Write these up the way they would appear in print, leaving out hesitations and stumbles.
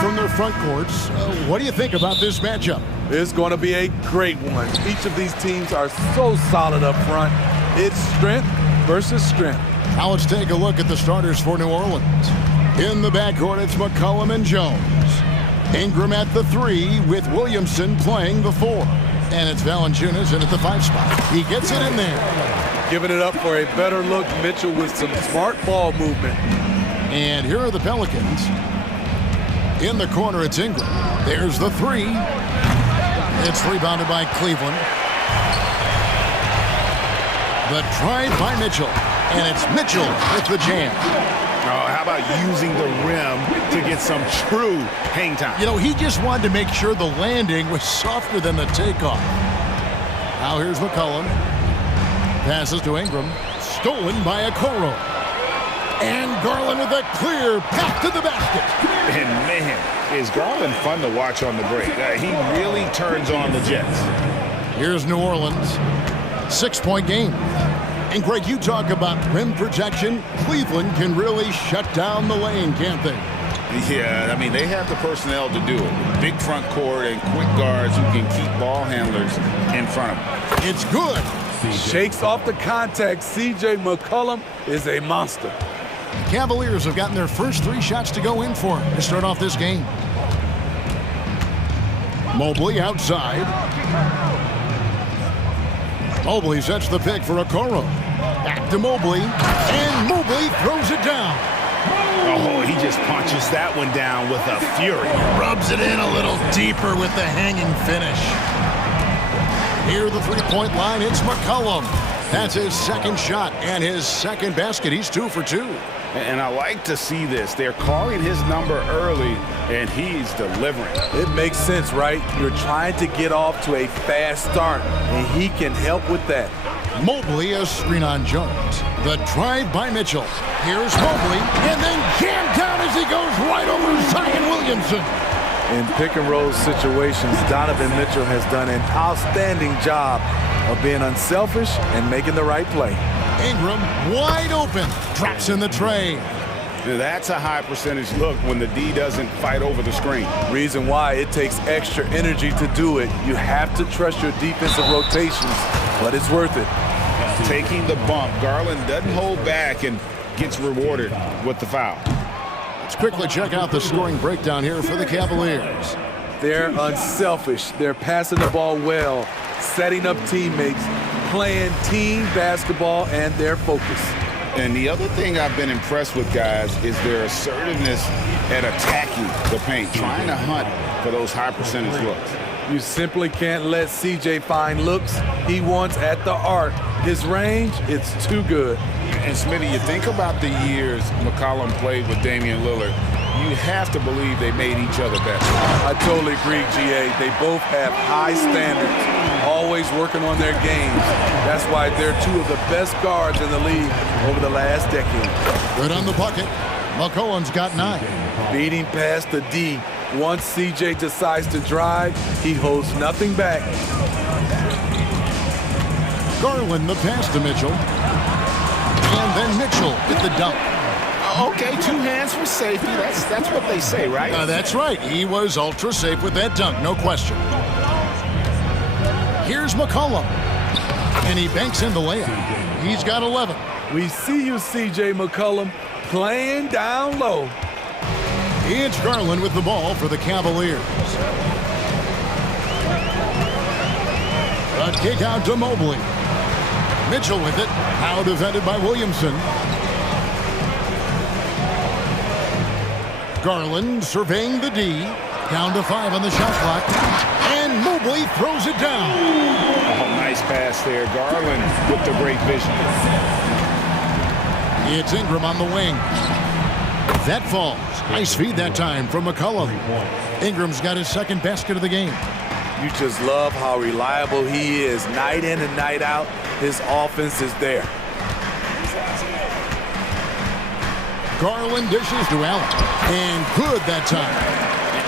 from their front courts. What do you think about this matchup? It's going to be a great one. Each of these teams are so solid up front. It's strength versus strength. Now let's take a look at the starters for New Orleans. In the backcourt, it's McCollum and Jones. Ingram at the 3 with Williamson playing the 4. And it's Valanciunas in at the 5 spot. He gets it in there. Giving it up for a better look, Mitchell with some smart ball movement. And here are the Pelicans. In the corner, it's Ingram. There's the 3. It's rebounded by Cleveland. The drive by Mitchell. And it's Mitchell with the jam. Oh, how about using the rim to get some true hang time? You know, he just wanted to make sure the landing was softer than the takeoff. Now here's McCollum. Passes to Ingram. Stolen by Okoro. And Garland with a clear path to the basket. And man, is Garland fun to watch on the break. He really turns on the Jets. Here's New Orleans. 6-point game. And Greg, you talk about rim protection. Cleveland can really shut down the lane, can't they? Yeah, I mean, they have the personnel to do it. Big front court and quick guards who can keep ball handlers in front of them. It's good. Shakes off the contact. C.J. McCollum is a monster. The Cavaliers have gotten their first 3 shots to go in for him to start off this game. Mobley outside. Mobley sets the pick for Okoro. Back to Mobley. And Mobley throws it down. Oh, he just punches that one down with a fury. Rubs it in a little deeper with the hanging finish. Near the 3-point line, it's McCollum. That's his second shot and his second basket. He's 2 for 2. And I like to see this. They're calling his number early, and he's delivering. It makes sense, right? You're trying to get off to a fast start, and he can help with that. Mobley, a screen on Jones. The drive by Mitchell. Here's Mobley, and then jammed down as he goes right over Zion Williamson. In pick-and-roll situations, Donovan Mitchell has done an outstanding job of being unselfish and making the right play. Ingram wide open, drops in the tray. That's a high percentage look when the D doesn't fight over the screen. Reason why it takes extra energy to do it. You have to trust your defensive rotations, but it's worth it. Taking the bump, Garland doesn't hold back and gets rewarded with the foul. Let's quickly check out the scoring breakdown here for the Cavaliers. They're unselfish. They're passing the ball well, setting up teammates, playing team basketball, and their focus. And the other thing I've been impressed with, guys, is their assertiveness at attacking the paint, trying to hunt for those high percentage looks. You simply can't let CJ find looks he wants at the arc. His range, it's too good. And Smitty, you think about the years McCollum played with Damian Lillard, you have to believe they made each other better. I totally agree, GA. They both have high standards, always working on their games. That's why they're 2 of the best guards in the league over the last decade. Good on the bucket. McCollum's got 9. Beating past the D. Once CJ decides to drive, he holds nothing back. Garland the pass to Mitchell. And then Mitchell with the dunk. Okay, 2 hands for safety. That's what they say, right? That's right. He was ultra safe with that dunk, no question. Here's McCollum. And he banks in the layup. He's got 11. We see you, C.J. McCollum, playing down low. It's Garland with the ball for the Cavaliers. A kick out to Mobley. Mitchell with it. Now defended by Williamson. Garland surveying the D. Down to 5 on the shot clock. And Mobley throws it down. Oh, nice pass there. Garland with the great vision. It's Ingram on the wing. That falls. Nice feed that time from McCollum. Ingram's got his second basket of the game. You just love how reliable he is. Night in and night out, his offense is there. Garland dishes to Allen. And good that time.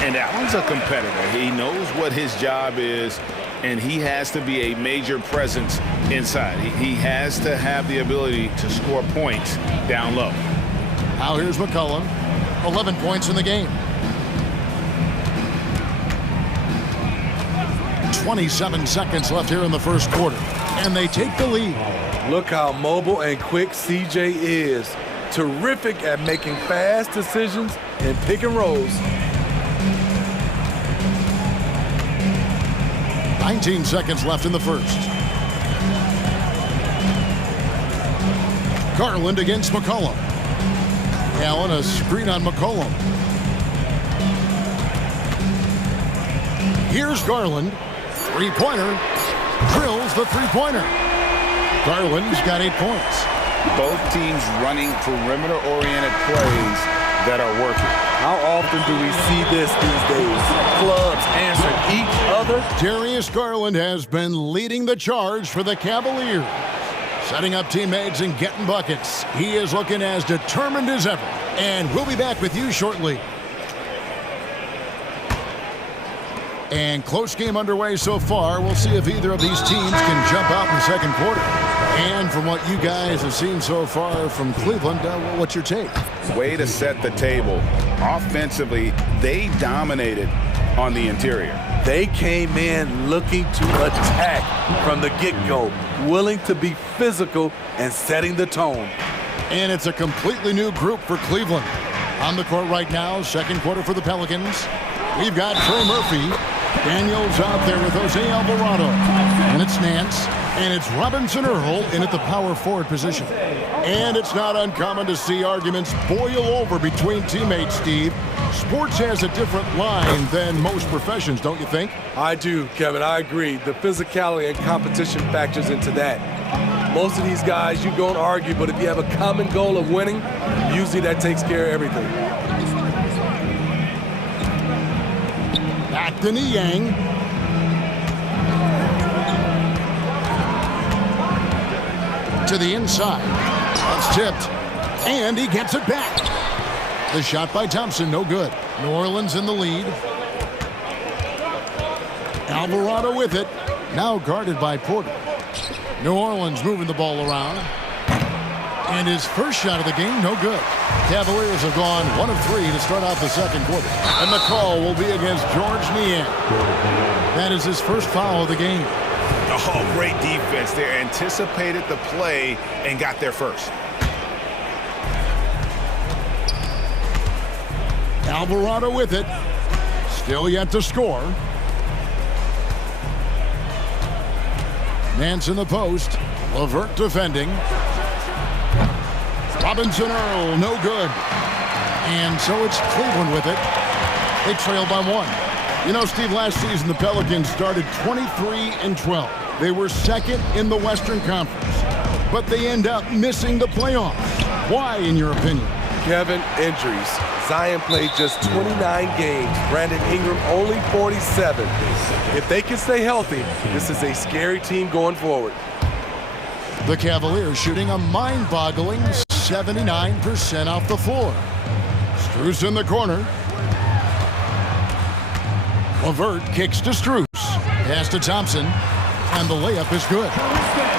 And Allen's a competitor. He knows what his job is, and he has to be a major presence inside. He has to have the ability to score points down low. Now here's McCollum. 11 points in the game. 27 seconds left here in the first quarter, and they take the lead. Look how mobile and quick CJ is. Terrific at making fast decisions and pick and rolls. 19 seconds left in the first. Garland against McCollum. Allen, a screen on McCollum. Here's Garland. Three-pointer. Drills the three-pointer. Garland's got 8 points. Both teams running perimeter-oriented plays that are working. How often do we see this these days? Clubs answering each other. Darius Garland has been leading the charge for the Cavaliers. Setting up teammates and getting buckets. He is looking as determined as ever. And we'll be back with you shortly. And close game underway so far. We'll see if either of these teams can jump out in the second quarter. And from what you guys have seen so far from Cleveland, what's your take? Way to set the table. Offensively, they dominated on the interior. They came in looking to attack from the get-go, willing to be physical and setting the tone. And it's a completely new group for Cleveland. On the court right now, second quarter for the Pelicans. We've got Trey Murphy. Daniels out there with Jose Alvarado. And it's Nance. And it's Robinson Earl in at the power forward position. And it's not uncommon to see arguments boil over between teammates, Steve. Sports has a different line than most professions, don't you think? I do, Kevin. I agree. The physicality and competition factors into that. Most of these guys, you go and argue, but if you have a common goal of winning, usually that takes care of everything. Back to Niang. To the inside. It's tipped. And he gets it back. The shot by Thompson, no good. New Orleans in the lead. Alvarado with it. Now guarded by Porter. New Orleans moving the ball around. And his first shot of the game, no good. Cavaliers have gone 1 of 3 to start out the second quarter. And the call will be against George Niang. That is his first foul of the game. Oh, great defense there. Anticipated the play and got there first. Alvarado with it. Still yet to score. Nance in the post. LeVert defending. Robinson Earl, no good. And so it's Cleveland with it. They trail by 1. You know, Steve, last season the Pelicans started 23-12. They were second in the Western Conference. But they end up missing the playoffs. Why, in your opinion? Kevin, injuries. Zion played just 29 games. Brandon Ingram only 47. If they can stay healthy, this is a scary team going forward. The Cavaliers shooting a mind-boggling 79% off the floor. Strus in the corner. LeVert kicks to Strus. Pass to Thompson. And the layup is good.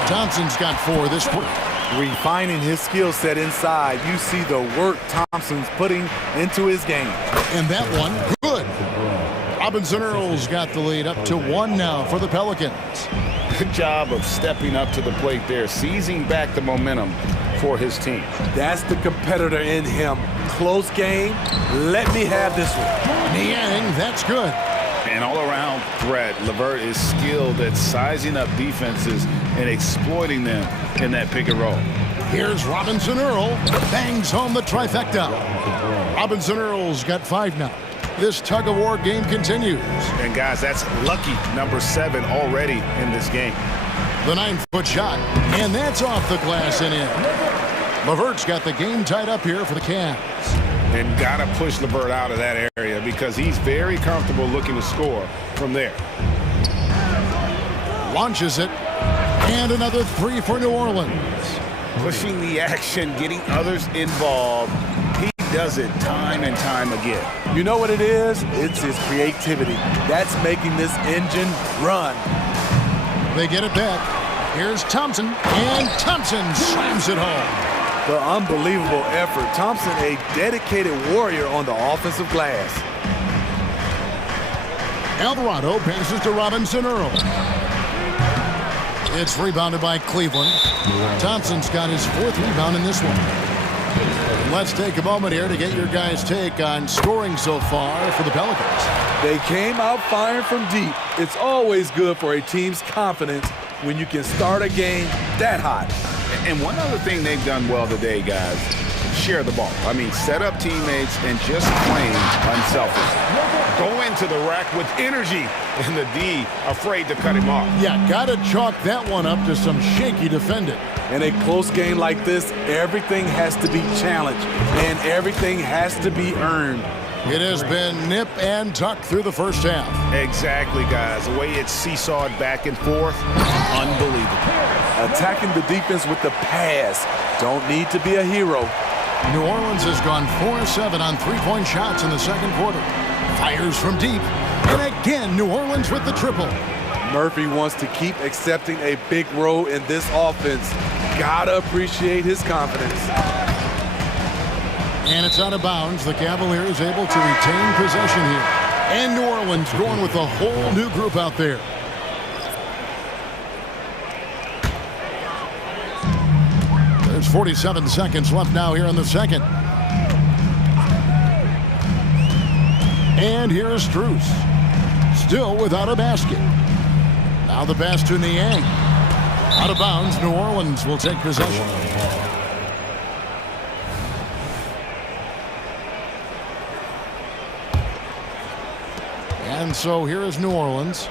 Thompson's got 4 this quarter. Refining his skill set inside, you see the work Thompson's putting into his game. And that one, good. Robinson Earl's got the lead up to 1 now for the Pelicans. Good job of stepping up to the plate there, seizing back the momentum for his team. That's the competitor in him. Close game. Let me have this one. Niang, that's good. An all-around threat. LeVert is skilled at sizing up defenses and exploiting them in that pick and roll. Here's Robinson Earl. Bangs home the trifecta. Robinson Earl's got 5 now. This tug-of-war game continues. And, guys, that's lucky number 7 already in this game. The 9-foot shot. And that's off the glass and in. LeVert's got the game tied up here for the Cavs. And got to push LeVert out of that area because he's very comfortable looking to score from there. Launches it. And another 3 for New Orleans. Pushing the action, getting others involved. He does it time and time again. You know what it is? It's his creativity. That's making this engine run. They get it back. Here's Thompson. And Thompson slams it home. The unbelievable effort. Thompson, a dedicated warrior on the offensive glass. Alvarado passes to Robinson Earl. It's rebounded by Cleveland. Thompson's got his 4th rebound in this one. Let's take a moment here to get your guys' take on scoring so far for the Pelicans. They came out firing from deep. It's always good for a team's confidence when you can start a game that hot. And one other thing they've done well today, guys, share the ball. I mean, set up teammates and just plain unselfish. Go into the rack with energy, and the D afraid to cut him off. Yeah, got to chalk that one up to some shaky defending. In a close game like this, everything has to be challenged, and everything has to be earned. It has been nip and tuck through the first half. Exactly, guys. The way it's seesawed back and forth, unbelievable. Attacking the defense with the pass. Don't need to be a hero. New Orleans has gone 4-7 on three-point shots in the second quarter. Fires from deep. And again, New Orleans with the triple. Murphy wants to keep accepting a big role in this offense. Gotta appreciate his confidence. And it's out of bounds. The Cavaliers able to retain possession here. And New Orleans going with a whole new group out there. There's 47 seconds left now here in the second. And here is Strus. Still without a basket. Now the pass to Niang. Out of bounds, New Orleans will take possession. And so here is New Orleans.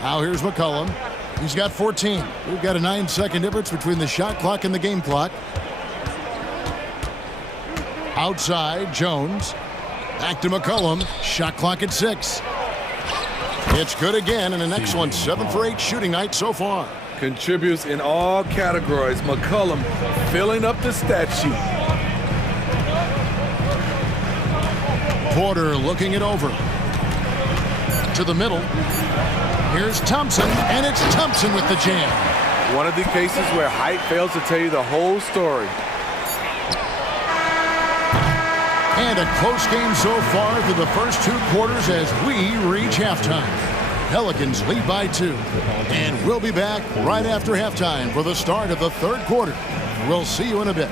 Now here's McCollum. He's got 14. We've got a 9-second difference between the shot clock and the game clock. Outside, Jones. Back to McCollum. Shot clock at 6. It's good again, and an excellent 7 for 8 shooting night so far. Contributes in all categories. McCollum filling up the stat sheet. Porter looking it over. To the middle. Here's Thompson, and it's Thompson with the jam. One of the cases where height fails to tell you the whole story. And a close game so far through the first 2 quarters as we reach halftime. Pelicans lead by 2. And we'll be back right after halftime for the start of the 3rd quarter. We'll see you in a bit.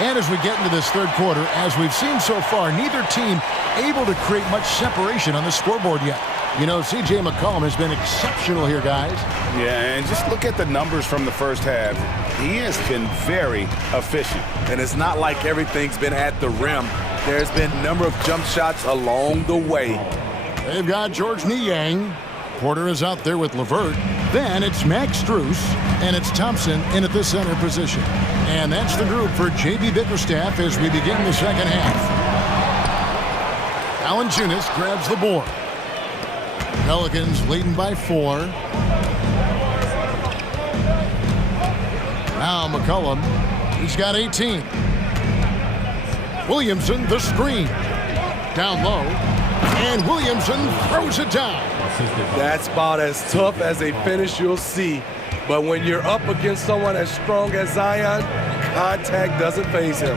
And as we get into this 3rd quarter, as we've seen so far, neither team able to create much separation on the scoreboard yet. You know, C.J. McCollum has been exceptional here, guys. Yeah, and just look at the numbers from the first half. He has been very efficient. And it's not like everything's been at the rim. There's been a number of jump shots along the way. They've got George Niang. Porter is out there with LeVert. Then it's Max Strus, and it's Thompson in at the center position. And that's the group for J.B. Bickerstaff as we begin the second half. Valanciunas grabs the board. Pelicans leading by 4. Now McCollum, he's got 18. Williamson, the screen. Down low, and Williamson throws it down. That's about as tough as a finish you'll see. But when you're up against someone as strong as Zion, contact doesn't faze him.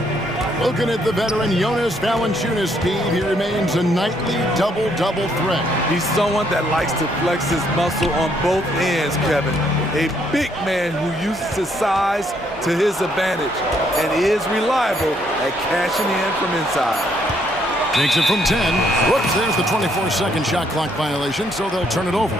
Looking at the veteran Jonas Valanciunas, Steve, he remains a nightly double-double threat. He's someone that likes to flex his muscle on both ends, Kevin. A big man who uses his size to his advantage and is reliable at cashing in from inside. Takes it from 10. Whoops, there's the 24-second shot clock violation, so they'll turn it over.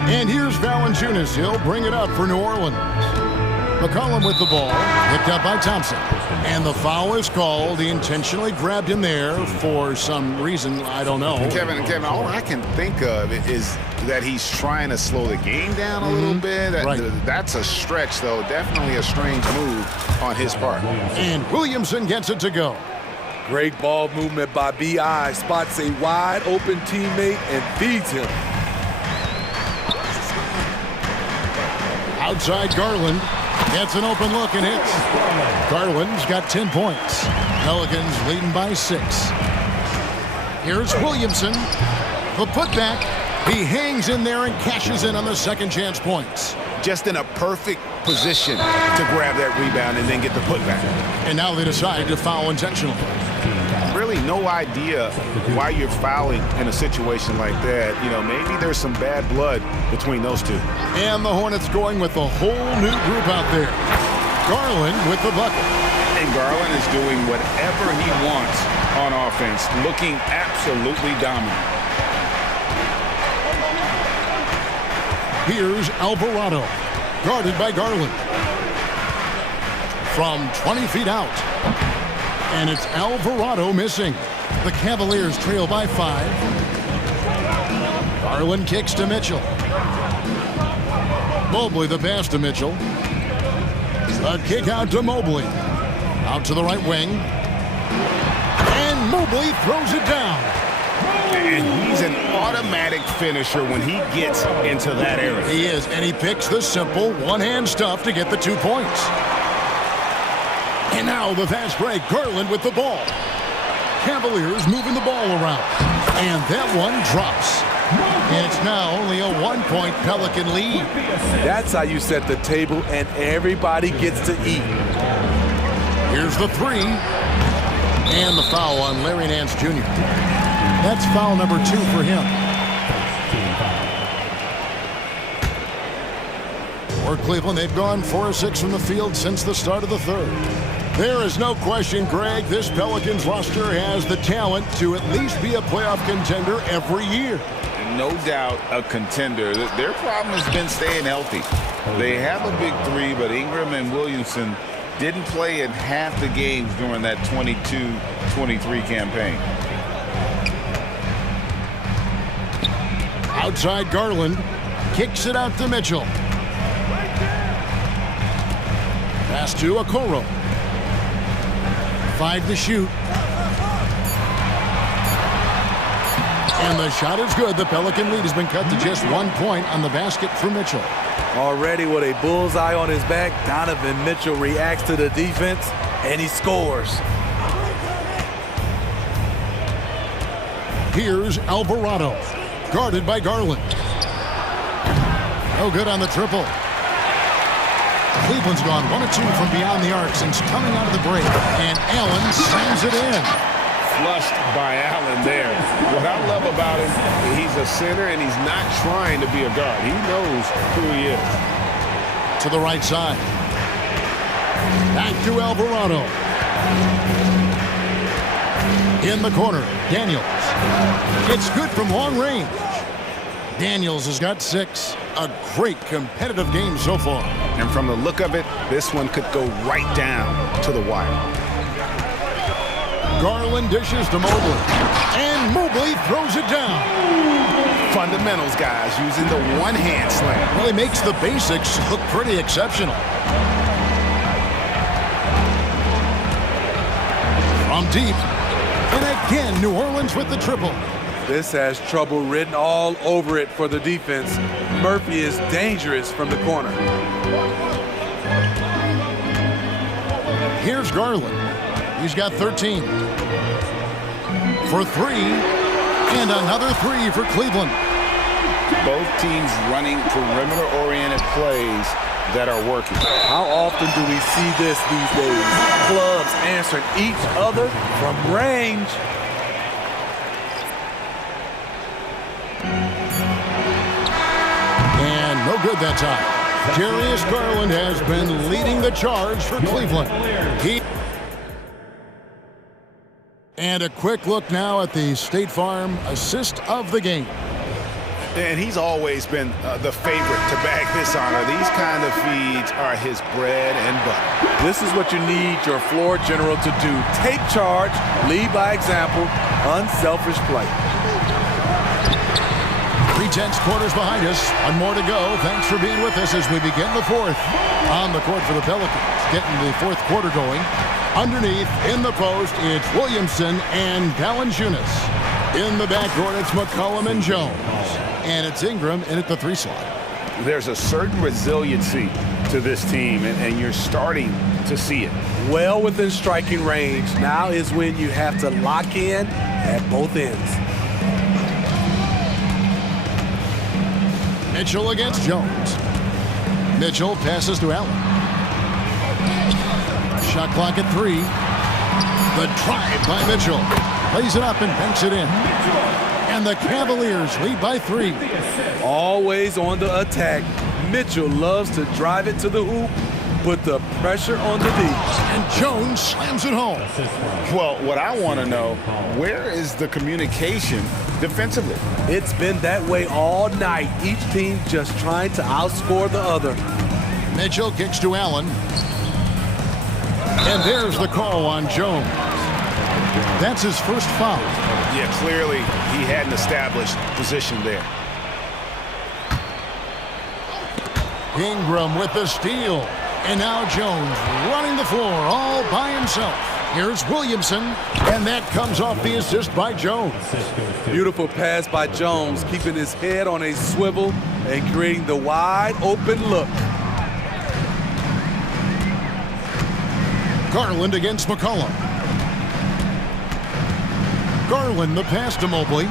And here's Valanciunas. He'll bring it up for New Orleans. McCollum with the ball, picked up by Thompson. And the foul is called. He intentionally grabbed him there for some reason, I don't know. Kevin, all I can think of is that he's trying to slow the game down a little bit. Right. That's a stretch, though. Definitely a strange move on his part. And Williamson gets it to go. Great ball movement by B.I. Spots a wide open teammate and feeds him. Outside Garland. Gets an open look and hits. Garland's got 10 points. Pelicans leading by 6. Here's Williamson. The putback. He hangs in there and cashes in on the second chance points. Just in a perfect position to grab that rebound and then get the putback. And now they decide to foul intentionally. Really no idea why you're fouling in a situation like that. You know, maybe there's some bad blood between those two. And the Hornets going with a whole new group out there. Garland with the bucket. And Garland is doing whatever he wants on offense, looking absolutely dominant. Here's Alvarado, guarded by Garland. From 20 feet out. And it's Alvarado missing. The Cavaliers trail by 5. Garland kicks to Mitchell. Mobley the pass to Mitchell. A kick out to Mobley. Out to the right wing. And Mobley throws it down. And he's an automatic finisher when he gets into that area. He is, and he picks the simple one-hand stuff to get the 2 points. And now the fast break. Garland with the ball. Cavaliers moving the ball around. And that one drops. And it's now only a 1-point Pelican lead. That's how you set the table and everybody gets to eat. Here's the 3. And the foul on Larry Nance Jr. That's foul number 2 for him. For Cleveland, they've gone 4 of 6 from the field since the start of the third. There is no question, Greg, this Pelicans roster has the talent to at least be a playoff contender every year. No doubt a contender. Their problem has been staying healthy. They have a big 3, but Ingram and Williamson didn't play in half the games during that 22-23 campaign. Outside Garland. Kicks it out to Mitchell. Pass to Okoro. 5 to shoot. And the shot is good. The Pelican lead has been cut to just 1 point on the basket for Mitchell. Already with a bullseye on his back, Donovan Mitchell reacts to the defense, and he scores. Here's Alvarado, guarded by Garland. No good on the triple. Cleveland's gone 1 of 2 from beyond the arc since coming out of the break, and Allen slams it in. Flushed by Allen there. What I love about him, he's a center and he's not trying to be a guard. He knows who he is. To the right side. Back to Alvarado. In the corner, Daniels. It's good from long range. Daniels has got 6. A great competitive game so far. And from the look of it, this one could go right down to the wire. Garland dishes to Mobley. And Mobley throws it down. Fundamentals, guys, using the one-hand slam. Well, he makes the basics look pretty exceptional. From deep. And again, New Orleans with the triple. This has trouble written all over it for the defense. Murphy is dangerous from the corner. Here's Garland. He's got 13. For 3. And another 3 for Cleveland. Both teams running perimeter-oriented plays that are working. How often do we see this these days? Clubs answering each other from range. And no good that time. Darius Garland has been leading the charge for Cleveland. And a quick look now at the State Farm assist of the game. And he's always been the favorite to bag this honor. These kind of feeds are his bread and butter. This is what you need your floor general to do. Take charge, lead by example, unselfish play. 3/10 quarters behind us. 1 more to go. Thanks for being with us as we begin the 4th. On the court for the Pelicans, getting the 4th quarter going. Underneath, in the post, it's Williamson and Valanciunas. In the backcourt, it's McCollum and Jones. And it's Ingram in at the 3 slot. There's a certain resiliency to this team, and you're starting to see it. Well within striking range. Now is when you have to lock in at both ends. Mitchell against Jones. Mitchell passes to Allen. Shot clock at 3. The drive by Mitchell. Plays it up and banks it in. And the Cavaliers lead by 3. Always on the attack. Mitchell loves to drive it to the hoop, put the pressure on the D. And Jones slams it home. Well, what I want to know, where is the communication defensively? It's been that way all night. Each team just trying to outscore the other. Mitchell kicks to Allen. And there's the call on Jones. That's his first foul. Yeah, clearly he hadn't established position there. Ingram with the steal. And now Jones running the floor all by himself. Here's Williamson, and that comes off the assist by Jones. Beautiful pass by Jones, keeping his head on a swivel and creating the wide open look. Garland against McCollum. Garland the pass to Mobley.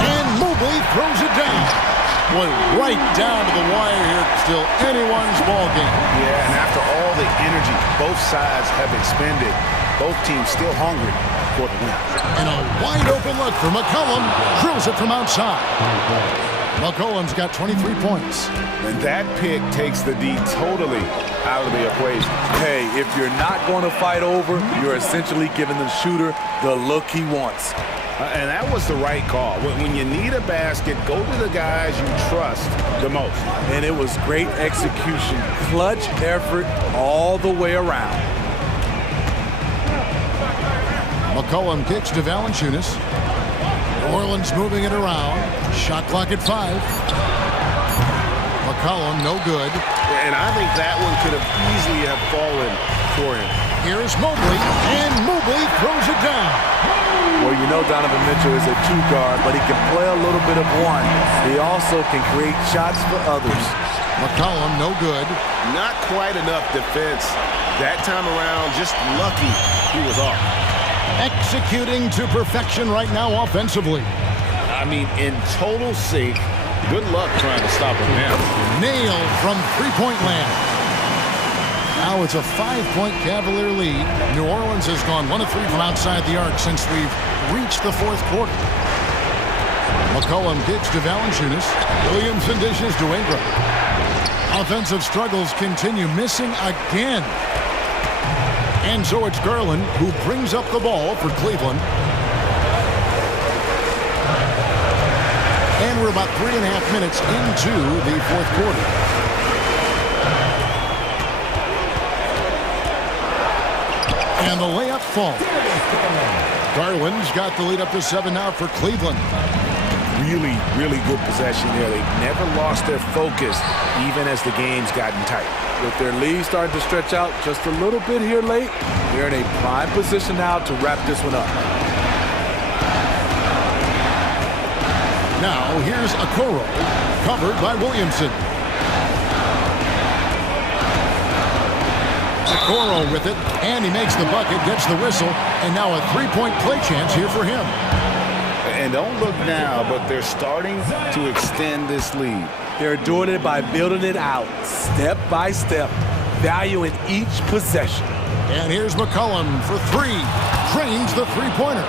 And Mobley throws it down. Boy, right down to the wire here. Still anyone's ball game. Yeah, and after all the energy both sides have expended, both teams still hungry for the win. And a wide open look for McCollum. Drills it from outside. McCollum's got 23 points. And that pick takes the D totally out of the equation. Hey, if you're not going to fight over, you're essentially giving the shooter the look he wants. And that was the right call. When you need a basket, go to the guys you trust the most. And it was great execution. Clutch effort all the way around. McCollum kicks to Valanciunas. New Orleans moving it around. Shot clock at 5. McCollum, no good. And I think that one could have easily have fallen for him. Here's Mobley, and Mobley throws it down. Well, you know Donovan Mitchell is a 2-guard, but he can play a little bit of one. He also can create shots for others. McCollum, no good. Not quite enough defense. That time around, just lucky he was off. Executing to perfection right now offensively. I mean, in total sync. Good luck trying to stop him now. Nailed from three-point land. Now it's a 5-point Cavalier lead. New Orleans has gone 1 of 3 from outside the arc since we've reached the 4th quarter. McCollum kicks to Valanciunas. Williamson dishes to Ingram. Offensive struggles continue, missing again. And so it's Garland who brings up the ball for Cleveland. And we're about 3.5 minutes into the 4th quarter. And the layup falls. Garland's got the lead up to 7 now for Cleveland. Really, really good possession there. They never lost their focus, even as the game's gotten tight. With their lead starting to stretch out just a little bit here late, they're in a prime position now to wrap this one up. Now here's Okoro, covered by Williamson. Okoro with it, and he makes the bucket, gets the whistle, and now a 3-point play chance here for him. And don't look now, but they're starting to extend this lead. They're doing it by building it out, step by step, valuing each possession. And here's McCollum for 3. Drains the three-pointer.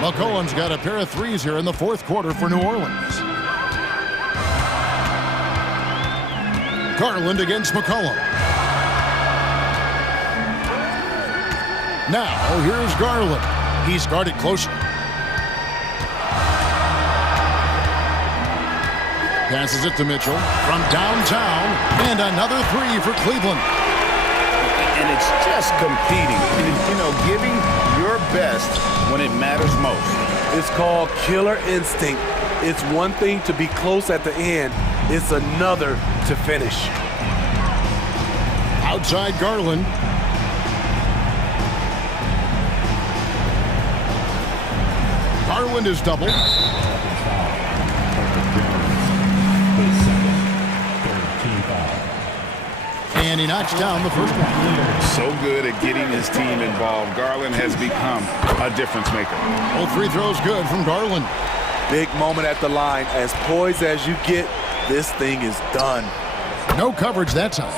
McCollum's got a pair of threes here in the 4th quarter for New Orleans. Garland against McCollum. Now here's Garland. He's guarded closer. Passes it to Mitchell from downtown, and another 3 for Cleveland. And it's just competing, you know, giving your best when it matters most. It's called killer instinct. It's one thing to be close at the end. It's another to finish. Outside Garland. Garland is doubled. And he knocks down the first one. So good at getting his team involved. Garland has become a difference maker. Both free throws good from Garland. Big moment at the line. As poised as you get, this thing is done. No coverage that time.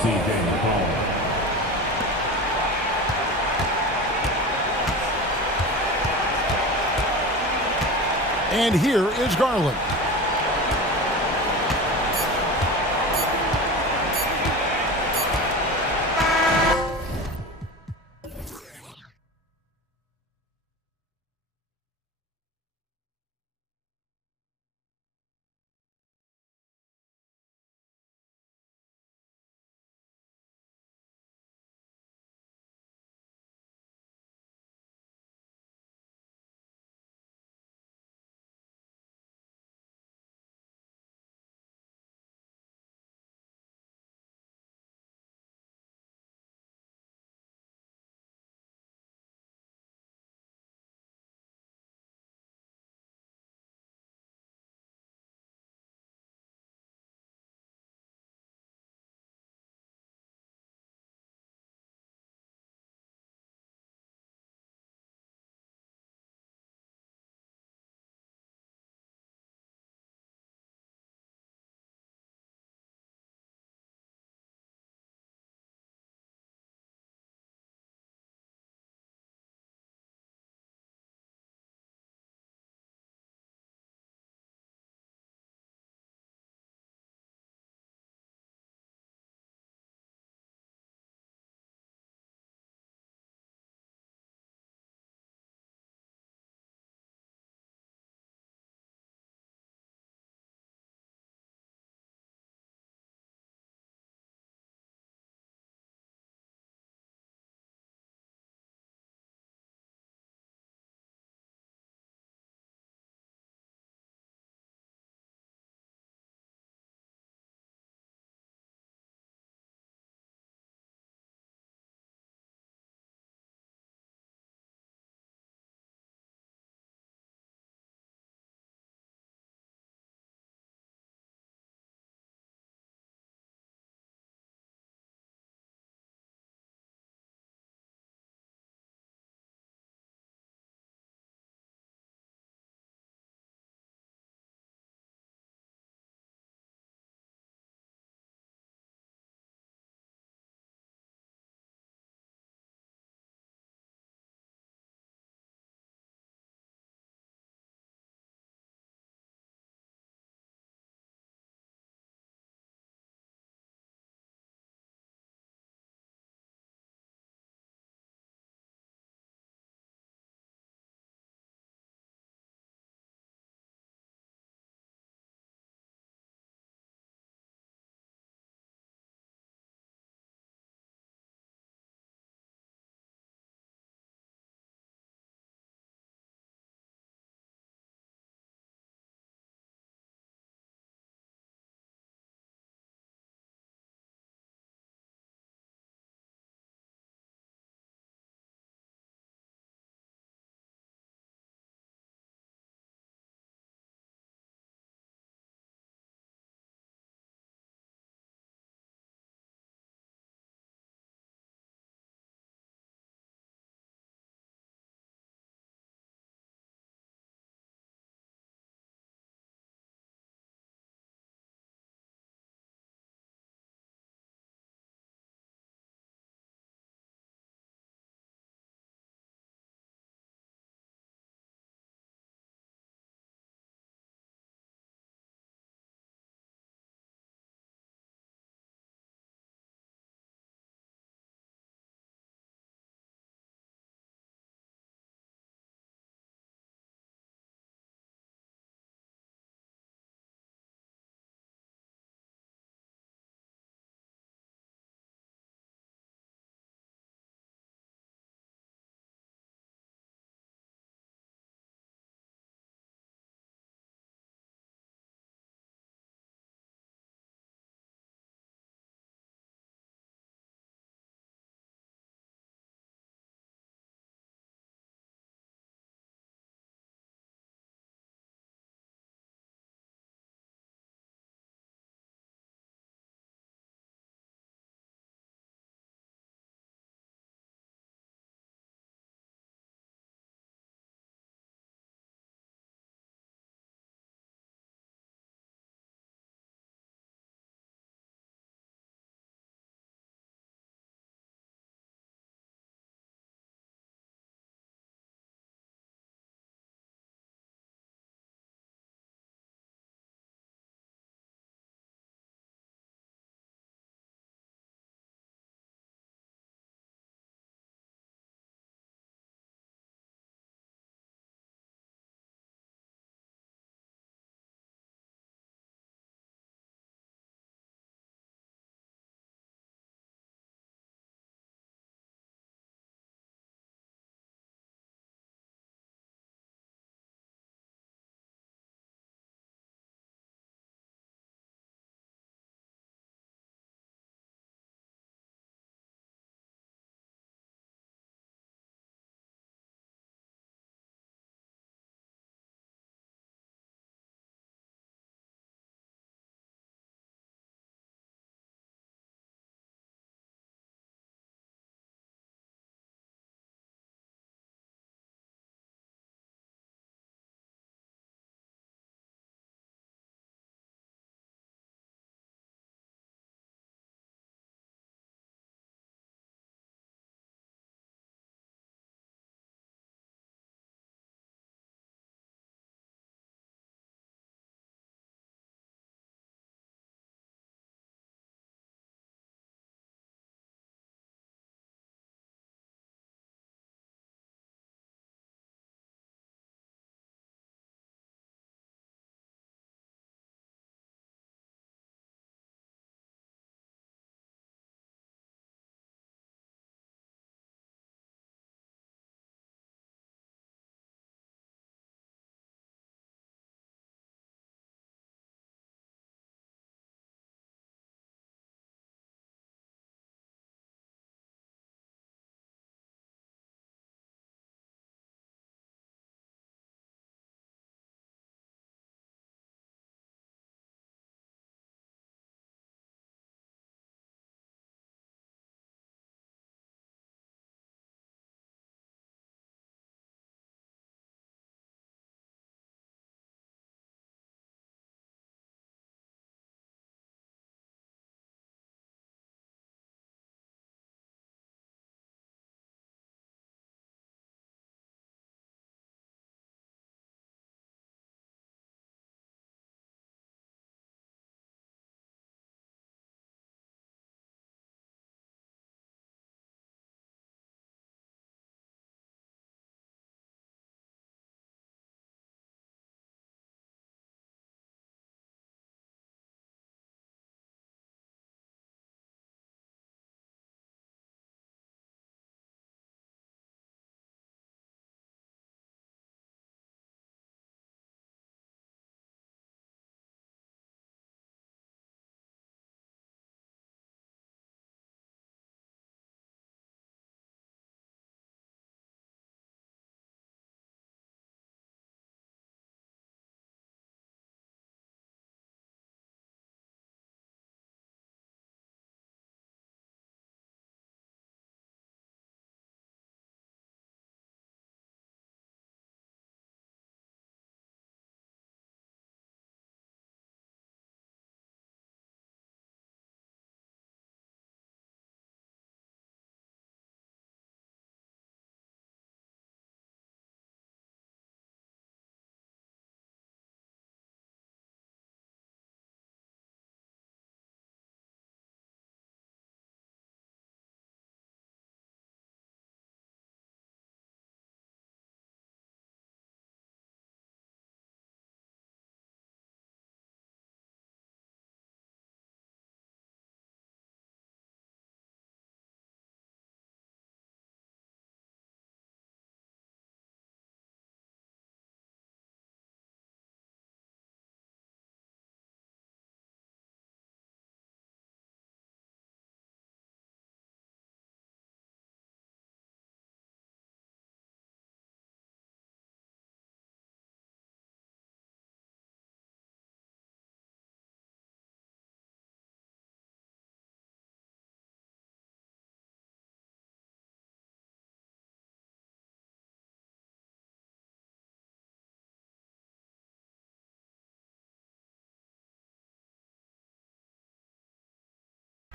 And here is Garland.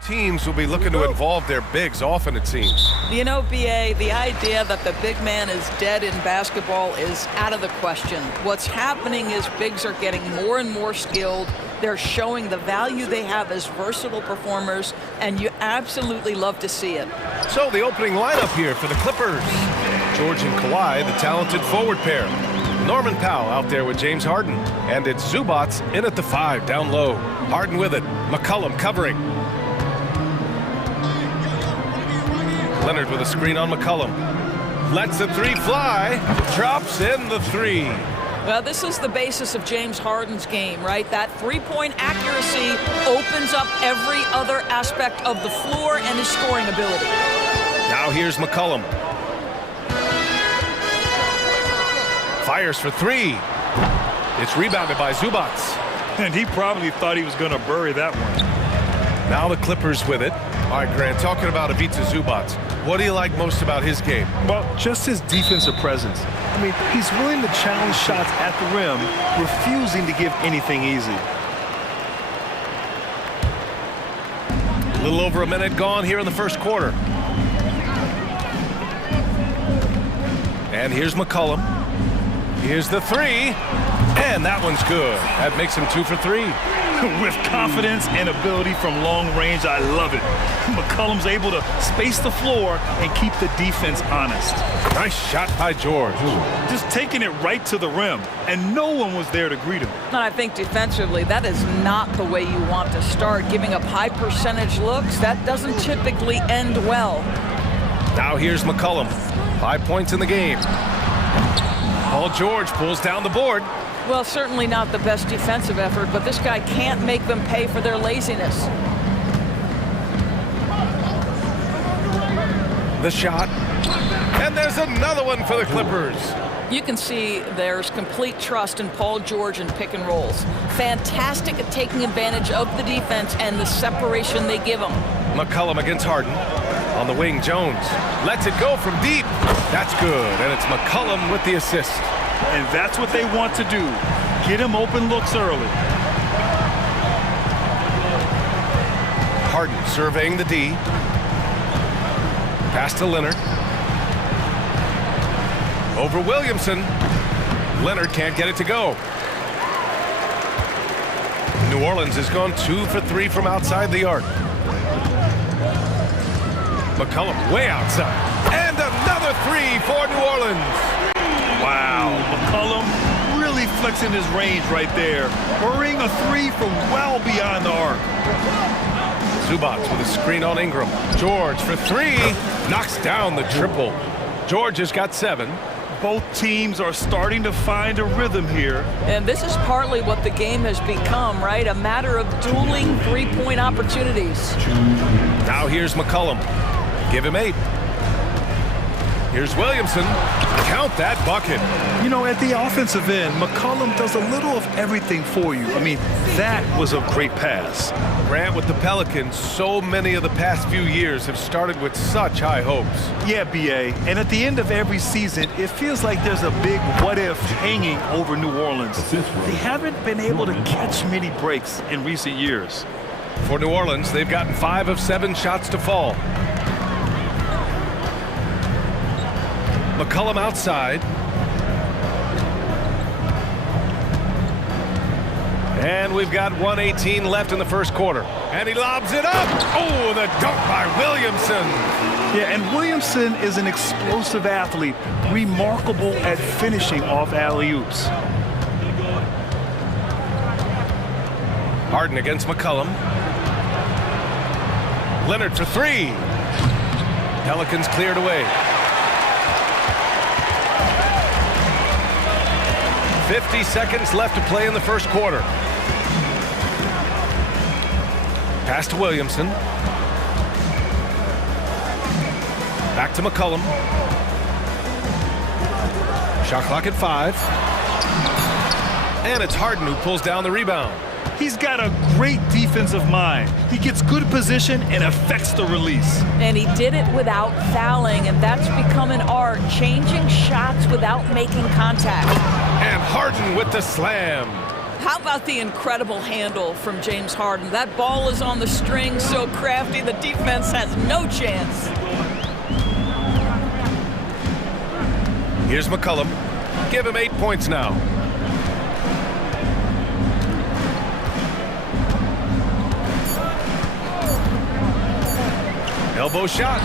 Teams will be looking to involve their bigs often, it seems. You know, BA, the idea that the big man is dead in basketball is out of the question. What's happening is bigs are getting more and more skilled. They're showing the value they have as versatile performers, and you absolutely love to see it. So the opening lineup here for the Clippers. George and Kawhi, the talented forward pair. Norman Powell out there with James Harden. And it's Zubats in at the 5, down low. Harden with it. McCollum covering. Leonard with a screen on McCollum. Lets the 3 fly. Drops in the 3. Well, this is the basis of James Harden's game, right? That three-point accuracy opens up every other aspect of the floor and his scoring ability. Now here's McCollum. Fires for 3. It's rebounded by Zubats. And he probably thought he was going to bury that one. Now the Clippers with it. All right, Grant, talking about Ivica Zubats, what do you like most about his game? Well, just his defensive presence. I mean, he's willing to challenge shots at the rim, refusing to give anything easy. A little over a minute gone here in the first quarter. And here's McCollum. Here's the 3. And that one's good. That makes him 2 for 3. With confidence and ability from long range, I love it. McCollum's able to space the floor and keep the defense honest. Nice shot by George. Just taking it right to the rim, and no one was there to greet him. And I think defensively, that is not the way you want to start. Giving up high percentage looks, that doesn't typically end well. Now here's McCollum. 5 points in the game. Paul George pulls down the board. Well, certainly not the best defensive effort, but this guy can't make them pay for their laziness. The shot. And there's another one for the Clippers. You can see there's complete trust in Paul George in pick and rolls. Fantastic at taking advantage of the defense and the separation they give him. McCollum against Harden. On the wing, Jones lets it go from deep. That's good, and it's McCollum with the assist. And that's what they want to do. Get him open looks early. Harden surveying the D. Pass to Leonard. Over Williamson. Leonard can't get it to go. New Orleans has gone 2 for 3 from outside the arc. McCollum way outside. And another 3 for New Orleans. Wow, McCollum really flexing his range right there. Burying a 3 from well beyond the arc. Zubats with a screen on Ingram. George for 3. Knocks down the triple. George has got 7. Both teams are starting to find a rhythm here. And this is partly what the game has become, right? A matter of dueling three-point opportunities. Now here's McCollum. Give him 8. Here's Williamson. Count that bucket. You know, at the offensive end, McCollum does a little of everything for you. I mean, that was a great pass. Grant, with the Pelicans, so many of the past few years have started with such high hopes. Yeah, BA. And at the end of every season, it feels like there's a big what-if hanging over New Orleans. They haven't been able to catch many breaks in recent years. For New Orleans, they've gotten 5 of 7 shots to fall. McCollum outside. And we've got 1:18 left in the first quarter. And he lobs it up. Oh, the dunk by Williamson. Yeah, and Williamson is an explosive athlete, remarkable at finishing off alley-oops. Harden against McCollum. Leonard for 3. Pelicans cleared away. 50 seconds left to play in the first quarter. Pass to Williamson. Back to McCollum. Shot clock at 5. And it's Harden who pulls down the rebound. He's got a great defensive mind. He gets good position and affects the release. And he did it without fouling, and that's become an art, changing shots without making contact. And Harden with the slam. How about the incredible handle from James Harden? That ball is on the string, so crafty, the defense has no chance. Here's McCollum. Give him 8 points now. Elbow shot.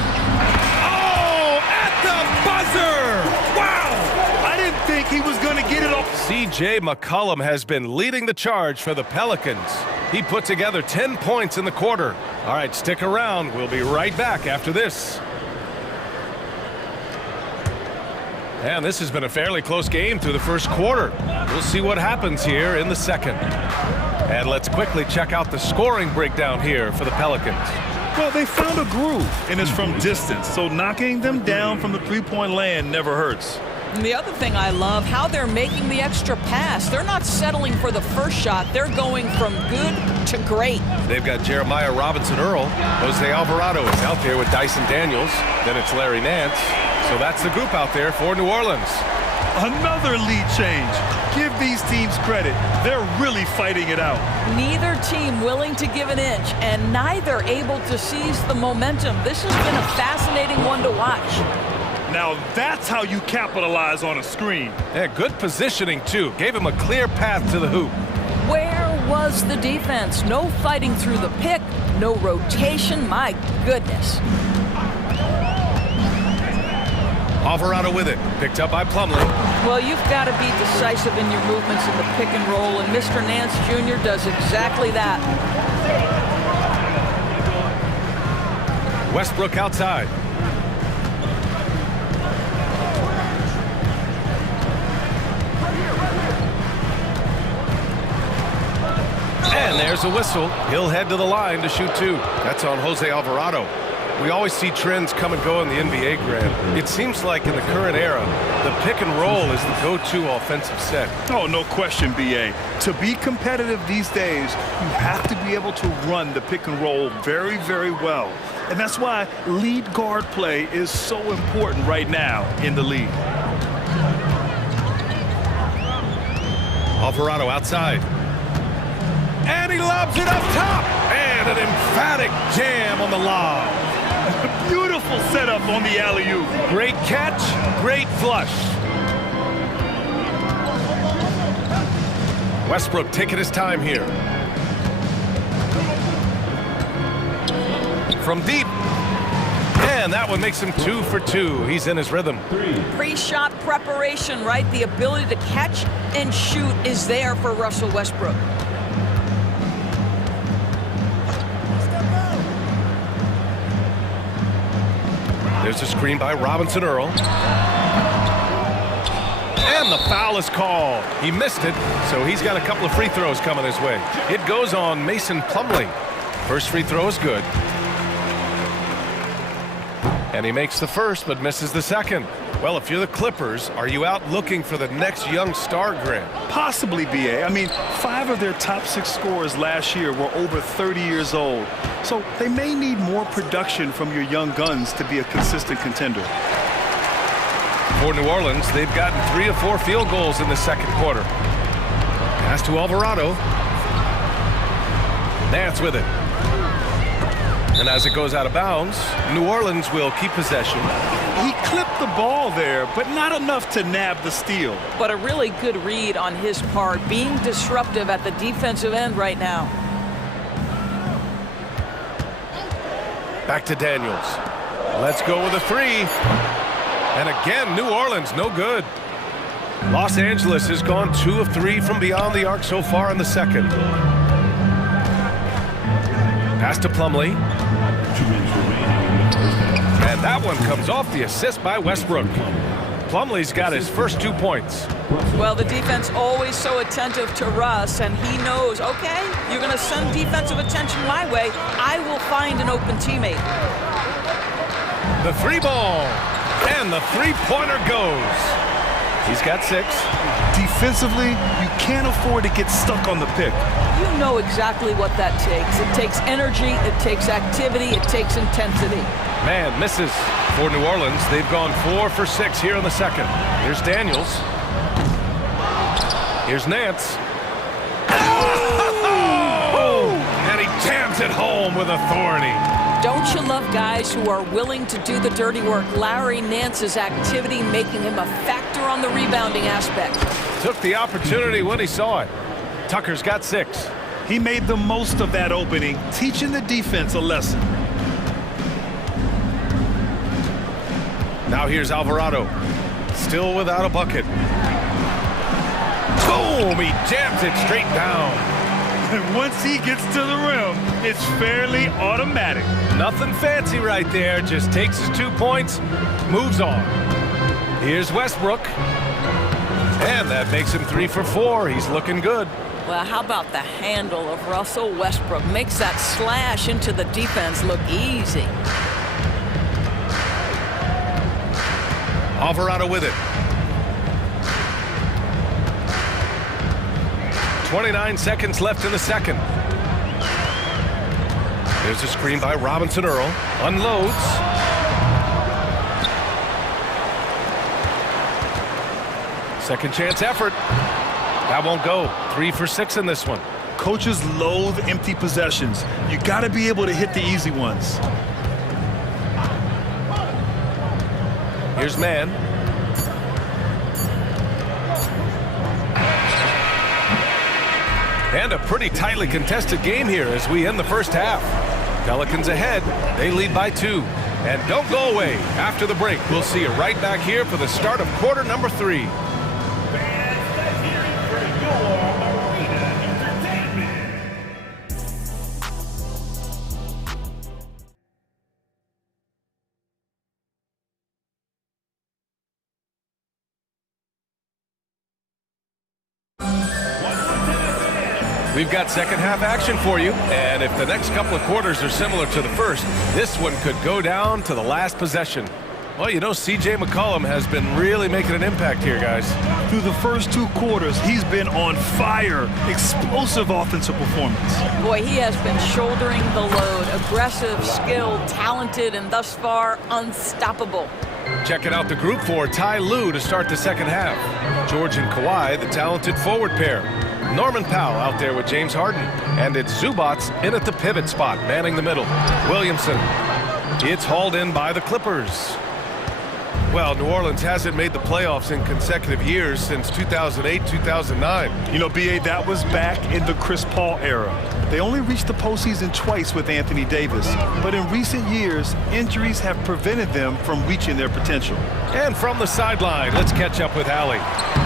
Oh, at the buzzer! Wow! I didn't think he was going to get it off. C.J. McCollum has been leading the charge for the Pelicans. He put together 10 points in the quarter. All right, stick around. We'll be right back after this. And this has been a fairly close game through the first quarter. We'll see what happens here in the second. And let's quickly check out the scoring breakdown here for the Pelicans. Well, they found a groove, and it's from distance, so knocking them down from the three-point land never hurts. And the other thing I love, how they're making the extra pass. They're not settling for the first shot. They're going from good to great. They've got Jeremiah Robinson-Earl. Jose Alvarado is out there with Dyson Daniels. Then it's Larry Nance. So that's the group out there for New Orleans. Another lead change. Give these teams credit. They're really fighting it out. Neither team willing to give an inch, and neither able to seize the momentum. This has been a fascinating one to watch. Now that's how you capitalize on a screen. Yeah, good positioning, too. Gave him a clear path to the hoop. Where was the defense? No fighting through the pick, no rotation. My goodness. Alvarado with it. Picked up by Plumlee. Well, you've got to be decisive in your movements in the pick and roll, and Mr. Nance Jr. does exactly that. Westbrook outside. And there's a whistle. He'll head to the line to shoot two. That's on Jose Alvarado. We always see trends come and go in the NBA, Grant. It seems like in the current era, the pick and roll is the go-to offensive set. Oh, no question, B.A. To be competitive these days, you have to be able to run the pick and roll very, very well. And that's why lead guard play is so important right now in the league. Alvarado outside. And he lobs it up top. And an emphatic jam on the lob. Beautiful setup on the alley-oop. Great catch, great flush. Westbrook taking his time here. From deep. And that one makes him 2 for 2. He's in his rhythm. Pre-shot preparation, right? The ability to catch and shoot is there for Russell Westbrook. There's a screen by Robinson-Earl. And the foul is called. He missed it, so he's got a couple of free throws coming his way. It goes on Mason Plumlee. First free throw is good. And he makes the first, but misses the second. Well, if you're the Clippers, are you out looking for the next young star, Grant? Possibly, B.A. I mean, 5 of their top 6 scorers last year were over 30 years old. So they may need more production from your young guns to be a consistent contender. For New Orleans, they've gotten 3 of 4 field goals in the second quarter. Pass to Alvarado. Nance with it. And as it goes out of bounds, New Orleans will keep possession. He clipped the ball there, but not enough to nab the steal. But a really good read on his part, being disruptive at the defensive end right now. Back to Daniels. Let's go with a 3. And again, New Orleans, no good. Los Angeles has gone 2 of 3 from beyond the arc so far in the second. Pass to Plumlee. And that one comes off the assist by Westbrook. Plumlee's got his first 2 points. Well, the defense always so attentive to Russ, and he knows, okay, you're going to send defensive attention my way. I will find an open teammate. The 3 ball. And the 3-pointer goes. He's got 6. Defensively, you can't afford to get stuck on the pick. You know exactly what that takes. It takes energy, it takes activity, it takes intensity. Man, misses. For New Orleans, they've gone 4 for 6 here in the second. Here's Daniels. Here's Nance. Jams it home with authority. Don't you love guys who are willing to do the dirty work? Larry Nance's activity making him a factor on the rebounding aspect. Took the opportunity when he saw it. Tucker's got 6. He made the most of that opening, teaching the defense a lesson. Now here's Alvarado. Still without a bucket. Boom! He jams it straight down. And once he gets to the rim, it's fairly automatic. Nothing fancy right there. Just takes his 2 points, moves on. Here's Westbrook. And that makes him 3 for 4. He's looking good. Well, how about the handle of Russell Westbrook? Makes that slash into the defense look easy. Alvarado with it. 29 seconds left in the second. There's a screen by Robinson Earl. Unloads. Second chance effort. That won't go. 3 for 6 in this one. Coaches loathe empty possessions. You got to be able to hit the easy ones. Here's Mann. And a pretty tightly contested game here as we end the first half. Pelicans ahead. They lead by 2. And don't go away. After the break, we'll see you right back here for the start of quarter number 3. We've got second half action for you, and if the next couple of quarters are similar to the first, this one could go down to the last possession. Well, you know, C.J. McCollum has been really making an impact here, guys. Through the first 2 quarters, he's been on fire. Explosive offensive performance. Boy, he has been shouldering the load. Aggressive, skilled, talented, and thus far, unstoppable. Checking out the group for Ty Lue to start the second half. George and Kawhi, the talented forward pair. Norman Powell out there with James Harden. And it's Zubac in at the pivot spot, manning the middle. Williamson. It's hauled in by the Clippers. Well, New Orleans hasn't made the playoffs in consecutive years since 2008, 2009. You know, B.A., that was back in the Chris Paul era. They only reached the postseason twice with Anthony Davis. But in recent years, injuries have prevented them from reaching their potential. And from the sideline, let's catch up with Allie.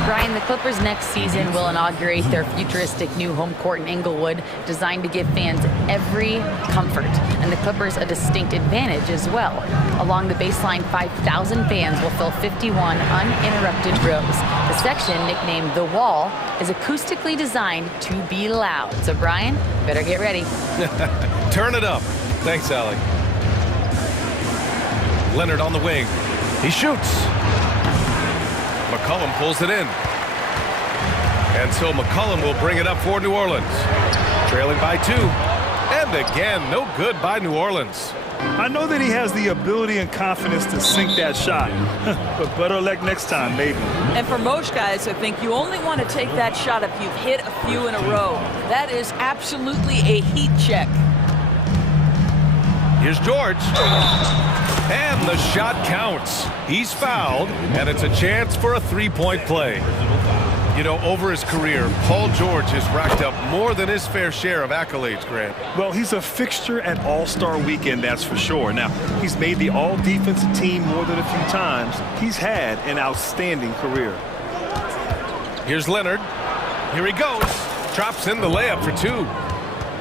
Brian, the Clippers next season will inaugurate their futuristic new home court in Inglewood, designed to give fans every comfort. And the Clippers a distinct advantage as well. Along the baseline, 5,000 fans will fill 51 uninterrupted rows. The section, nicknamed The Wall, is acoustically designed to be loud. So, Brian, better get ready. Turn it up. Thanks, Allie. Leonard on the wing. He shoots. McCollum pulls it in. And so McCollum will bring it up for New Orleans. Trailing by 2. And again, no good by New Orleans. I know that he has the ability and confidence to sink that shot. But better luck next time, maybe. And for most guys, I think you only want to take that shot if you've hit a few in a row. That is absolutely a heat check. Here's George. And the shot counts. He's fouled, and it's a chance for a 3-point play. You know, over his career, Paul George has racked up more than his fair share of accolades, Grant. Well, he's a fixture at All-Star Weekend, that's for sure. Now, he's made the All-Defensive team more than a few times. He's had an outstanding career. Here's Leonard. Here he goes. Drops in the layup for 2.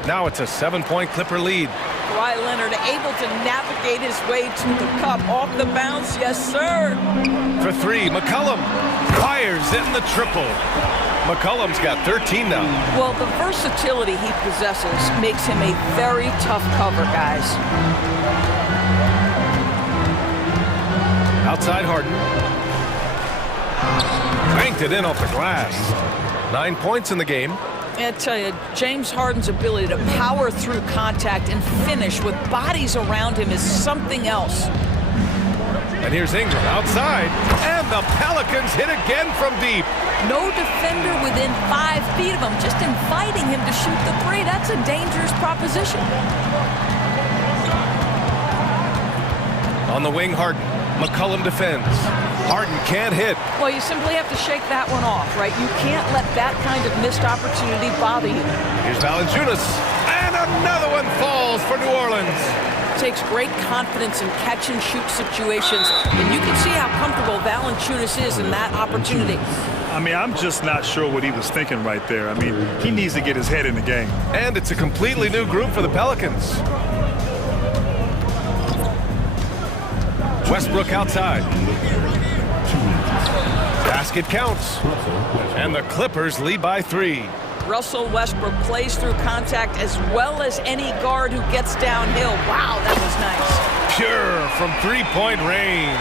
Now it's a 7-point Clipper lead. Kawhi Leonard able to navigate his way to the cup. Off the bounce, yes, sir. For 3, McCollum fires in the triple. McCollum's got 13 now. Well, the versatility he possesses makes him a very tough cover, guys. Outside Harden. Banked it in off the glass. 9 points in the game. I tell you, James Harden's ability to power through contact and finish with bodies around him is something else. And here's Ingram outside. And the Pelicans hit again from deep. No defender within 5 feet of him, just inviting him to shoot the three. That's a dangerous proposition. On the wing, Harden. McCollum defends. Harden can't hit. Well, you simply have to shake that one off, right? You can't let that kind of missed opportunity bother you. Here's Valanciunas. And another one falls for New Orleans. Takes great confidence in catch-and-shoot situations, and you can see how comfortable Valanciunas is in that opportunity. I mean, I'm just not sure what he was thinking right there. I mean, he needs to get his head in the game. And it's a completely new group for the Pelicans. Westbrook outside. Basket counts. And the Clippers lead by 3. Russell Westbrook plays through contact as well as any guard who gets downhill. Wow, that was nice. Pure from three-point range.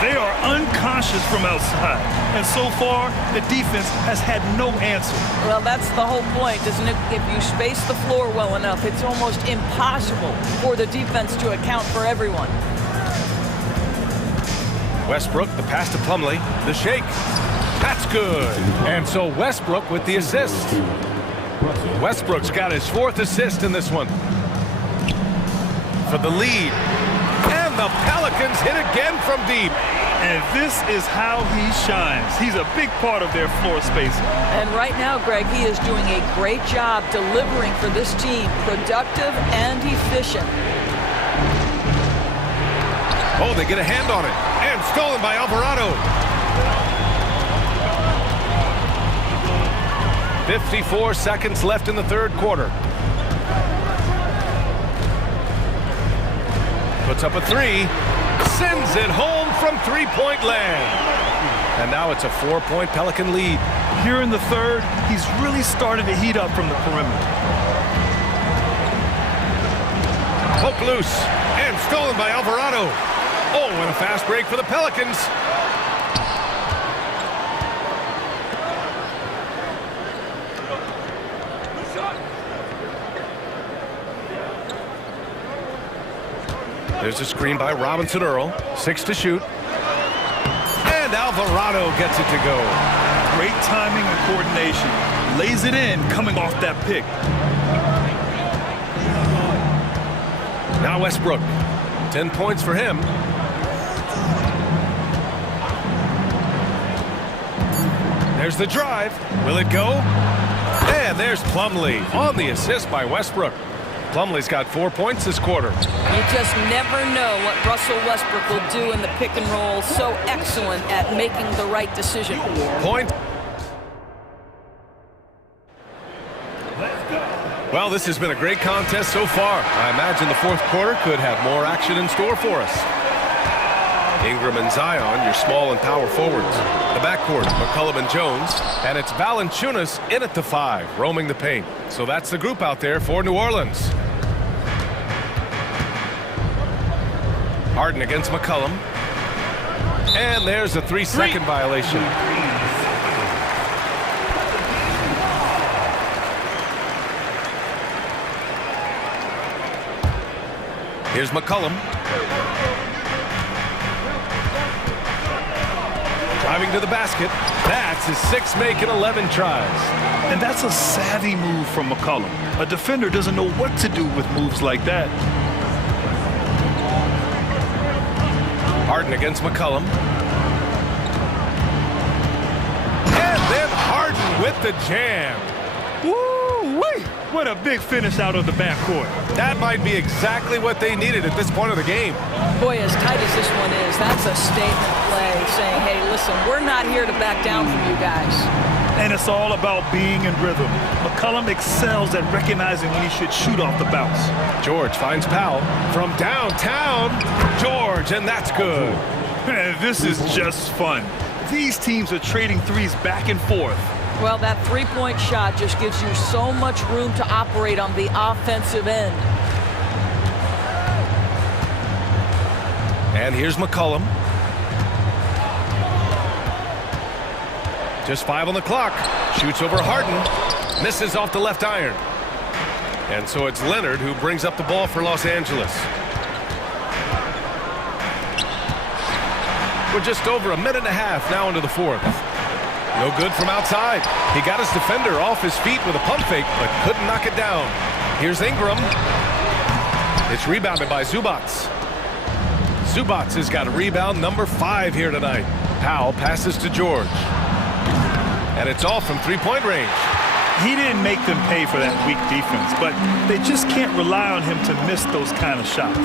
They are unconscious from outside. And so far, the defense has had no answer. Well, that's the whole point, isn't it? If you space the floor well enough, it's almost impossible for the defense to account for everyone. Westbrook, the pass to Plumlee, the shake. That's good. And so Westbrook with the assist. Westbrook's got his 4th assist in this one. For the lead. And the Pelicans hit again from deep. And this is how he shines. He's a big part of their floor space. And right now, Greg, he is doing a great job delivering for this team. Productive and efficient. Oh, they get a hand on it. And stolen by Alvarado. 54 seconds left in the 3rd quarter. Puts up a 3. Sends it home from three-point land. And now it's a 4-point Pelican lead. Here in the 3rd, he's really started to heat up from the perimeter. Poke loose. And stolen by Alvarado. Oh, and a fast break for the Pelicans. There's a screen by Robinson Earl. 6 to shoot. And Alvarado gets it to go. Great timing and coordination. Lays it in coming off that pick. Now Westbrook. 10 points for him. There's the drive. Will it go? And there's Plumlee on the assist by Westbrook. Plumlee's got 4 points this quarter. You just never know what Russell Westbrook will do in the pick and roll. So excellent at making the right decision. Point. Well, this has been a great contest so far. I imagine the 4th quarter could have more action in store for us. Ingram and Zion, your small and power forwards. The backcourt, McCollum and Jones. And it's Valanciunas in at the 5, roaming the paint. So that's the group out there for New Orleans. Harden against McCollum. And there's a 3-second violation. Here's McCollum. Driving to the basket. That's his 6th make in 11 tries. And that's a savvy move from McCollum. A defender doesn't know what to do with moves like that. Harden against McCollum. And then Harden with the jam. Woo-wee! What a big finish out of the backcourt. That might be exactly what they needed at this point of the game. Boy, as tight as this one is, that's a statement play saying, hey, listen, we're not here to back down from you guys. And it's all about being in rhythm. McCollum excels at recognizing when he should shoot off the bounce. George finds Powell from downtown. George, and that's good. Man, this is just fun. These teams are trading threes back and forth. Well, that 3-point shot just gives you so much room to operate on the offensive end. And here's McCollum. Just 5 on the clock. Shoots over Harden. Misses off the left iron. And so it's Leonard who brings up the ball for Los Angeles. We're just over a minute and a half now into the fourth. No good from outside. He got his defender off his feet with a pump fake, but couldn't knock it down. Here's Ingram. It's rebounded by Zubats. Zubats has got a rebound number 5 here tonight. Powell passes to George. And it's off from three-point range. He didn't make them pay for that weak defense, but they just can't rely on him to miss those kind of shots.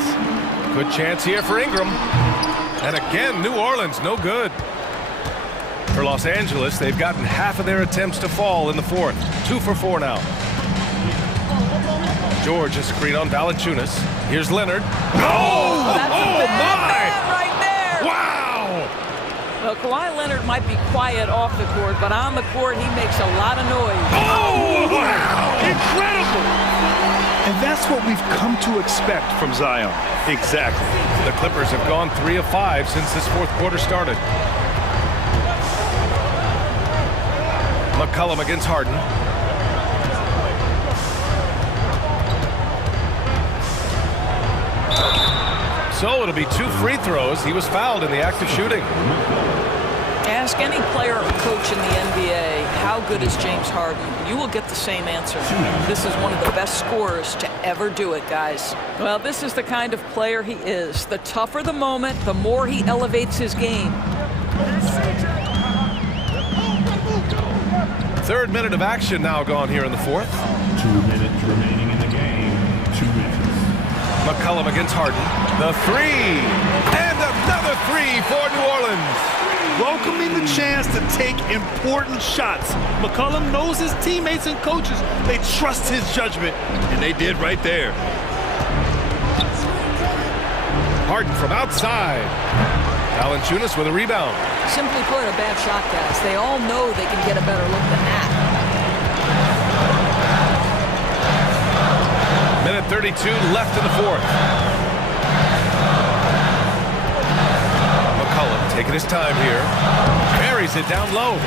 Good chance here for Ingram. And again, New Orleans, no good. For Los Angeles, they've gotten half of their attempts to fall in the fourth. 2 for 4 now. George is screen on Valanciunas. Here's Leonard. Oh, that's a bad right there. Wow! Well, Kawhi Leonard might be quiet off the court, but on the court, he makes a lot of noise. Oh, wow! Incredible! And that's what we've come to expect from Zion. Exactly. The Clippers have gone 3 of 5 since this fourth quarter started. McCollum against Harden. So it'll be 2 free throws. He was fouled in the act of shooting. Ask any player or coach in the NBA, how good is James Harden? You will get the same answer. This is one of the best scorers to ever do it, guys. Well, this is the kind of player he is. The tougher the moment, the more he elevates his game. Third minute of action now gone here in the fourth. 2 minutes remaining in the game. 2 minutes. McCollum against Harden. The 3. And another 3 for New Orleans. Welcoming the chance to take important shots. McCollum knows his teammates and coaches. They trust his judgment, and they did right there. Harden from outside. Valanciunas with a rebound. Simply put, a bad shot, guys. They all know they can get a better look than that. Minute 32 left in the fourth. McCollum taking his time here. Buries it down low.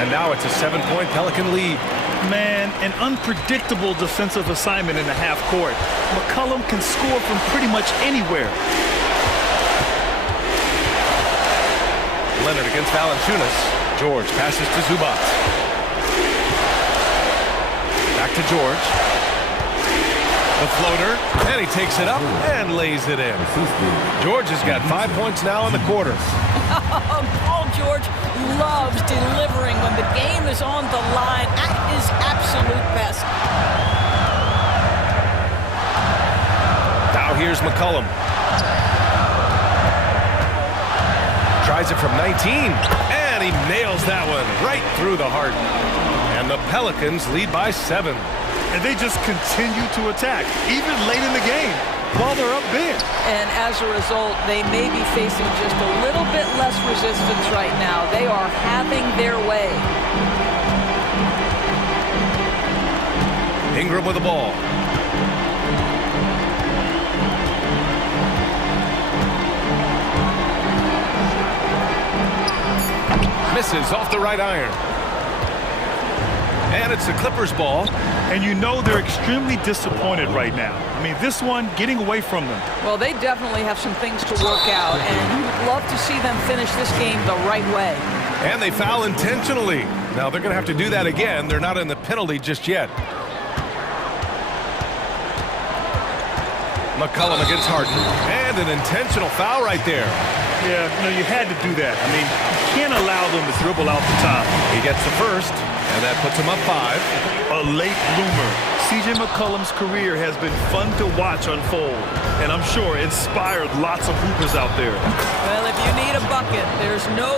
And now it's a 7-point Pelican lead. Man, an unpredictable defensive assignment in the half court. McCollum can score from pretty much anywhere. Leonard against Valanciunas. George passes to Zubats. Back to George. The floater, and he takes it up and lays it in. George has got 5 points now in the quarter. Paul George loves delivering when the game is on the line at his absolute best. Now here's McCollum. Tries it from 19, and he nails that one right through the heart. And the Pelicans lead by 7. And they just continue to attack, even late in the game, while they're up big. And as a result, they may be facing just a little bit less resistance right now. They are having their way. Ingram with the ball. Misses off the right iron. And it's the Clippers' ball. And you know they're extremely disappointed right now. I mean, this one getting away from them. Well, they definitely have some things to work out, and you would love to see them finish this game the right way. And they foul intentionally. Now they're going to have to do that again. They're not in the penalty just yet. McCollum against Harden. And an intentional foul right there. Yeah, no, you had to do that. I mean, you can't allow them to dribble out the top. He gets the first, and that puts him up 5. A late bloomer. C.J. McCollum's career has been fun to watch unfold, and I'm sure inspired lots of hoopers out there. Well, if you need a bucket, there's no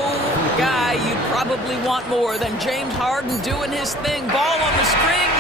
guy you'd probably want more than James Harden doing his thing. Ball on the string.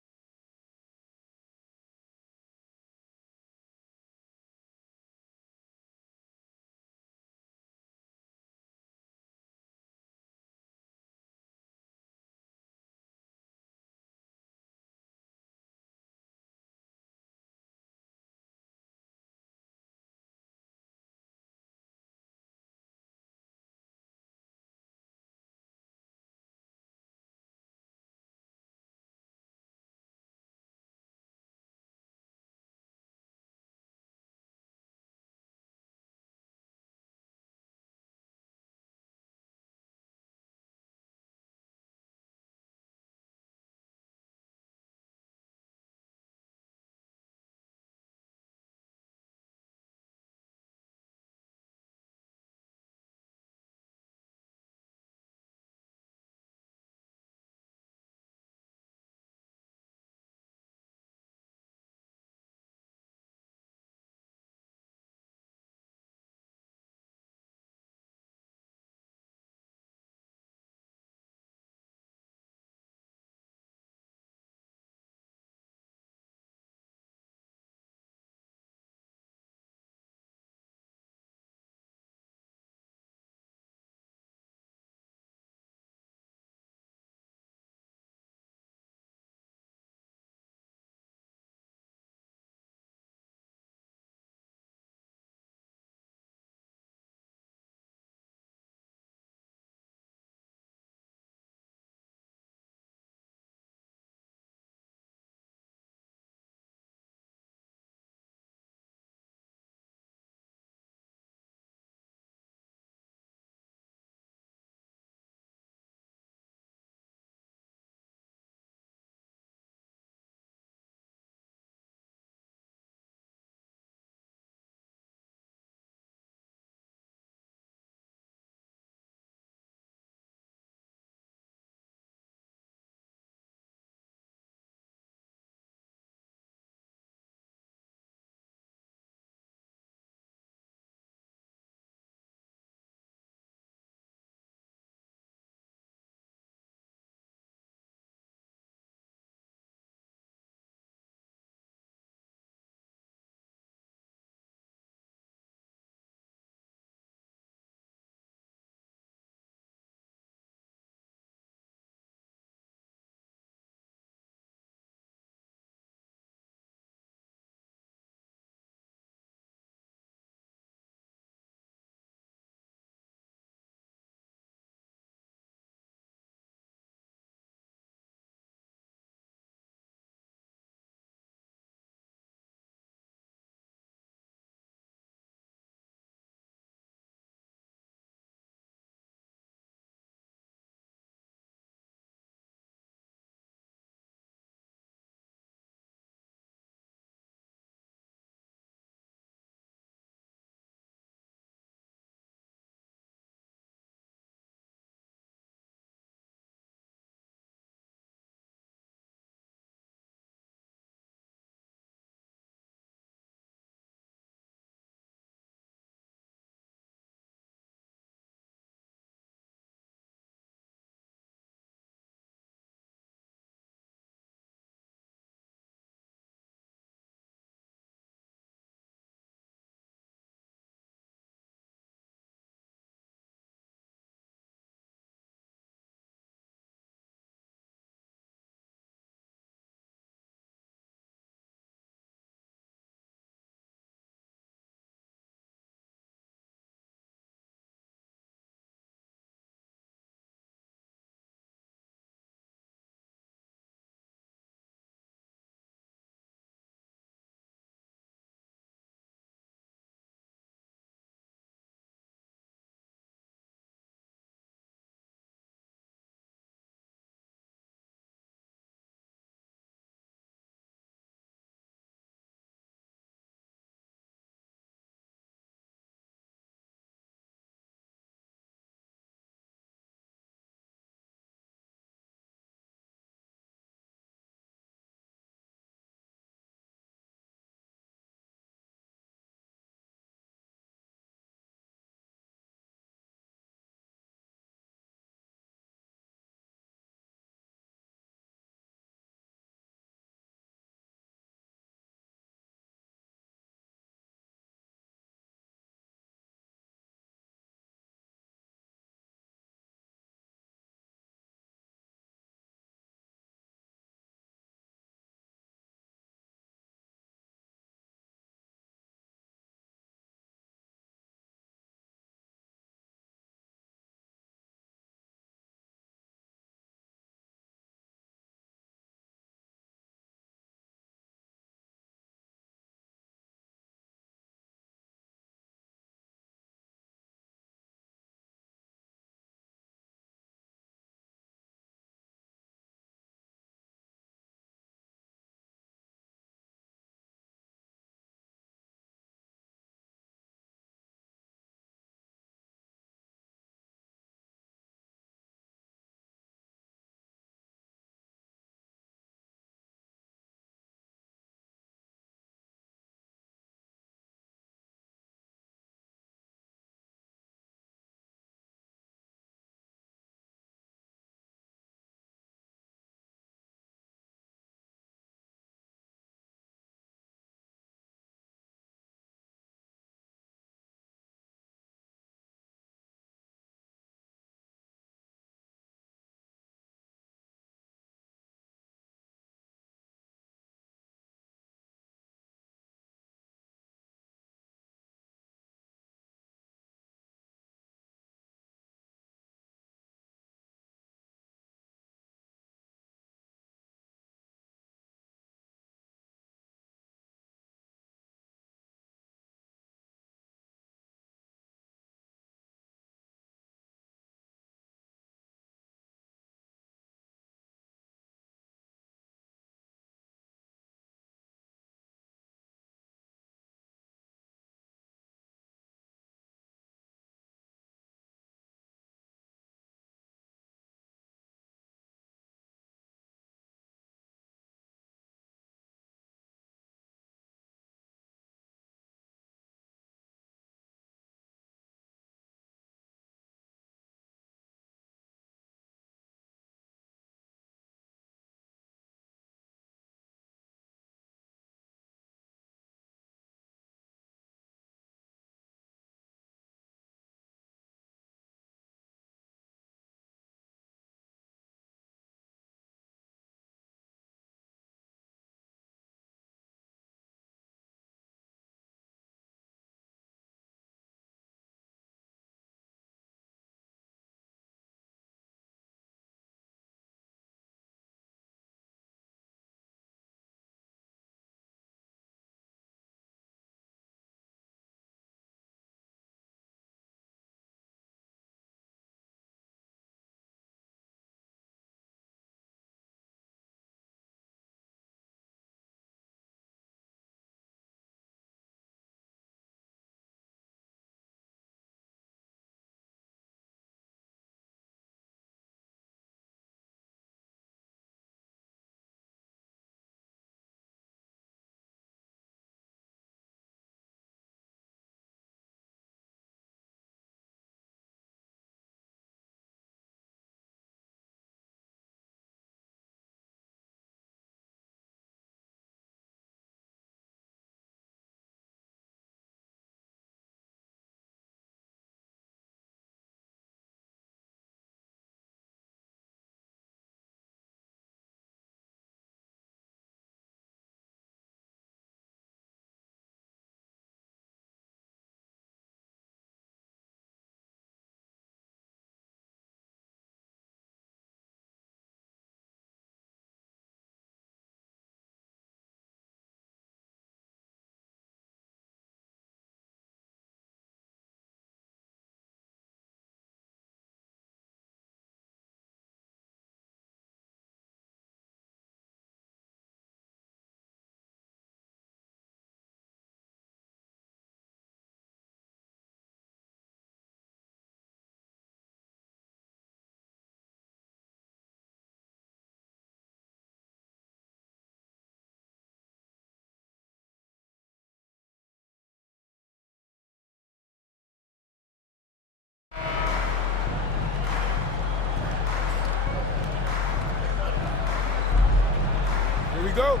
Here we go.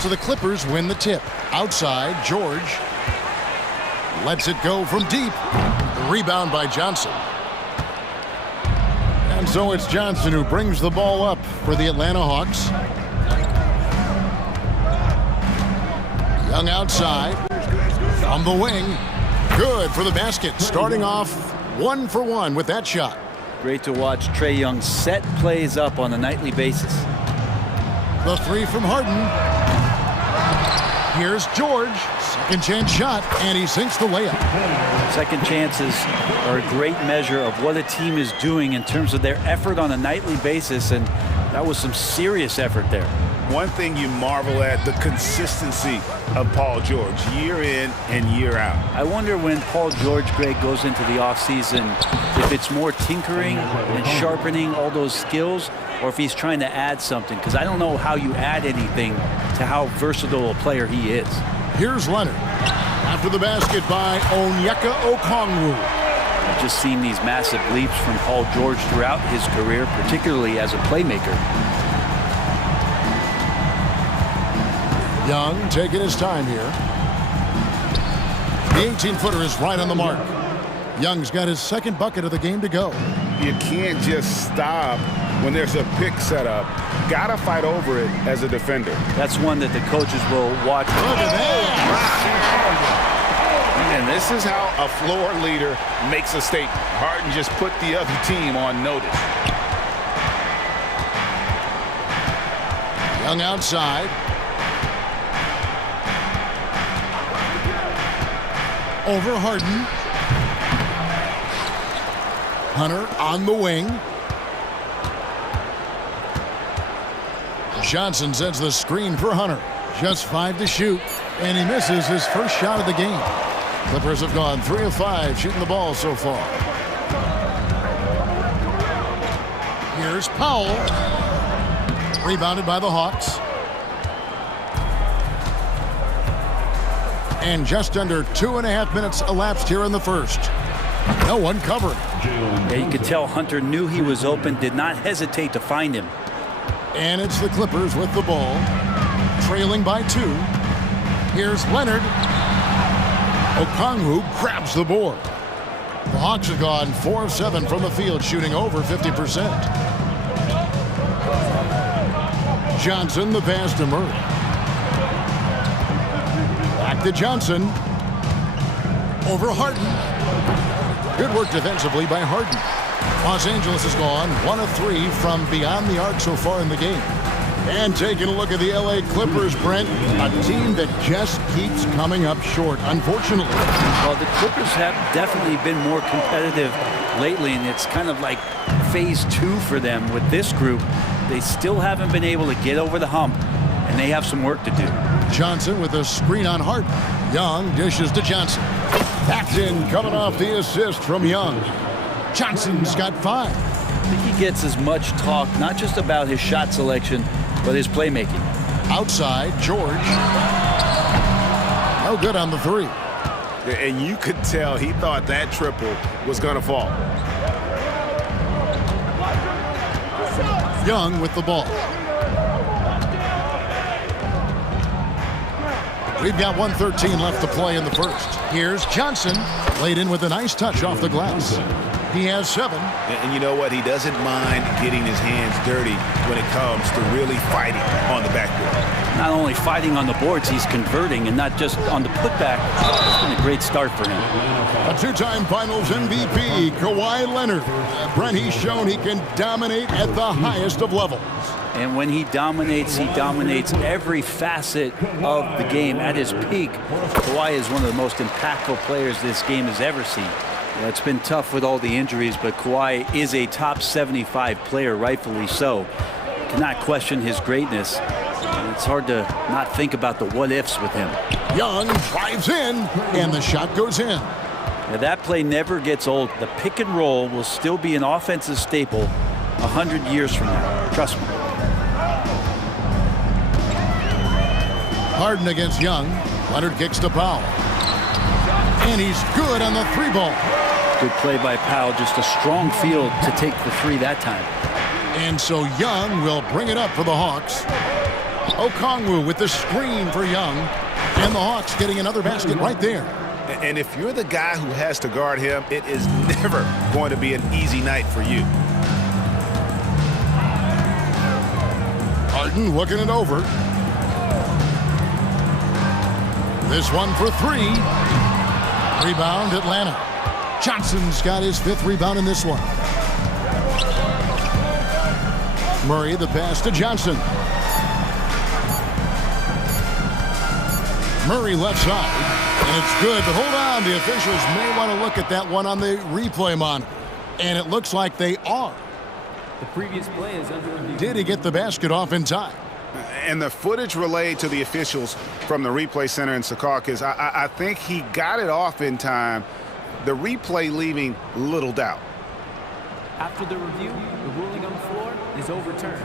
So the Clippers win the tip. Outside, George lets it go from deep. The rebound by Johnson. And so it's Johnson who brings the ball up for the Atlanta Hawks. Young outside. From the wing. Good for the basket. Starting off 1 for 1 with that shot. Great to watch Trae Young set plays up on a nightly basis. The three from Harden. Here's George. Second chance shot, and he sinks the layup. Second chances are a great measure of what a team is doing in terms of their effort on a nightly basis, and that was some serious effort there. One thing you marvel at, the consistency of Paul George, year in and year out. I wonder when Paul George, Greg, goes into the offseason, if it's more tinkering and sharpening all those skills, or if he's trying to add something, because I don't know how you add anything to how versatile a player he is. Here's Leonard. After the basket by Onyeka Okongwu. I've just seen these massive leaps from Paul George throughout his career, particularly as a playmaker. Young taking his time here. The 18-footer is right on the mark. Young's got his second bucket of the game to go. You can't just stop when there's a pick set up. Gotta fight over it as a defender. That's one that the coaches will watch. Look at that! And this is how a floor leader makes a statement. Harden just put the other team on notice. Young outside. Over Harden. Hunter on the wing. Johnson sends the screen for Hunter. Just 5 to shoot, and he misses his first shot of the game. Clippers have gone 3 of 5 shooting the ball so far. Here's Powell. Rebounded by the Hawks. And just under 2.5 minutes elapsed here in the first. No one covering. Yeah, you could tell Hunter knew he was open, did not hesitate to find him. And it's the Clippers with the ball, trailing by 2. Here's Leonard. Okongwu grabs the board. The Hawks have gone 4 of 7 from the field, shooting over 50%. Johnson, the pass to Murray. Back to Johnson. Over Harden. Good work defensively by Harden. Los Angeles has gone 1 of 3 from beyond the arc so far in the game. And taking a look at the LA Clippers, Brent, a team that just keeps coming up short, unfortunately. Well, the Clippers have definitely been more competitive lately, and it's kind of like phase 2 for them with this group. They still haven't been able to get over the hump, and they have some work to do. Johnson with a screen on Harden. Young dishes to Johnson. Backed in, coming off the assist from Young. Johnson's got 5. I think he gets as much talk, not just about his shot selection, but his playmaking. Outside, George. No good on the 3. And you could tell he thought that triple was going to fall. Young with the ball. We've got 1:13 left to play in the first. Here's Johnson, laid in with a nice touch off the glass. He has 7. And you know what? He doesn't mind getting his hands dirty when it comes to really fighting on the backboard. Not only fighting on the boards, he's converting, and not just on the putback. It's been a great start for him. A 2-time Finals MVP, Kawhi Leonard. Brent, he's shown he can dominate at the highest of levels. And when he dominates every facet of the game. At his peak, Kawhi is one of the most impactful players this game has ever seen. Yeah, it's been tough with all the injuries, but Kawhi is a top 75 player, rightfully so. Cannot question his greatness. It's hard to not think about the what-ifs with him. Young drives in, and the shot goes in. Now, that play never gets old. The pick and roll will still be an offensive staple 100 years from now. Trust me. Harden against Young. Leonard kicks to Powell. And he's good on the 3 ball. Good play by Powell. Just a strong field to take the 3 that time. And so Young will bring it up for the Hawks. Okongwu with the screen for Young. And the Hawks getting another basket right there. And if you're the guy who has to guard him, it is never going to be an easy night for you. Harden looking it over. This one for three. Rebound, Atlanta. Johnson's got his 5th rebound in this one. Murray, the pass to Johnson. Murray left side, and it's good, but hold on. The officials may want to look at that one on the replay monitor, and it looks like they are. The previous play is under review. Did he get the basket off in time? And the footage relayed to the officials from the replay center in Secaucus, I think he got it off in time. The replay leaving little doubt. After the review, the ruling on the floor is overturned.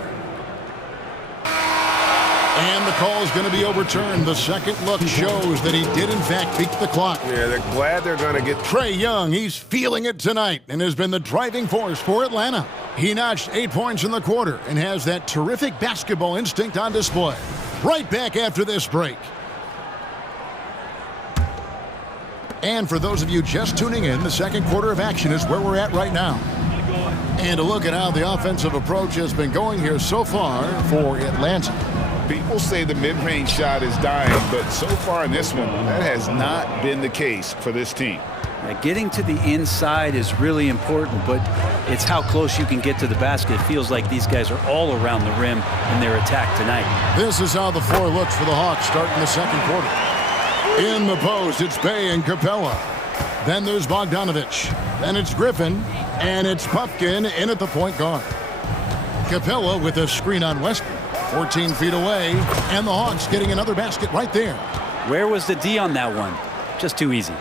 And the call is going to be overturned. The second look shows that he did, in fact, beat the clock. Yeah, they're glad they're going to get... Trae Young, he's feeling it tonight and has been the driving force for Atlanta. He notched 8 points in the quarter and has that terrific basketball instinct on display. Right back after this break. And for those of you just tuning in, the second quarter of action is where we're at right now. And a look at how the offensive approach has been going here so far for Atlanta. People say the mid-range shot is dying, but so far in this one, that has not been the case for this team. Getting to the inside is really important, but it's how close you can get to the basket. It feels like these guys are all around the rim in their attack tonight. This is how the floor looks for the Hawks starting the second quarter. In the post, it's Bay and Capella. Then there's Bogdanovich. Then it's Griffin. And it's Puffkin in at the point guard. Capella with a screen on Westbrook. 14 feet away. And the Hawks getting another basket right there. Where was the D on that one? Just too easy.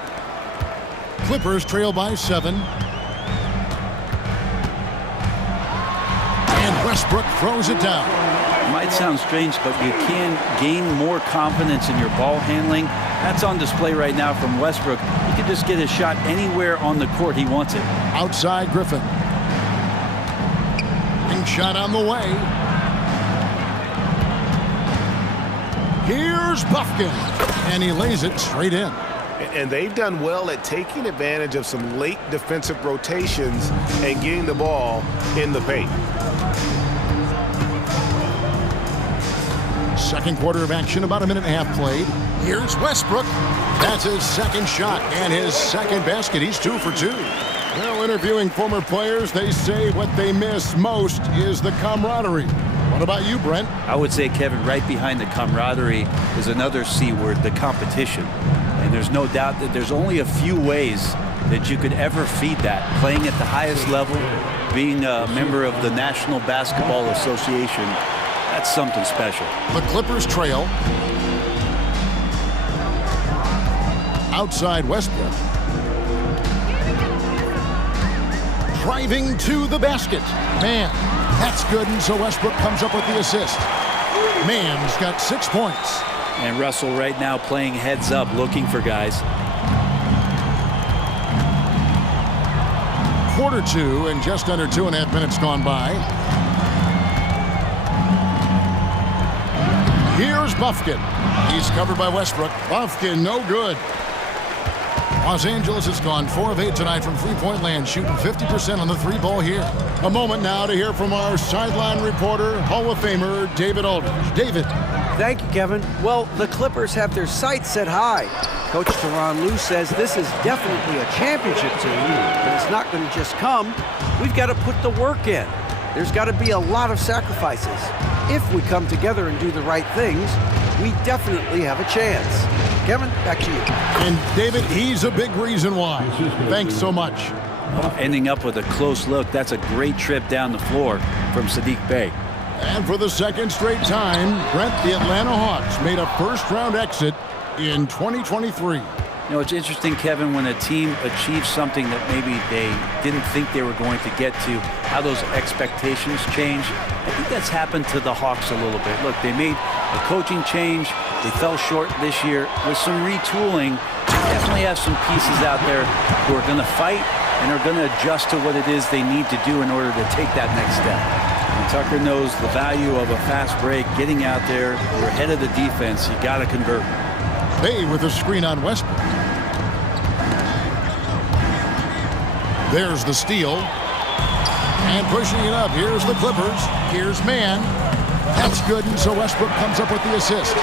Clippers trail by 7. And Westbrook throws it down. It might sound strange, but you can gain more confidence in your ball handling. That's on display right now from Westbrook. He can just get his shot anywhere on the court he wants it. Outside Griffin. Pink shot on the way. Here's Puffkin. And he lays it straight in. And they've done well at taking advantage of some late defensive rotations and getting the ball in the paint. Second quarter of action, about a minute and a half played. Here's Westbrook. That's his second shot and his second basket. He's 2 for 2. Well, interviewing former players, they say what they miss most is the camaraderie. What about you, Brent? I would say, Kevin, right behind the camaraderie is another C word, the competition. And there's no doubt that there's only a few ways that you could ever feed that. Playing at the highest level, being a member of the National Basketball Association, that's something special. The Clippers trail. Outside Westbrook. Driving to the basket. Man, that's good, and so Westbrook comes up with the assist. Man's got 6 points. And Russell right now playing heads up, looking for guys. Quarter 2 and just under 2.5 minutes gone by. Here's Buffkin. He's covered by Westbrook. Buffkin, no good. Los Angeles has gone 4 of 8 tonight from three-point land, shooting 50% on the 3-ball here. A moment now to hear from our sideline reporter, Hall of Famer David Aldridge. David. Thank you, Kevin. Well, the Clippers have their sights set high. Coach Tyronn Lue says this is definitely a championship team, but it's not going to just come. We've got to put the work in. There's got to be a lot of sacrifices. If we come together and do the right things, we definitely have a chance. Kevin, back to you. And David, he's a big reason why. Thanks so much. Ending up with a close look. That's a great trip down the floor from Saddiq Bey. And for the second straight time, Brent, the Atlanta Hawks made a first-round exit in 2023. You know, it's interesting, Kevin, when a team achieves something that maybe they didn't think they were going to get to, how those expectations change. I think that's happened to the Hawks a little bit. Look, they made a coaching change. They fell short this year. With some retooling, they definitely have some pieces out there who are going to fight and are going to adjust to what it is they need to do in order to take that next step. And Tucker knows the value of a fast break, getting out there. You're ahead of the defense. You got to convert. Bay with a screen on Westbrook. There's the steal. And pushing it up. Here's the Clippers. Here's man. That's good, and so Westbrook comes up with the assist.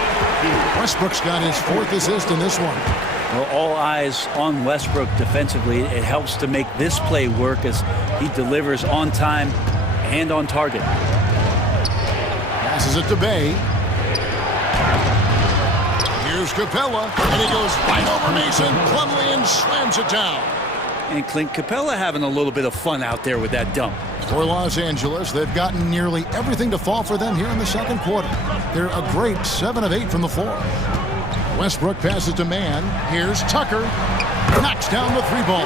Westbrook's got his 4th assist in this one. Well, all eyes on Westbrook defensively. It helps to make this play work as he delivers on time and on target. Passes it to Bay. Here's Capella, and he goes right over Mason, Plumlee, and slams it down. And Clint Capella having a little bit of fun out there with that dunk. For Los Angeles, they've gotten nearly everything to fall for them here in the second quarter. They're a great 7 of 8 from the floor. Westbrook passes to man. Here's Tucker. Knocks down the 3-ball.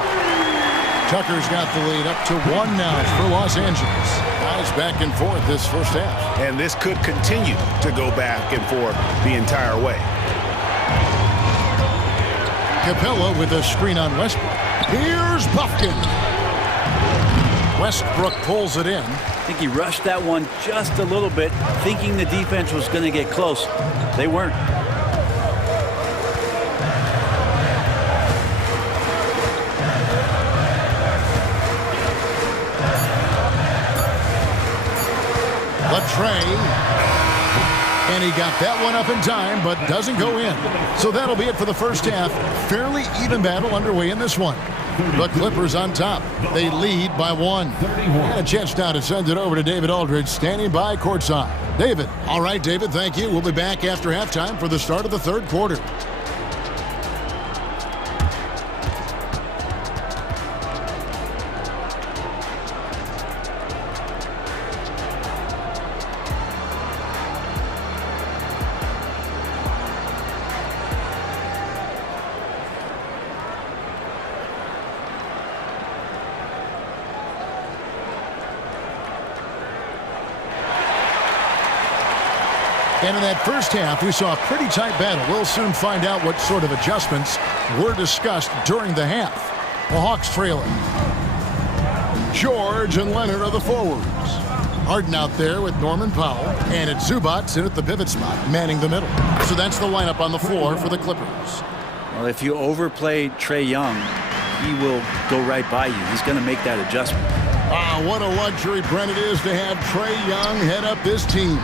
Tucker's got the lead up to 1 now for Los Angeles. Guys back and forth this first half. And this could continue to go back and forth the entire way. Capella with a screen on Westbrook. Here's Buffkin. Westbrook pulls it in. I think he rushed that one just a little bit, thinking the defense was going to get close. They weren't. Latrey. And he got that one up in time, but doesn't go in. So that'll be it for the first half. Fairly even battle underway in this one. The Clippers on top. They lead by 1. And a chance now to send it over to David Aldridge, standing by courtside. David. All right, David, thank you. We'll be back after halftime for the start of the third quarter. And in that first half, we saw a pretty tight battle. We'll soon find out what sort of adjustments were discussed during the half. The Hawks trailing. George and Leonard are the forwards. Harden out there with Norman Powell. And it's Zubac in at the pivot spot, manning the middle. So that's the lineup on the floor for the Clippers. Well, if you overplay Trae Young, he will go right by you. He's going to make that adjustment. Ah, what a luxury, Brent, it is to have Trae Young head up this team.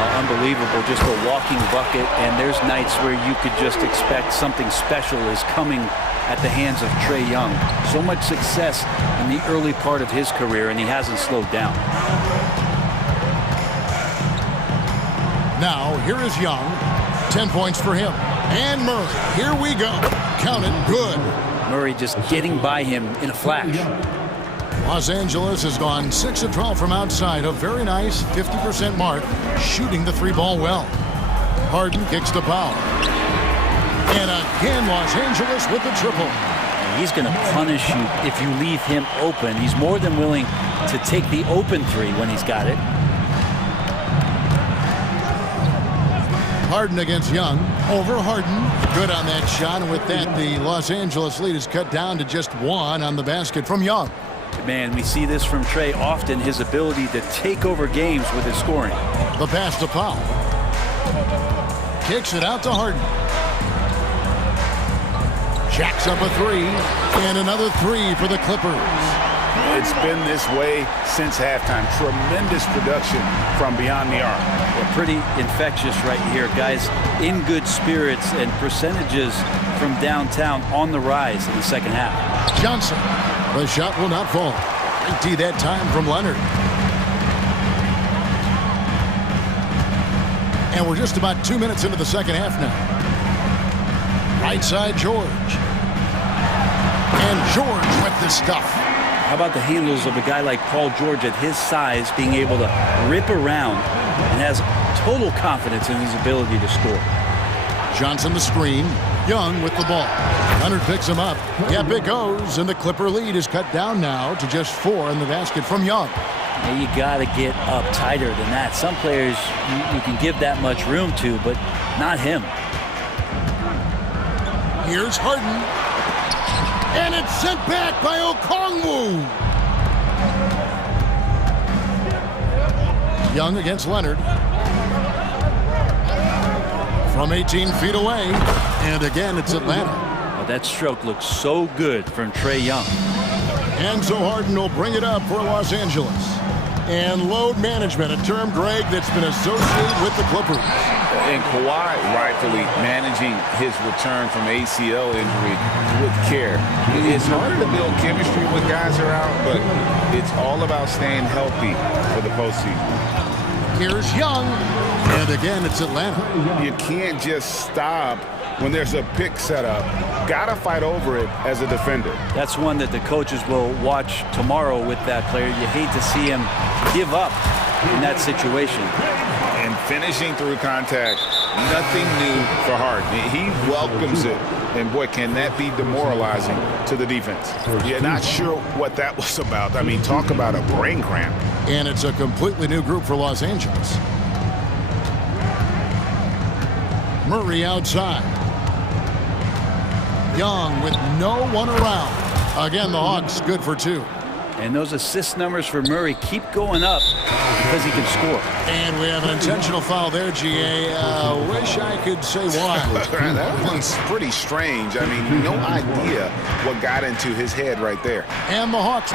Unbelievable, just a walking bucket, and there's nights where you could just expect something special is coming at the hands of Trae Young. So much success in the early part of his career, and he hasn't slowed down. Now, here is Young. 10 points for him. And Murray, here we go. Count it, good. Murray just getting by him in a flash. Los Angeles has gone 6 of 12 from outside, a very nice 50% mark, shooting the 3-ball well. Harden kicks to Powell. And again, Los Angeles with the triple. He's going to punish you if you leave him open. He's more than willing to take the open 3 when he's got it. Harden against Young. Over Harden. Good on that shot, and with that, the Los Angeles lead is cut down to just 1 on the basket from Young. Man, we see this from Trae often, his ability to take over games with his scoring. The pass to Powell. Kicks it out to Harden. Jacks up a 3, and another 3 for the Clippers. It's been this way since halftime. Tremendous production from beyond the arc. Well, pretty infectious right here. Guys in good spirits, and percentages from downtown on the rise in the second half. Johnson. The shot will not fall. Empty that time from Leonard. And we're just about 2 minutes into the second half now. Right side, George. And George with the stuff. How about the handles of a guy like Paul George at his size, being able to rip around and has total confidence in his ability to score. Johnson the screen. Young with the ball. Leonard picks him up. Yep, it goes, and the Clipper lead is cut down now to just 4 in the basket from Young. Now you got to get up tighter than that. Some players you can give that much room to, but not him. Here's Harden. And it's sent back by Okongwu. Young against Leonard. From 18 feet away. And again, it's Atlanta. Well, that stroke looks so good from Trae Young. And so Harden will bring it up for Los Angeles. And load management, a term, Greg, that's been associated with the Clippers. And Kawhi rightfully managing his return from ACL injury with care. It's harder to build chemistry when guys are out, but it's all about staying healthy for the postseason. Here's Young. And again, it's Atlanta. You can't just stop when there's a pick set up. Gotta fight over it as a defender. That's one that the coaches will watch tomorrow with that player. You hate to see him give up in that situation. And finishing through contact, nothing new for Harden. He welcomes it. And boy, can that be demoralizing to the defense. You're not sure what that was about. I mean, talk about a brain cramp. And it's a completely new group for Los Angeles. Murray outside. Young with no one around. Again, the Hawks good for 2. And those assist numbers for Murray keep going up because he can score. And we have an intentional foul there, GA. Wish I could say why. That one's pretty strange. I mean, no idea what got into his head right there. And the Hawks.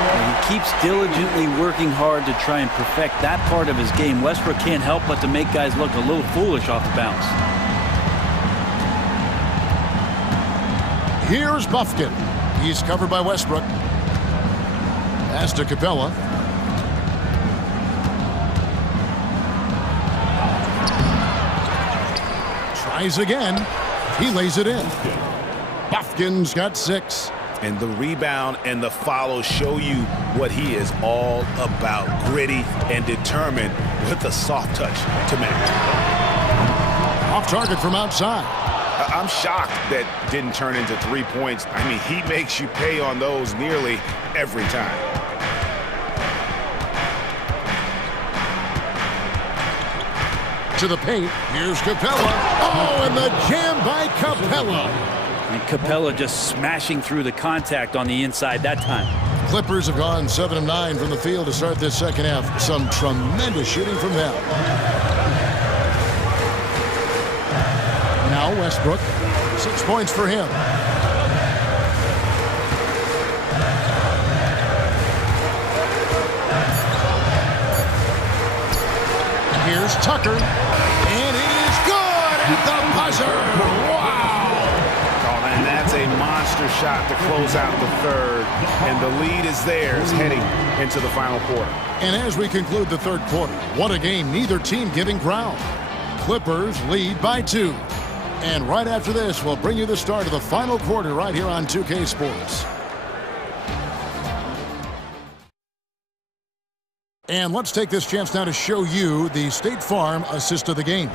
And he keeps diligently working hard to try and perfect that part of his game. Westbrook can't help but to make guys look a little foolish off the bounce. Here's Buffkin. He's covered by Westbrook. Pass to Capella. Tries again. He lays it in. Buffkin's got 6. And the rebound and the follow show you what he is all about. Gritty and determined with a soft touch to match. Off target from outside. I'm shocked that didn't turn into 3 points. I mean, he makes you pay on those nearly every time. To the paint. Here's Capella. Oh, and the jam by Capella. And Capella just smashing through the contact on the inside that time. Clippers have gone 7 of 9 from the field to start this second half. Some tremendous shooting from them. Now Westbrook, 6 points for him. Here's Tucker, and it is good at the buzzer. Wow! Oh, and that's a monster shot to close out the third, and the lead is theirs heading into the final quarter. And as we conclude the third quarter, what a game, neither team giving ground. Clippers lead by 2. And right after this, we'll bring you the start of the final quarter right here on 2K Sports. And let's take this chance now to show you the State Farm assist of the game.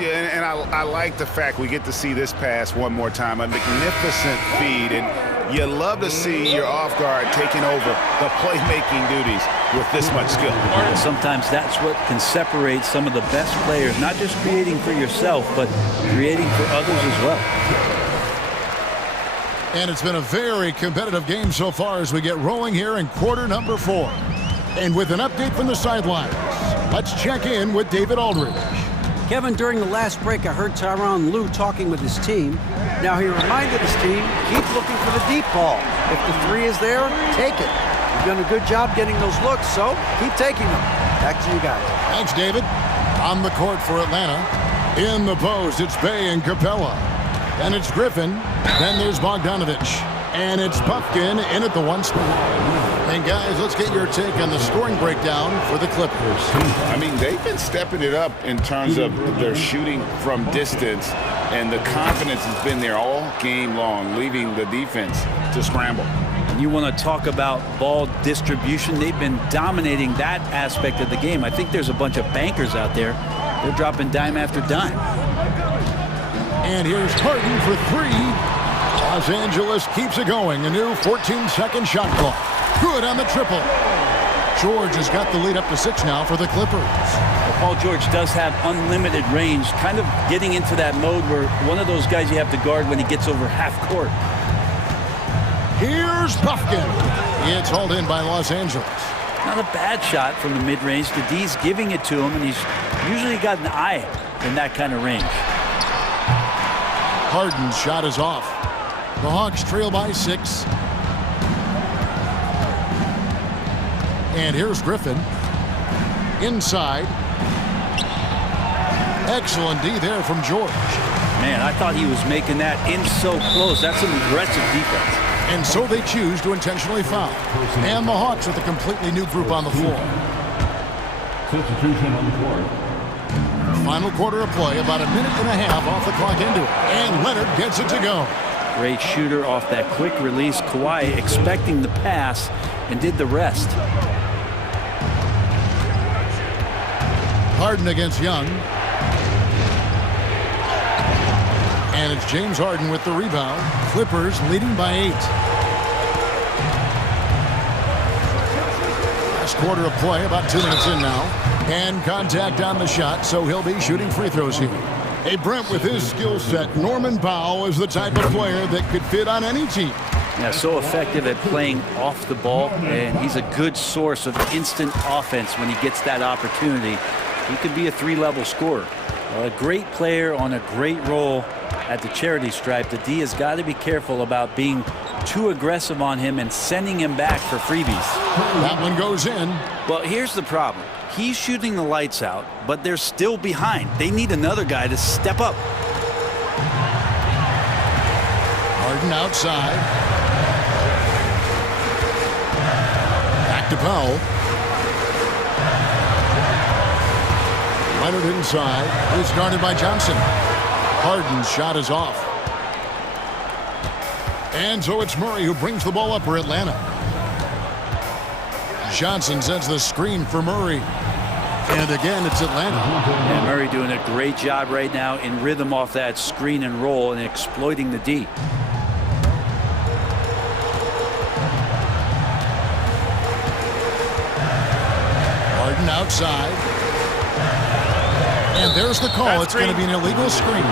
Yeah, and I like the fact we get to see this pass one more time. A magnificent feed, and you love to see your off guard taking over the playmaking duties with this much skill. Sometimes that's what can separate some of the best players, not just creating for yourself, but creating for others as well. And it's been a very competitive game so far as we get rolling here in quarter number 4. And with an update from the sidelines, let's check in with David Aldridge. Kevin, during the last break, I heard Tyronn Lue talking with his team. Now he reminded his team, keep looking for the deep ball. If the 3 is there, take it. You've done a good job getting those looks, so keep taking them. Back to you guys. Thanks, David. On the court for Atlanta. In the post, it's Bay and Capella. And it's Griffin. Then there's Bogdanovich. And it's Buffkin in at the 1 spot. And guys, let's get your take on the scoring breakdown for the Clippers. I mean, they've been stepping it up in terms of their shooting from distance, and the confidence has been there all game long, leaving the defense to scramble. And you want to talk about ball distribution. They've been dominating that aspect of the game. I think there's a bunch of bankers out there. They're dropping dime after dime. And here's Harden for 3. Los Angeles keeps it going. A new 14-second shot clock. Good on the triple. George has got the lead up to 6 now for the Clippers. Well, Paul George does have unlimited range, kind of getting into that mode where one of those guys you have to guard when he gets over half court. Here's Buffkin. It's hauled in by Los Angeles. Not a bad shot from the mid-range. The D's giving it to him, and he's usually got an eye in that kind of range. Harden's shot is off. The Hawks trail by 6. And here's Griffin. Inside. Excellent D there from George. Man, I thought he was making that in so close. That's some aggressive defense. And so they choose to intentionally foul. And the Hawks with a completely new group on the floor. Substitution on the court. Final quarter of play, about a minute and a half off the clock into it. And Leonard gets it to go. Great shooter off that quick release. Kawhi expecting the pass and did the rest. Harden against Young. And it's James Harden with the rebound. Clippers leading by 8. Last quarter of play, about 2 minutes in now. And contact on the shot, so he'll be shooting free throws here. Hey, Brent, with his skill set, Norman Powell is the type of player that could fit on any team. Yeah, so effective at playing off the ball, and he's a good source of instant offense when he gets that opportunity. He could be a 3-level scorer. A great player on a great role at the charity stripe. The D has got to be careful about being too aggressive on him and sending him back for freebies. That one goes in. Well, here's the problem. He's shooting the lights out, but they're still behind. They need another guy to step up. Harden outside. Back to Powell. Leonard inside. He's guarded by Johnson. Harden's shot is off. And so it's Murray who brings the ball up for Atlanta. Johnson sends the screen for Murray. And again, it's Atlanta. And Murray doing a great job right now in rhythm off that screen and roll and exploiting the D. Harden outside. And there's the call. It's going to be an illegal screen.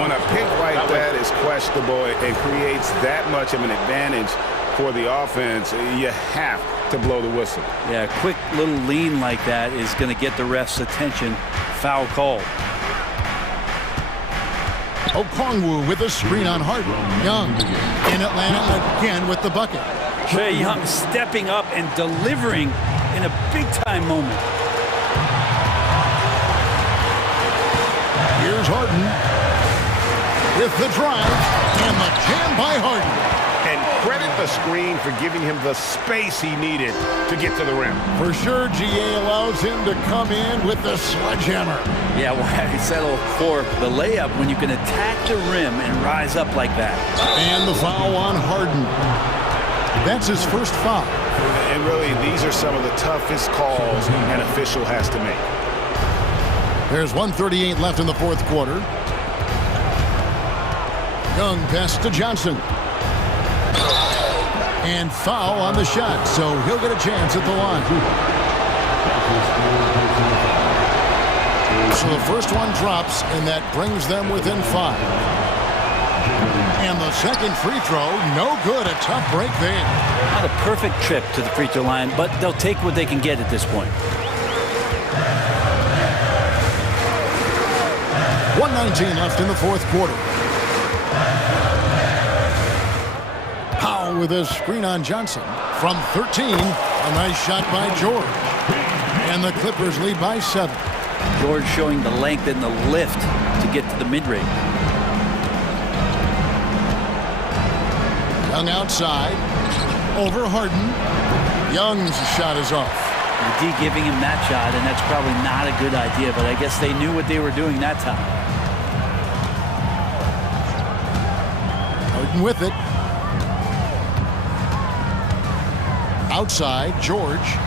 When a pick like that is questionable and creates that much of an advantage for the offense, you have to blow the whistle. Yeah, a quick little lean like that is going to get the ref's attention. Foul call. Okongwu with a screen on Harden. Young in Atlanta again with the bucket. Trae Young stepping up and delivering in a big-time moment. Here's Harden with the drive and the jam by Harden. And credit the screen for giving him the space he needed to get to the rim. For sure, GA allows him to come in with the sledgehammer. Yeah, well, he settled for the layup when you can attack the rim and rise up like that. And the foul on Harden. That's his first foul. And really, these are some of the toughest calls an official has to make. There's 1:38 left in the fourth quarter. Young pass to Johnson. And foul on the shot, so he'll get a chance at the line. So the first one drops, and that brings them within 5. And the second free throw, no good. A tough break there. Not a perfect trip to the free throw line, but they'll take what they can get at this point. 1:19 left in the fourth quarter. Powell with a screen on Johnson. From 13, a nice shot by George. And the Clippers lead by 7. George showing the length and the lift to get to the mid-range. Young outside. Over Harden. Young's shot is off. The D giving him that shot, and that's probably not a good idea, but I guess they knew what they were doing that time. Harden with it. Outside, George.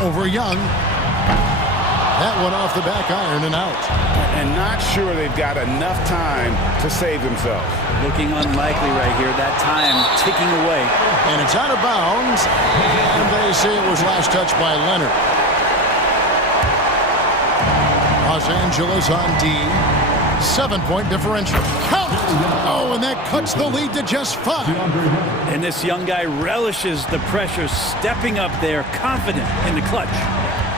Over Young. That one off the back iron and out. And not sure they've got enough time to save themselves. Looking unlikely right here. That time ticking away. And it's out of bounds. And they say it was last touched by Leonard. Los Angeles on D. 7-point differential. Count it. Oh, and that cuts the lead to just 5. And this young guy relishes the pressure, stepping up there, confident in the clutch.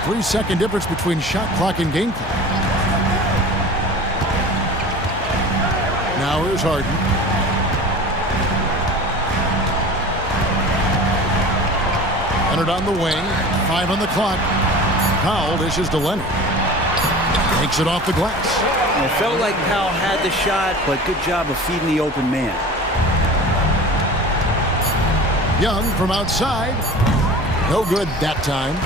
3-second difference between shot clock and game clock. Now here's Harden. Leonard on the wing. 5 on the clock. Powell dishes to Leonard. Takes it off the glass. It felt like Powell had the shot, but good job of feeding the open man. Young from outside. No good that time.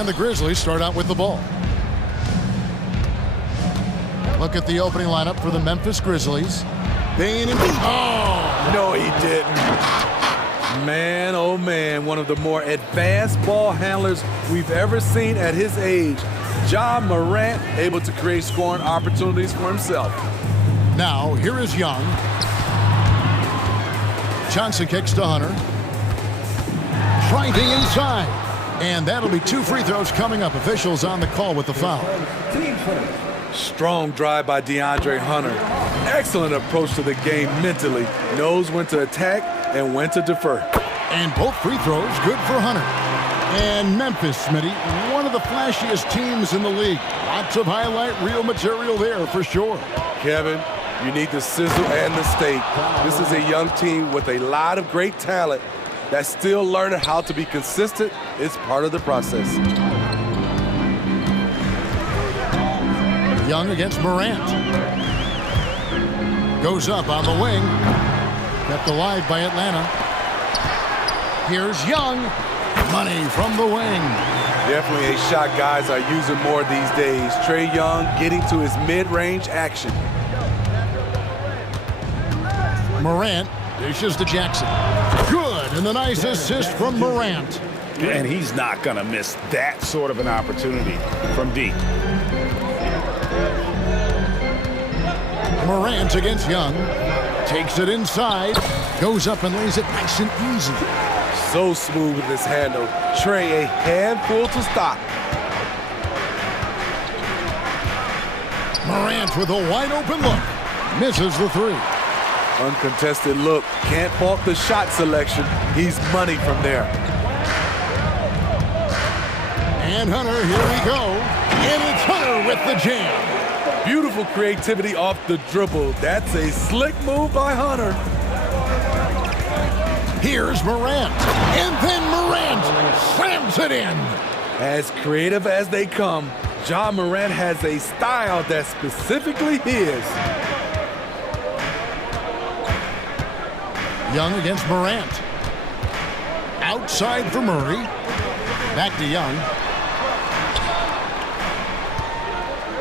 And the Grizzlies start out with the ball. Look at the opening lineup for the Memphis Grizzlies. Bane and oh! No, he didn't. Man, oh man, one of the more advanced ball handlers we've ever seen at his age. Ja Morant able to create scoring opportunities for himself. Now, here is Young. Johnson kicks to Hunter. Driving inside. And that'll be 2 free throws coming up. Officials on the call with the foul. Strong drive by DeAndre Hunter. Excellent approach to the game mentally. Knows when to attack and when to defer. And both free throws good for Hunter. And Memphis, Smitty, one of the flashiest teams in the league. Lots of highlight reel material there for sure. Kevin, you need the sizzle and the steak. This is a young team with a lot of great talent that's still learning how to be consistent. It's part of the process. Young against Morant. Goes up on the wing. Kept alive by Atlanta. Here's Young. Money from the wing. Definitely a shot guys are using more these days. Trae Young getting to his mid-range action. Morant dishes to Jackson. Good, and the nice assist from Morant. And he's not going to miss that sort of an opportunity from deep. Morant against Young. Takes it inside. Goes up and lays it nice and easy. So smooth with his handle. Trae a handful to stop. Morant with a wide open look. Misses the 3. Uncontested look. Can't fault the shot selection. He's money from there. And Hunter, here we go. And it's Hunter with the jam. Beautiful creativity off the dribble. That's a slick move by Hunter. Here's Morant. And then Morant slams it in. As creative as they come, Ja Morant has a style that's specifically his. Young against Morant. Outside for Murray. Back to Young.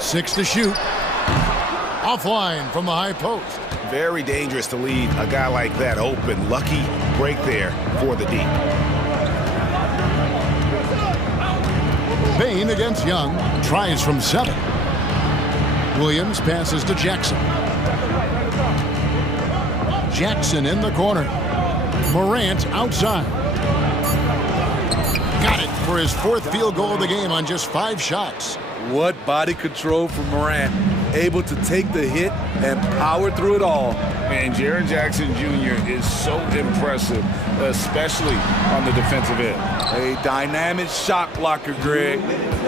6 to shoot. Offline from the high post. Very dangerous to leave a guy like that open. Lucky break there for the D. Bane against Young. Tries from 7. Williams passes to Jackson. Jackson in the corner. Morant outside. Got it for his 4th field goal of the game on just 5 shots. What body control from Morant. Able to take the hit and power through it all. And Jaren Jackson Jr. is so impressive, especially on the defensive end. A dynamic shot blocker, Greg.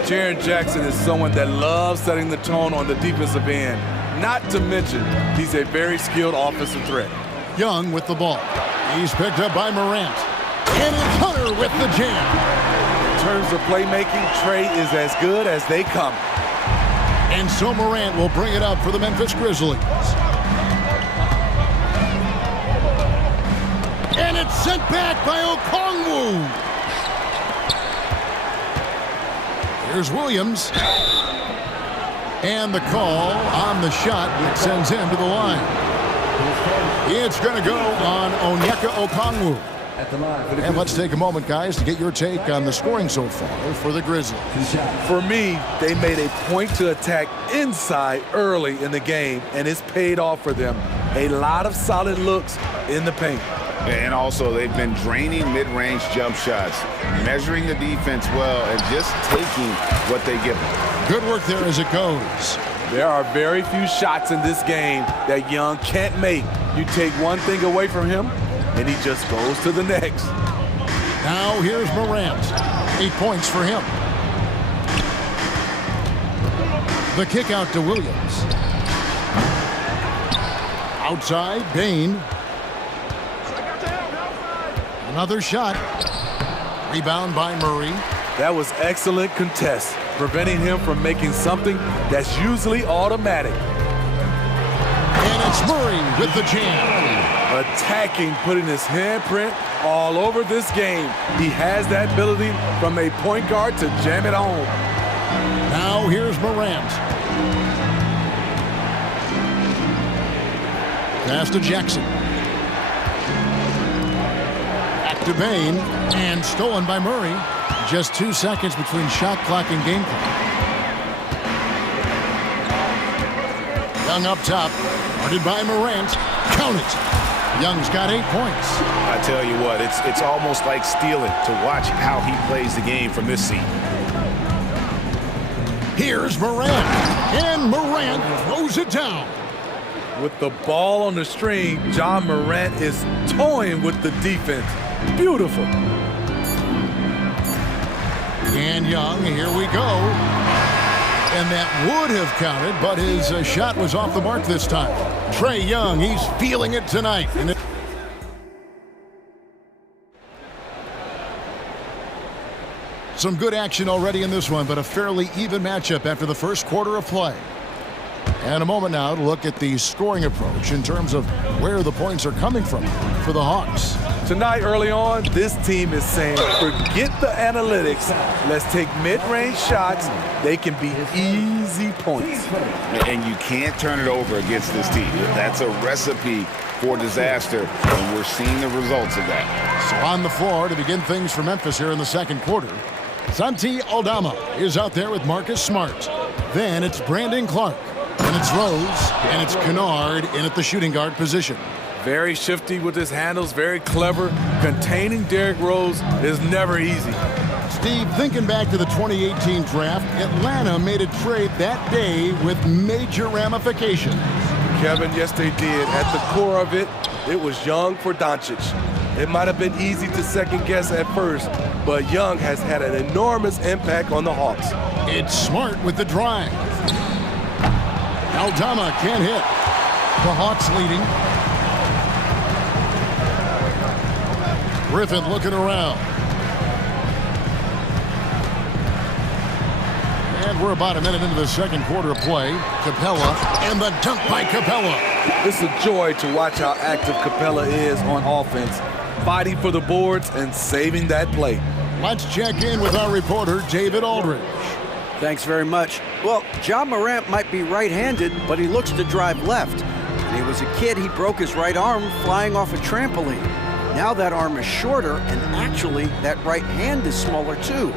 Jaren Jackson is someone that loves setting the tone on the defensive end. Not to mention, he's a very skilled offensive threat. Young with the ball. He's picked up by Morant. And it's Hunter with the jam. In terms of playmaking, Trae is as good as they come. And so Morant will bring it up for the Memphis Grizzlies. And it's sent back by Okongwu. Here's Williams. And the call on the shot that sends him to the line. It's going to go on Onyeka Okongwu. And let's take a moment, guys, to get your take on the scoring so far for the Grizzlies. For me, they made a point to attack inside early in the game, and it's paid off for them. A lot of solid looks in the paint. And also, they've been draining mid-range jump shots, measuring the defense well, and just taking what they give them. Good work there as it goes. There are very few shots in this game that Young can't make. You take one thing away from him, and he just goes to the next. Now here's Morant. 8 points for him. The kick out to Williams. Outside, Bane. Another shot. Rebound by Murray. That was excellent contest, preventing him from making something that's usually automatic. And it's Murray with the jam. attacking, putting his handprint all over this game. He has that ability from a point guard to jam it home. Now here's Morant. Pass to Jackson. Back to Bain, and stolen by Murray. Just 2 seconds between shot clock and game clock. Young up top, guarded by Morant. Count it. Young's got 8 points. I tell you what, it's almost like stealing to watch how he plays the game from this seat. Here's Morant, and Morant throws it down. With the ball on the string, John Morant is toying with the defense. Beautiful. And Young, here we go. And that would have counted, but his shot was off the mark this time. Trae Young, he's feeling it tonight. Some good action already in this one, but a fairly even matchup after the first quarter of play. And a moment now to look at the scoring approach in terms of where the points are coming from for the Hawks. Tonight, early on, this team is saying, forget the analytics. Let's take mid-range shots. They can be easy points. And you can't turn it over against this team. That's a recipe for disaster, and we're seeing the results of that. So on the floor to begin things for Memphis here in the second quarter, Santi Aldama is out there with Marcus Smart. Then it's Brandon Clark, and it's Rose, and it's Kennard in at the shooting guard position. Very shifty with his handles, very clever. Containing Derrick Rose is never easy. Steve, thinking back to the 2018 draft, Atlanta made a trade that day with major ramifications. Kevin, yes they did. At the core of it, it was Young for Doncic. It might have been easy to second guess at first, but Young has had an enormous impact on the Hawks. It's Smart with the drive. Aldama can't hit. The Hawks leading. Griffin looking around. And we're about a minute into the second quarter of play. Capella, and the dunk by Capella. It's a joy to watch how active Capella is on offense, fighting for the boards and saving that play. Let's check in with our reporter, David Aldridge. Thanks very much. Well, John Morant might be right-handed, but he looks to drive left. When he was a kid, he broke his right arm flying off a trampoline. Now that arm is shorter, and actually, that right hand is smaller too.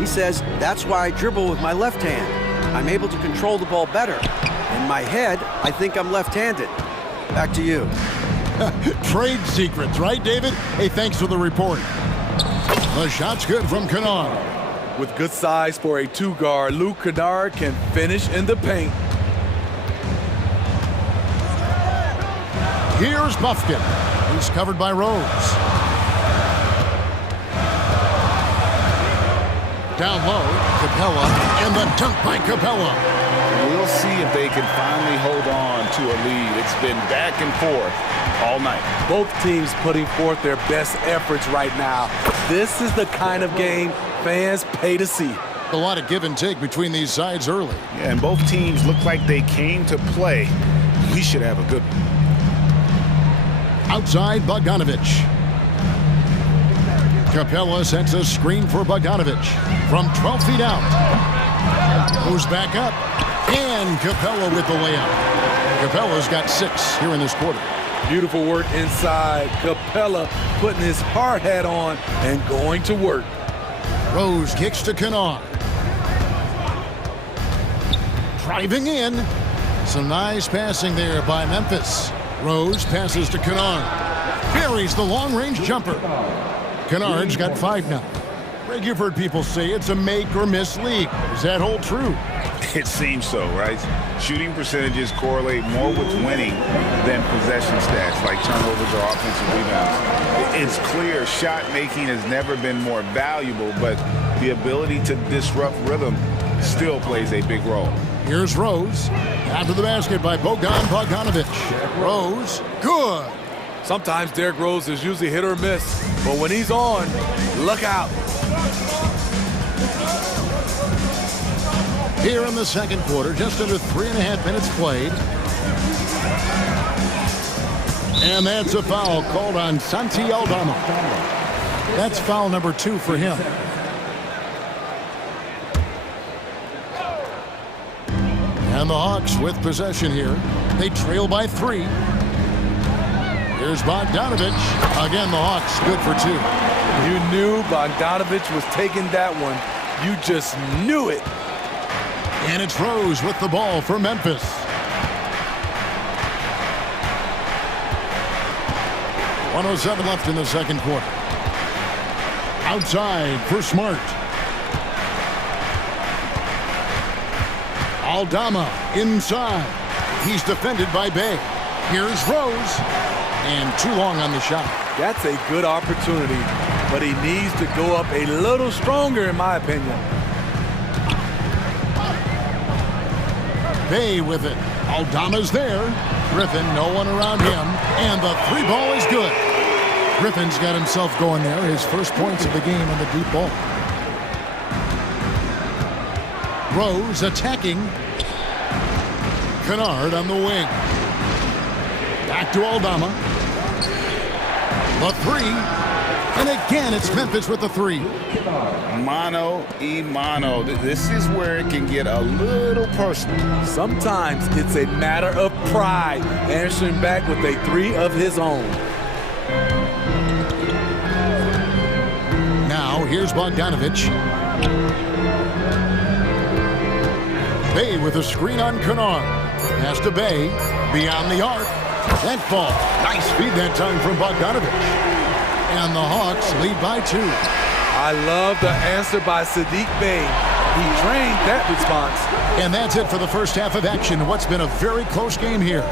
He says, that's why I dribble with my left hand. I'm able to control the ball better. In my head, I think I'm left-handed. Back to you. Trade secrets, right, David? Hey, thanks for the report. The shot's good from Kennard. With good size for a two-guard, Luke Kennard can finish in the paint. Here's Buffkin. He's covered by Rose. Down low, Capella, and the dunk by Capella. We'll see if they can finally hold on to a lead. It's been back and forth all night. Both teams putting forth their best efforts right now. This is the kind of game fans pay to see. A lot of give and take between these sides early. Yeah, and both teams look like they came to play. We should have a good one. Outside, Bogdanovich. Capella sets a screen for Bogdanovich from 12 feet out. Goes back up, and Capella with the layup. Capella's got 6 here in this quarter. Beautiful work inside. Capella putting his hard hat on and going to work. Rose kicks to Kennard. Driving in. Some nice passing there by Memphis. Rose passes to Kennard. Buries the long-range jumper. Kennard's got 5 now. Greg, you've heard people say it's a make-or-miss league. Does that hold true? It seems so, right? Shooting percentages correlate more with winning than possession stats like turnovers or offensive rebounds. It's clear shot making has never been more valuable, but the ability to disrupt rhythm still plays a big role. Here's Rose. After the basket by Bogdanovich. Rose, good. Sometimes Derrick Rose is usually hit or miss, but when he's on, look out. Here in the second quarter, just under 3.5 minutes played. And that's a foul called on Santi Aldama. That's foul number 2 for him. And the Hawks with possession here. They trail by 3. Here's Bogdanovich. Again, the Hawks good for 2. You knew Bogdanovich was taking that one. You just knew it. And it's Rose with the ball for Memphis. .107 left in the second quarter. Outside for Smart. Aldama inside. He's defended by Bay. Here's Rose. And too long on the shot. That's a good opportunity, but he needs to go up a little stronger, in my opinion. Bay with it. Aldama's there. Griffin, no one around him. And the 3 ball is good. Griffin's got himself going there. His first points of the game on the deep ball. Rose attacking. Kennard on the wing. Back to Aldama. The 3. And again, it's Memphis with the 3. Mano y mano. This is where it can get a little personal. Sometimes it's a matter of pride, answering back with a 3 of his own. Now, here's Bogdanovich. Bay with a screen on Kennard. Pass to Bay. Beyond the arc. That ball. Nice feed that time from Bogdanovich. And the Hawks lead by 2. I love the answer by Sadiq Bey. He trained that response. And that's it for the first half of action. What's been a very close game here.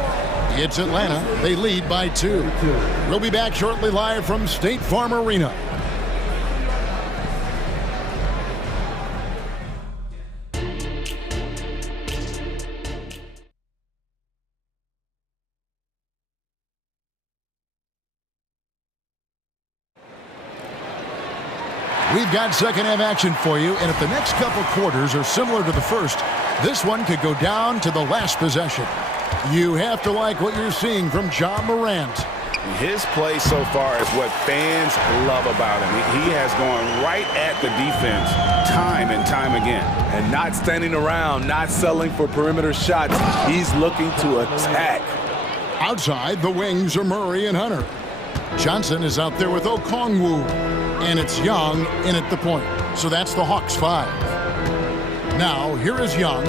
It's Atlanta. They lead by 2. We'll be back shortly live from State Farm Arena. We've got second half action for you, and if the next couple quarters are similar to the first, this one could go down to the last possession. You have to like what you're seeing from Ja Morant. His play so far is what fans love about him. He has gone right at the defense time and time again. And not standing around, not settling for perimeter shots. He's looking to attack. Outside, the wings are Murray and Hunter. Johnson is out there with Okongwu. And it's Young in at the point. So that's the Hawks 5. Now, here is Young.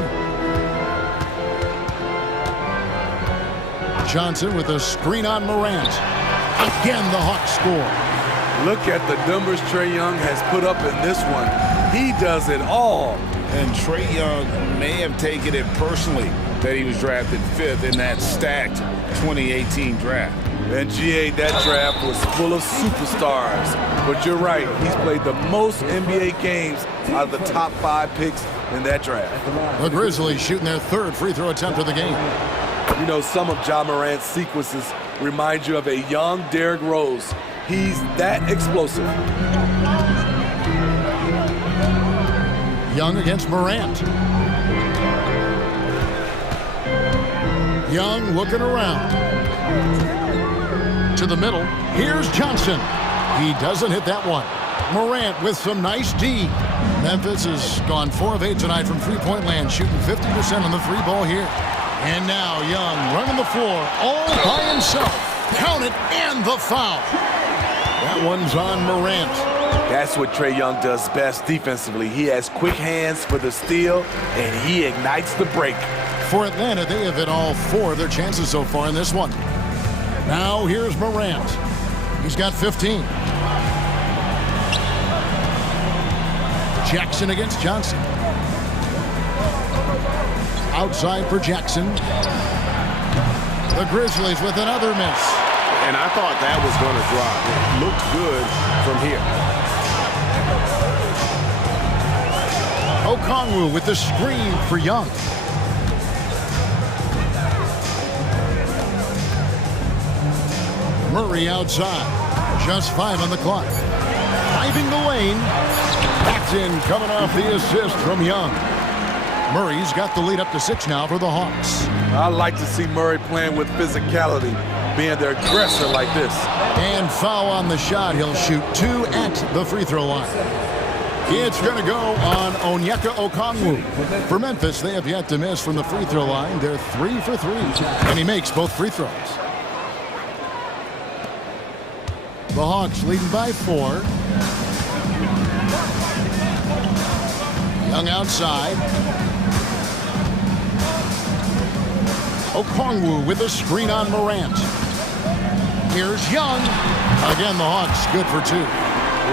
Johnson with a screen on Morant. Again, the Hawks score. Look at the numbers Trae Young has put up in this one. He does it all. And Trae Young may have taken it personally that he was drafted 5th in that stacked 2018 draft. And GA, that draft was full of superstars. But you're right, he's played the most NBA games out of the top 5 picks in that draft. The Grizzlies shooting their 3rd free throw attempt of the game. You know, some of Ja Morant's sequences remind you of a young Derrick Rose. He's that explosive. Young against Morant. Young looking around. To the middle. Here's Johnson. He doesn't hit that one. Morant with some nice D. Memphis has gone 4 of 8 tonight from three-point land, shooting 50% on the 3 ball here. And now Young running the floor all by himself. Count it, and the foul. That one's on Morant. That's what Trae Young does best defensively. He has quick hands for the steal, and he ignites the break. For Atlanta, they have hit all 4 of their chances so far in this one. Now here's Morant. He's got 15. Jackson against Johnson. Outside for Jackson. The Grizzlies with another miss. And I thought that was going to drop. It looked good from here. Okongwu with the screen for Young. Murray outside. Just 5 on the clock. Driving the lane. That's in, coming off the assist from Young. Murray's got the lead up to 6 now for the Hawks. I like to see Murray playing with physicality. being the aggressor like this. And foul on the shot. He'll shoot 2 at the free throw line. It's going to go on Onyeka Okongwu. For Memphis, they have yet to miss from the free throw line. They're 3 for 3, and he makes both free throws. The Hawks leading by 4. Young outside. Okongwu with a screen on Morant. Here's Young. Again, the Hawks good for 2.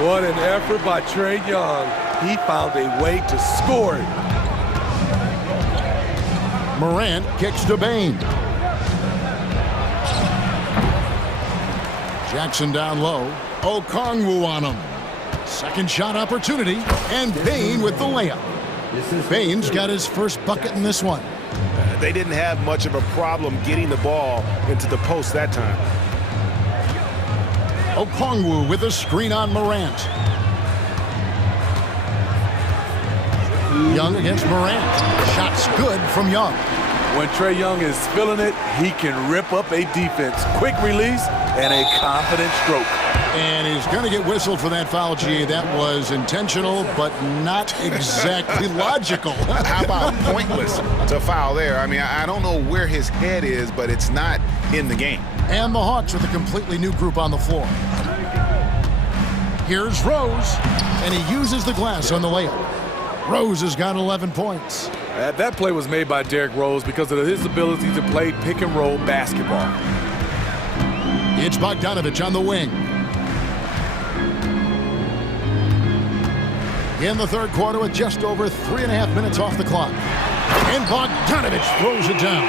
What an effort by Trae Young. He found a way to score it. Morant kicks to Bane. Jackson down low. Okongwu on him. Second shot opportunity. And Bane with the layup. Bane's got his first bucket in this one. They didn't have much of a problem getting the ball into the post that time. Okongwu with a screen on Morant. Young against Morant. Shots good from Young. When Trae Young is feeling it, he can rip up a defense. Quick release and a confident stroke. And he's going to get whistled for that foul, G. That was intentional, but not exactly logical. How about pointless to foul there? I mean, I don't know where his head is, but it's not in the game. And the Hawks with a completely new group on the floor. Here's Rose, and he uses the glass on the layup. Rose has got 11 points. That play was made by Derrick Rose because of his ability to play pick-and-roll basketball. It's Bogdanovich on the wing. In the third quarter with just over 3.5 minutes off the clock. And Bogdanovich throws it down.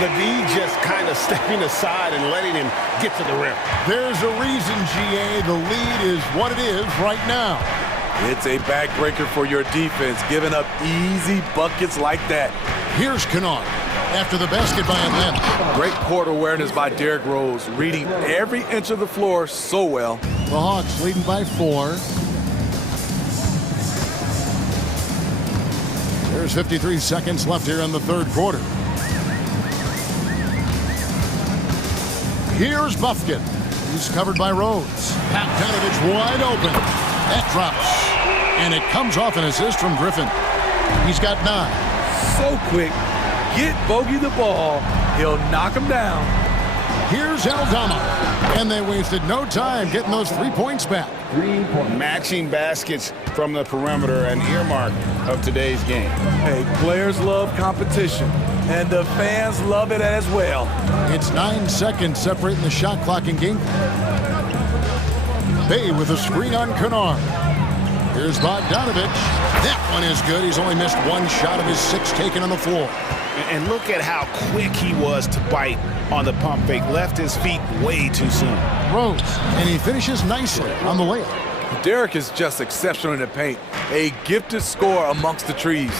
The D just kind of stepping aside and letting him get to the rim. There's a reason, GA. The lead is what it is right now. It's a backbreaker for your defense, giving up easy buckets like that. Here's Kennard after the basket by Atlanta. Great court awareness by Derrick Rose, reading every inch of the floor so well. The Hawks leading by 4. There's 53 seconds left here in the third quarter. Here's Buffkin. He's covered by Rhodes. Bogdanovich wide open. That drops. And it comes off an assist from Griffin. He's got 9. So quick. Get Bogey the ball. He'll knock him down. Here's Aldama. And they wasted no time getting those 3 points back. Matching baskets from the perimeter, an earmark of today's game. Hey, players love competition, and the fans love it as well. It's 9 seconds separating the shot clock and game. Bay with a screen on Kennard. Here's Bogdanovich. That one is good. He's only missed 1 shot of his 6 taken on the floor. And look at how quick he was to bite on the pump fake. Left his feet way too soon. Rose, and he finishes nicely on the layup. Derrick is just exceptional in the paint. A gifted scorer amongst the trees.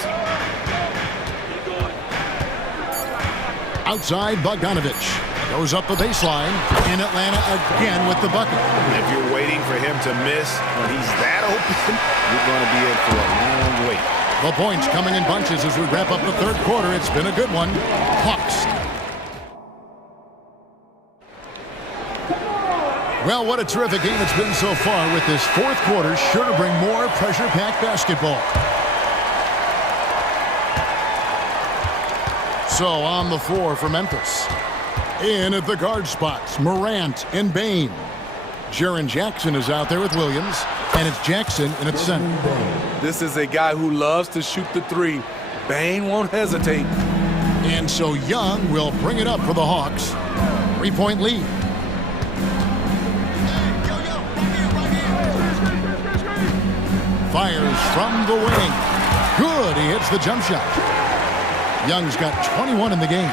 Outside, Bogdanovich goes up the baseline, and Atlanta again with the bucket. If you're waiting for him to miss when he's that open, you're going to be in for a long wait. The points coming in bunches as we wrap up the third quarter. It's been a good one. Hawks. Well, what a terrific game it's been so far, with this fourth quarter sure to bring more pressure-packed basketball. So on the floor for Memphis. In at the guard spots, Morant and Bane. Jaren Jackson is out there with Williams, and it's Jackson in at center. This is a guy who loves to shoot the 3. Bane won't hesitate. And so Young will bring it up for the Hawks. 3-point lead. Fires from the wing. Good, he hits the jump shot. Young's got 21 in the game.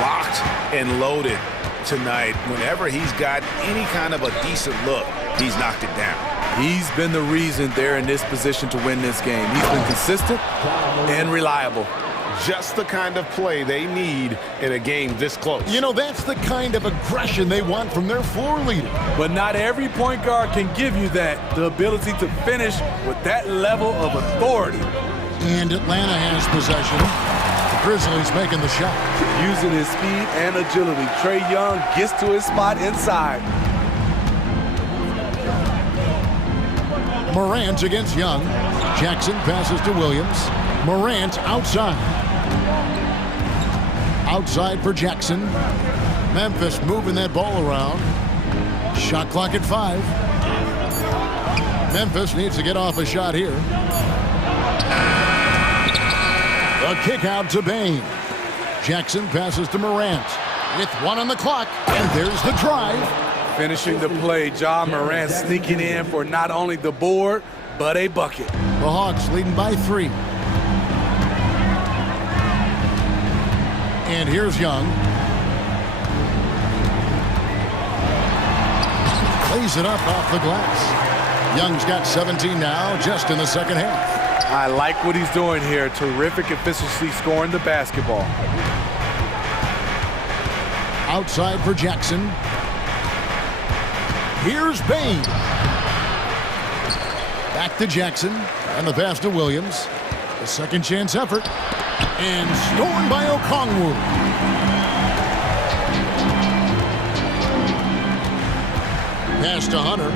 Locked and loaded tonight. Whenever he's got any kind of a decent look, he's knocked it down. He's been the reason they're in this position to win this game. He's been consistent and reliable. Just the kind of play they need in a game this close. You know, that's the kind of aggression they want from their floor leader. But not every point guard can give you that, the ability to finish with that level of authority. And Atlanta has possession. Grizzlies making the shot. Using his speed and agility, Trae Young gets to his spot inside. Morant against Young. Jackson passes to Williams. Morant outside. Outside for Jackson. Memphis moving that ball around. Shot clock at 5. Memphis needs to get off a shot here. A kick out to Bain. Jackson passes to Morant. With 1 on the clock, and there's the drive. Finishing the play, Ja Morant sneaking in for not only the board, but a bucket. The Hawks leading by 3. And here's Young. Lays it up off the glass. Young's got 17 now, just in the second half. I like what he's doing here. Terrific efficiency scoring the basketball. Outside for Jackson. Here's Bain. Back to Jackson. And the pass to Williams. A second chance effort. And stolen by Okongwu. Pass to Hunter.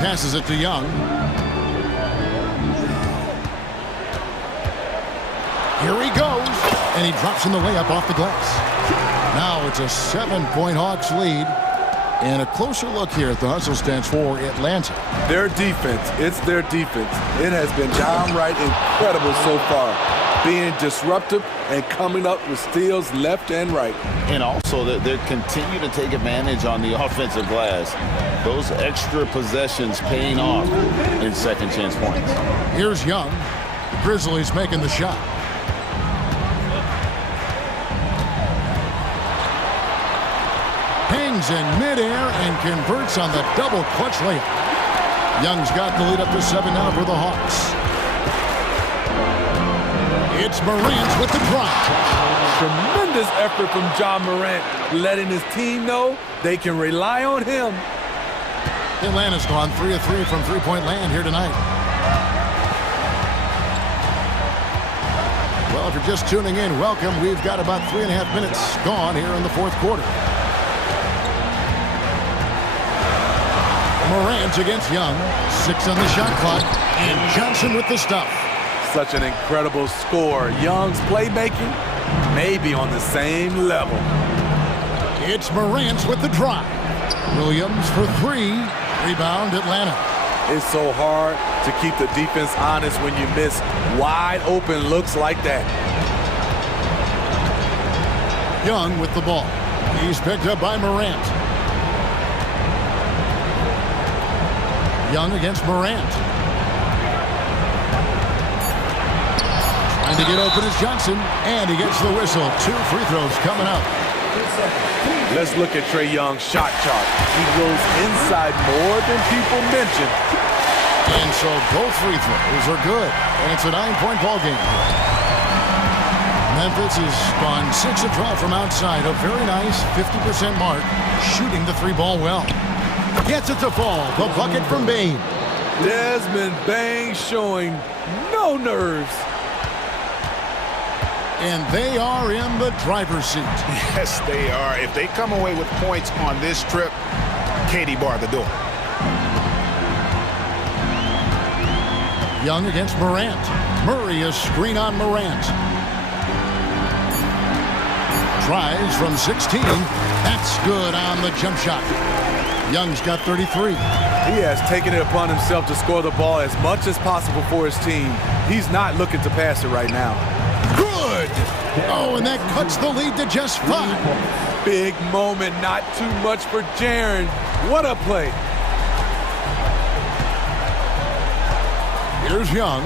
Passes it to Young. Here he goes. And he drops in the layup off the glass. Now it's a 7-point Hawks lead. And a closer look here at the hustle stance for Atlanta. Their defense, it's their defense. It has been downright incredible so far. Being disruptive and coming up with steals left and right. And also that they continue to take advantage on the offensive glass. Those extra possessions paying off in second chance points. Here's Young. The Grizzlies making the shot. Hangs in midair and converts on the double clutch layup. Young's got the lead up to 7 now for the Hawks. It's Morant with the drive. Tremendous effort from Ja Morant, letting his team know they can rely on him. Atlanta's gone 3 of 3 from three-point land here tonight. Well, if you're just tuning in, welcome. We've got about 3.5 minutes gone here in the fourth quarter. Morant against Young. 6 on the shot clock. And Johnson with the stuff. Such an incredible score. Young's playmaking may be on the same level. It's Morant with the drive. Williams for 3. Rebound Atlanta. It's so hard to keep the defense honest when you miss wide open looks like that. Young with the ball. He's picked up by Morant. Young against Morant. Trying to get open is Johnson, and he gets the whistle. 2 free throws coming up. Let's look at Trae Young's shot chart. He goes inside more than people mention. And so both free throws are good, and it's a 9-point ball game. Memphis has gone 6 of 12 from outside. A very nice 50% mark, shooting the 3-ball well. Gets it to fall. The bucket from Bain. Desmond Bain showing no nerves. And they are in the driver's seat. Yes, they are. If they come away with points on this trip, Katie barred the door. Young against Morant. Murray a screen on Morant. Tries from 16. That's good on the jump shot. Young's got 33. He has taken it upon himself to score the ball as much as possible for his team. He's not looking to pass it right now. Good! Oh, and that cuts the lead to just 5. Big moment, not too much for Jaren. What a play. Here's Young.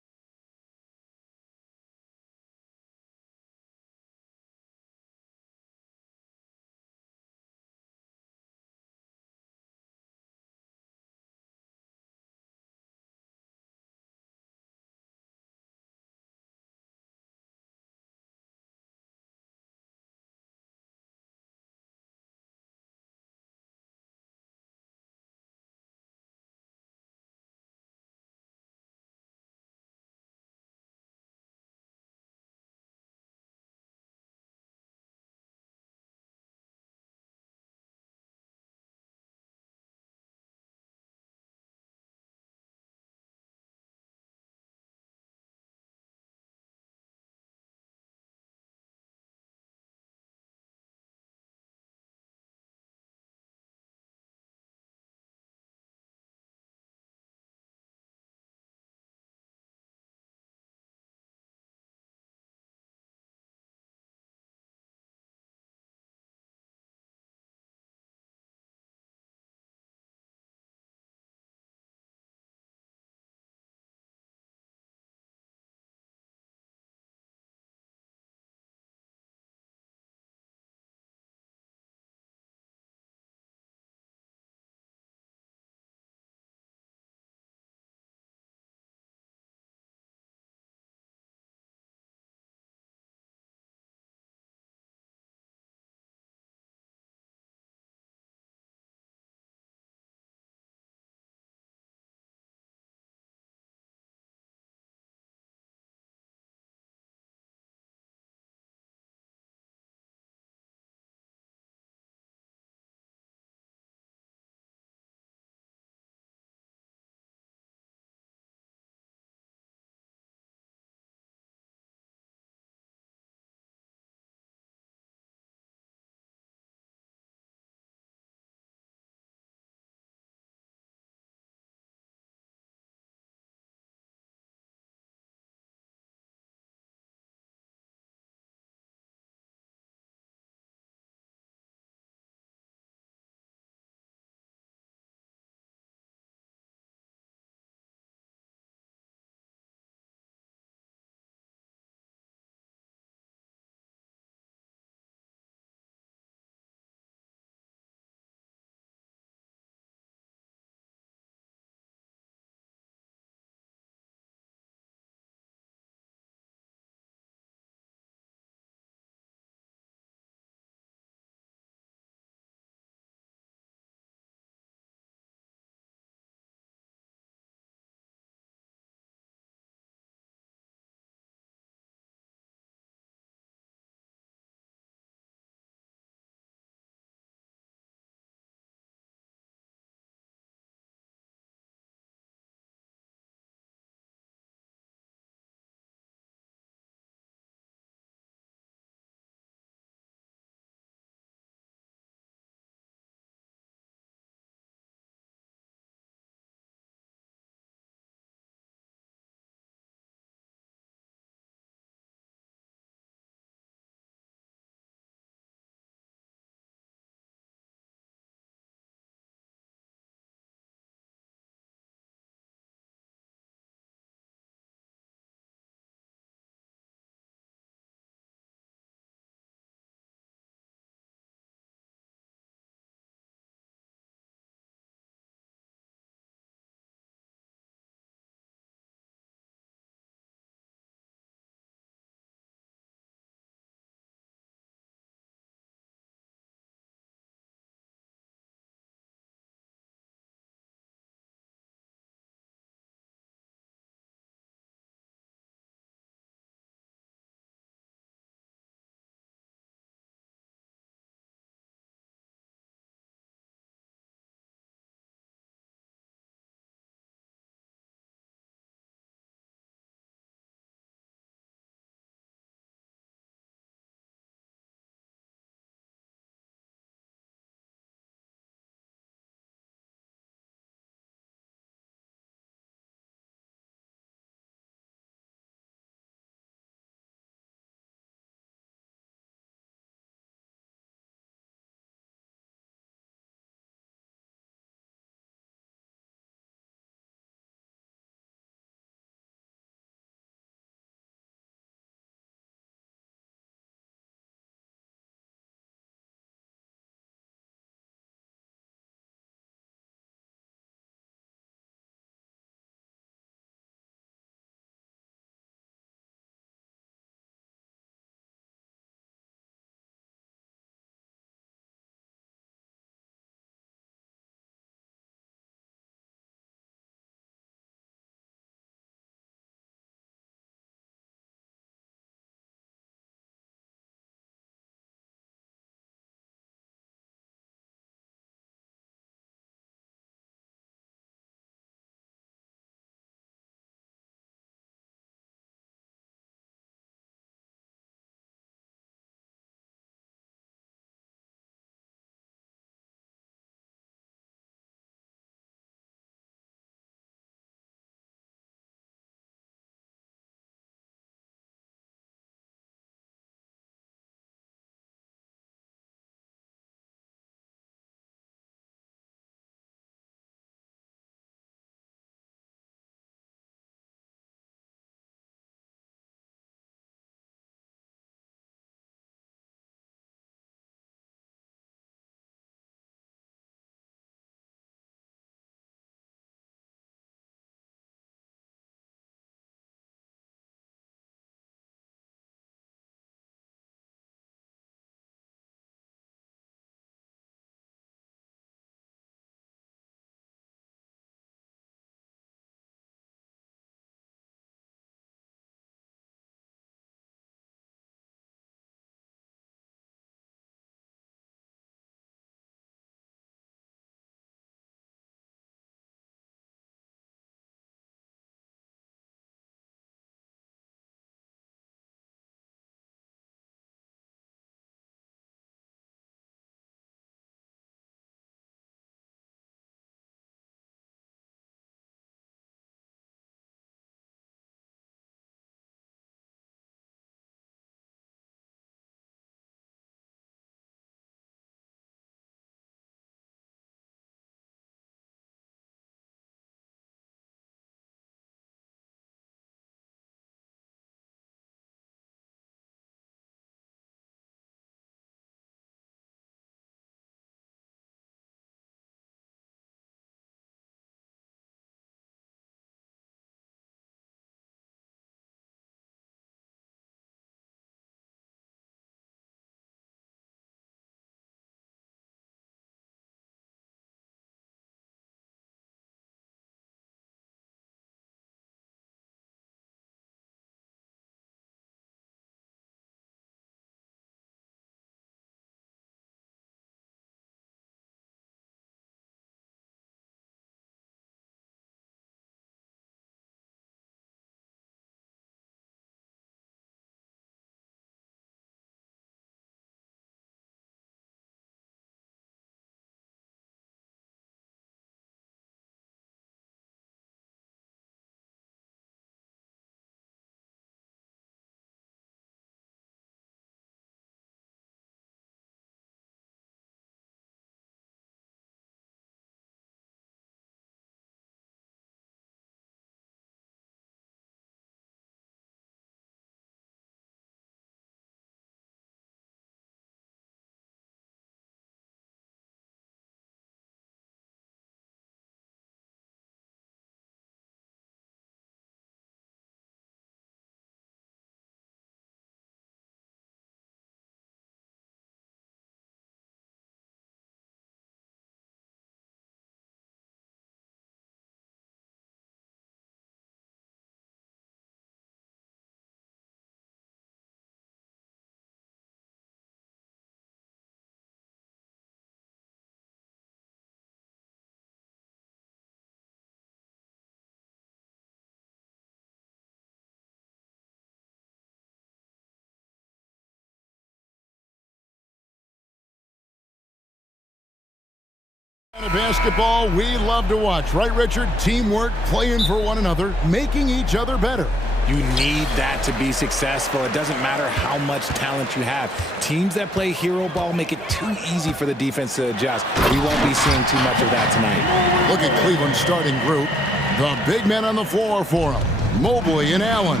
In basketball, we love to watch, right, Richard? Teamwork, playing for one another, making each other better. You need that to be successful. It doesn't matter how much talent you have. Teams that play hero ball make it too easy for the defense to adjust. We won't be seeing too much of that tonight. Look at Cleveland's starting group. The big men on the floor for them. Mobley and Allen.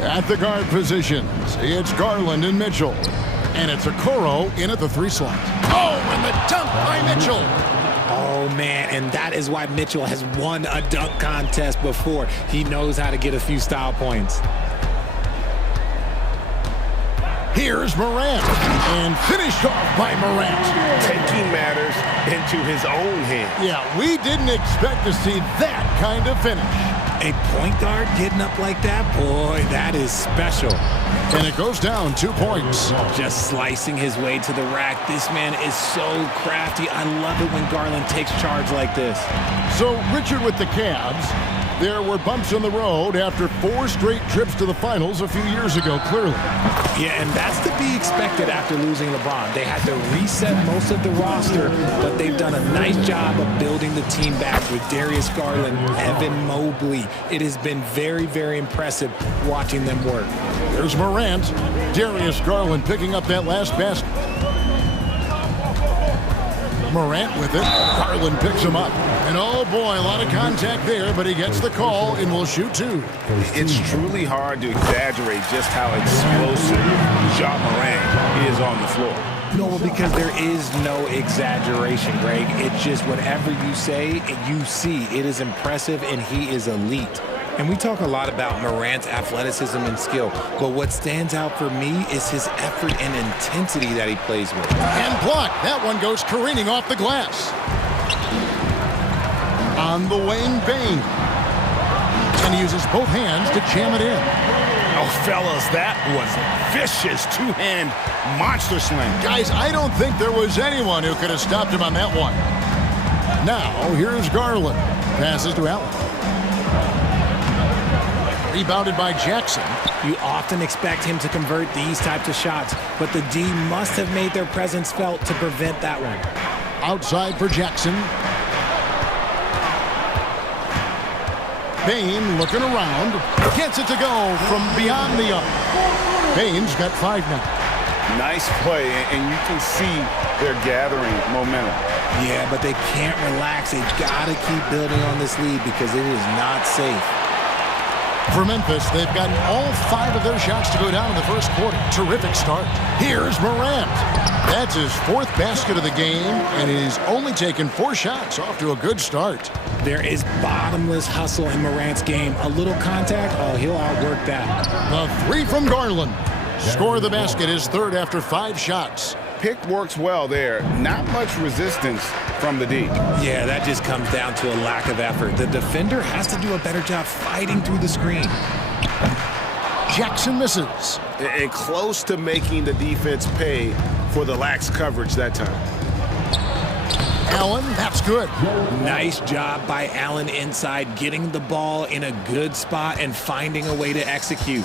At the guard positions, it's Garland and Mitchell. And it's Okoro in at the 3 slot. Oh, and the dunk by Mitchell. Oh, man, and that is why Mitchell has won a dunk contest before. He knows how to get a few style points. Here's Morant, and finished off by Morant. Taking matters into his own hands. Yeah, we didn't expect to see that kind of finish. A point guard getting up like that? Boy, that is special. And it goes down 2 points. Just slicing his way to the rack. This man is so crafty. I love it when Garland takes charge like this. So, Richard, with the Cavs, there were bumps on the road after 4 straight trips to the finals a few years ago, clearly. Yeah, and that's to be expected after losing LeBron. They had to reset most of the roster, but they've done a nice job of building the team back with Darius Garland, Evan Mobley. It has been very, very impressive watching them work. There's Morant. Darius Garland picking up that last basket. Morant with it. Garland picks him up. And oh boy, a lot of contact there, but he gets the call and will shoot 2. It's truly hard to exaggerate just how explosive Ja Morant is on the floor. No, because there is no exaggeration, Greg. It's just whatever you say, you see. It is impressive, and he is elite. And we talk a lot about Morant's athleticism and skill, but what stands out for me is his effort and intensity that he plays with. And blocked. That one goes careening off the glass. On the wing, Bane. And he uses both hands to jam it in. Oh, fellas, that was a vicious 2-hand monster slam. Guys, I don't think there was anyone who could have stopped him on that one. Now, here's Garland. Passes to Allen. Rebounded by Jackson. You often expect him to convert these types of shots, but the D must have made their presence felt to prevent that one. Outside for Jackson. Bane looking around. Gets it to go from beyond the arc. Bane's got 5 now. Nice play, and you can see they're gathering momentum. Yeah, but they can't relax. They've got to keep building on this lead because it is not safe. For Memphis, they've gotten all 5 of their shots to go down in the first quarter. Terrific start. Here's Morant. That's his 4th basket of the game, and he's only taken 4 shots. Off to a good start. There is bottomless hustle in Morant's game. A little contact, oh, he'll outwork that. The 3 from Garland. Score of the basket is 3rd after 5 shots. Pick works well there. Not much resistance from the D. Yeah, that just comes down to a lack of effort. The defender has to do a better job fighting through the screen. Jackson misses. And close to making the defense pay for the lax coverage that time. Allen, that's good. Nice job by Allen inside, getting the ball in a good spot and finding a way to execute.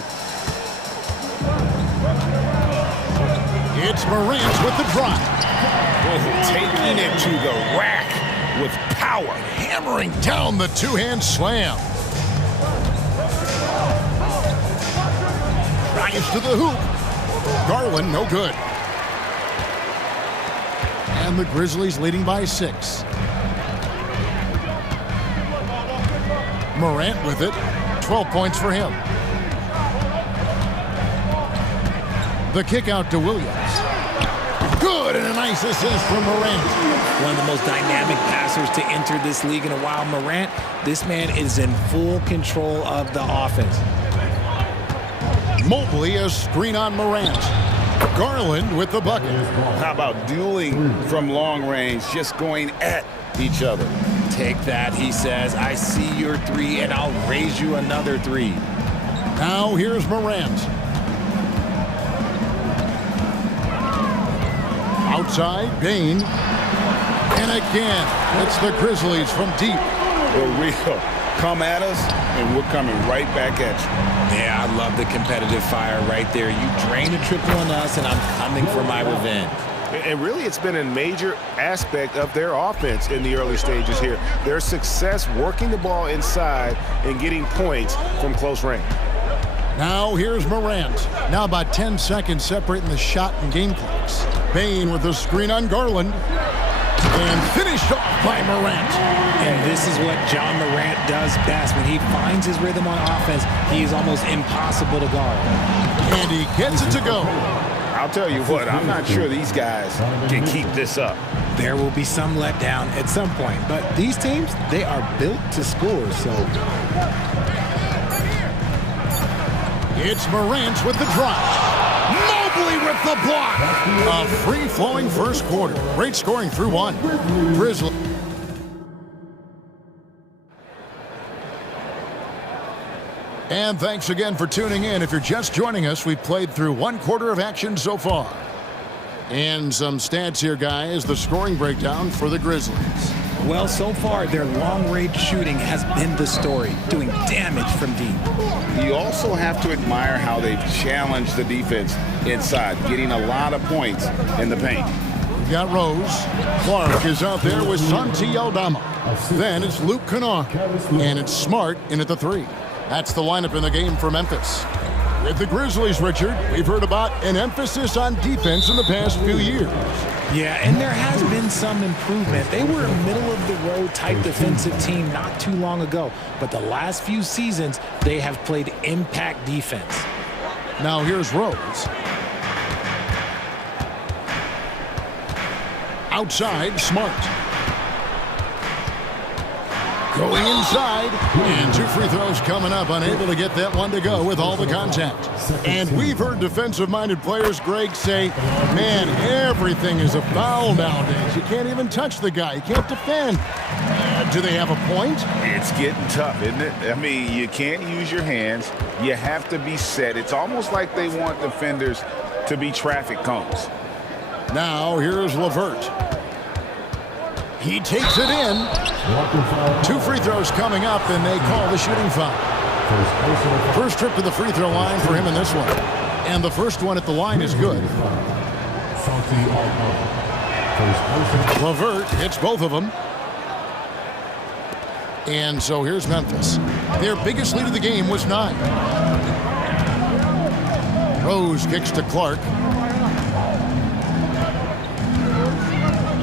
It's Morant with the drive. Taking it to the rack with power. Hammering down the 2-hand slam. Drives to the hoop. Garland, no good. And the Grizzlies leading by 6. Morant with it. 12 points for him. The kick out to Williams. Good, and a nice assist from Morant. One of the most dynamic passers to enter this league in a while. Morant, this man is in full control of the offense. Mobley, a screen on Morant. Garland with the bucket. How about dueling from long range, just going at each other? Take that, he says. I see your 3, and I'll raise you another 3. Now here's Morant. Outside, Bane. And again, it's the Grizzlies from deep. For real. Come at us, and we're coming right back at you. Yeah, I love the competitive fire right there. You drain a triple on us, and I'm coming for my revenge. And really, it's been a major aspect of their offense in the early stages here. Their success working the ball inside and getting points from close range. Now here's Morant. Now about 10 seconds separating the shot and game clocks. Bain with the screen on Garland. And finished off by Morant. And this is what John Morant does best. When he finds his rhythm on offense, he is almost impossible to guard. And he gets it to go. I'll tell you what, I'm not sure these guys can keep this up. There will be some letdown at some point, but these teams, they are built to score, so. It's Morant with the drive. Mobley with the block. A free-flowing first quarter. Great scoring through one. Grizzlies. And thanks again for tuning in. If you're just joining us, we've played through one quarter of action so far. And some stats here, guys. The scoring breakdown for the Grizzlies. Well, so far, their long-range shooting has been the story, doing damage from deep. You also have to admire how they've challenged the defense inside, getting a lot of points in the paint. We've got Rose. Clark is out there with Santi Aldama. Then it's Luke Kennard. And it's Smart in at the three. That's the lineup in the game for Memphis. With the Grizzlies, Richard, we've heard about an emphasis on defense in the past few years. Yeah, and there has been some improvement. They were a middle-of-the-road type defensive team not too long ago, but the last few seasons, they have played impact defense. Now here's Rose. Outside, Smart. Going inside, and two free throws coming up, unable to get that one to go with all the contact. And we've heard defensive-minded players, Greg, say, man, everything is a foul nowadays. You can't even touch the guy. You can't defend. Do they have a point? It's getting tough, isn't it? I mean, you can't use your hands. You have to be set. It's almost like they want defenders to be traffic cones. Now, here's LeVert. He takes it in. Two free throws coming up, and they call the shooting foul. First trip to the free throw line for him in this one. And the first one at the line is good. LeVert hits both of them. And so here's Memphis. Their biggest lead of the game was 9. Rose kicks to Clark.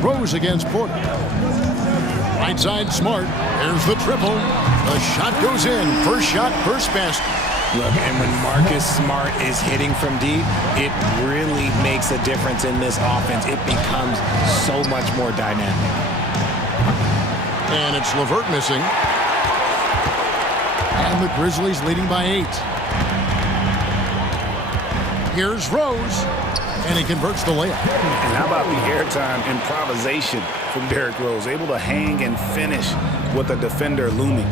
Rose against Porter. Right side, Smart. There's the triple. The shot goes in. First shot, first basket. Look, and when Marcus Smart is hitting from deep, it really makes a difference in this offense. It becomes so much more dynamic. And it's LeVert missing. And the Grizzlies leading by 8. Here's Rose. And he converts the layup. And how about the airtime improvisation from Derrick Rose? Able to hang and finish with a defender looming.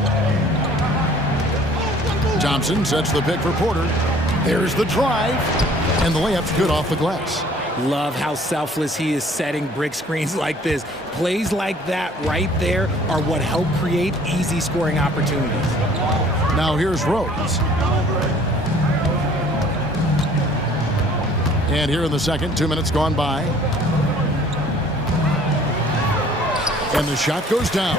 Thompson sets the pick for Porter. There's the drive. And the layup's good off the glass. Love how selfless he is setting brick screens like this. Plays like that right there are what help create easy scoring opportunities. Now here's Rose. And here in the second, 2 minutes gone by. And the shot goes down.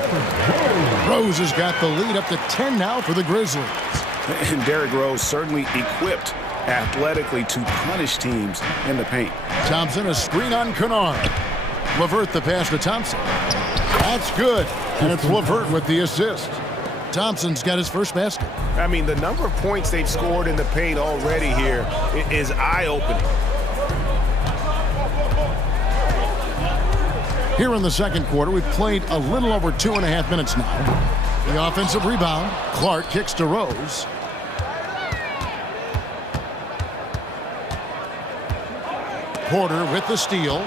Rose has got the lead up to 10 now for the Grizzlies. And Derrick Rose certainly equipped athletically to punish teams in the paint. Thompson, a screen on Kennard. LeVert the pass to Thompson. That's good. And it's LeVert with the assist. Thompson's got his first basket. I mean, the number of points they've scored in the paint already here is eye-opening. Here in the second quarter, we've played a little over 2.5 minutes now. The offensive rebound. Clark kicks to Rose. Porter with the steal.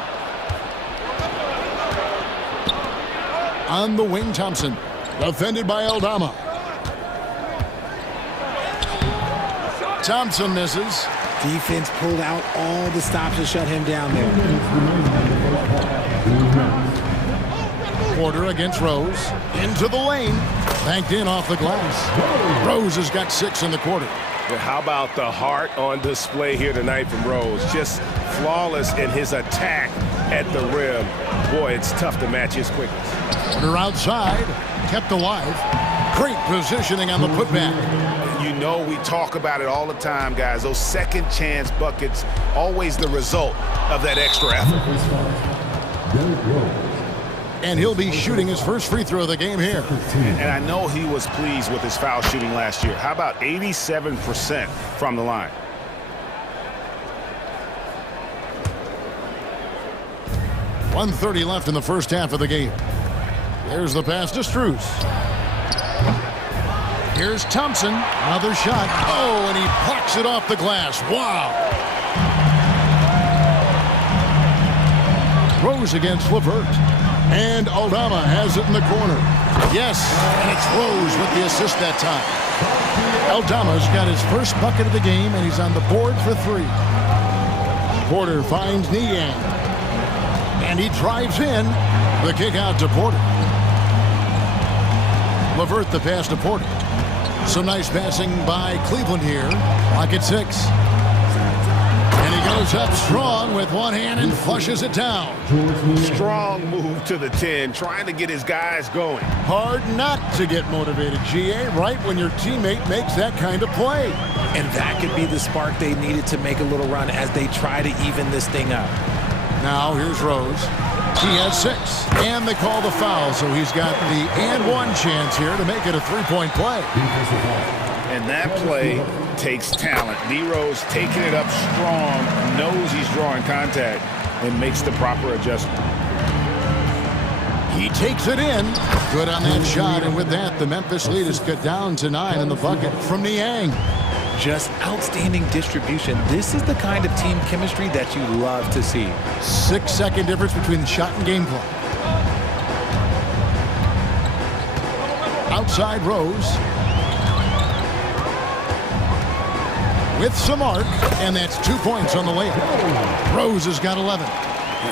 On the wing, Thompson. Defended by Aldama. Thompson misses. Defense pulled out all the stops to shut him down there. Porter against Rose. Into the lane. Banked in off the glass. Rose has got 6 in the quarter. Well, how about the heart on display here tonight from Rose? Just flawless in his attack at the rim. Boy, it's tough to match his quickness. Porter outside, kept alive. Great positioning on the putback. You know we talk about it all the time, guys. Those second chance buckets, always the result of that extra effort. And he'll be shooting his first free throw of the game here. And I know he was pleased with his foul shooting last year. How about 87% from the line? .130 left in the first half of the game. There's the pass to Strus. Here's Thompson. Another shot. Oh, and he plucks it off the glass. Wow. Rose against LeVert. And Aldama has it in the corner. Yes, and it's Rose with the assist that time. Aldama's got his first bucket of the game, and he's on the board for 3. Porter finds Niang. And he drives in. The kick out to Porter. LeVert the pass to Porter. Some nice passing by Cleveland here. Clock at 6. And he goes up strong with one hand and flushes it down. Strong move to the 10, trying to get his guys going. Hard not to get motivated, GA, right when your teammate makes that kind of play. And that could be the spark they needed to make a little run as they try to even this thing up. Now here's Rose. He has 6. And they call the foul, so he's got the and one chance here to make it a 3-point play. And that play takes talent. D-Rose taking it up strong, knows he's drawing contact, and makes the proper adjustment. He takes it in. Good on that shot, and with that, the Memphis lead is cut down to 9 in the bucket from Niang. Just outstanding distribution. This is the kind of team chemistry that you love to see. 6-second difference between the shot and game clock. Outside Rose. With some arc, and that's 2 points on the layup. Rose has got 11.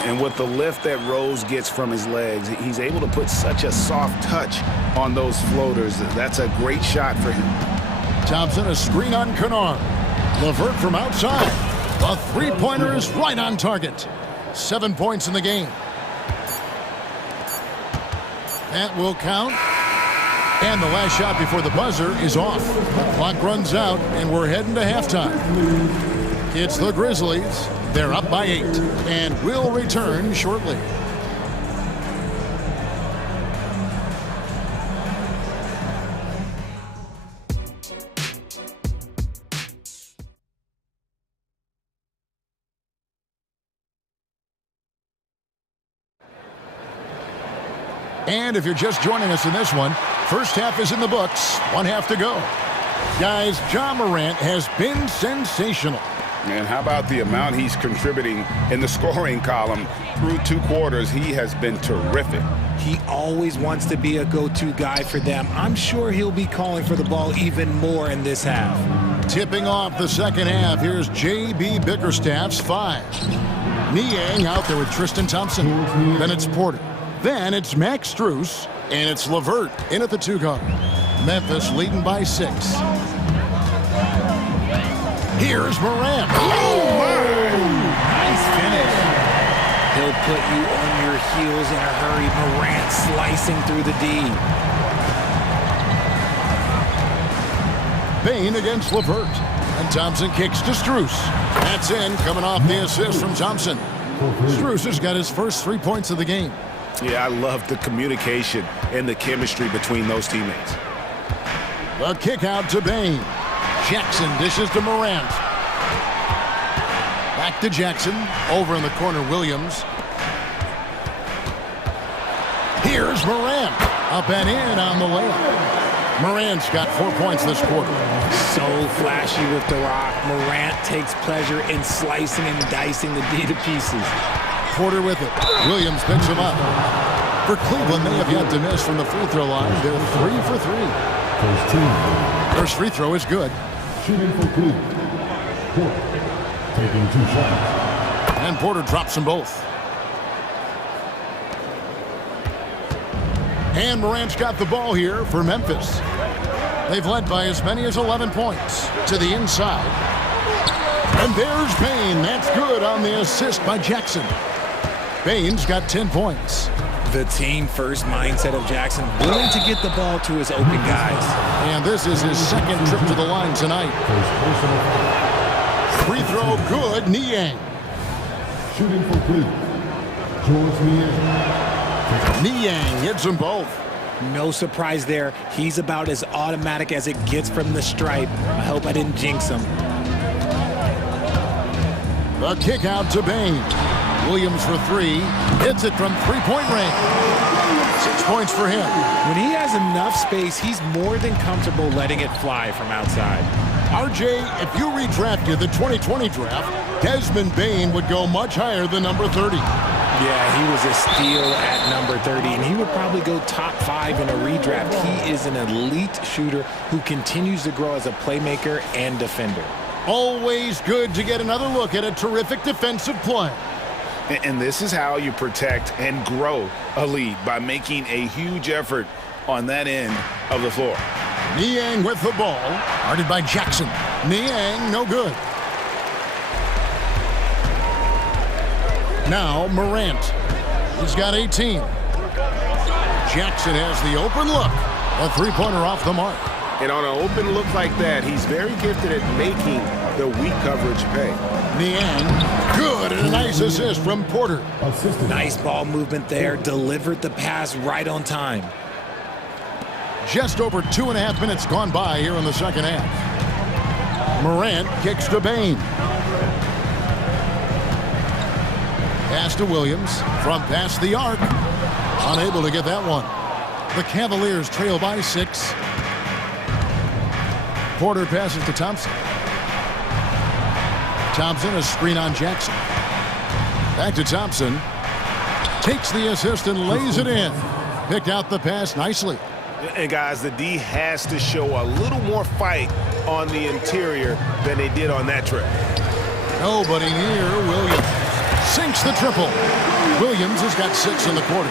And with the lift that Rose gets from his legs, he's able to put such a soft touch on those floaters. That's a great shot for him. Thompson, a screen on Kennard. LeVert from outside. The three-pointer is right on target. 7 points in the game. That will count. And the last shot before the buzzer is off. The clock runs out, and we're heading to halftime. It's the Grizzlies. They're up by 8, and will return shortly. And if you're just joining us in this one, first half is in the books. 1 half to go. Guys, Ja Morant has been sensational. And how about the amount he's contributing in the scoring column? Through 2 quarters, he has been terrific. He always wants to be a go-to guy for them. I'm sure he'll be calling for the ball even more in this half. Tipping off the second half, here's J.B. Bickerstaff's 5. Niang out there with Tristan Thompson. Then it's Porter. Then it's Max Strus, and it's LeVert in at the 2 guard. Memphis leading by 6. Here's Morant. Oh, nice finish. He'll put you on your heels in a hurry. Morant slicing through the D. Bain against LeVert. And Thompson kicks to Strus. That's in, coming off the assist from Thompson. Strus has got his first 3 points of the game. Yeah, I love the communication and the chemistry between those teammates. The kick out to Bain. Jackson dishes to Morant. Back to Jackson. Over in the corner, Williams. Here's Morant. Up and in on the layup. Morant's got 4 points this quarter. So flashy with the rock. Morant takes pleasure in slicing and dicing the D to pieces. Porter with it. Williams picks him up. For Cleveland, they have yet to miss from the free throw line. They're 3 for 3. First free throw is good. Shooting for Cleveland. Porter taking 2 shots. And Porter drops them both. And Morant's got the ball here for Memphis. They've led by as many as 11 points to the inside. And there's Bain. That's good on the assist by Jackson. Bain's got 10 points. The team-first mindset of Jackson, willing to get the ball to his open guys. And this is his second trip to the line tonight. Free throw good, Niang. Shooting for Cleveland, George Niang. Niang hits them both. No surprise there. He's about as automatic as it gets from the stripe. I hope I didn't jinx him. The kick out to Bain. Williams for three. Hits it from three-point range. 6 points for him. When he has enough space, he's more than comfortable letting it fly from outside. RJ, if you redrafted the 2020 draft, Desmond Bain would go much higher than number 30. Yeah, he was a steal at number 30, and he would probably go top 5 in a redraft. He is an elite shooter who continues to grow as a playmaker and defender. Always good to get another look at a terrific defensive play. And this is how you protect and grow a lead, by making a huge effort on that end of the floor. Niang with the ball, guarded by Jackson. Niang, no good. Now Morant. He's got 18. Jackson has the open look. A three-pointer off the mark. And on an open look like that, he's very gifted at making the weak coverage pay. Niang, good, and a nice assist from Porter. Nice ball movement there, delivered the pass right on time. Just over 2.5 minutes gone by here in the second half. Morant kicks to Bain. Pass to Williams from past the arc. Unable to get that one. The Cavaliers trail by 6. Porter passes to Thompson. Thompson, a screen on Jackson. Back to Thompson. Takes the assist and lays it in. Picked out the pass nicely. And guys, the D has to show a little more fight on the interior than they did on that trip. Nobody near Williams. Sinks the triple. Williams has got 6 in the quarter.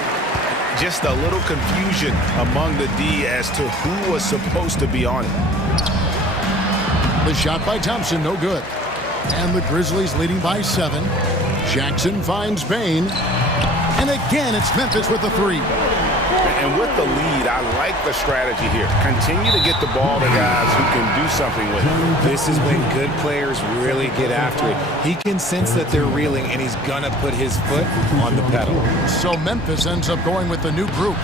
Just a little confusion among the D as to who was supposed to be on it. The shot by Thompson, no good. And the Grizzlies leading by 7. Jackson finds Bain. And again, it's Memphis with the 3. And with the lead, I like the strategy here. Continue to get the ball to guys who can do something with it. This is when good players really get after it. He can sense that they're reeling, and he's gonna put his foot on the pedal. So Memphis ends up going with the new group.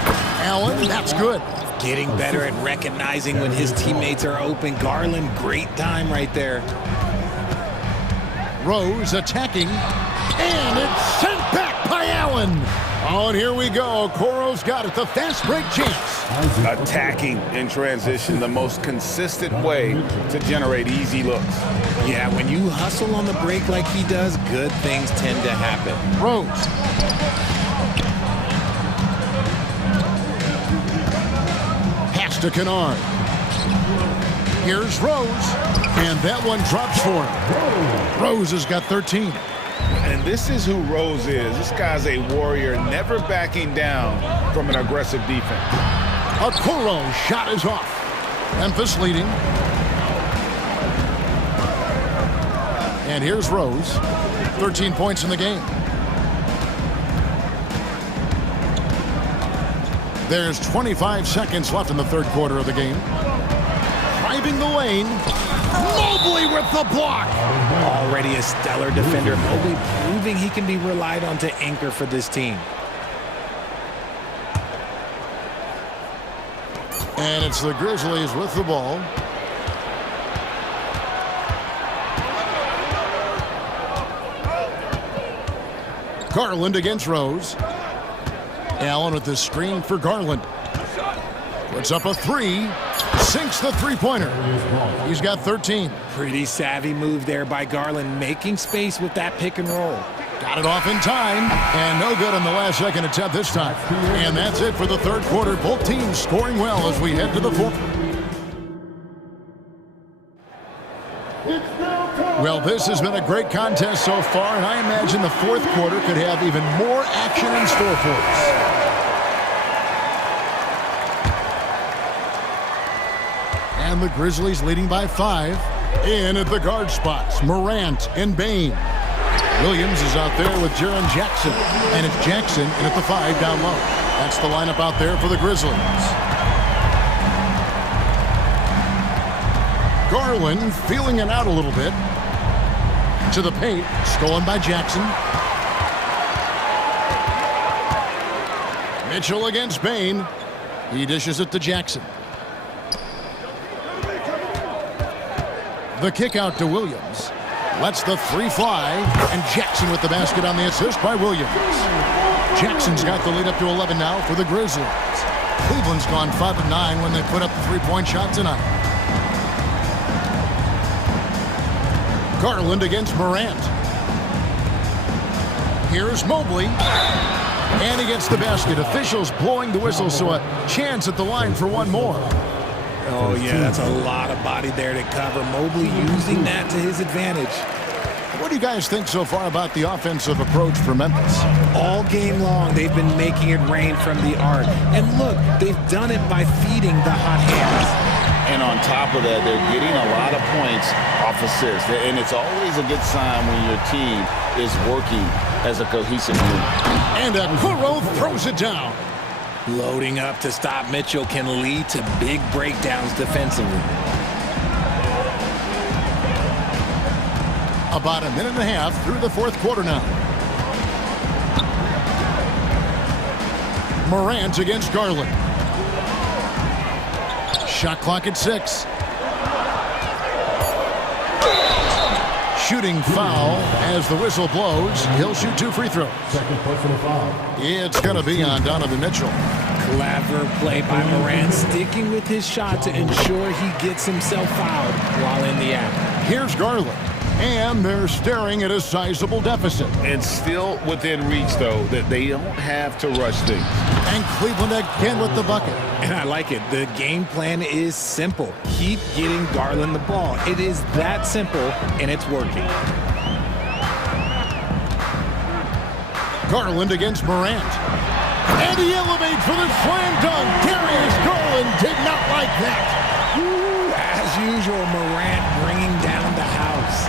Allen, that's good. Getting better at recognizing when his teammates are open. Garland, great time right there. Rose attacking, and it's sent back by Allen. Oh, and here we go. Coro's got it, the fast break chance. Attacking in transition, the most consistent way to generate easy looks. Yeah, when you hustle on the break like he does, good things tend to happen. Rose. Pass to Kennard. Here's Rose, and that one drops for him. Rose has got 13. And this is who Rose is. This guy's a warrior, never backing down from an aggressive defense. Okoro shot is off. Memphis leading. And here's Rose. 13 points in the game. There's 25 seconds left in the third quarter of the game. Driving the lane. Mobley with the block. Already a stellar defender. Mobley proving he can be relied on to anchor for this team. And it's the Grizzlies with the ball. Garland against Rose. Allen with the screen for Garland. Puts up a 3. Sinks the three-pointer. He's got 13. Pretty savvy move there by Garland, making space with that pick and roll. Got it off in time, and no good on the last second attempt this time. And that's it for the third quarter. Both teams scoring well as we head to the fourth. Well, this has been a great contest so far, and I imagine the fourth quarter could have even more action in store for us. And the Grizzlies leading by 5. In at the guard spots, Morant and Bain. Williams is out there with Jaren Jackson. And it's Jackson in at the 5 down low. That's the lineup out there for the Grizzlies. Garland feeling it out a little bit. To the paint. Stolen by Jackson. Mitchell against Bain. He dishes it to Jackson. The kick out to Williams. Lets the 3 fly. And Jackson with the basket on the assist by Williams. Jackson's got the lead up to 11 now for the Grizzlies. Cleveland's gone 5 of 9 when they put up the 3-point shot tonight. Garland against Morant. Here's Mobley. And he gets the basket. Officials blowing the whistle, so a chance at the line for one more. Oh, yeah, that's a lot of body there to cover. Mobley using that to his advantage. What do you guys think so far about the offensive approach for Memphis? All game long, they've been making it rain from the arc. And look, they've done it by feeding the hot hands. And on top of that, they're getting a lot of points off assists. And it's always a good sign when your team is working as a cohesive unit. And Okoro throws it down. Loading up to stop Mitchell can lead to big breakdowns defensively. About a minute and a half through the fourth quarter now. Morant against Garland. Shot clock at 6. Shooting foul as the whistle blows. He'll shoot 2 free throws. Second personal foul. It's going to be on Donovan Mitchell. Clever play by Morant, sticking with his shot to ensure he gets himself fouled while in the act. Here's Garland. And they're staring at a sizable deficit. And still within reach, though, that they don't have to rush things. And Cleveland again with the bucket. And I like it. The game plan is simple. Keep getting Garland the ball. It is that simple, and it's working. Garland against Morant. And he elevates for the slam dunk. Darius Garland did not like that. Ooh, as usual, Morant bringing down the house.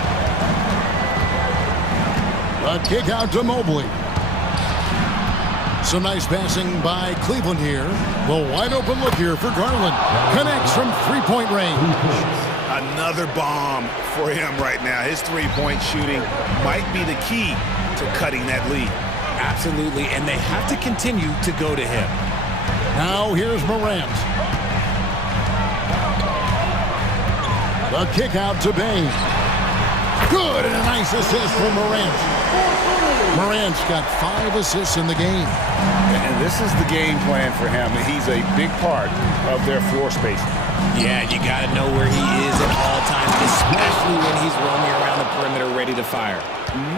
A kick out to Mobley. Some nice passing by Cleveland here. The wide open look here for Garland. Connects from 3-point range. Another bomb for him right now. His 3-point shooting might be the key to cutting that lead. Absolutely, and they have to continue to go to him. Now here's Morant. The kick out to Bain. Good, and a nice assist from Morant. Morant's got 5 assists in the game. And this is the game plan for him. He's a big part of their floor space. Yeah, you got to know where he is at all times, especially when he's roaming around the perimeter ready to fire.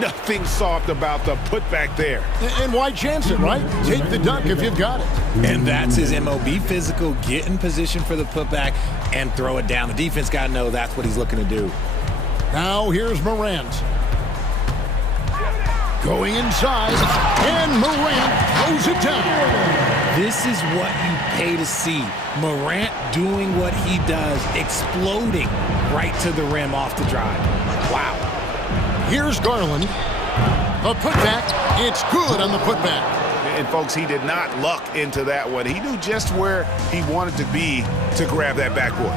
Nothing soft about the putback there. And why chance it, right? Take the dunk if you've got it. And that's his MO. Be physical, get in position for the putback, and throw it down. The defense got to know that's what he's looking to do. Now here's Morant. Going inside, and Morant throws it down. This is what you pay to see. Morant doing what he does, exploding right to the rim off the drive. Wow. Here's Garland. A putback. It's good on the putback. And, folks, he did not luck into that one. He knew just where he wanted to be to grab that backboard.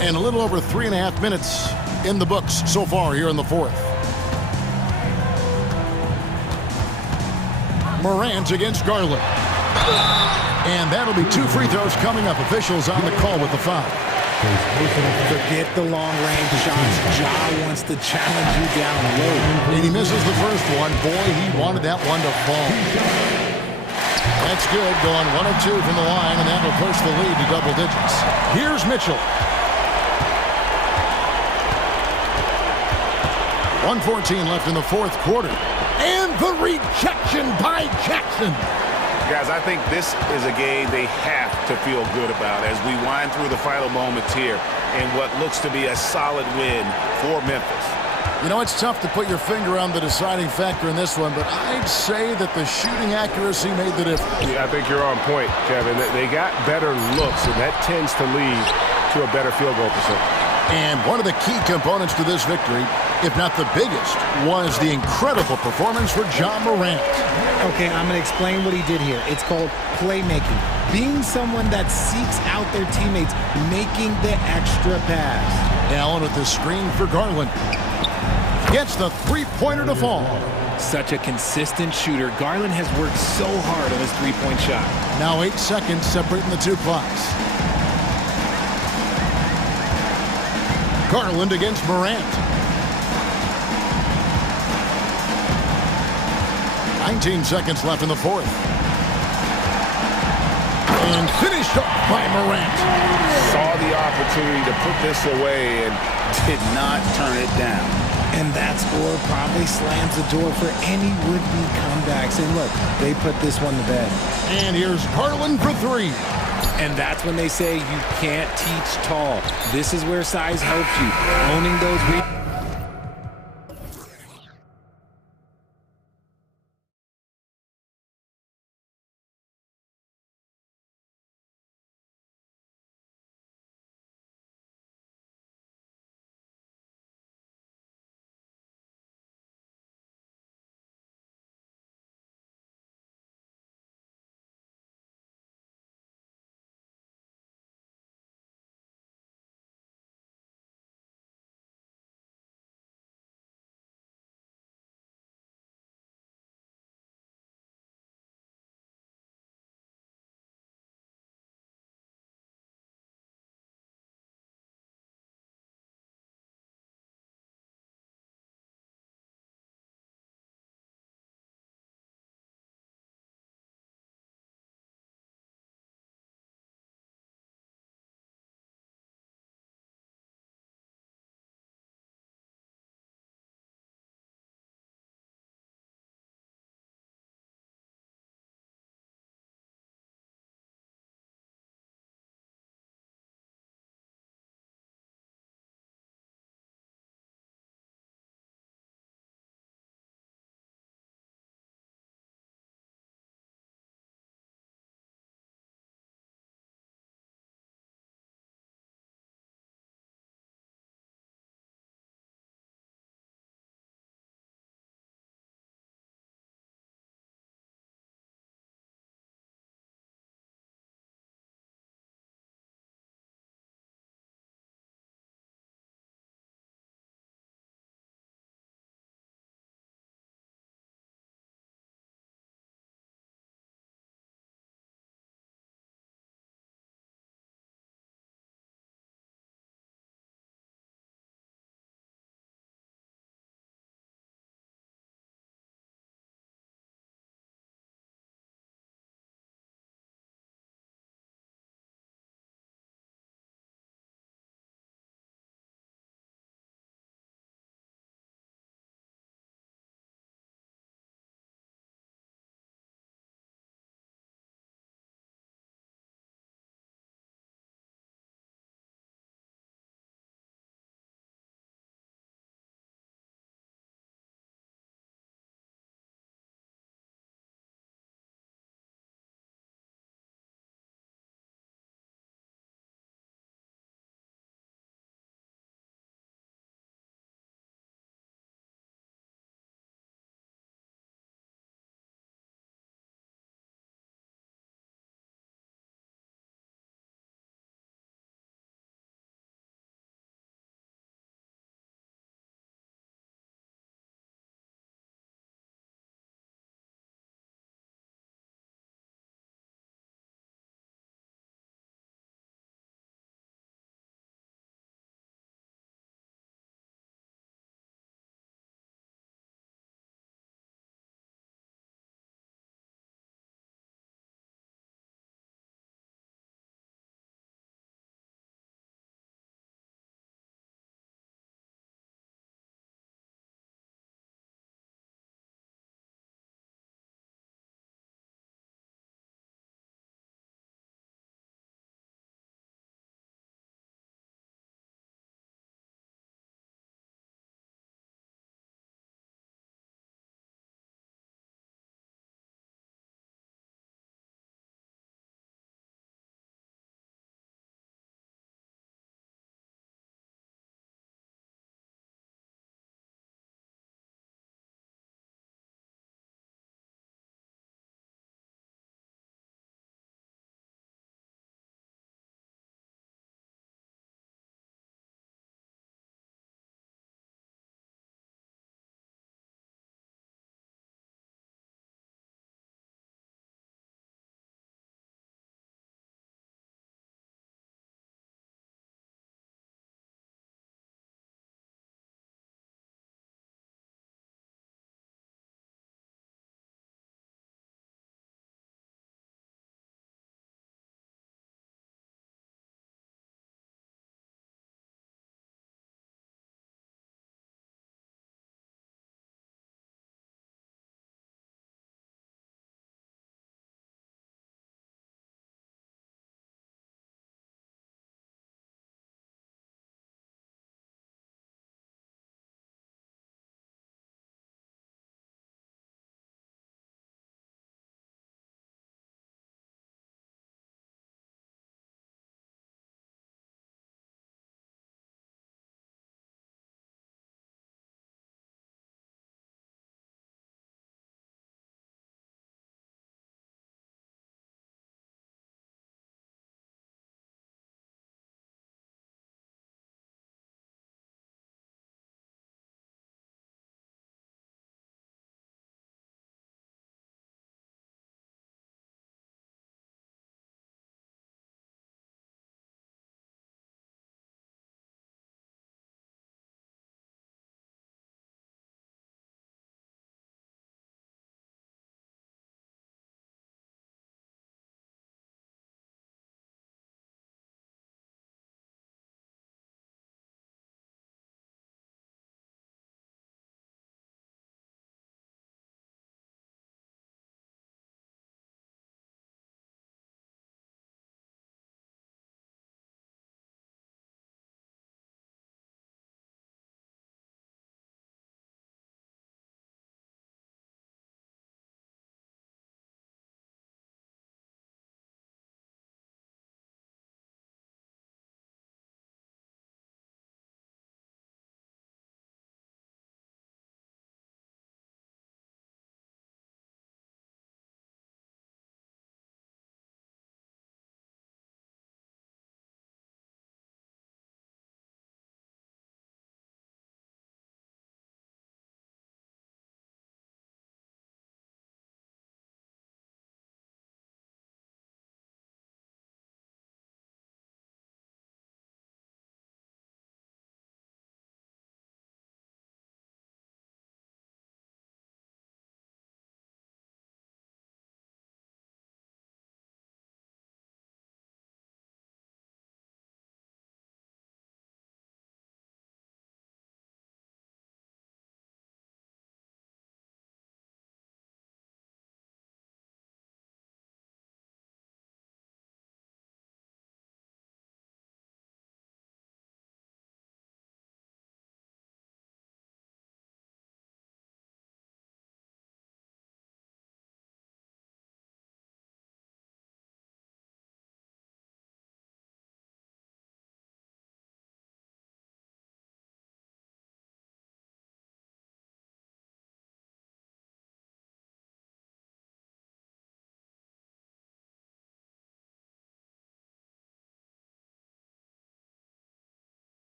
And a little over 3.5 minutes in the books so far here in the fourth. Morant against Garland. And that'll be 2 free throws coming up. Officials on the call with the foul. Forget the long-range shots. Ja wants to challenge you down low. And he misses the first one. Boy, he wanted that one to fall. That's good. Going 1 of 2 from the line, and that'll push the lead to double digits. Here's Mitchell. 1:14 left in the fourth quarter. And the rejection by Jackson. Guys, I think this is a game they have to feel good about as we wind through the final moments here in what looks to be a solid win for Memphis. You know, it's tough to put your finger on the deciding factor in this one, but I'd say that the shooting accuracy made the difference. Yeah, I think you're on point, Kevin. They got better looks, and that tends to lead to a better field goal percentage. And one of the key components to this victory, if not the biggest, was the incredible performance for John Morant. Okay, I'm going to explain what he did here. It's called playmaking. Being someone that seeks out their teammates, making the extra pass. Allen with the screen for Garland. Gets the three-pointer to fall. Such a consistent shooter. Garland has worked so hard on his three-point shot. Now 8 seconds separating the two clocks. Garland against Morant. 19 seconds left in the fourth. And finished off by Morant. Saw the opportunity to put this away and did not turn it down. And that score probably slams the door for any would-be comebacks. And look, they put this one to bed. And here's Garland for three. And that's when they say you can't teach tall. This is where size helps you. Owning those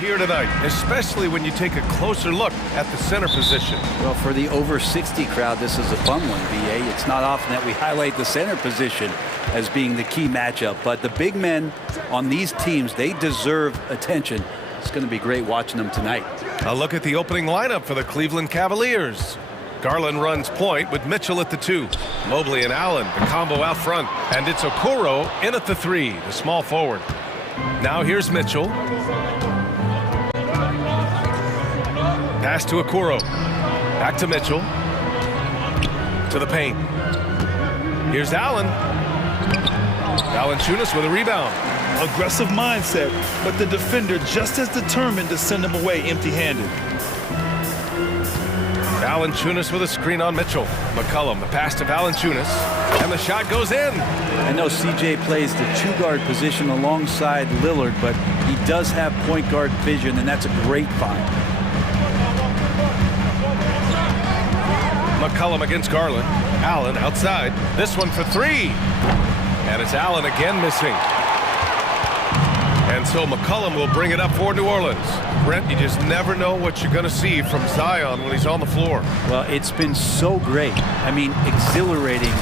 here tonight, especially when you take a closer look at the center position. Well, for the over 60 crowd, this is a fun one, BA. It's not often that we highlight the center position as being the key matchup, but the big men on these teams, they deserve attention. It's going to be great watching them tonight. A look at the opening lineup for the Cleveland Cavaliers. Garland runs point with Mitchell at the 2. Mobley and Allen, the combo out front. And it's Okoro in at the 3, the small forward. Now here's Mitchell. Pass to Okoro. Back to Mitchell. To the paint. Here's Allen. Valanciunas with a rebound. Aggressive mindset, but the defender just as determined to send him away empty-handed. Valanciunas with a screen on Mitchell. McCollum, the pass to Valanciunas, and the shot goes in. I know CJ plays the 2-guard position alongside Lillard, but he does have point guard vision, and that's a great find. McCollum against Garland. Allen outside. This one for 3. And it's Allen again missing. And so McCollum will bring it up for New Orleans. Brent, you just never know what you're going to see from Zion when he's on the floor. Well, it's been so great. I mean, exhilarating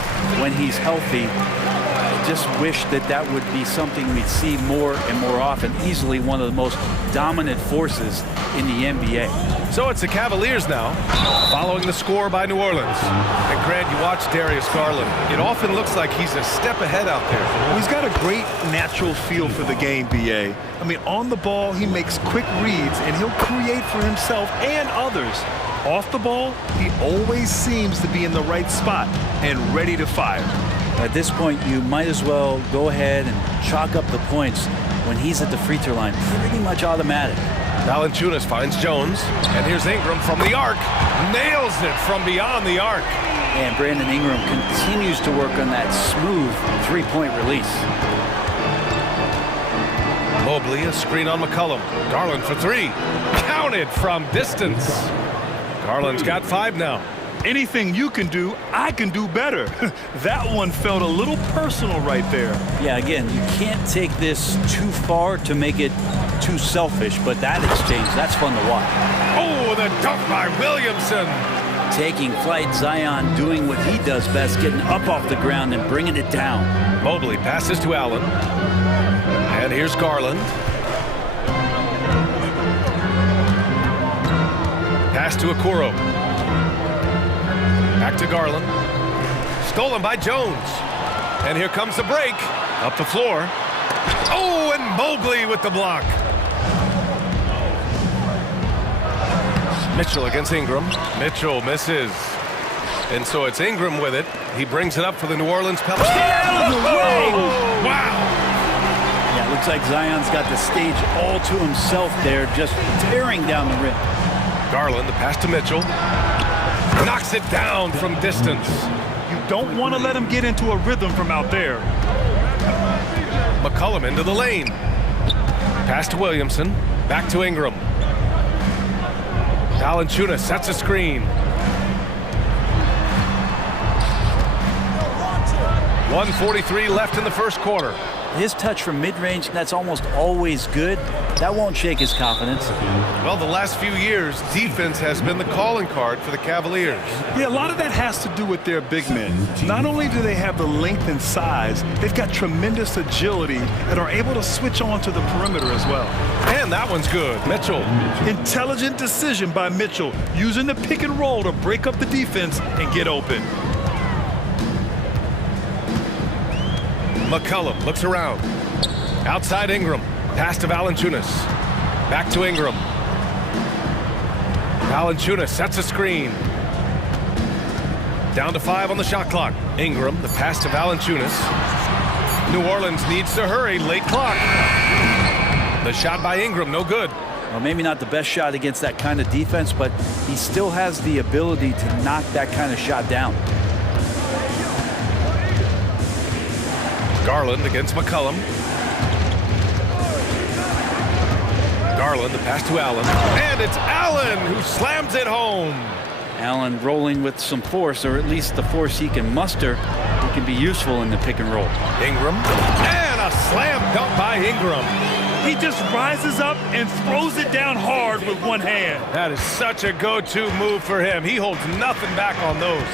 when he's healthy. I just wish that that would be something we'd see more and more often. Easily one of the most dominant forces in the NBA. So it's the Cavaliers now, following the score by New Orleans. And Grant, you watch Darius Garland. It often looks like he's a step ahead out there. Well, he's got a great natural feel for the game, BA. I mean, on the ball, he makes quick reads, and he'll create for himself and others. Off the ball, he always seems to be in the right spot and ready to fire. At this point, you might as well go ahead and chalk up the points when he's at the free throw line. Pretty much automatic. Valanciunas finds Jones, and here's Ingram from the arc. Nails it from beyond the arc. And Brandon Ingram continues to work on that smooth three-point release. Mobley, a screen on McCollum. Garland for 3. Counted from distance. Garland's got 5 now. Anything you can do, I can do better. That one felt a little personal right there. Yeah, again, you can't take this too far to make it too selfish, but that exchange, that's fun to watch. Oh, the dunk by Williamson. Taking flight, Zion doing what he does best, getting up off the ground and bringing it down. Mobley passes to Allen. And here's Garland. Pass to Okoro. Back to Garland. Stolen by Jones. And here comes the break. Up the floor. Oh, and Mobley with the block. Mitchell against Ingram. Mitchell misses. And so it's Ingram with it. He brings it up for the New Orleans Pelicans. Get out of the way! Wow! Yeah, looks like Zion's got the stage all to himself there, just tearing down the rim. Garland, the pass to Mitchell. Knocks it down from distance. You don't want to let him get into a rhythm from out there. McCollum into the lane. Pass to Williamson. Back to Ingram. Valanciunas sets a screen. 1:43 left in the first quarter. His touch from mid-range, that's almost always good. That won't shake his confidence. Well, the last few years, defense has been the calling card for the Cavaliers. Yeah, a lot of that has to do with their big men. Not only do they have the length and size, they've got tremendous agility and are able to switch on to the perimeter as well. And that one's good. Mitchell. Intelligent decision by Mitchell, using the pick and roll to break up the defense and get open. McCollum looks around. Outside Ingram. Pass to Valanciunas. Back to Ingram. Valanciunas sets a screen. Down to 5 on the shot clock. Ingram, the pass to Valanciunas. New Orleans needs to hurry. Late clock. The shot by Ingram, no good. Well, maybe not the best shot against that kind of defense, but he still has the ability to knock that kind of shot down. Garland against McCollum. Garland, the pass to Allen. And it's Allen who slams it home. Allen rolling with some force, or at least the force he can muster. He can be useful in the pick and roll. Ingram. And a slam dunk by Ingram. He just rises up and throws it down hard with one hand. That is such a go-to move for him. He holds nothing back on those.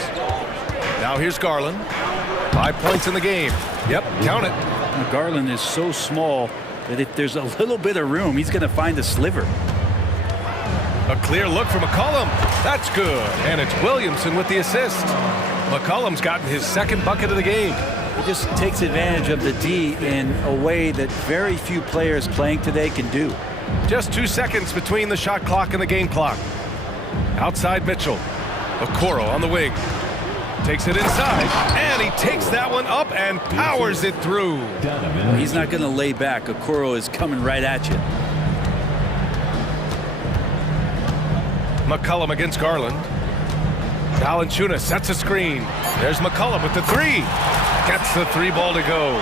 Now here's Garland. 5 points in the game. Yep, count it. Garland is so small that if there's a little bit of room, he's going to find a sliver. A clear look for McCollum. That's good. And it's Williamson with the assist. McCollum's gotten his second bucket of the game. He just takes advantage of the D in a way that very few players playing today can do. Just 2 seconds between the shot clock and the game clock. Outside Mitchell. Okoro on the wing. Takes it inside, and he takes that one up and powers it through. Well, he's not going to lay back. Okoro is coming right at you. McCollum against Garland. Valanciunas sets a screen. There's McCollum with the three. Gets the three ball to go.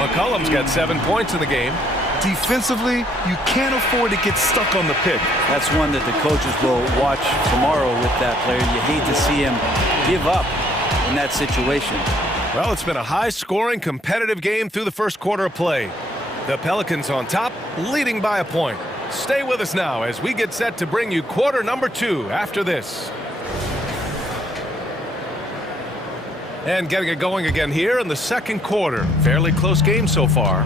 McCollum's got 7 points in the game. Defensively, you can't afford to get stuck on the pick. That's one that the coaches will watch tomorrow with that player. You hate to see him give up in that situation. Well, it's been a high-scoring, competitive game through the first quarter of play. The Pelicans on top, leading by a point. Stay with us now as we get set to bring you quarter number 2 after this. And getting it going again here in the second quarter. Fairly close game so far.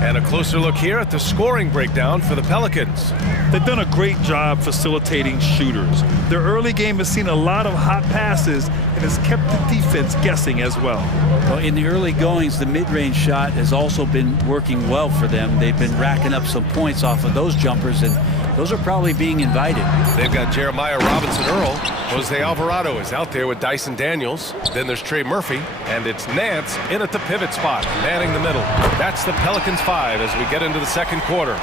And a closer look here at the scoring breakdown for the Pelicans. They've done a great job facilitating shooters. Their early game has seen a lot of hot passes and has kept the defense guessing as well. Well, in the early goings, the mid-range shot has also been working well for them. They've been racking up some points off of those jumpers, and those are probably being invited. They've got Jeremiah Robinson-Earl. Jose Alvarado is out there with Dyson Daniels. Then there's Trey Murphy, and it's Nance in at the pivot spot, manning the middle. That's the Pelicans 5 as we get into the second quarter.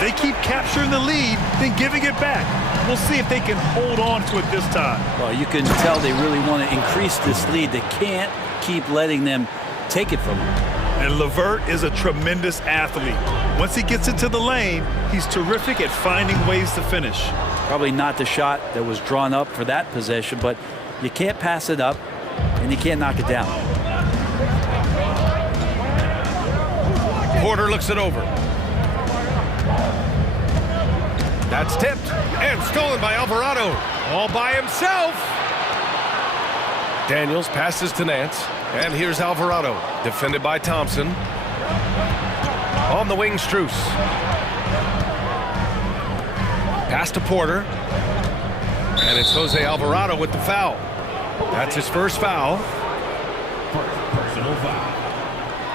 They keep capturing the lead, then giving it back. We'll see if they can hold on to it this time. Well, you can tell they really want to increase this lead. They can't keep letting them take it from them. And LeVert is a tremendous athlete. Once he gets into the lane, he's terrific at finding ways to finish. Probably not the shot that was drawn up for that possession, but you can't pass it up, and you can't knock it down. Porter looks it over. That's tipped and stolen by Alvarado. All by himself. Daniels passes to Nance. And here's Alvarado, defended by Thompson. On the wing, Strus. Pass to Porter. And it's Jose Alvarado with the foul. That's his first foul. Personal foul.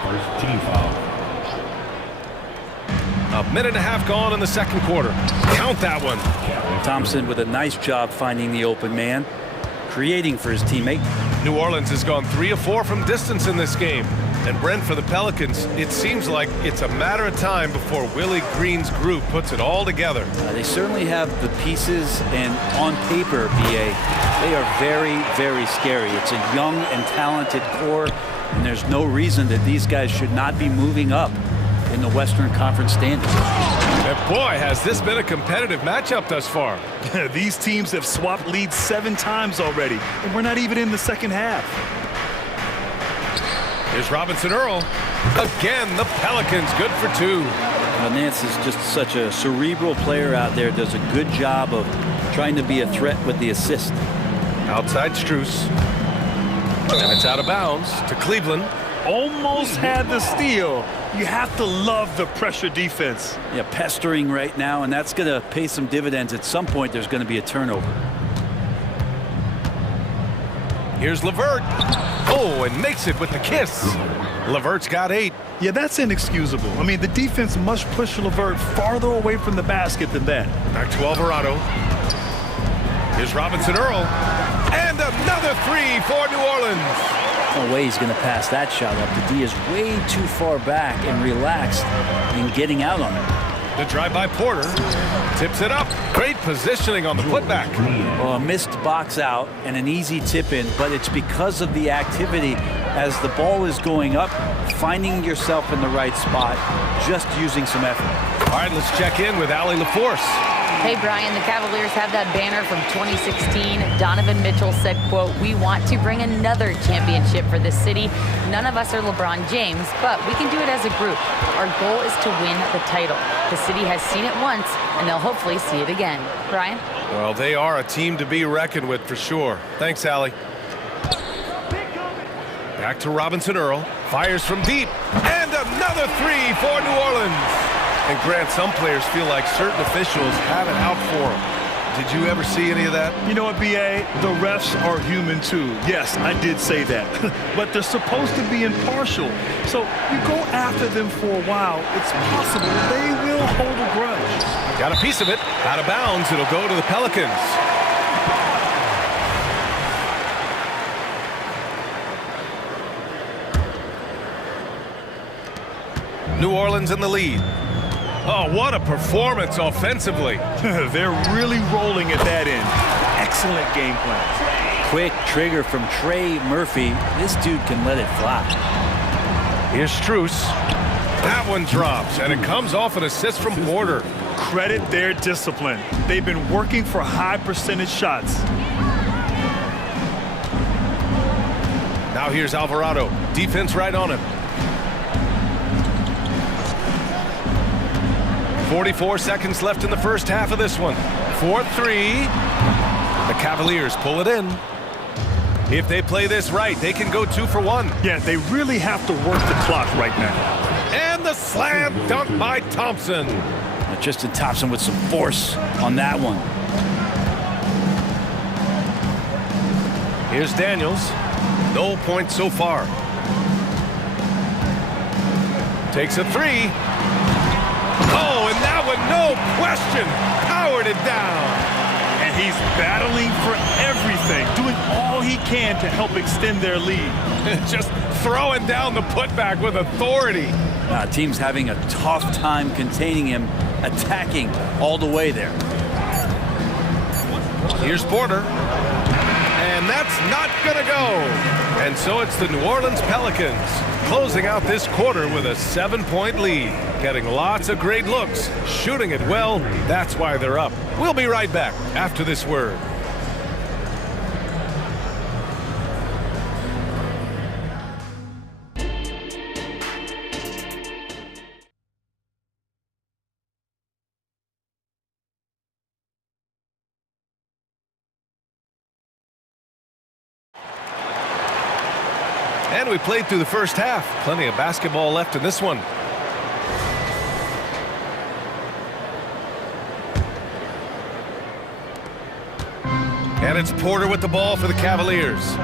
First team foul. A minute and a half gone in the second quarter. Count that one. Thompson with a nice job finding the open man, creating for his teammate. New Orleans has gone 3 of 4 from distance in this game. And Brent, for the Pelicans, it seems like it's a matter of time before Willie Green's group puts it all together. They certainly have the pieces, and on paper, BA, they are very, very scary. It's a young and talented core, and there's no reason that these guys should not be moving up in the Western Conference standings. And boy, has this been a competitive matchup thus far. These teams have swapped leads 7 times already, and we're not even in the second half. Here's Robinson-Earl. Again, the Pelicans good for 2. Nance is just such a cerebral player out there, does a good job of trying to be a threat with the assist. Outside Strus. And it's out of bounds to Cleveland. Almost had the steal. You have to love the pressure defense. Yeah, pestering right now, and that's going to pay some dividends. At some point, there's going to be a turnover. Here's LeVert. Oh, and makes it with the kiss. LeVert's got 8. Yeah, that's inexcusable. I mean, the defense must push LeVert farther away from the basket than that. Back to Alvarado. Here's Robinson-Earl. And another 3 for New Orleans. No way he's going to pass that shot up. The D is way too far back and relaxed in getting out on it. The drive by Porter. Tips it up. Great positioning on the putback. Well, a missed box out and an easy tip in, but it's because of the activity as the ball is going up, finding yourself in the right spot, just using some effort. All right, let's check in with Allie LaForce. Hey, Brian, the Cavaliers have that banner from 2016. Donovan Mitchell said, quote, "We want to bring another championship for this city. None of us are LeBron James, but we can do it as a group. Our goal is to win the title. The city has seen it once, and they'll hopefully see it again." Brian? Well, they are a team to be reckoned with for sure. Thanks, Allie. Back to Robinson Earl. Fires from deep. And another three for New Orleans. And Grant, some players feel like certain officials have it out for them. Did you ever see any of that? You know what, B.A.? The refs are human too. Yes, I did say that. But they're supposed to be impartial. So you go after them for a while, it's possible they will hold a grudge. Got a piece of it. Out of bounds. It'll go to the Pelicans. New Orleans in the lead. Oh, what a performance offensively. They're really rolling at that end. Excellent game plan. Quick trigger from Trey Murphy. This dude can let it fly. Here's Strus. That one drops, and it comes off an assist from Porter. Credit their discipline. They've been working for high percentage shots. Now here's Alvarado. Defense right on him. 44 seconds left in the first half of this one. 4-3. The Cavaliers pull it in. If they play this right, they can go 2 for 1. Yeah, they really have to work the clock right now. And the slam dunk by Thompson. Justin Thompson with some force on that one. Here's Daniels. No points so far. Takes a three. Oh, and that one, no question, powered it down. And he's battling for everything, doing all he can to help extend their lead. Just throwing down the putback with authority. Team's having a tough time containing him, attacking all the way there. Here's Porter. And that's not gonna go. And so it's the New Orleans Pelicans closing out this quarter with a 7-point lead. Getting lots of great looks, shooting it well. That's why they're up. We'll be right back after this word. And we played through the first half. Plenty of basketball left in this one. And it's Porter with the ball for the Cavaliers.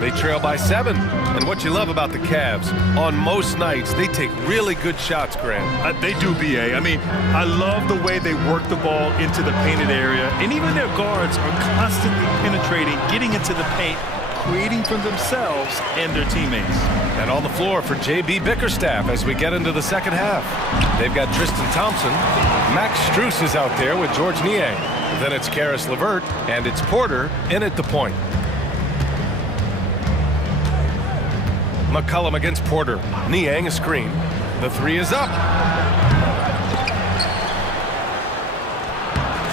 They trail by 7. And what you love about the Cavs, on most nights, they take really good shots, Grant. They do, B.A. I mean, I love the way they work the ball into the painted area. And even their guards are constantly penetrating, getting into the paint, creating for themselves and their teammates. And on the floor for J.B. Bickerstaff as we get into the second half. They've got Tristan Thompson. Max Strus is out there with George Niang. Then it's Karis LeVert, and it's Porter in at the point. McCollum against Porter. Niang a screen. The three is up.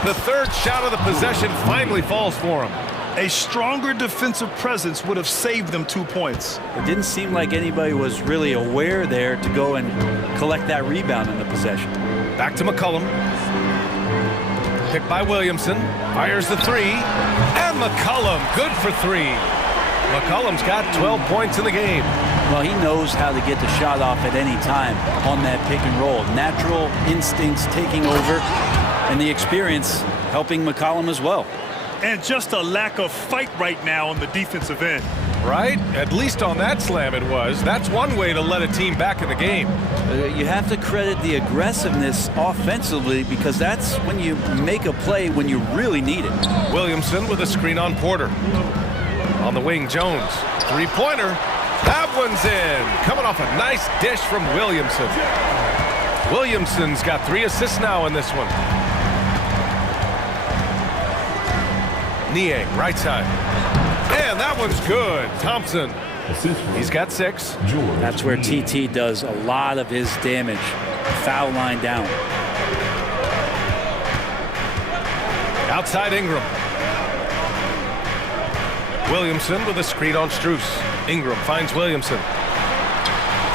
The third shot of the possession finally falls for him. A stronger defensive presence would have saved them 2 points. It didn't seem like anybody was really aware there to go and collect that rebound in the possession. Back to McCollum. Picked by Williamson. Fires the three. And McCollum, good for 3. McCollum's got 12 points in the game. Well, he knows how to get the shot off at any time on that pick and roll. Natural instincts taking over, and the experience helping McCollum as well. And just a lack of fight right now on the defensive end. Right? At least on that slam it was. That's one way to let a team back in the game. You have to credit the aggressiveness offensively, because that's when you make a play when you really need it. Williamson with a screen on Porter. On the wing, Jones. Three-pointer. That one's in. Coming off a nice dish from Williamson. Williamson's got 3 assists now in this one. Niang, right side. And that one's good. Thompson. He's got 6. That's where TT does a lot of his damage. Foul line down. Outside Ingram. Williamson with a screen on Strus. Ingram finds Williamson.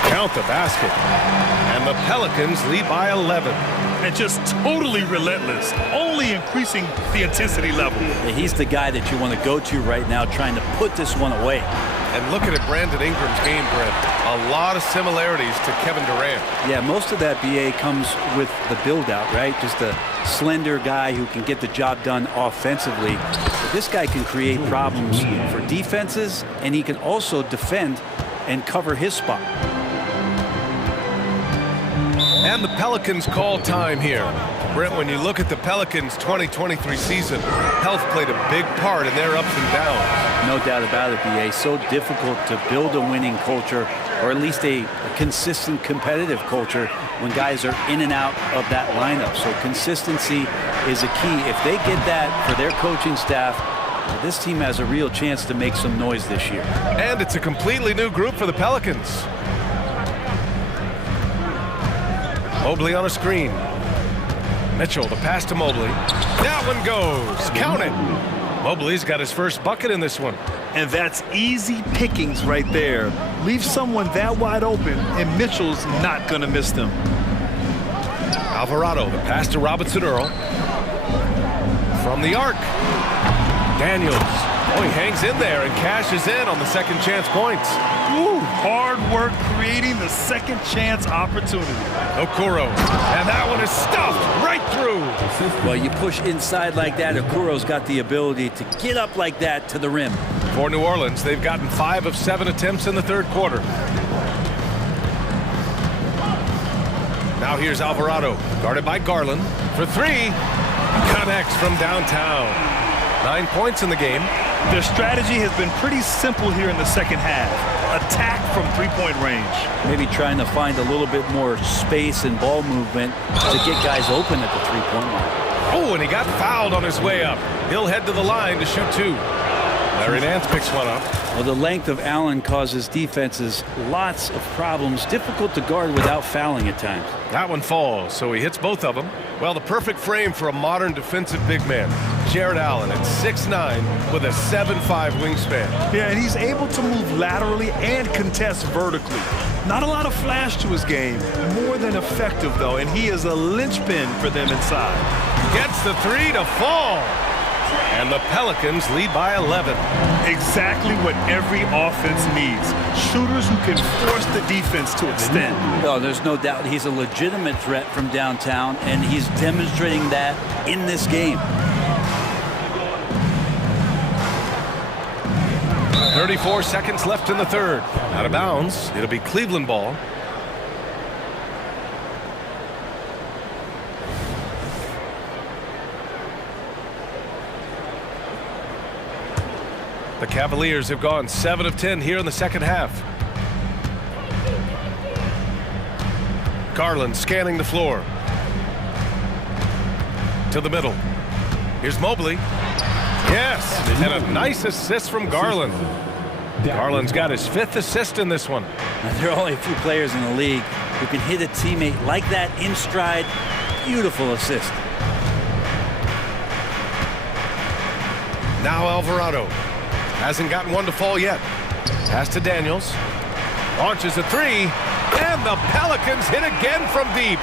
Count the basket. And the Pelicans lead by 11. And just totally relentless, only increasing the intensity level. Yeah, he's the guy that you want to go to right now, trying to put this one away. And looking at Brandon Ingram's game, Brent, a lot of similarities to Kevin Durant. Yeah, most of that BA comes with the build-out, right? Just a slender guy who can get the job done offensively. But this guy can create problems for defenses, and he can also defend and cover his spot. And the Pelicans call time here. Brent, when you look at the Pelicans' 2023 season, health played a big part in their ups and downs. No doubt about it, BA. So difficult to build a winning culture, or at least a consistent competitive culture, when guys are in and out of that lineup. So consistency is a key. If they get that for their coaching staff, this team has a real chance to make some noise this year. And it's a completely new group for the Pelicans. Mobley on a screen. Mitchell, the pass to Mobley. That one goes. Count it. Mobley's got his first bucket in this one. And that's easy pickings right there. Leave someone that wide open, and Mitchell's not going to miss them. Alvarado, the pass to Robinson Earl. From the arc. Daniels. Oh, he hangs in there and cashes in on the second chance points. Woo, hard work creating the second chance opportunity. Okoro, and that one is stuffed right through. Well, you push inside like that, Okuro's got the ability to get up like that to the rim. For New Orleans, they've gotten 5 of 7 attempts in the third quarter. Now here's Alvarado, guarded by Garland for 3. Connects from downtown. 9 points in the game. Their strategy has been pretty simple here in the second half. Attack from three-point range. Maybe trying to find a little bit more space and ball movement to get guys open at the three-point line. Oh, and he got fouled on his way up. He'll head to the line to shoot 2. Larry Nance picks one up. Well, the length of Allen causes defenses lots of problems. Difficult to guard without fouling at times. That one falls, so he hits both of them. Well, the perfect frame for a modern defensive big man. Jared Allen at 6'9" with a 7'5" wingspan. Yeah, and he's able to move laterally and contest vertically. Not a lot of flash to his game. More than effective, though, and he is a linchpin for them inside. Gets the 3 to fall. And the Pelicans lead by 11. Exactly what every offense needs. Shooters who can force the defense to extend. No, there's no doubt he's a legitimate threat from downtown, and he's demonstrating that in this game. 34 seconds left in the third. Out of bounds. It'll be Cleveland ball. The Cavaliers have gone 7 of 10 here in the second half. Garland scanning the floor. To the middle. Here's Mobley. Yes, and a nice assist from Garland. Garland's got his 5th assist in this one. There are only a few players in the league who can hit a teammate like that in stride. Beautiful assist. Now Alvarado. Hasn't gotten one to fall yet. Pass to Daniels. Launches a 3. And the Pelicans hit again from deep.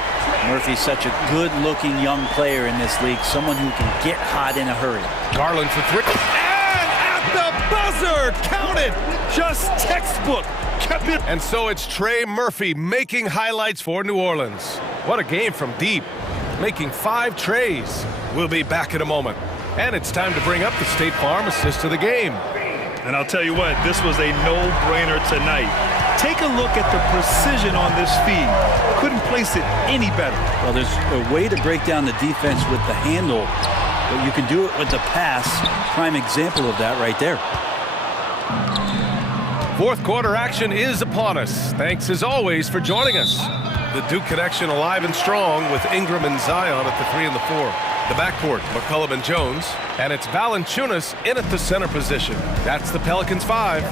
Murphy's such a good-looking young player in this league. Someone who can get hot in a hurry. Garland for 3. And at the buzzer! Count it! Just textbook. Kept it. And so it's Trey Murphy making highlights for New Orleans. What a game from deep. Making 5 trays. We'll be back in a moment. And it's time to bring up the State Farm assist of the game. And I'll tell you what, this was a no-brainer tonight. Take a look at the precision on this feed. Couldn't place it any better. Well, there's a way to break down the defense with the handle, but you can do it with the pass. Prime example of that right there. Fourth quarter action is upon us. Thanks as always for joining us. The Duke connection alive and strong with Ingram and Zion at the 3 and the 4. The backcourt, McCollum and Jones, and it's Valanciunas in at the center position. That's the Pelicans 5.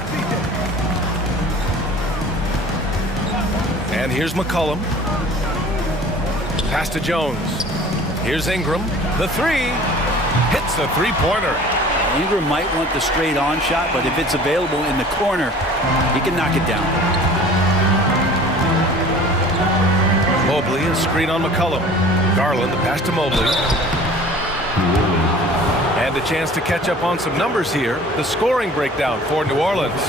And here's McCollum. Pass to Jones. Here's Ingram. The 3. hits the three-pointer. Ingram might want the straight-on shot, but if it's available in the corner, he can knock it down. Mobley, a screen on McCollum. Garland, the pass to Mobley. And a chance to catch up on some numbers here. The scoring breakdown for New Orleans.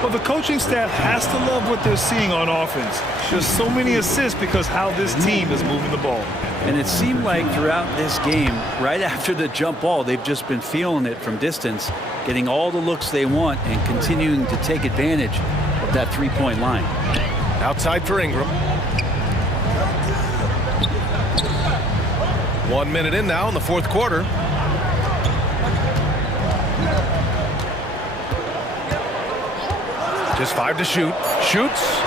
Well, the coaching staff has to love what they're seeing on offense. There's so many assists because how this team is moving the ball. And it seemed like throughout this game, right after the jump ball, they've just been feeling it from distance, getting all the looks they want and continuing to take advantage of that three-point line. Outside for Ingram. 1 minute in now in the fourth quarter. Just 5 to shoot. Shoots.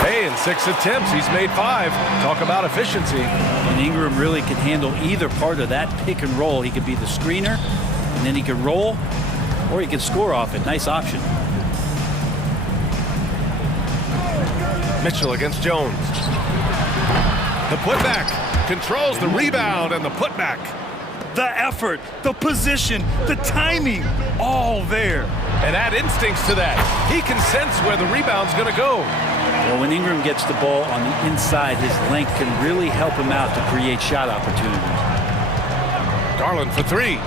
Hey, in 6 attempts, he's made 5. Talk about efficiency. And Ingram really can handle either part of that pick and roll. He could be the screener, and then he could roll, or he could score off it. Nice option. Mitchell against Jones. The putback. Controls the rebound and the putback. The effort, the position, the timing, all there. And add instincts to that. He can sense where the rebound's going to go. Well, when Ingram gets the ball on the inside, his length can really help him out to create shot opportunities. Garland for 3.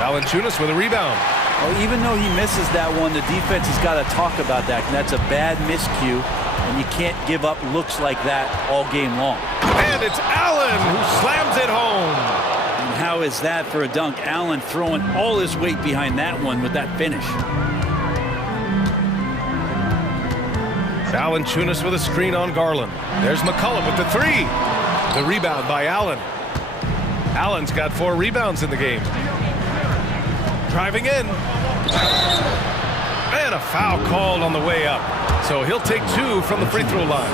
Valanciunas with a rebound. Well, even though he misses that one, the defense has got to talk about that. And that's a bad miscue, and you can't give up looks like that all game long. And it's Allen who slams it home. And how is that for a dunk? Allen throwing all his weight behind that one with that finish. Valanciunas with a screen on Garland. There's McCollum with the 3. The rebound by Allen. Allen's got 4 rebounds in the game. Driving in. And a foul called on the way up. So he'll take 2 from the free throw line.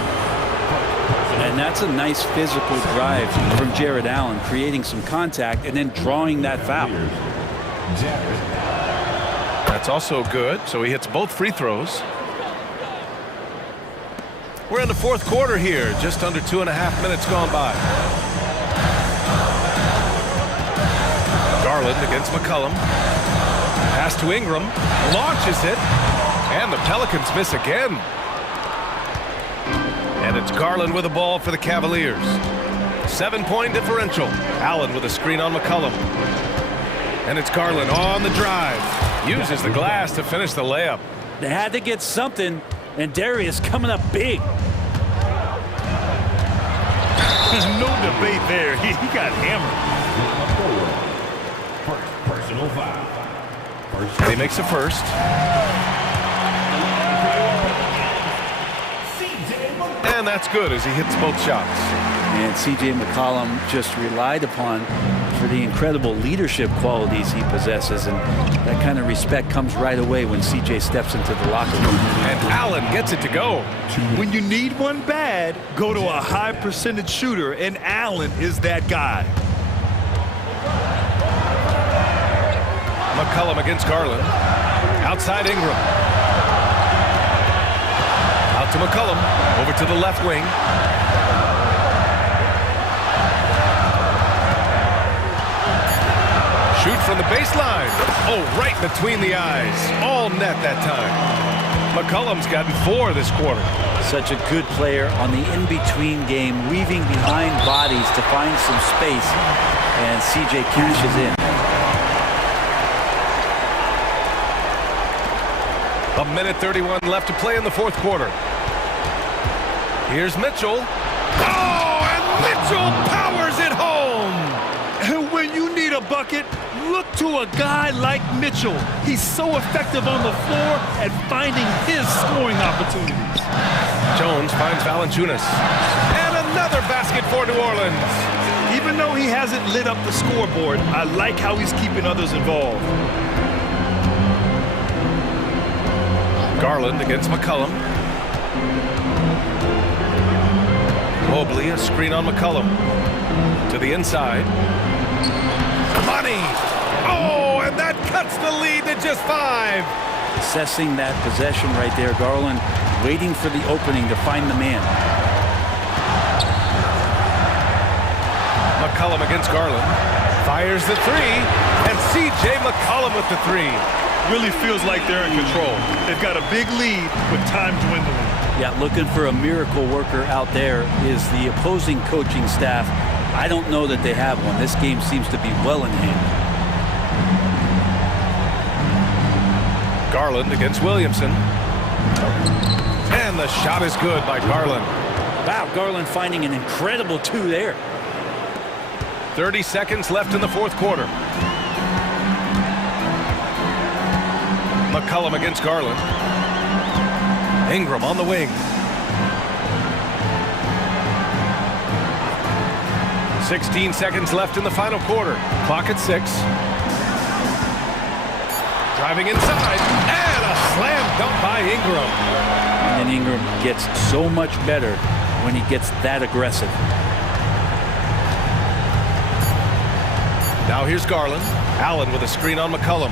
And that's a nice physical drive from Jared Allen, creating some contact and then drawing that foul. That's also good. So he hits both free throws. We're in the fourth quarter here. Just under 2.5 minutes gone by. Garland against McCollum. Pass to Ingram. Launches it. And the Pelicans miss again. And it's Garland with the ball for the Cavaliers. 7-point differential. Allen with a screen on McCollum. And it's Garland on the drive. Uses the glass to finish the layup. They had to get something, and Darius coming up big. There's no debate there. He got hammered. Personal foul. And he makes a first. And that's good as he hits both shots. And C.J. McCollum just relied upon for the incredible leadership qualities he possesses, and that kind of respect comes right away when C.J. steps into the locker room. And Allen gets it to go. When you need one bad, go to a high percentage shooter, and Allen is that guy. McCollum against Garland. Outside Ingram. Out to McCollum. Over to the left wing. Shoot from the baseline. Oh, right between the eyes. All net that time. McCollum's gotten 4 this quarter. Such a good player on the in-between game, weaving behind bodies to find some space, and C.J. cashes in. 1:31 left to play in the fourth quarter. Here's Mitchell. Oh, and Mitchell powers it home. And when you need a bucket, look to a guy like Mitchell. He's so effective on the floor at finding his scoring opportunities. Jones finds Valanciunas. And another basket for New Orleans. Even though he hasn't lit up the scoreboard, I like how he's keeping others involved. Garland against McCollum. Mobley, a screen on McCollum. To the inside. Money! Oh, and that cuts the lead to just 5. Assessing that possession right there, Garland waiting for the opening to find the man. McCollum against Garland. Fires the three, and C.J. McCollum with the three. Really feels like they're in control. They've got a big lead with time dwindling. Yeah, looking for a miracle worker out there is the opposing coaching staff. I don't know that they have one. This game seems to be well in hand. Garland against Williamson. And the shot is good by Garland. Wow, Garland finding an incredible two there. 30 seconds left in the fourth quarter. McCollum against Garland. Ingram on the wing. 16 seconds left in the final quarter. Clock at 6. Driving inside, and a slam dunk by Ingram. And Ingram gets so much better when he gets that aggressive. Now here's Garland. Allen with a screen on McCollum.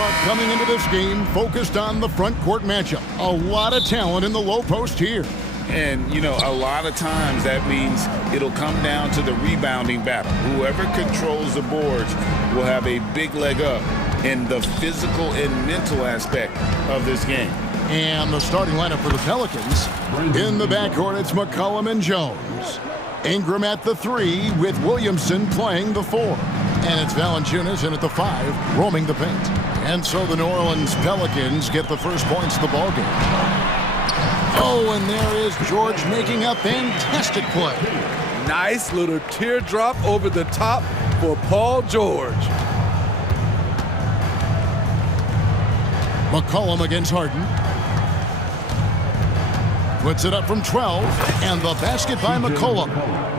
talk coming into this game focused on the front court matchup. A lot of talent in the low post here. And, you know, a lot of times that means it'll come down to the rebounding battle. Whoever controls the boards will have a big leg up in the physical and mental aspect of this game. And the starting lineup for the Pelicans. In the backcourt, it's McCollum and Jones. Ingram at the 3 with Williamson playing the 4. And it's Valanciunas in at the 5, roaming the paint. And so the New Orleans Pelicans get the first points of the ballgame. Oh, and there is George making a fantastic play. Nice little teardrop over the top for Paul George. McCollum against Harden. Puts it up from 12, and the basket by McCollum.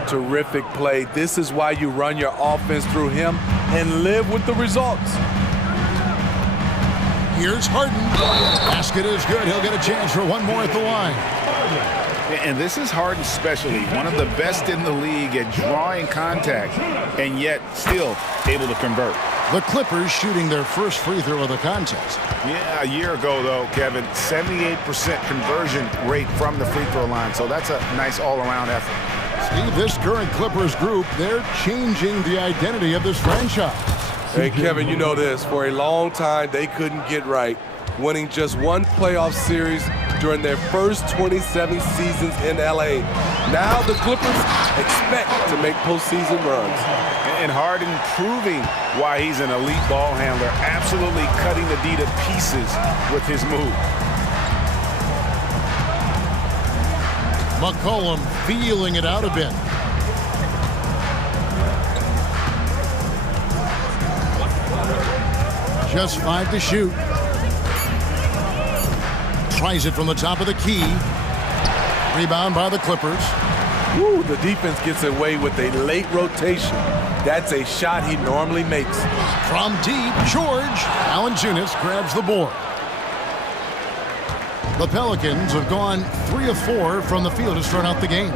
Terrific play. This is why you run your offense through him and live with the results. Here's Harden. Basket is good. He'll get a chance for one more at the line. And this is Harden's specialty, one of the best in the league at drawing contact and yet still able to convert. The Clippers shooting their first free throw of the contest. Yeah, a year ago, though, Kevin, 78% conversion rate from the free throw line. So that's a nice all-around effort. Steve, this current Clippers group, they're changing the identity of this franchise. Hey, Kevin, you know this. For a long time, they couldn't get right, winning just one playoff series during their first 27 seasons in L.A. Now the Clippers expect to make postseason runs. And Harden proving why he's an elite ball handler, absolutely cutting the D to pieces with his move. McCollum feeling it out a bit. Just 5 to shoot. Tries it from the top of the key. Rebound by the Clippers. Woo, the defense gets away with a late rotation. That's a shot he normally makes. From deep, George. Valanciunas grabs the board. The Pelicans have gone 3 of 4 from the field to start out the game.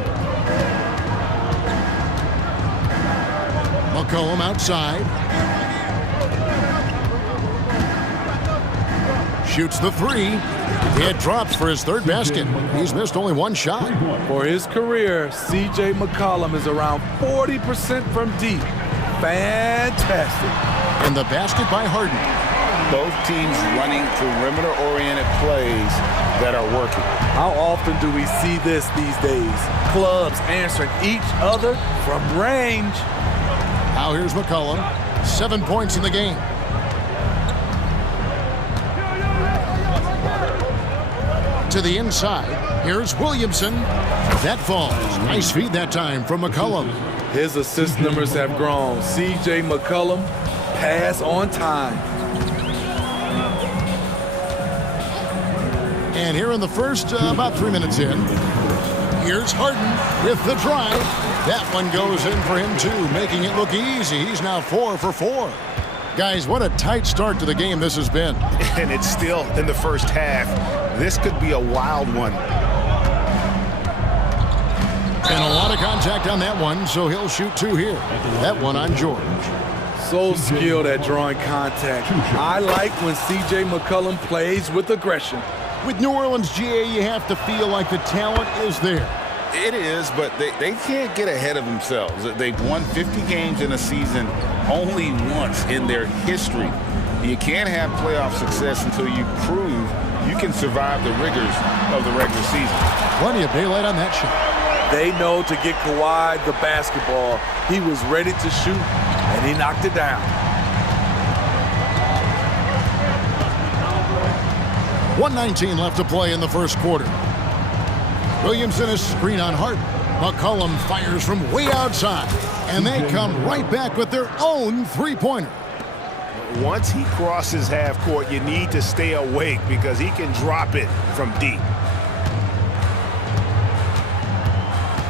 McCollum outside. Shoots the 3. It drops for his third basket. He's missed only one shot. For his career, C.J. McCollum is around 40% from deep. Fantastic. And the basket by Harden. Both teams running perimeter-oriented plays that are working. How often do we see this these days? Clubs answering each other from range. Now here's McCollum. 7 points in the game. To the inside. Here's Williamson. That falls. Nice feed that time from McCollum. His assist numbers have grown. C.J. McCollum, pass on time. And here in the first, about 3 minutes in, here's Harden with the drive. That one goes in for him too, making it look easy. He's now 4 for 4. Guys, what a tight start to the game this has been. And it's still in the first half. This could be a wild one. And a lot of contact on that one, so he'll shoot 2 here. That one on George. So skilled at drawing contact. I like when C.J. McCollum plays with aggression. With New Orleans, GA, you have to feel like the talent is there. It is, but they can't get ahead of themselves. They've won 50 games in a season only once in their history. You can't have playoff success until you prove you can survive the rigors of the regular season. Plenty of daylight on that shot. They know to get Kawhi the basketball. He was ready to shoot, and he knocked it down. 1:19 left to play in the first quarter. Williamson is screen on Harden. McCollum fires from way outside, and they come right back with their own three-pointer. Once he crosses half court, you need to stay awake because he can drop it from deep.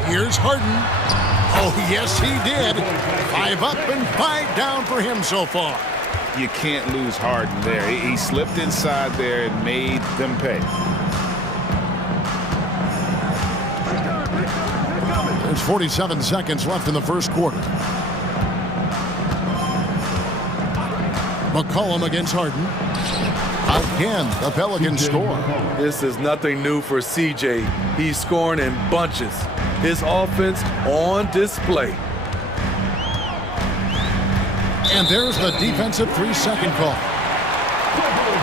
Here's Harden. Oh, yes, he did. 5 up and 5 down for him so far. You can't lose Harden there. He slipped inside there and made them pay. There's 47 seconds left in the first quarter. McCollum against Harden. Again, the Pelicans score. This is nothing new for CJ. He's scoring in bunches. His offense on display. And there's the defensive 3-second call.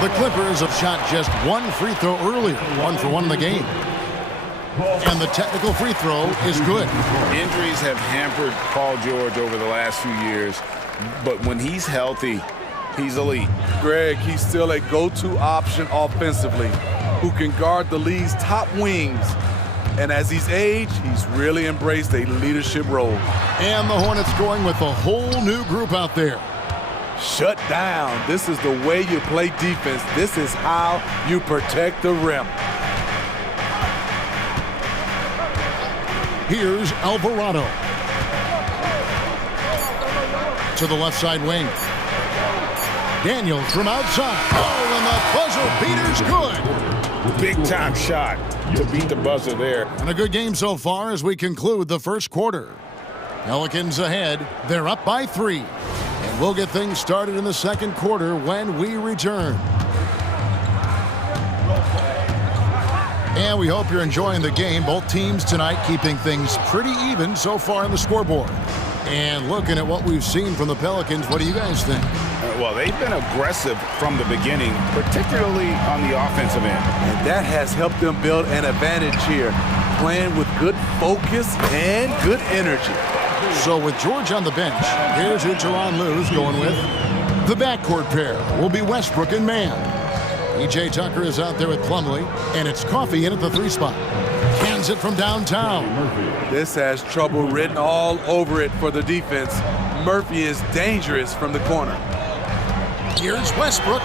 The Clippers have shot just one free throw earlier, 1 for 1 in the game. And the technical free throw is good. Injuries have hampered Paul George over the last few years, but when he's healthy, he's elite. Greg, he's still a go-to option offensively, who can guard the league's top wings. And as he's aged, he's really embraced a leadership role. And the Hornets going with a whole new group out there. Shut down. This is the way you play defense. This is how you protect the rim. Here's Alvarado. To the left side wing. Daniels from outside. Oh, and the buzzer beater's good. Big time shot to beat the buzzer there. And a good game so far as we conclude the first quarter. Pelicans ahead. They're up by 3. And we'll get things started in the second quarter when we return. And we hope you're enjoying the game. Both teams tonight keeping things pretty even so far on the scoreboard. And looking at what we've seen from the Pelicans, what do you guys think? Well, they've been aggressive from the beginning, particularly on the offensive end. And that has helped them build an advantage here, playing with good focus and good energy. So with George on the bench, here's who Tyronn Lue's going with. The backcourt pair will be Westbrook and Mann. E.J. Tucker is out there with Plumlee, and it's Coffey in at the 3 spot. Cans it from downtown. This has trouble written all over it for the defense. Murphy is dangerous from the corner. Here's Westbrook.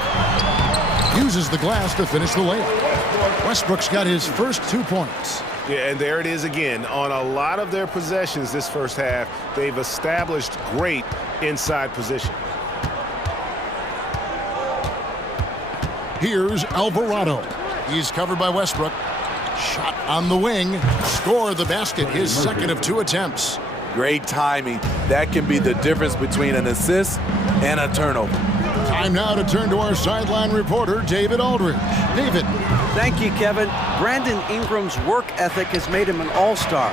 Uses the glass to finish the layup. Westbrook's got his first 2 points. Yeah, and there it is again. On a lot of their possessions this first half, they've established great inside position. Here's Alvarado. He's covered by Westbrook. Shot on the wing. Score the basket, his second of 2 attempts. Great timing. That can be the difference between an assist and a turnover. Time now to turn to our sideline reporter, David Aldridge. David. Thank you, Kevin. Brandon Ingram's work ethic has made him an all-star.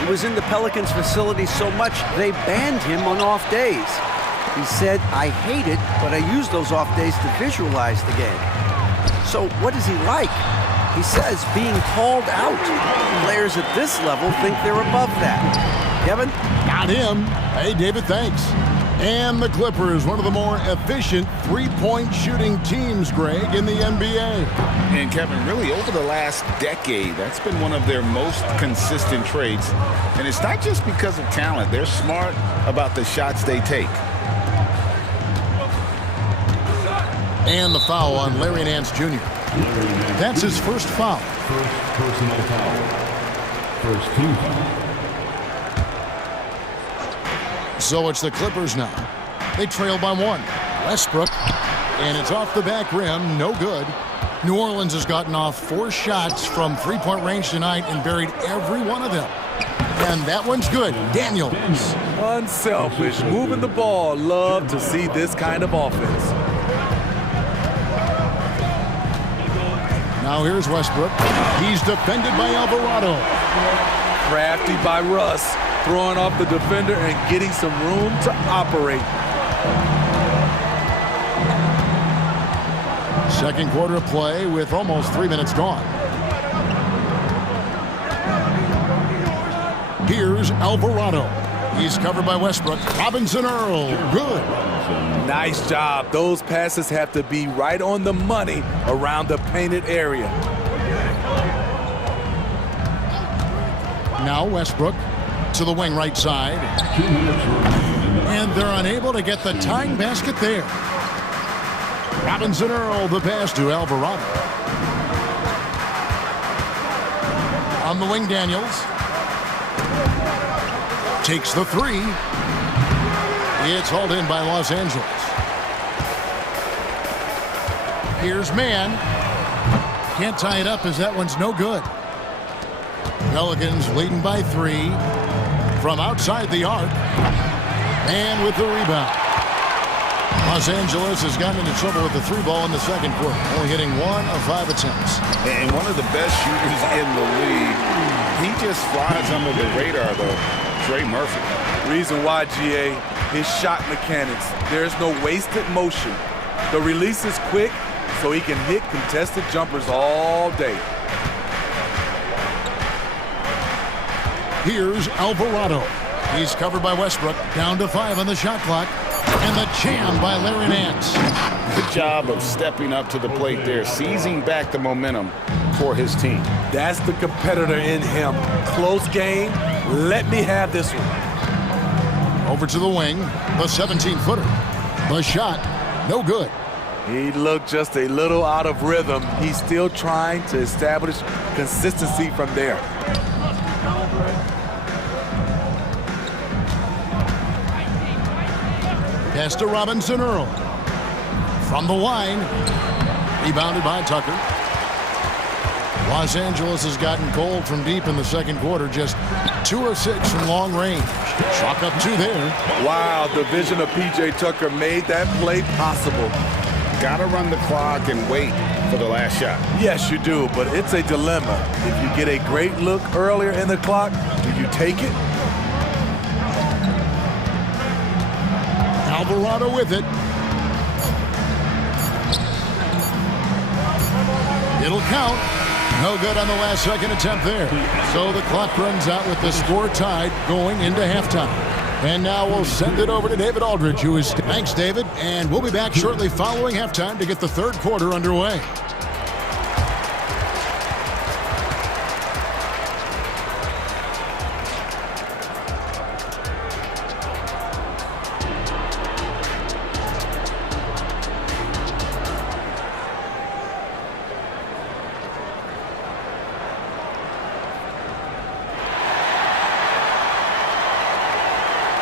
He was in the Pelicans facility so much they banned him on off days. He said, "I hate it, but I use those off days to visualize the game." So what is he like? He says being called out. Players at this level think they're above that. Kevin? Got him. Hey, David, thanks. And the Clippers, one of the more efficient three-point shooting teams, Greg, in the NBA. And Kevin, really over the last decade, that's been one of their most consistent traits. And it's not just because of talent. They're smart about the shots they take. And the foul on Larry Nance Jr. That's his first foul. First personal foul. First team foul. So it's the Clippers now. They trail by 1. Westbrook, and it's off the back rim, no good. New Orleans has gotten off 4 shots from three-point range tonight and buried every one of them. And that one's good. Daniels. Unselfish, moving the ball. Love to see this kind of offense. Now here's Westbrook. He's defended by Alvarado. Crafty by Russ, throwing off the defender and getting some room to operate. Second quarter of play with almost 3 minutes gone. Here's Alvarado. He's covered by Westbrook. Robinson Earl, good. Nice job. Those passes have to be right on the money around the painted area. Now Westbrook to the wing right side. And they're unable to get the tying basket there. Robinson Earl, the pass to Alvarado. On the wing, Daniels. Takes the 3. It's hauled in by Los Angeles. Here's Mann. Can't tie it up as that one's no good. Pelicans leading by 3 from outside the arc. And with the rebound. Los Angeles has gotten into trouble with the three ball in the second quarter, only hitting 1 of 5 attempts. And one of the best shooters in the league. He just flies under the radar, though. Trey Murphy. Reason why, GA, his shot mechanics. There's no wasted motion. The release is quick, so he can hit contested jumpers all day. Here's Alvarado. He's covered by Westbrook. Down to 5 on the shot clock. And the jam by Larry Nance. Good job of stepping up to the plate there, seizing back the momentum for his team. That's the competitor in him. Close game. Let me have this one. Over to the wing. The 17-footer. The shot. No good. He looked just a little out of rhythm. He's still trying to establish consistency from there. Pass to Robinson Earl. From the line. Rebounded by Tucker. Los Angeles has gotten cold from deep in the second quarter. Just 2 of 6 from long range. Chalk up 2 there. Wow, the vision of P.J. Tucker made that play possible. Got to run the clock and wait for the last shot. Yes, you do, but it's a dilemma. If you get a great look earlier in the clock, do you take it? Alvarado with it. It'll count. No good on the last second attempt there. So the clock runs out with the score tied going into halftime. And now we'll send it over to David Aldridge, who is... Thanks, David. And we'll be back shortly following halftime to get the third quarter underway.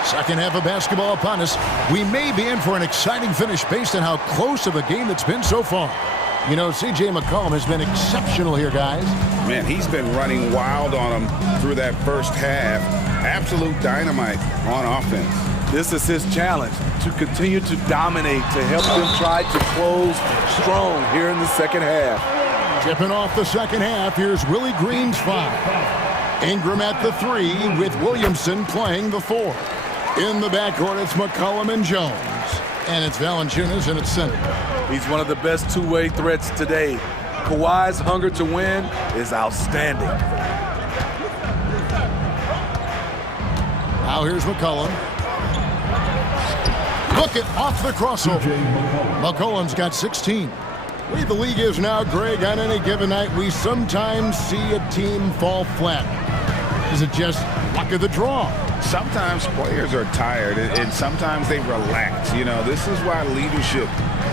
Second half of basketball upon us. We may be in for an exciting finish based on how close of a game it's been so far. You know, C.J. McCollum has been exceptional here, guys. Man, he's been running wild on them through that first half. Absolute dynamite on offense. This is his challenge, to continue to dominate, to help them try to close strong here in the second half. Tipping off the second half, here's Willie Green's 5. Ingram at the 3 with Williamson playing the 4. In the backcourt, it's McCollum and Jones. And it's Valanciunas in its center. He's one of the best two-way threats today. Kawhi's hunger to win is outstanding. Now here's McCollum. Look it off the crossover. McCollum's got 16. The way the league is now, Greg, on any given night, we sometimes see a team fall flat. Is it just luck of the draw? Sometimes players are tired, and sometimes they relax. You know, this is why leadership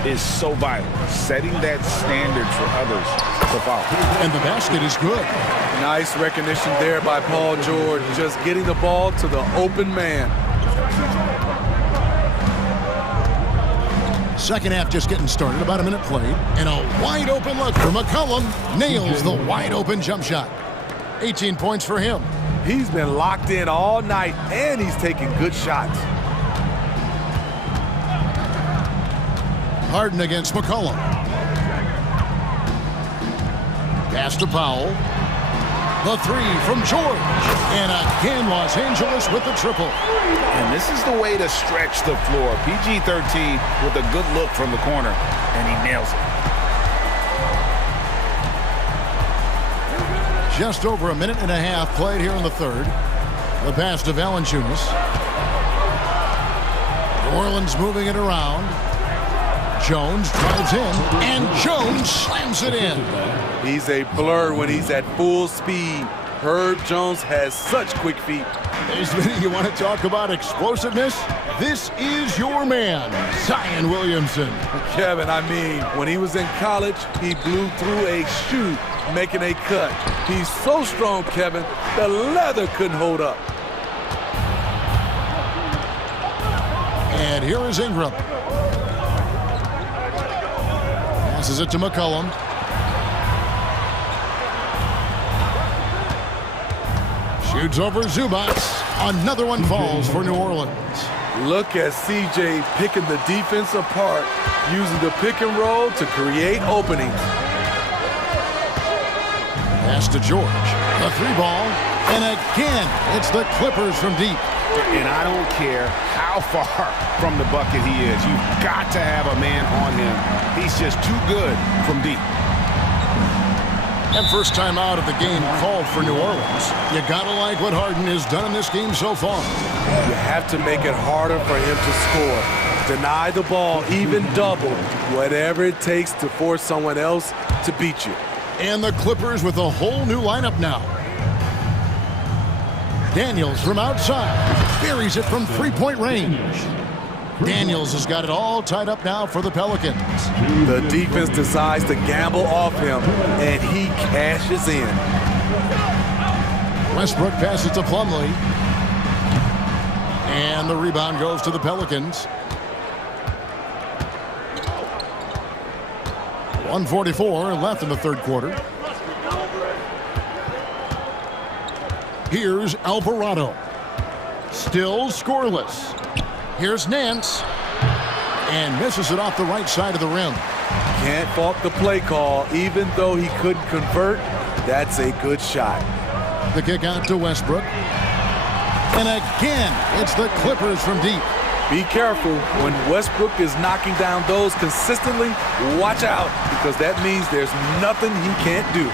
is so vital, setting that standard for others to follow. And the basket is good. Nice recognition there by Paul George, just getting the ball to the open man. Second half just getting started, about a minute played, and a wide open look for McCollum. Nails the wide open jump shot. 18 points for him. He's been locked in all night, and he's taking good shots. Harden against McCollum. Pass to Powell. The 3 from George. And again, Los Angeles with the triple. And this is the way to stretch the floor. PG-13 with a good look from the corner, and he nails it. Just over a minute and a half played here in the third. The pass to Valanciunas. New Orleans moving it around. Jones drives in, and Jones slams it in. He's a blur when he's at full speed. Herb Jones has such quick feet. You want to talk about explosiveness? This is your man, Zion Williamson. Kevin, I mean, when he was in college, he blew through a shoe making a cut. He's so strong, Kevin, the leather couldn't hold up. And here is Ingram. Passes it to McCollum. Shoots over Zubac. Another one falls for New Orleans. Look at CJ picking the defense apart, using the pick and roll to create openings. Pass to George. The three ball. And again, it's the Clippers from deep. And I don't care how far from the bucket he is. You've got to have a man on him. He's just too good from deep. And first time out of the game called for New Orleans. You gotta like what Harden has done in this game so far. You have to make it harder for him to score. Deny the ball, even double, whatever it takes to force someone else to beat you. And the Clippers with a whole new lineup now. Daniels from outside. Buries it from three-point range. Daniels has got it all tied up now for the Pelicans. The defense decides to gamble off him, and he cashes in. Westbrook passes to Plumlee. And the rebound goes to the Pelicans. 1:44 left in the third quarter. Here's Alvarado. Still scoreless. Here's Nance. And misses it off the right side of the rim. Can't fault the play call. Even though he couldn't convert, that's a good shot. The kick out to Westbrook. And again, it's the Clippers from deep. Be careful when Westbrook is knocking down those consistently. Watch out, because that means there's nothing he can't do.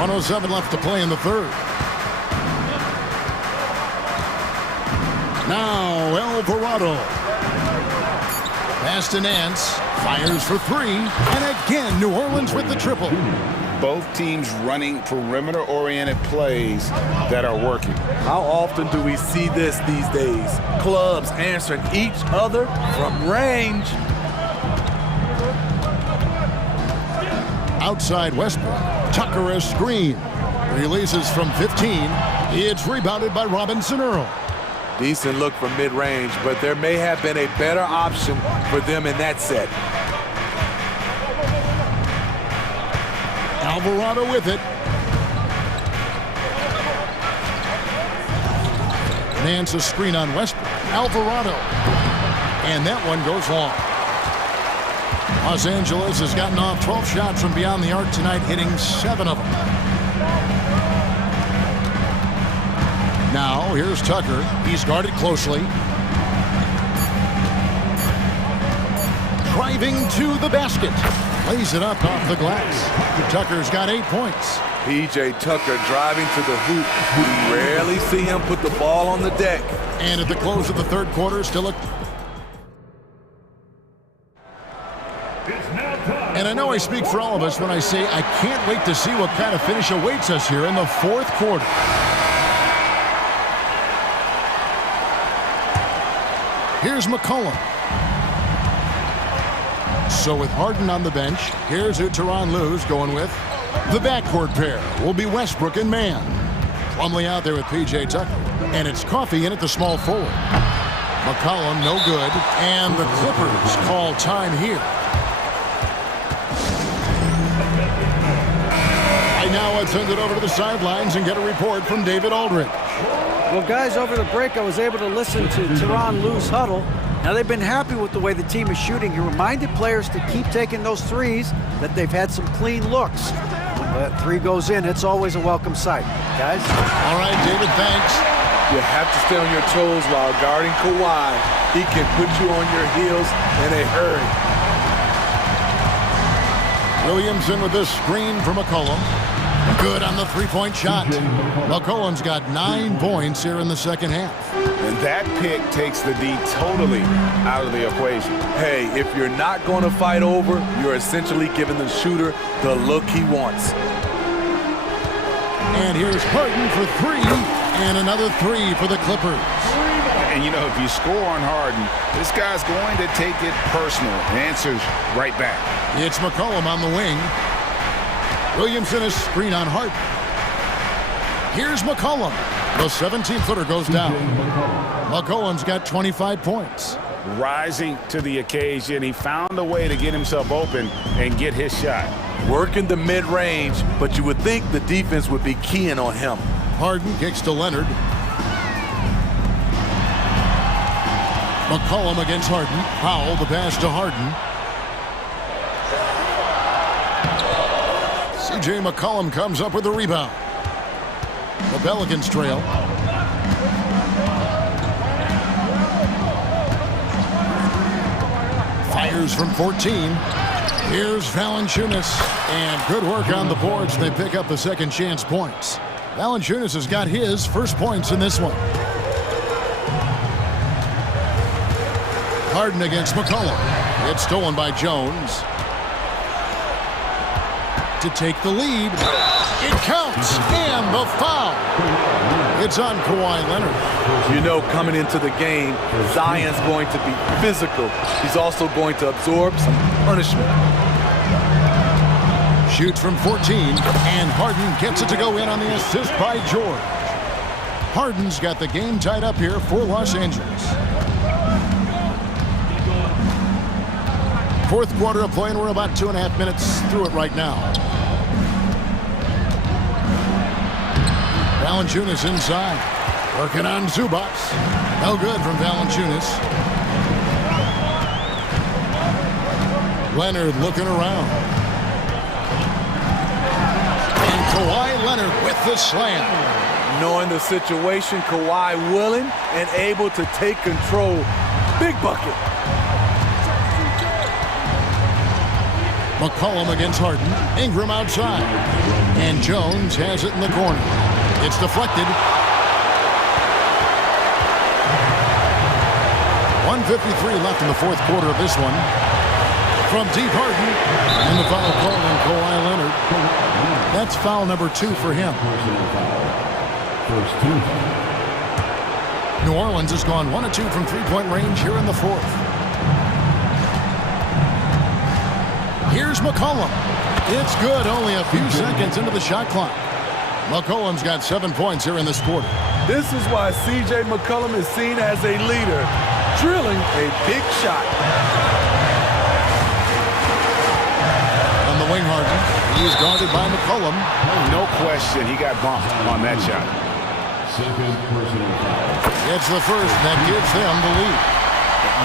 1:07 left to play in the third. Now Alvarado. Pass to Nance. Fires for three. And again, New Orleans with the triple. Both teams running perimeter-oriented plays that are working. How often do we see this these days? Clubs answering each other from range. Outside Westbrook. Tucker a screen. Releases from 15. It's rebounded by Robinson Earl. Decent look from mid-range, but there may have been a better option for them in that set. Alvarado with it. Nance a screen on Westbrook. Alvarado. And that one goes long. Los Angeles has gotten off 12 shots from beyond the arc tonight, hitting 7 of them. Now, here's Tucker. He's guarded closely. Driving to the basket. Lays it up off the glass. Tucker's got 8 points. P.J. Tucker driving to the hoop. We rarely see him put the ball on the deck. And at the close of the third quarter, still a... And I know I speak for all of us when I say I can't wait to see what kind of finish awaits us here in the fourth quarter. Here's McCollum. So with Harden on the bench, here's who Tyronn Lue's going with. The backcourt pair will be Westbrook and Mann. Plumlee out there with P.J. Tucker. And it's Coffey in at the small forward. McCollum no good. And the Clippers call time here. Right now let's send it over to the sidelines and get a report from David Aldridge. Well, guys, over the break, I was able to listen to Tyronn Lue's huddle. Now, they've been happy with the way the team is shooting. He reminded players to keep taking those threes, that they've had some clean looks. When that three goes in, it's always a welcome sight. Guys? All right, David, thanks. You have to stay on your toes while guarding Kawhi. He can put you on your heels in a hurry. Williamson with this screen from McCollum. Good on the three-point shot. McCollum's got 9 points here in the second half. And that pick takes the D totally out of the equation. Hey, if you're not going to fight over, you're essentially giving the shooter the look he wants. And here's Harden for 3, and another 3 for the Clippers. And, you know, if you score on Harden, this guy's going to take it personal. And answers right back. It's McCollum on the wing. Williamson is screen on Harden. Here's McCollum. The 17-footer goes down. McCollum's got 25 points. Rising to the occasion. He found a way to get himself open and get his shot. working the mid-range, but you would think the defense would be keying on him. Harden kicks to Leonard. McCollum against Harden. Powell, the pass to Harden. C.J. McCollum comes up with the rebound. The Pelicans trail. Fires from 14. Here's Valanciunas. And good work on the boards. They pick up the second chance points. Valanciunas has got his first points in this one. Harden against McCollum. It's stolen by Jones. To take the lead. It counts. And the foul. It's on Kawhi Leonard. You know, coming into the game, Zion's going to be physical. He's also going to absorb some punishment. Shoots from 14, and Harden gets it to go in on the assist by George. Harden's got the game tied up here for Los Angeles. Fourth quarter of play, and we're about 2.5 minutes through it right now. Valanciunas inside. Working on Zubats. No good from Valanciunas. Leonard looking around. And Kawhi Leonard with the slam. Knowing the situation, Kawhi willing and able to take control. Big bucket. McCollum against Harden. Ingram outside. And Jones has it in the corner. It's deflected. 1:53 left in the fourth quarter of this one. From deep, Harden. And the foul called on Kawhi Leonard. That's foul number 2 for him. New Orleans has gone 1 of 2 from three-point range here in the fourth. Here's McCollum. It's good, only a few seconds into the shot clock. McCollum's got 7 points here in this quarter. This is why C.J. McCollum is seen as a leader, drilling a big shot. On the wing, Harden. He is guarded by McCollum. No question, he got bumped on that shot. It's the first that gives them the lead.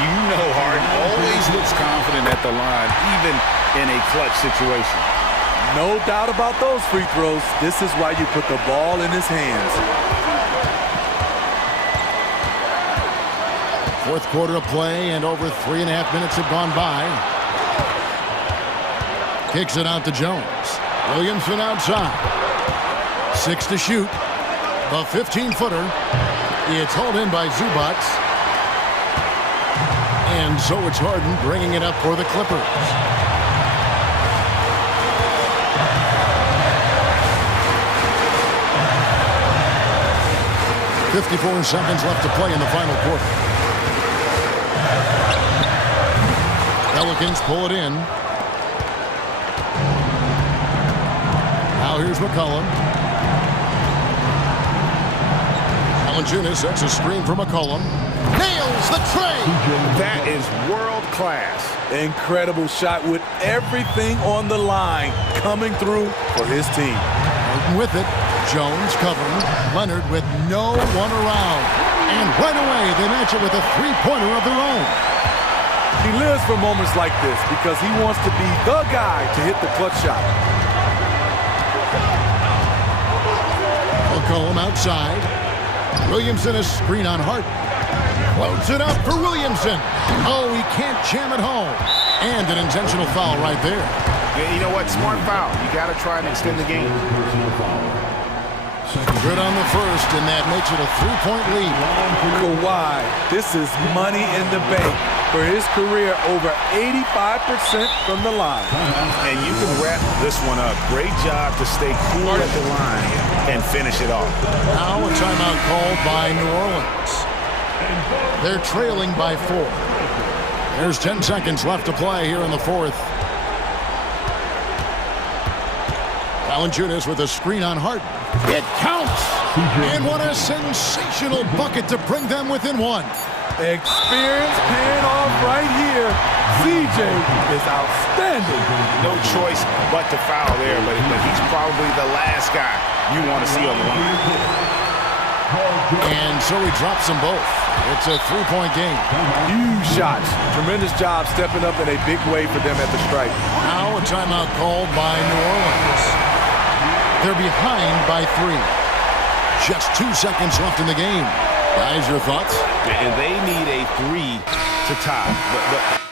You know Harden always looks confident at the line, even in a clutch situation. No doubt about those free throws. This is why you put the ball in his hands. Fourth quarter of play, and over 3.5 minutes have gone by. Kicks it out to Jones. Williamson outside. 6 to shoot. A 15-footer. It's hauled in by Zubats. And so it's Harden bringing it up for the Clippers. 54 seconds left to play in the final quarter. Pelicans pull it in. Now here's McCollum. Valanciunas sets a screen for McCollum. Nails the tray! That is world class. Incredible shot with everything on the line coming through for his team. Harden with it. Jones covering. Leonard with no one around. And right away, they match it with a three-pointer of their own. He lives for moments like this because he wants to be the guy to hit the clutch shot. McCollum outside. Williamson a screen on Harden. Floats it up for Williamson. Oh, he can't jam it home. And an intentional foul right there. Yeah, you know what? Smart foul. You got to try and extend the game. Good on the first, and that makes it a three-point lead. Kawhi, this is money in the bank for his career, over 85% from the line. And you can wrap this one up. Great job to stay cool at the line and finish it off. Now a timeout called by New Orleans. They're trailing by 4. There's 10 seconds left to play here in the fourth. Valanciunas with a screen on Harden. It counts! And what a sensational bucket to bring them within 1. Experience paying off right here. CJ is outstanding. No choice but to foul there, but he's probably the last guy you want to see on the line. And so he drops them both. It's a three-point game. Huge shots. Tremendous job stepping up in a big way for them at the stripe. Now a timeout called by New Orleans. They're behind by 3. Just 2 seconds left in the game. Guys, your thoughts? And they need a 3 to tie. But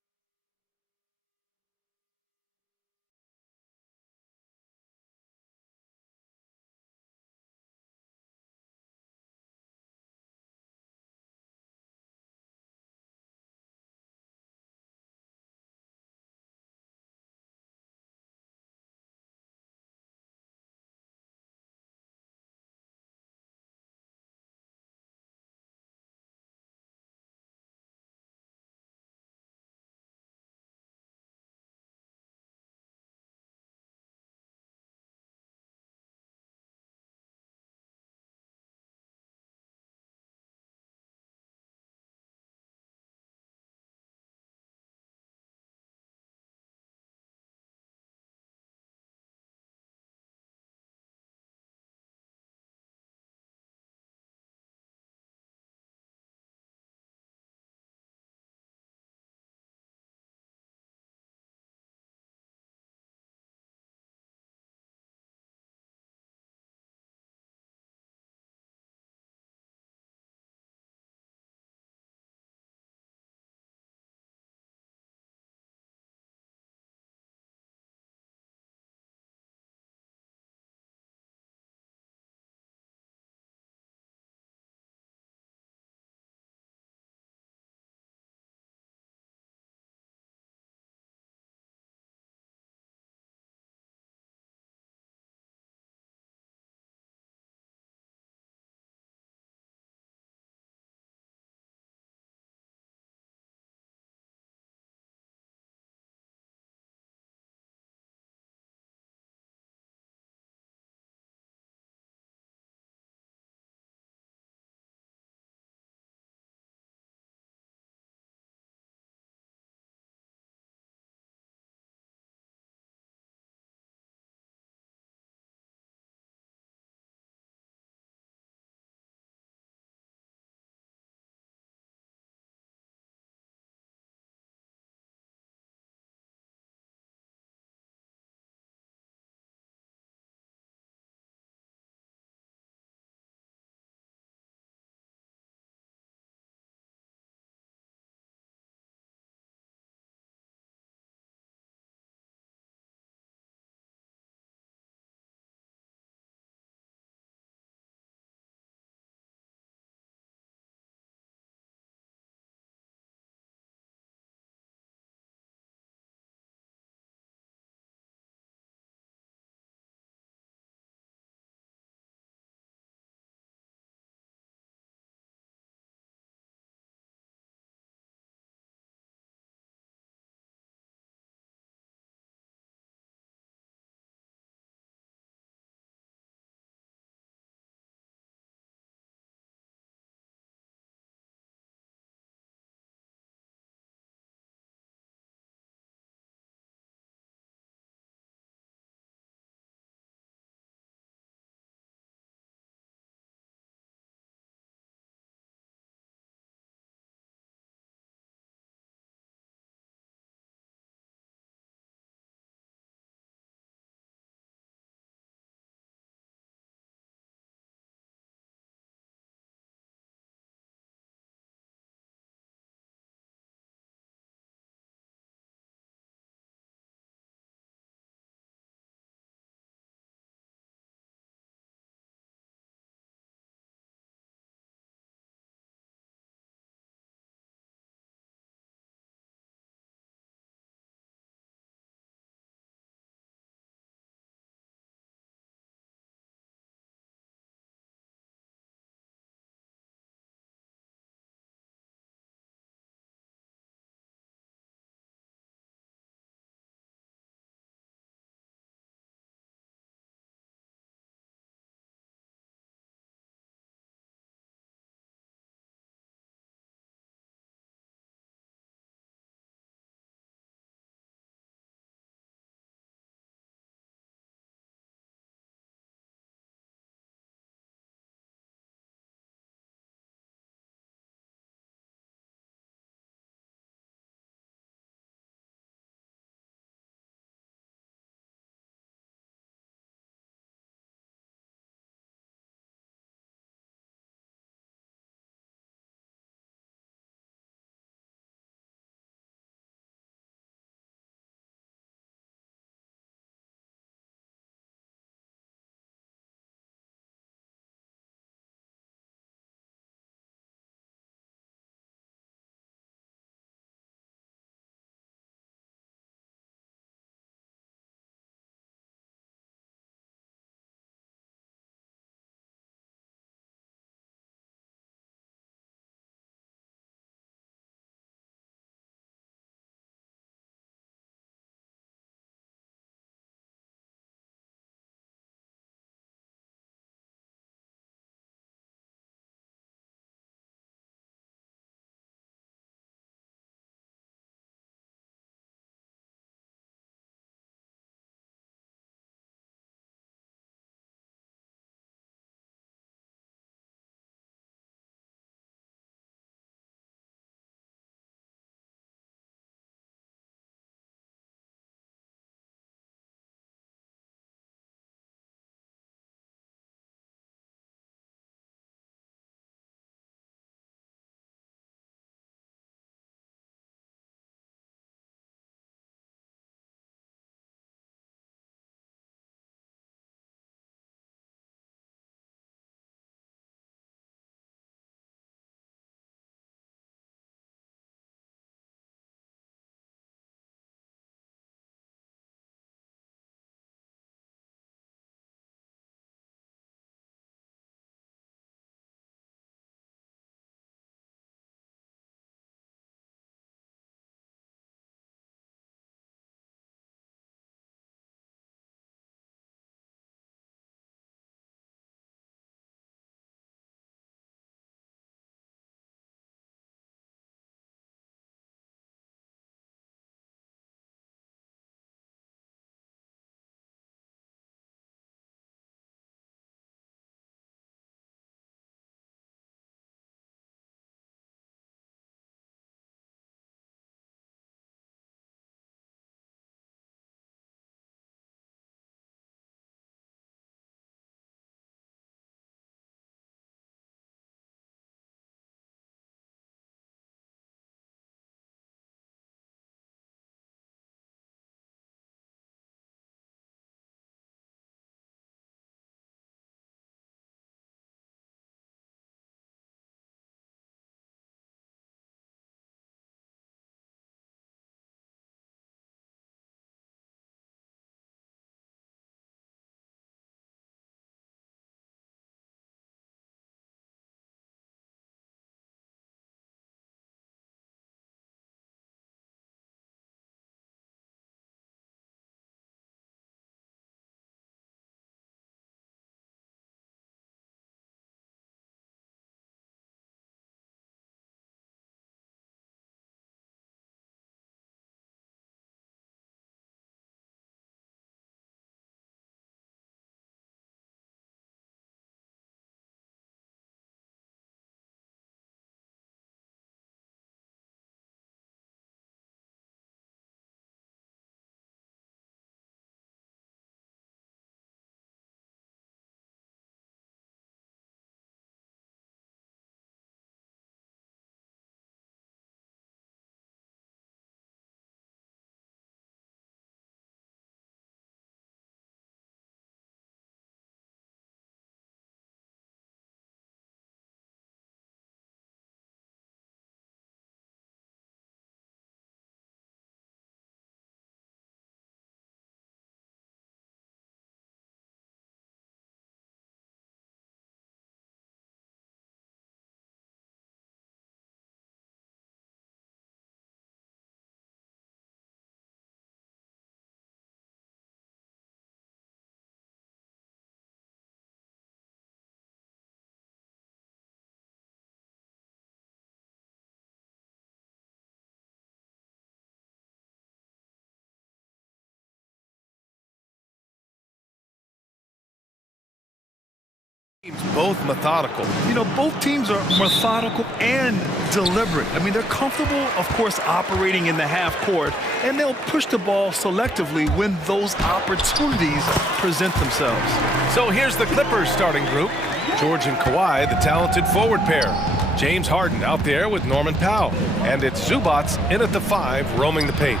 Both methodical. You know, both teams are methodical and deliberate. I mean, they're comfortable, of course, operating in the half court, and they'll push the ball selectively when those opportunities present themselves. So here's the Clippers starting group. George and Kawhi, the talented forward pair. James Harden out there with Norman Powell. And it's Zubac in at the 5, roaming the paint.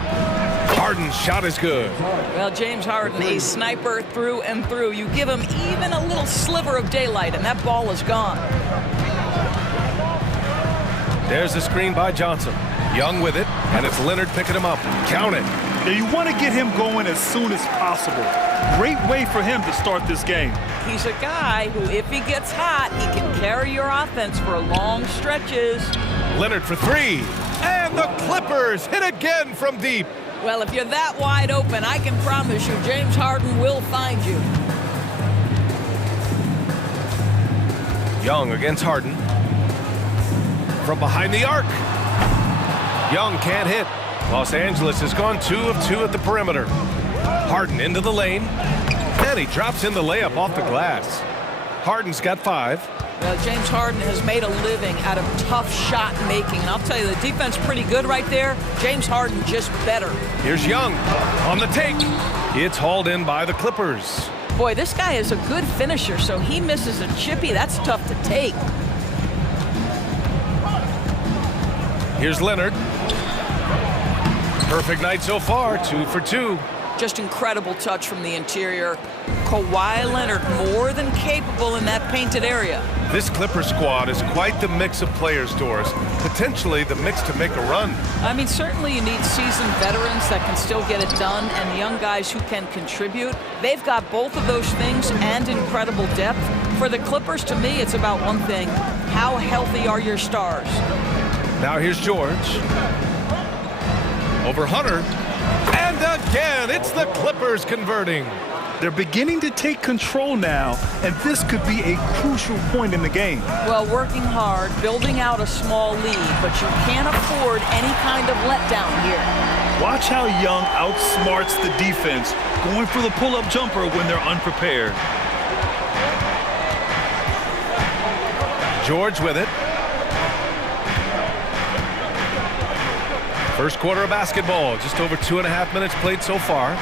Harden's shot is good. Well, James Harden, a sniper through and through. You give him even a little sliver of daylight, and that ball is gone. There's the screen by Johnson. Young with it, and it's Leonard picking him up. Count it. Now, you want to get him going as soon as possible. Great way for him to start this game. He's a guy who, if he gets hot, he can carry your offense for long stretches. Leonard for 3. And the Clippers hit again from deep. Well, if you're that wide open, I can promise you James Harden will find you. Young against Harden. From behind the arc. Young can't hit. Los Angeles has gone 2 of 2 at the perimeter. Harden into the lane. And he drops in the layup off the glass. Harden's got 5. Well, James Harden has made a living out of tough shot making. And I'll tell you, the defense pretty good right there. James Harden just better. Here's Young on the take. It's hauled in by the Clippers. Boy, this guy is a good finisher, so he misses a chippy. That's tough to take. Here's Leonard. Perfect night so far, 2 for 2. Just incredible touch from the interior. Kawhi Leonard more than capable in that painted area. This Clipper squad is quite the mix of players, Doris. Potentially the mix to make a run. I mean, certainly you need seasoned veterans that can still get it done and young guys who can contribute. They've got both of those things and incredible depth. For the Clippers, to me, it's about one thing. How healthy are your stars? Now here's George. Over Hunter. And again, it's the Clippers converting. They're beginning to take control now, and this could be a crucial point in the game. Well, working hard, building out a small lead, but you can't afford any kind of letdown here. Watch how Young outsmarts the defense, going for the pull-up jumper when they're unprepared. George with it. First quarter of basketball, just over 2.5 minutes played so far.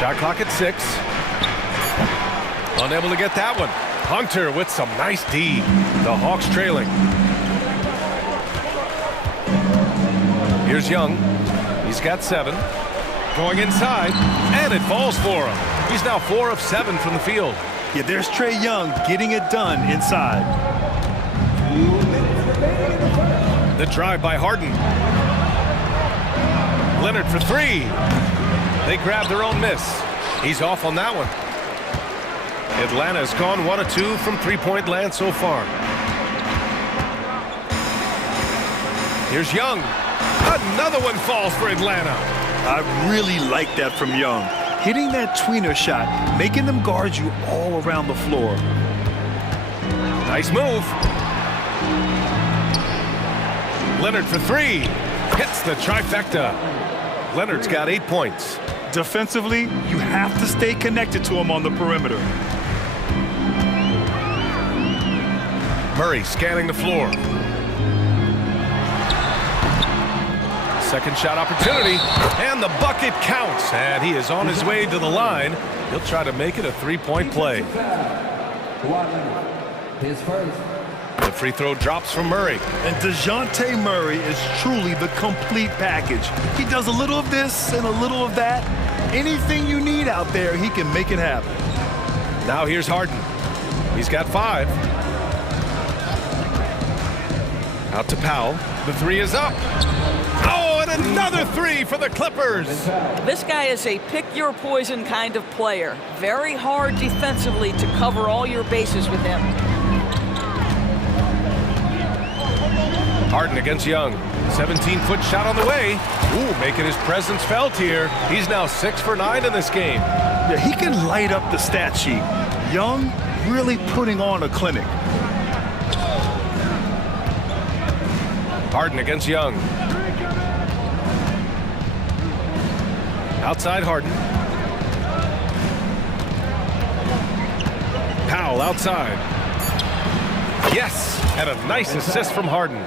Shot clock at 6. Unable to get that one. Hunter with some nice D. The Hawks trailing. Here's Young. He's got 7. Going inside, and it falls for him. He's now 4 of 7 from the field. Yeah, there's Trae Young getting it done inside. The drive by Harden. Leonard for 3. They grab their own miss. He's off on that one. Atlanta's gone 1 of 2 from three-point land so far. Here's Young. Another one falls for Atlanta. I really like that from Young. Hitting that tweener shot, making them guard you all around the floor. Nice move. Leonard for 3. Hits the trifecta. Leonard's got 8 points. Defensively, you have to stay connected to him on the perimeter. Murray scanning the floor. Second shot opportunity, and the bucket counts. And he is on his way to the line. He'll try to make it a 3-point play. The free throw drops from Murray. And DeJounte Murray is truly the complete package. He does a little of this and a little of that. Anything you need out there, he can make it happen. Now here's Harden. He's got 5. Out to Powell. The 3 is up. Oh, and another 3 for the Clippers. This guy is a pick-your-poison kind of player. Very hard defensively to cover all your bases with him. Harden against Young. 17-foot shot on the way. Ooh, making his presence felt here. He's now 6 for 9 in this game. Yeah, he can light up the stat sheet. Young really putting on a clinic. Harden against Young. Outside Harden. Powell outside. Yes, and a nice assist from Harden.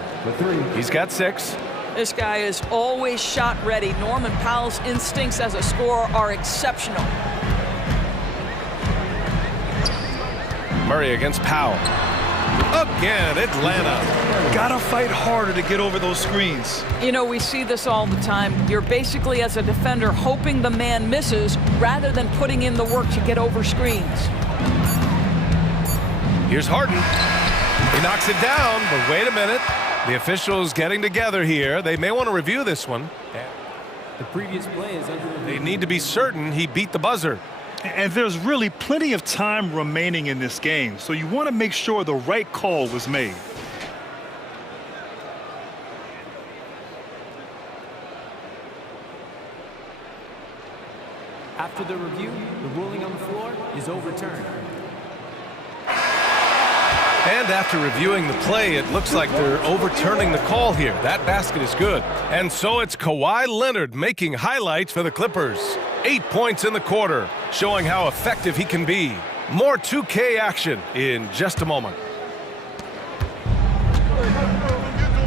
He's got 6. This guy is always shot ready. Norman Powell's instincts as a scorer are exceptional. Murray against Powell. Again, Atlanta. Gotta fight harder to get over those screens. You know, we see this all the time. You're basically, as a defender, hoping the man misses rather than putting in the work to get over screens. Here's Harden. He knocks it down, but wait a minute. The officials getting together here. They may want to review this one. The previous play is under review. They need to be certain he beat the buzzer. And there's really plenty of time remaining in this game, so you want to make sure the right call was made. After the review, the ruling on the floor is overturned. And after reviewing the play, it looks like they're overturning the call here. That basket is good. And so it's Kawhi Leonard making highlights for the Clippers. 8 points in the quarter, showing how effective he can be. More 2K action in just a moment.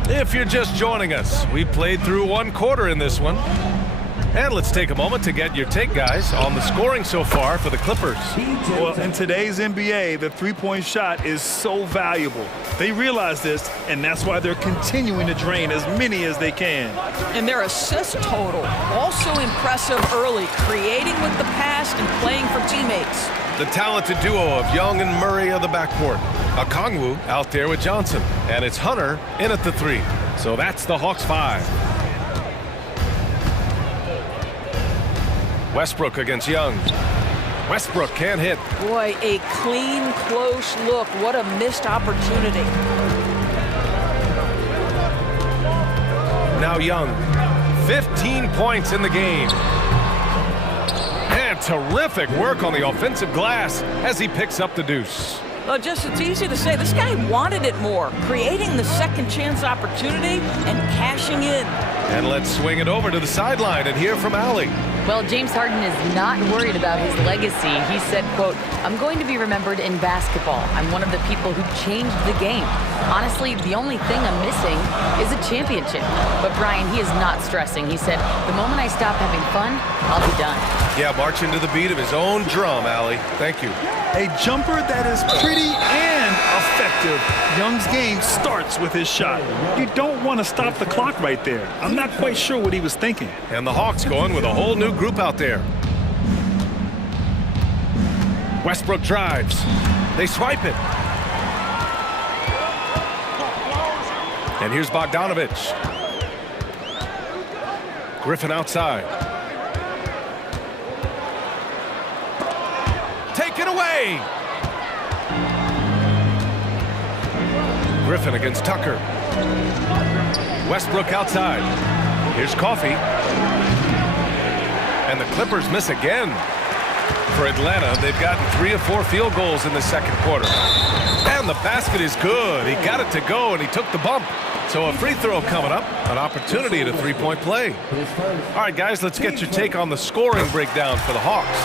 If you're just joining us, we played through 1 quarter in this one. And let's take a moment to get your take, guys, on the scoring so far for the Clippers. Well, in today's NBA, the three-point shot is so valuable. They realize this, and that's why they're continuing to drain as many as they can. And their assist total, also impressive early, creating with the pass and playing for teammates. The talented duo of Young and Murray of the backcourt. Okongwu out there with Johnson. And it's Hunter in at the 3. So that's the Hawks 5. Westbrook against Young. Westbrook can't hit. Boy, a clean, close look. What a missed opportunity. Now Young, 15 points in the game. And terrific work on the offensive glass as he picks up the deuce. Well, it's easy to say this guy wanted it more, creating the second chance opportunity and cashing in. And let's swing it over to the sideline and hear from Allie. Well, James Harden is not worried about his legacy. He said, quote, "I'm going to be remembered in basketball. I'm one of the people who changed the game. Honestly, the only thing I'm missing is a championship." But Brian, he is not stressing. He said, "The moment I stop having fun, I'll be done." Yeah, marching to the beat of his own drum, Allie. Thank you. A jumper that is pretty and effective. Young's game starts with his shot. You don't want to stop the clock right there. I'm not quite sure what he was thinking. And the Hawks going with a whole new group out there. Westbrook drives. They swipe it. And here's Bogdanovich. Griffin outside. Take it away. Griffin against Tucker. Westbrook outside. Here's Coffey. And the Clippers miss again. For Atlanta, they've gotten 3 of 4 field goals in the second quarter. And the basket is good. He got it to go, and he took the bump. So a free throw coming up, an opportunity at a three-point play. All right, guys, let's get your take on the scoring breakdown for the Hawks.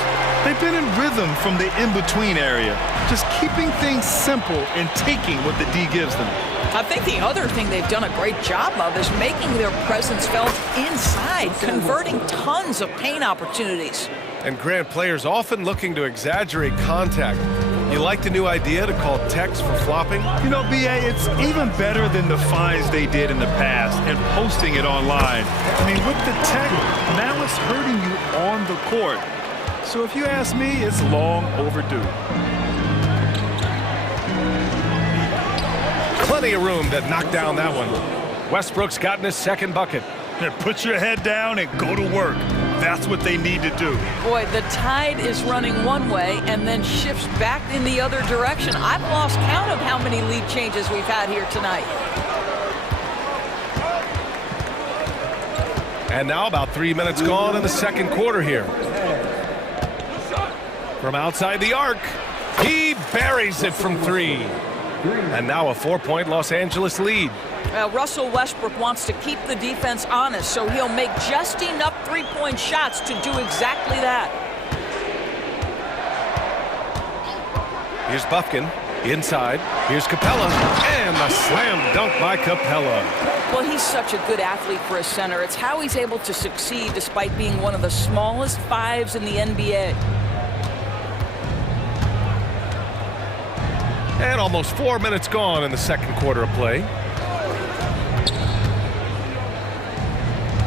They've been in rhythm from the in-between area, just keeping things simple and taking what the D gives them. I think the other thing they've done a great job of is making their presence felt inside, converting tons of paint opportunities. And Grant, players often looking to exaggerate contact. You like the new idea to call techs for flopping? You know, BA, it's even better than the fines they did in the past and posting it online. I mean, with the tech, now it's hurting you on the court. So if you ask me, it's long overdue. Plenty of room to knock down that one. Westbrook's gotten his second bucket. Put your head down and go to work. That's what they need to do. Boy, the tide is running one way and then shifts back in the other direction. I've lost count of how many lead changes we've had here tonight. And now about 3 minutes gone in the second quarter here. From outside the arc, he buries it from 3. And now a 4-point Los Angeles lead. Well, Russell Westbrook wants to keep the defense honest, so he'll make just enough three-point shots to do exactly that. Here's Buffkin. Inside. Here's Capella. And the slam dunk by Capella. Well, he's such a good athlete for a center. It's how he's able to succeed despite being one of the smallest fives in the NBA. And almost 4 minutes gone in the second quarter of play.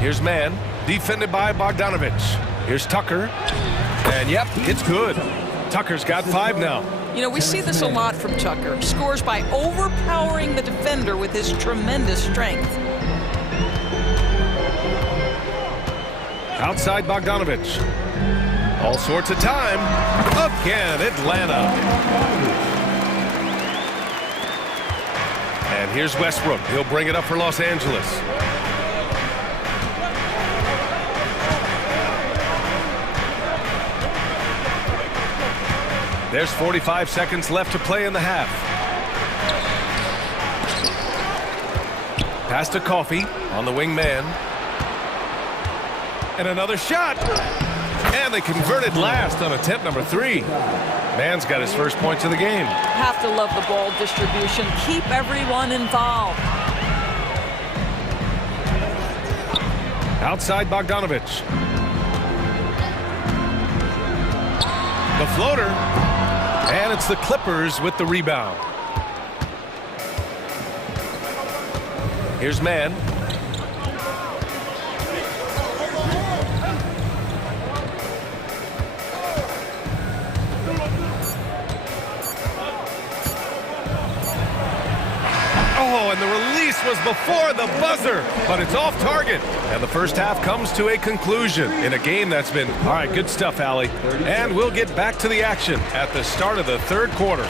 Here's Mann, defended by Bogdanovich. Here's Tucker. And yep, it's good. Tucker's got 5 now. You know, we see this a lot from Tucker. Scores by overpowering the defender with his tremendous strength. Outside Bogdanovich. All sorts of time. Again, Atlanta. And here's Westbrook. He'll bring it up for Los Angeles. There's 45 seconds left to play in the half. Pass to Coffey on the wing man. And another shot. And they converted last on attempt number 3. Mann's got his first points of the game. Have to love the ball distribution. Keep everyone involved. Outside Bogdanovich. The floater. And it's the Clippers with the rebound. Here's Mann. Oh, and the release was before the buzzer, but it's off target. And the first half comes to a conclusion in a game that's been, all right, good stuff, Allie. And we'll get back to the action at the start of the third quarter.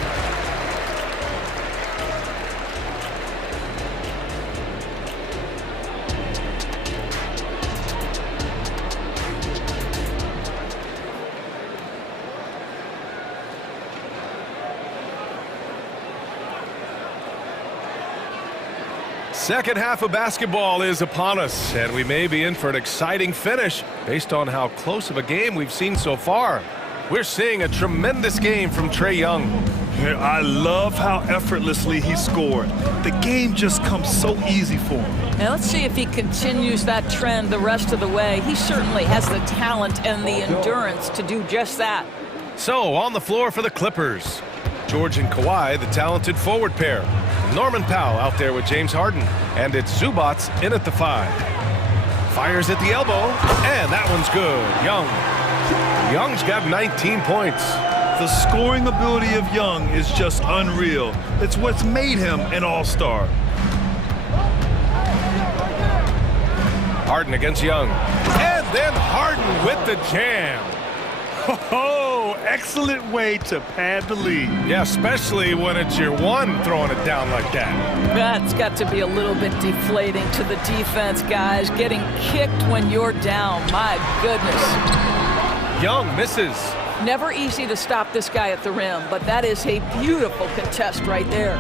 Second half of basketball is upon us, and we may be in for an exciting finish based on how close of a game we've seen so far. We're seeing a tremendous game from Trae Young. I love how effortlessly he scored. The game just comes so easy for him. Now let's see if he continues that trend the rest of the way. He certainly has the talent and the endurance to do just that. So, on the floor for the Clippers, George and Kawhi, the talented forward pair. Norman Powell out there with James Harden. And it's Zubats in at the 5. Fires at the elbow, and that one's good. Young's got 19 points. The scoring ability of Young is just unreal. It's what's made him an all-star. Harden against Young. And then Harden with the jam. Oh, excellent way to pad the lead. Yeah, especially when it's your one throwing it down like that. That's got to be a little bit deflating to the defense, guys. Getting kicked when you're down. My goodness. Young misses. Never easy to stop this guy at the rim, but that is a beautiful contest right there.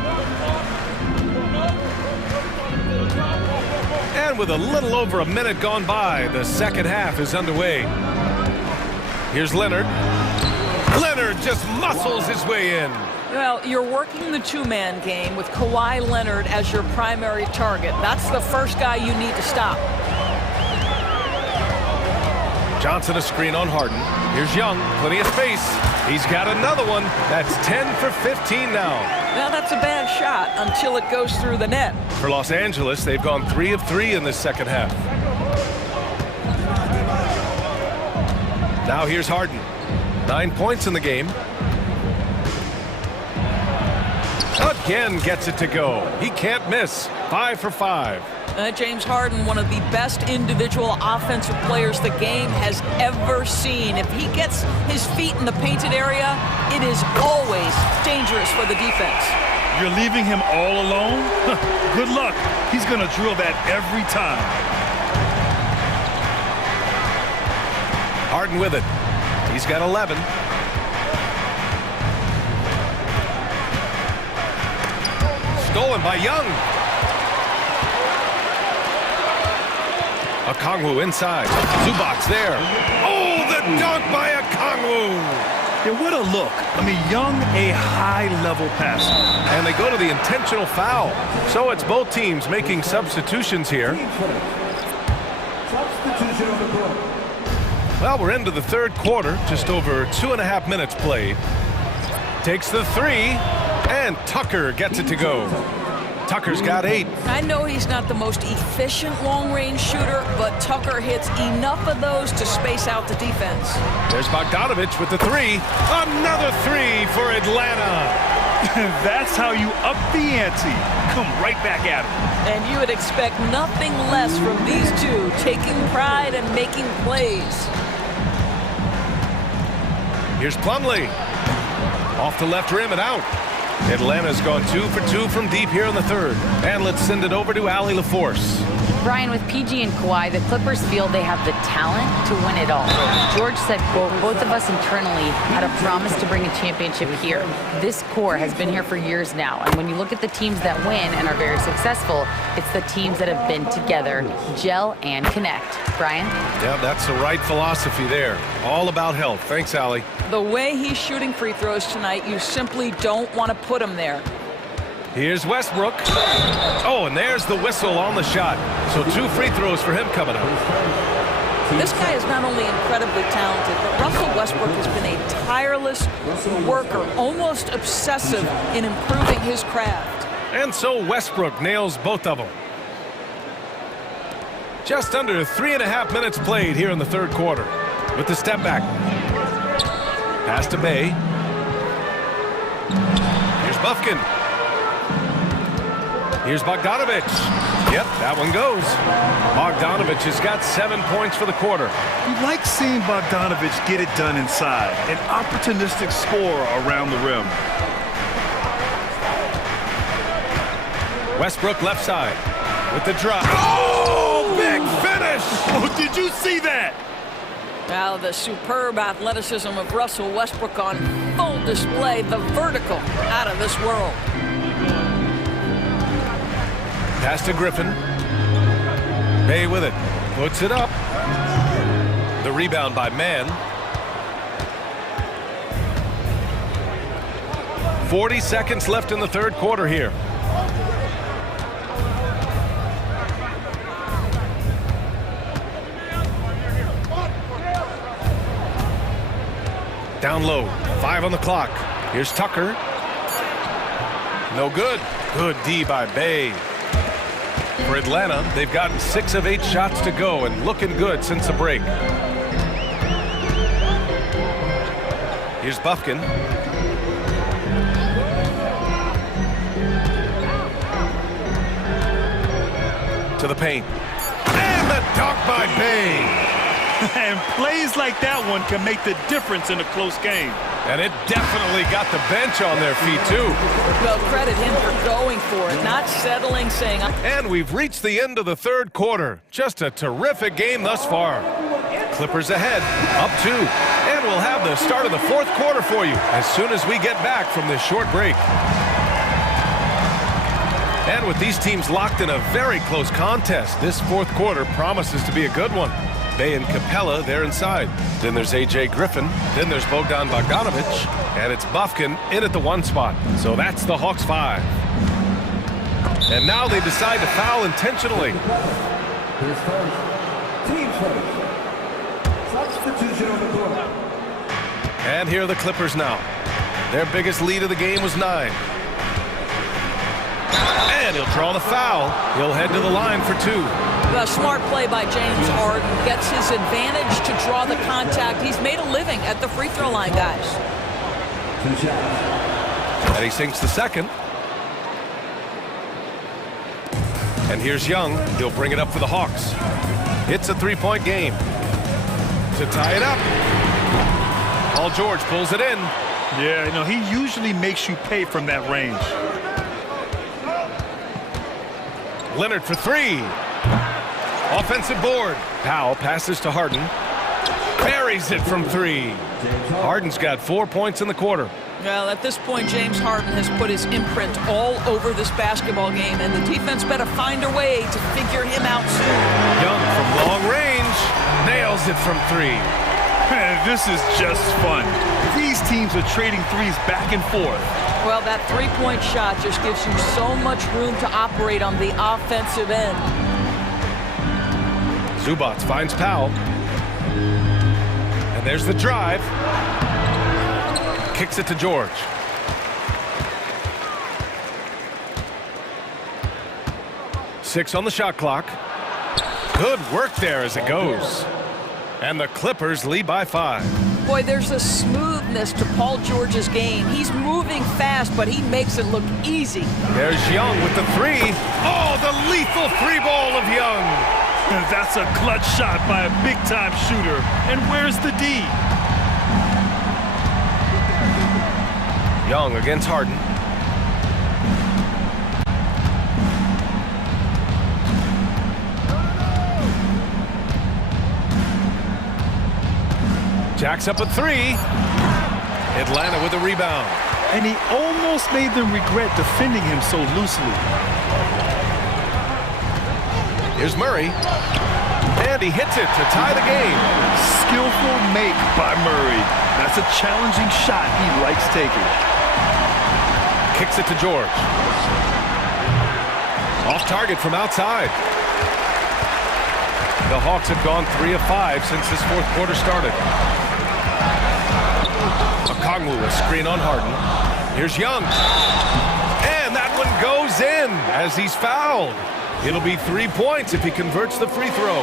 And with a little over a minute gone by, the second half is underway. Here's Leonard. Leonard just muscles his way in. Well, you're working the two-man game with Kawhi Leonard as your primary target. That's the first guy you need to stop. Johnson a screen on Harden. Here's Young, plenty of space. He's got another one. That's 10 for 15 now. Now that's a bad shot until it goes through the net. For Los Angeles, they've gone 3 of 3 in this second half. Now here's Harden. 9 points in the game. Again gets it to go. He can't miss. 5 for 5. James Harden, one of the best individual offensive players the game has ever seen. If he gets his feet in the painted area, it is always dangerous for the defense. You're leaving him all alone? Good luck. He's going to drill that every time. Harden with it. He's got 11. Stolen by Young. Okongwu inside. Zubats there. Oh, the dunk by Okongwu. Yeah, what a look. I mean, Young, a high-level passer. And they go to the intentional foul. So it's both teams making substitutions here. Well, we're into the third quarter, just over 2.5 minutes played. Takes the three, and Tucker gets it to go. Tucker's got 8. I know he's not the most efficient long-range shooter, but Tucker hits enough of those to space out the defense. There's Bogdanovich with the three. Another three for Atlanta. That's how you up the ante. Come right back at him. And you would expect nothing less from these two, taking pride and making plays. Here's Plumlee. Off the left rim and out. Atlanta's gone 2 for 2 from deep here in the third. And let's send it over to Allie LaForce. Brian, with PG and Kawhi, the Clippers feel they have the talent to win it all. George said, quote, both of us internally had a promise to bring a championship here. This core has been here for years now. And when you look at the teams that win and are very successful, it's the teams that have been together, gel and connect. Brian? Yeah, that's the right philosophy there. All about health. Thanks, Allie. The way he's shooting free throws tonight, you simply don't want to put him there. Here's Westbrook. Oh, and there's the whistle on the shot. So 2 free throws for him coming up. This guy is not only incredibly talented, but Russell Westbrook has been a tireless worker, almost obsessive in improving his craft. And so Westbrook nails both of them. Just under 3.5 minutes played here in the third quarter. With the step back. Pass to Bay. Here's Bufkin. Here's Bogdanovich. Yep, that one goes. Bogdanovich has got 7 points for the quarter. You like seeing Bogdanovich get it done inside. An opportunistic scorer around the rim. Westbrook left side with the drop. Oh, big finish! Oh, did you see that? Now the superb athleticism of Russell Westbrook on full display. The vertical out of this world. Pass to Griffin. Bay with it. Puts it up. The rebound by Mann. 40 seconds left in the third quarter here. Down low. 5 on the clock. Here's Tucker. No good. Good D by Bay. For Atlanta, they've gotten 6 of 8 shots to go and looking good since the break. Here's Bufkin. To the paint. And the dunk by Bay. And plays like that one can make the difference in a close game. And it definitely got the bench on their feet, too. Well, credit him for going for it, not settling, saying... And we've reached the end of the third quarter. Just a terrific game thus far. Clippers ahead, up 2. And we'll have the start of the fourth quarter for you as soon as we get back from this short break. And with these teams locked in a very close contest, this fourth quarter promises to be a good one. Bay and Capella, they're inside. Then there's A.J. Griffin. Then there's Bogdan Bogdanovich. And it's Bufkin in at the 1 spot. So that's the Hawks 5. And now they decide to foul intentionally. His first, team first. Substitution on the court. And here are the Clippers now. Their biggest lead of the game was 9. And he'll draw the foul. He'll head to the line for 2. A smart play by James Harden gets his advantage to draw the contact. He's made a living at the free throw line, guys. And he sinks the second. And here's Young. He'll bring it up for the Hawks. It's a 3-point game. To tie it up. Paul George pulls it in. Yeah, you know, he usually makes you pay from that range. Leonard for 3. Offensive board. Powell passes to Harden. Buries it from 3. Harden's got 4 points in the quarter. Well, at this point, James Harden has put his imprint all over this basketball game, and the defense better find a way to figure him out soon. Young from long range nails it from 3. Man, this is just fun. These teams are trading threes back and forth. Well, that three-point shot just gives you so much room to operate on the offensive end. Zubats finds Powell. And there's the drive. Kicks it to George. Six on the shot clock. Good work there as it goes. And the Clippers lead by 5. Boy, there's a smoothness to Paul George's game. He's moving fast, but he makes it look easy. There's Young with the three. Oh, the lethal three ball of Young. That's a clutch shot by a big-time shooter. And where's the D? Young against Harden. Jacks up a three. Atlanta with a rebound. And he almost made them regret defending him so loosely. Here's Murray. And he hits it to tie the game. Skillful make by Murray. That's a challenging shot he likes taking. Kicks it to George. Off target from outside. The Hawks have gone 3 of 5 since this fourth quarter started. Okongwu, a screen on Harden. Here's Young. And that one goes in as he's fouled. It'll be 3 points if he converts the free throw.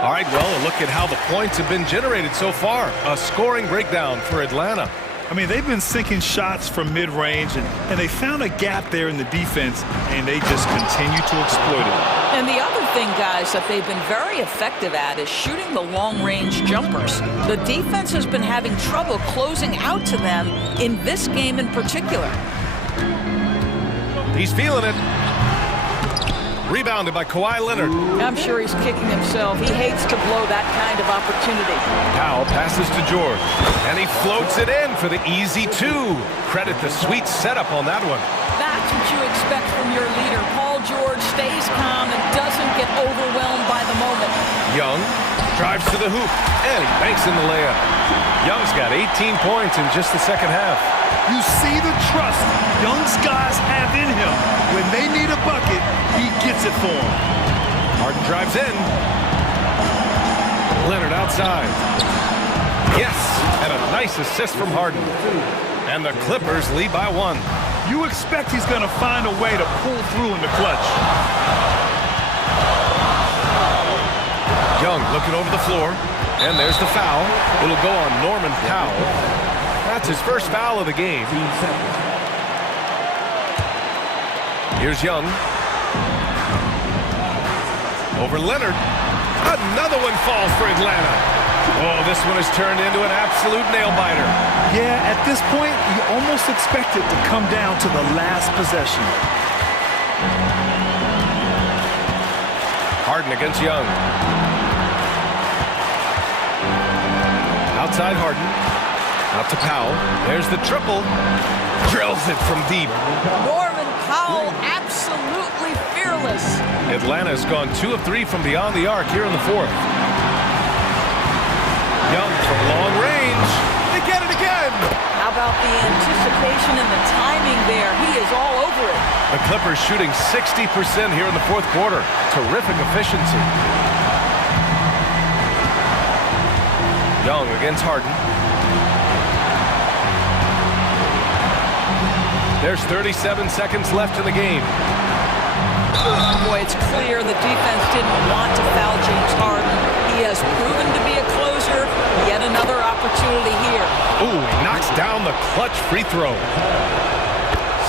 All right, well, a look at how the points have been generated so far. A scoring breakdown for Atlanta. I mean, they've been sinking shots from mid-range, and they found a gap there in the defense, and they just continue to exploit it. And the other thing, guys, that they've been very effective at is shooting the long-range jumpers. The defense has been having trouble closing out to them in this game in particular. He's feeling it. Rebounded by Kawhi Leonard. I'm sure he's kicking himself. He hates to blow that kind of opportunity. Powell passes to George, and he floats it in for the easy 2. Credit the sweet setup on that one. That's what you expect from your leader. Paul George stays calm and doesn't get overwhelmed by the moment. Young drives to the hoop, and he banks in the layup. Young's got 18 points in just the second half. You see the trust Young's guys have in him. When they need a bucket, he gets it for them. Harden drives in. Leonard outside. Yes, and a nice assist from Harden. And the Clippers lead by 1. You expect he's going to find a way to pull through in the clutch. Young looking over the floor, and there's the foul. It'll go on Norman Powell. That's his first foul of the game. Here's Young. Over Leonard. Another one falls for Atlanta. Oh, this one has turned into an absolute nail-biter. Yeah, at this point, you almost expect it to come down to the last possession. Harden against Young. Outside Harden. Out to Powell. There's the triple. Drills it from deep. Norman Powell, absolutely fearless. Atlanta's gone 2 of 3 from beyond the arc here in the fourth. Young from long range. They get it again. How about the anticipation and the timing there? He is all over it. The Clippers shooting 60% here in the fourth quarter. Terrific efficiency. Young against Harden. There's 37 seconds left in the game. Boy, it's clear the defense didn't want to foul James Harden. He has proven to be a closer. Yet another opportunity here. Ooh, he knocks down the clutch free throw.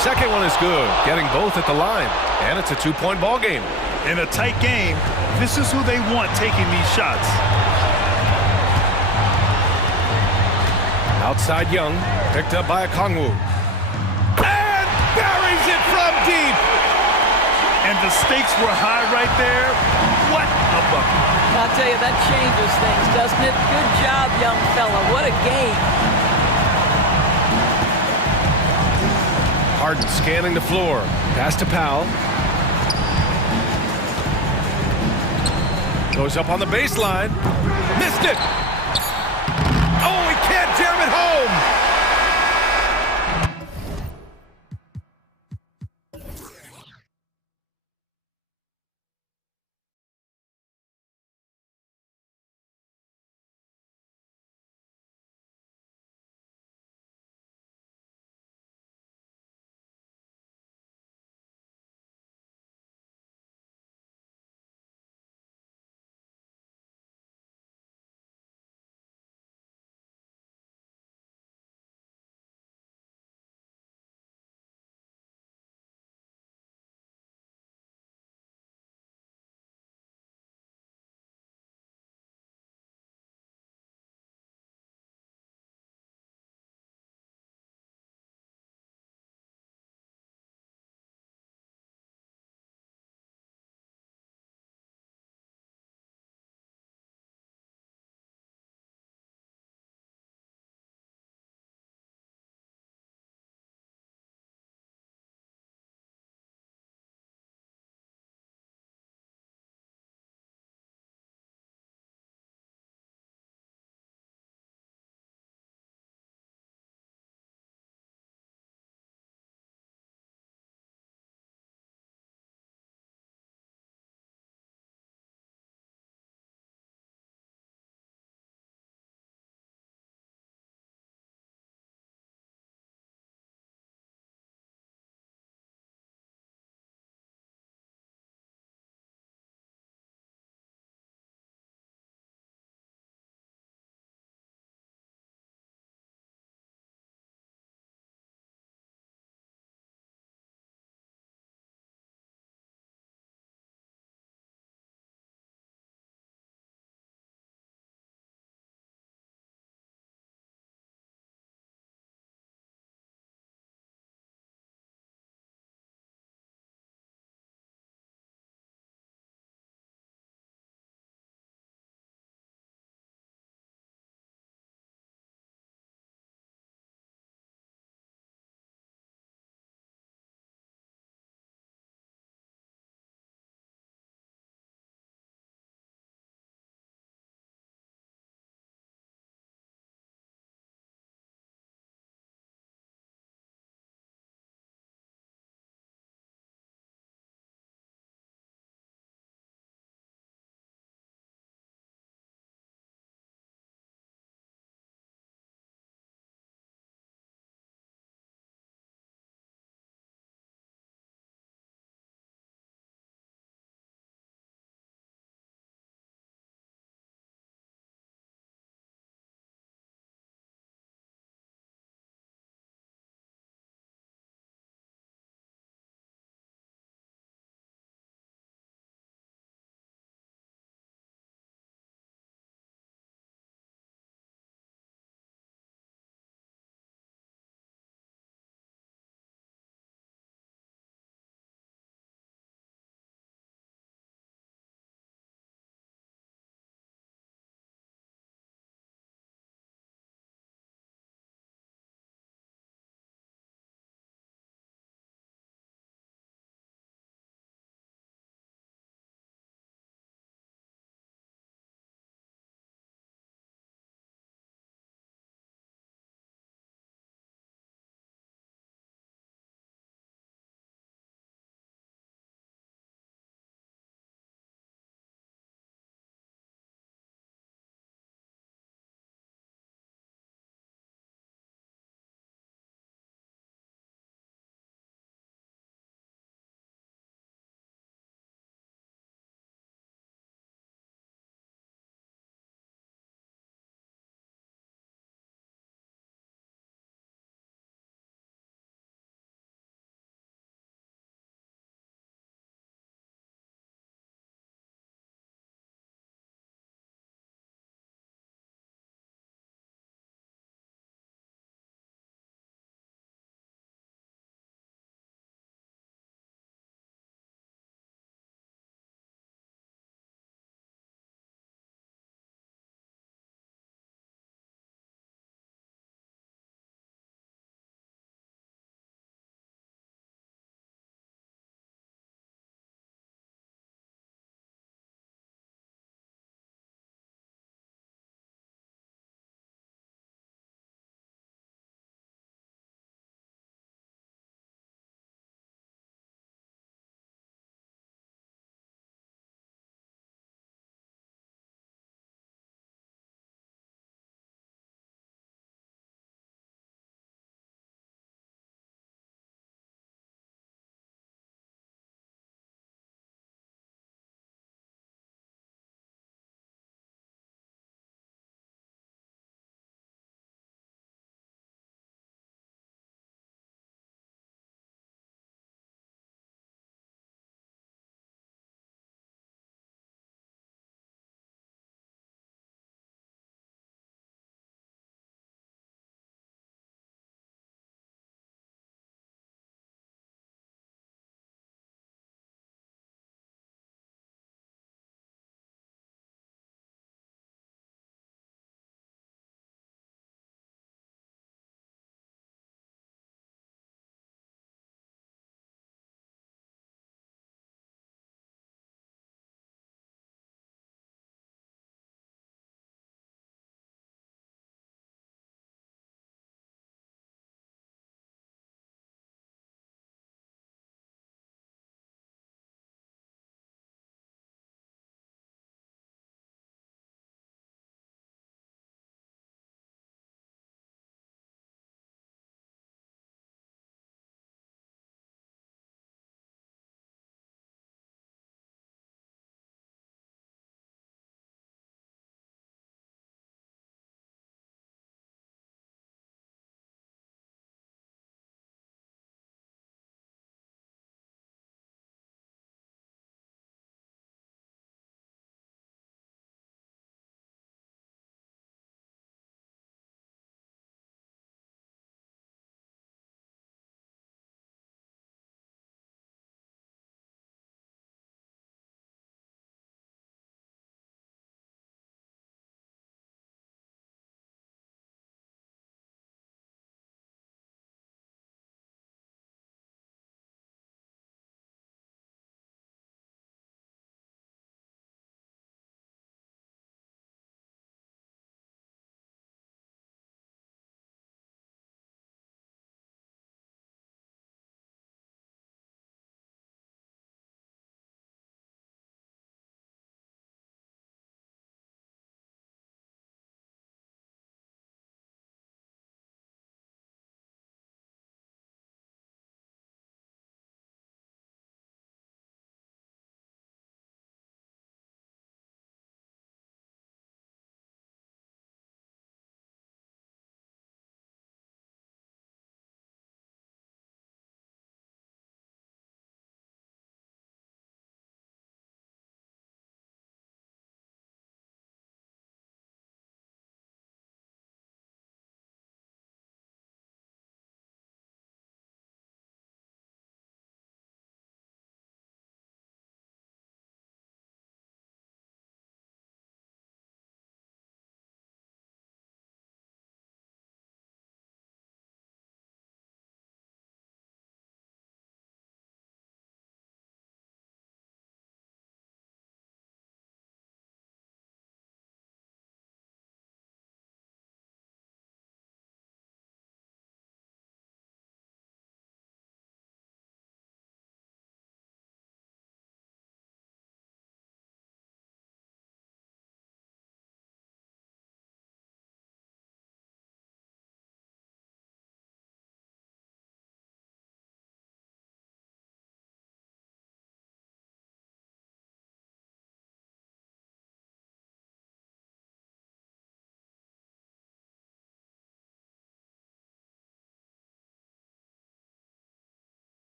Second one is good, getting both at the line. And it's a 2-point ball game. In a tight game, this is who they want taking these shots. Outside Young, picked up by Okongwu. Buries it from deep. And the stakes were high right there. What a bucket. I'll tell you, that changes things, doesn't it? Good job, young fella. What a game. Harden scanning the floor. Pass to Powell. Goes up on the baseline. Missed it.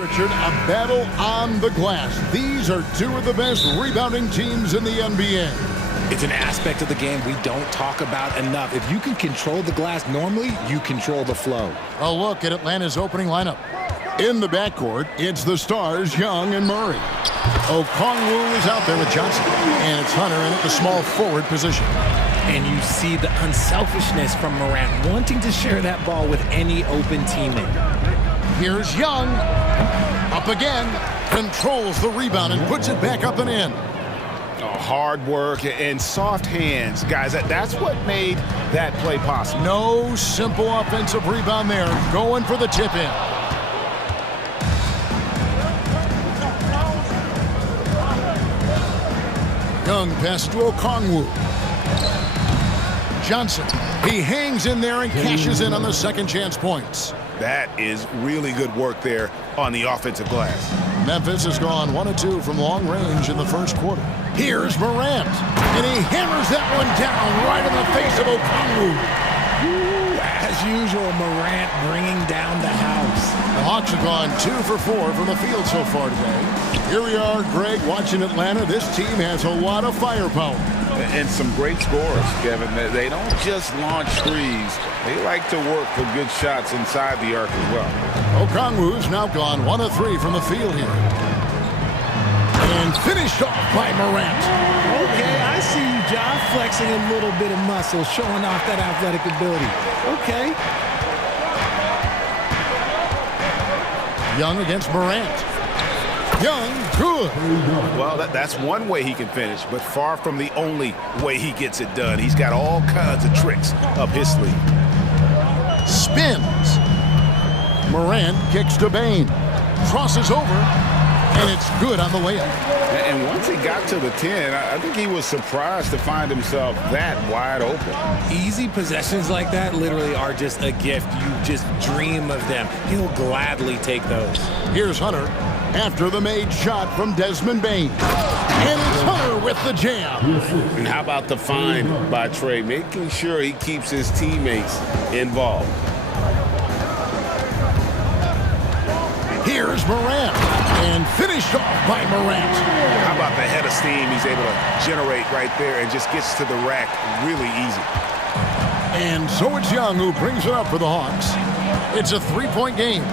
Richard, a battle on the glass. These are two of the best rebounding teams in the NBA. It's an aspect of the game we don't talk about enough. If you can control the glass normally, you control the flow. A look at Atlanta's opening lineup. In the backcourt, it's the stars, Young and Murray. Okongwu is out there with Johnson, and it's Hunter in at the small forward position. And you see the unselfishness from Morant, wanting to share that ball with any open teammate. Here's Young, up again, controls the rebound and puts it back up and in. Hard work and soft hands, guys. That's what made that play possible. No simple offensive rebound there, going for the tip-in. Young pass to Okongwu. Johnson, he hangs in there and cashes in on the second chance points. That is really good work there on the offensive glass. Memphis has gone 1 of 2 from long range in the first quarter. Here's Morant, and he hammers that one down right in the face of Okongwu. As usual, Morant bringing down the house. The Hawks have gone 2 for 4 from the field so far today. Here we are, Greg, watching Atlanta. This team has a lot of firepower. And some great scores, Kevin. They don't just launch threes. They like to work for good shots inside the arc as well. Okongwu's now gone 1 of 3 from the field here. And finished off by Morant. Okay, I see you, John, flexing a little bit of muscle, showing off that athletic ability. Okay. Young against Morant. Young, good. Well, that's one way he can finish, but far from the only way he gets it done. He's got all kinds of tricks up his sleeve. Spins. Morant kicks to Bain. Crosses over, and it's good on the way up. And once he got to the 10, I think he was surprised to find himself that wide open. Easy possessions like that literally are just a gift. You just dream of them. He'll gladly take those. Here's Hunter after the made shot from Desmond Bain. And it's Hunter with the jam. And how about the find by Trey, making sure he keeps his teammates involved. Here's Morant, and finished off by Morant. How about the head of steam he's able to generate right there and just gets to the rack really easy. And so it's Young who brings it up for the Hawks. It's a 3-point game.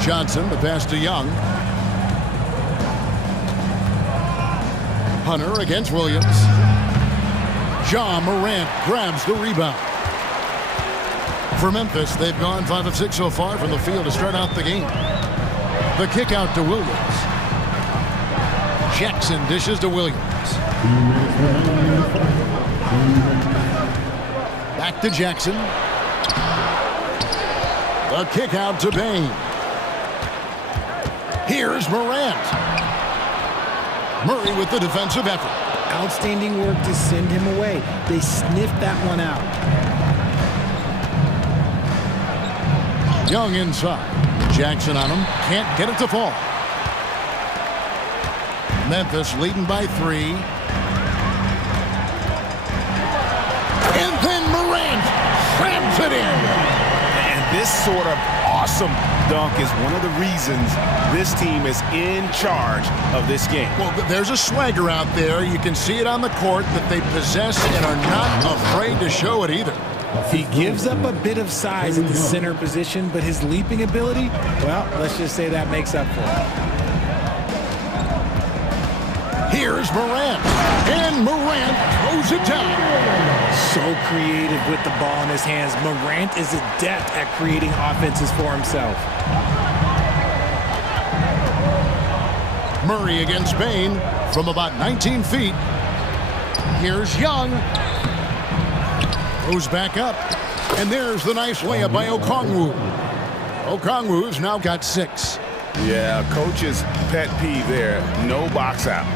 Johnson, the pass to Young. Hunter against Williams. Ja Morant grabs the rebound. For Memphis, they've gone 5 of 6 so far from the field to start out the game. The kick out to Williams. Jackson dishes to Williams. Back to Jackson. The kick out to Bain. Here's Morant. Murray with the defensive effort. Outstanding work to send him away. They sniffed that one out. Young inside. Jackson on him. Can't get it to fall. Memphis leading by 3. And then Morant slams it in. And this sort of awesome dunk is one of the reasons this team is in charge of this game. Well, there's a swagger out there. You can see it on the court that they possess and are not afraid to show it either. He gives up a bit of size at the center position, but his leaping ability, well, let's just say that makes up for it. Here's Morant, and Morant throws it down. So creative with the ball in his hands. Morant is adept at creating offenses for himself. Murray against Bain from about 19 feet. Here's Young. Goes back up, and there's the nice layup by Okongwu. Okongwu's now got 6. Yeah, coach's pet peeve there. No box out.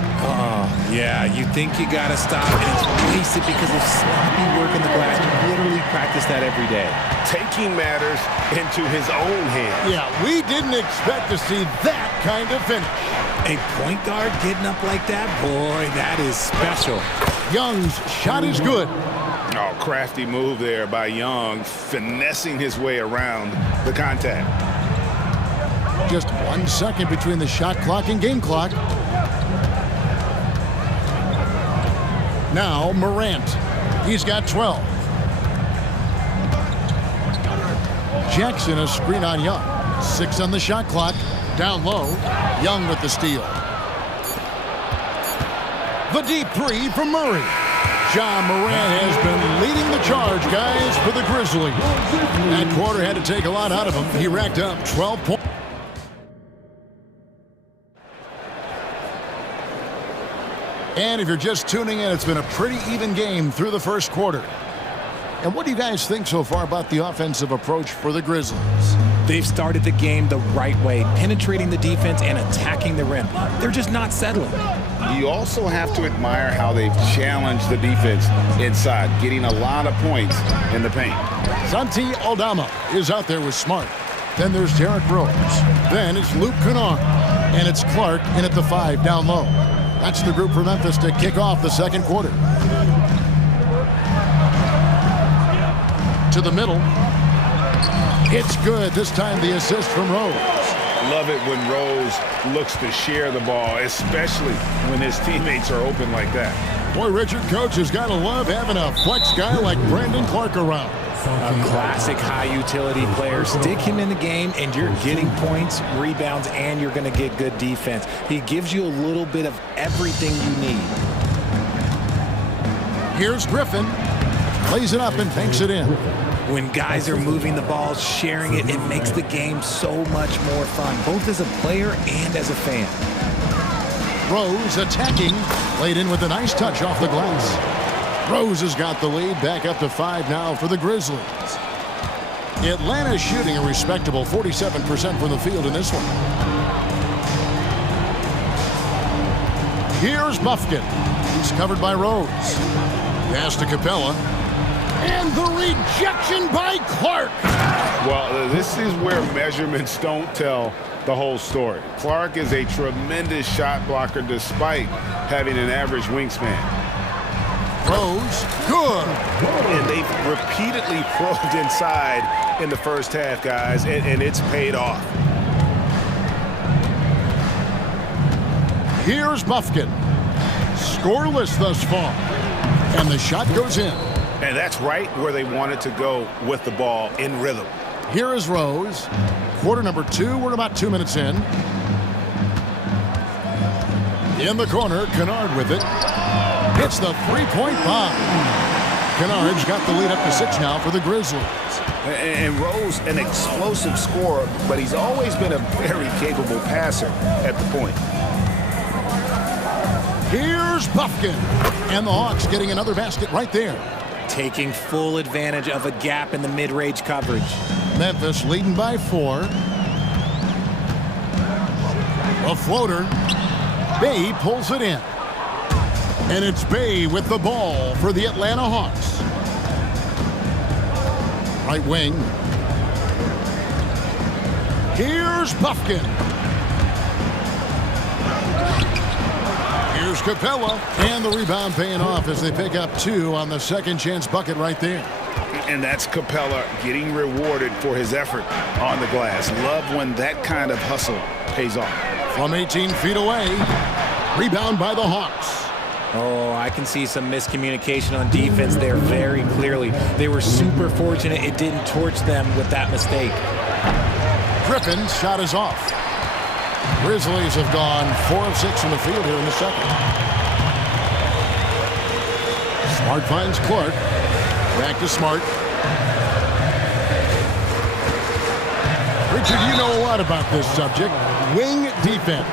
Yeah, you think you got to stop, and it's wasted because of sloppy work in the glass. You literally practice that every day. Taking matters into his own hands. Yeah, we didn't expect to see that kind of finish. A point guard getting up like that, boy, that is special. Young's shot is good. Oh, crafty move there by Young, finessing his way around the contact. Just 1 second between the shot clock and game clock. Now Morant. He's got 12. Jackson a screen on Young. 6 on the shot clock. Down low. Young with the steal. The deep three from Murray. John Morant has been leading the charge, guys, for the Grizzlies. That quarter had to take a lot out of him. He racked up 12 points. And if you're just tuning in, it's been a pretty even game through the first quarter. And what do you guys think so far about the offensive approach for the Grizzlies? They've started the game the right way, penetrating the defense and attacking the rim. They're just not settling. You also have to admire how they've challenged the defense inside, getting a lot of points in the paint. Santi Aldama is out there with Smart. Then there's Derrick Rose. Then it's Luke Kennard. And it's Clark in at the 5 down low. That's the group for Memphis to kick off the second quarter. To the middle. It's good. This time the assist from Rose. Love it when Rose looks to share the ball, especially when his teammates are open like that. Boy, Richard, coach has got to love having a flex guy like Brandon Clark around. A classic high-utility player. Stick him in the game, and you're getting points, rebounds, and you're going to get good defense. He gives you a little bit of everything you need. Here's Griffin. Plays it up and banks it in. When guys are moving the ball, sharing it, it makes the game so much more fun, both as a player and as a fan. Rose attacking. Laid in with a nice touch off the glass. Rose has got the lead, back up to 5 now for the Grizzlies. Atlanta's shooting a respectable 47% from the field in this one. Here's Buffkin. He's covered by Rose. Pass to Capella. And the rejection by Clark. Well, this is where measurements don't tell the whole story. Clark is a tremendous shot blocker despite having an average wingspan. Rose, good. And they've repeatedly probed inside in the first half, guys, and it's paid off. Here's Buffkin. Scoreless thus far. And the shot goes in. And that's right where they wanted to go with the ball, in rhythm. Here is Rose. Quarter number 2. We're about 2 minutes in. In the corner, Kennard with it. Hits the three-point bomb. Kennard's got the lead up to 6 now for the Grizzlies. And Rose, an explosive scorer, but he's always been a very capable passer at the point. Here's Buffkin. And the Hawks getting another basket right there. Taking full advantage of a gap in the mid-range coverage. Memphis leading by 4. A floater. Bay pulls it in. And it's Bay with the ball for the Atlanta Hawks. Right wing. Here's Buffkin. Here's Capella. And the rebound paying off as they pick up 2 on the second chance bucket right there. And that's Capella getting rewarded for his effort on the glass. Love when that kind of hustle pays off. From 18 feet away. Rebound by the Hawks. Oh, I can see some miscommunication on defense there very clearly. They were super fortunate it didn't torch them with that mistake. Griffin's shot is off. Grizzlies have gone 4 of 6 from the field here in the second. Smart finds Clark. Back to Smart. Richard, you know a lot about this subject. Wing defense.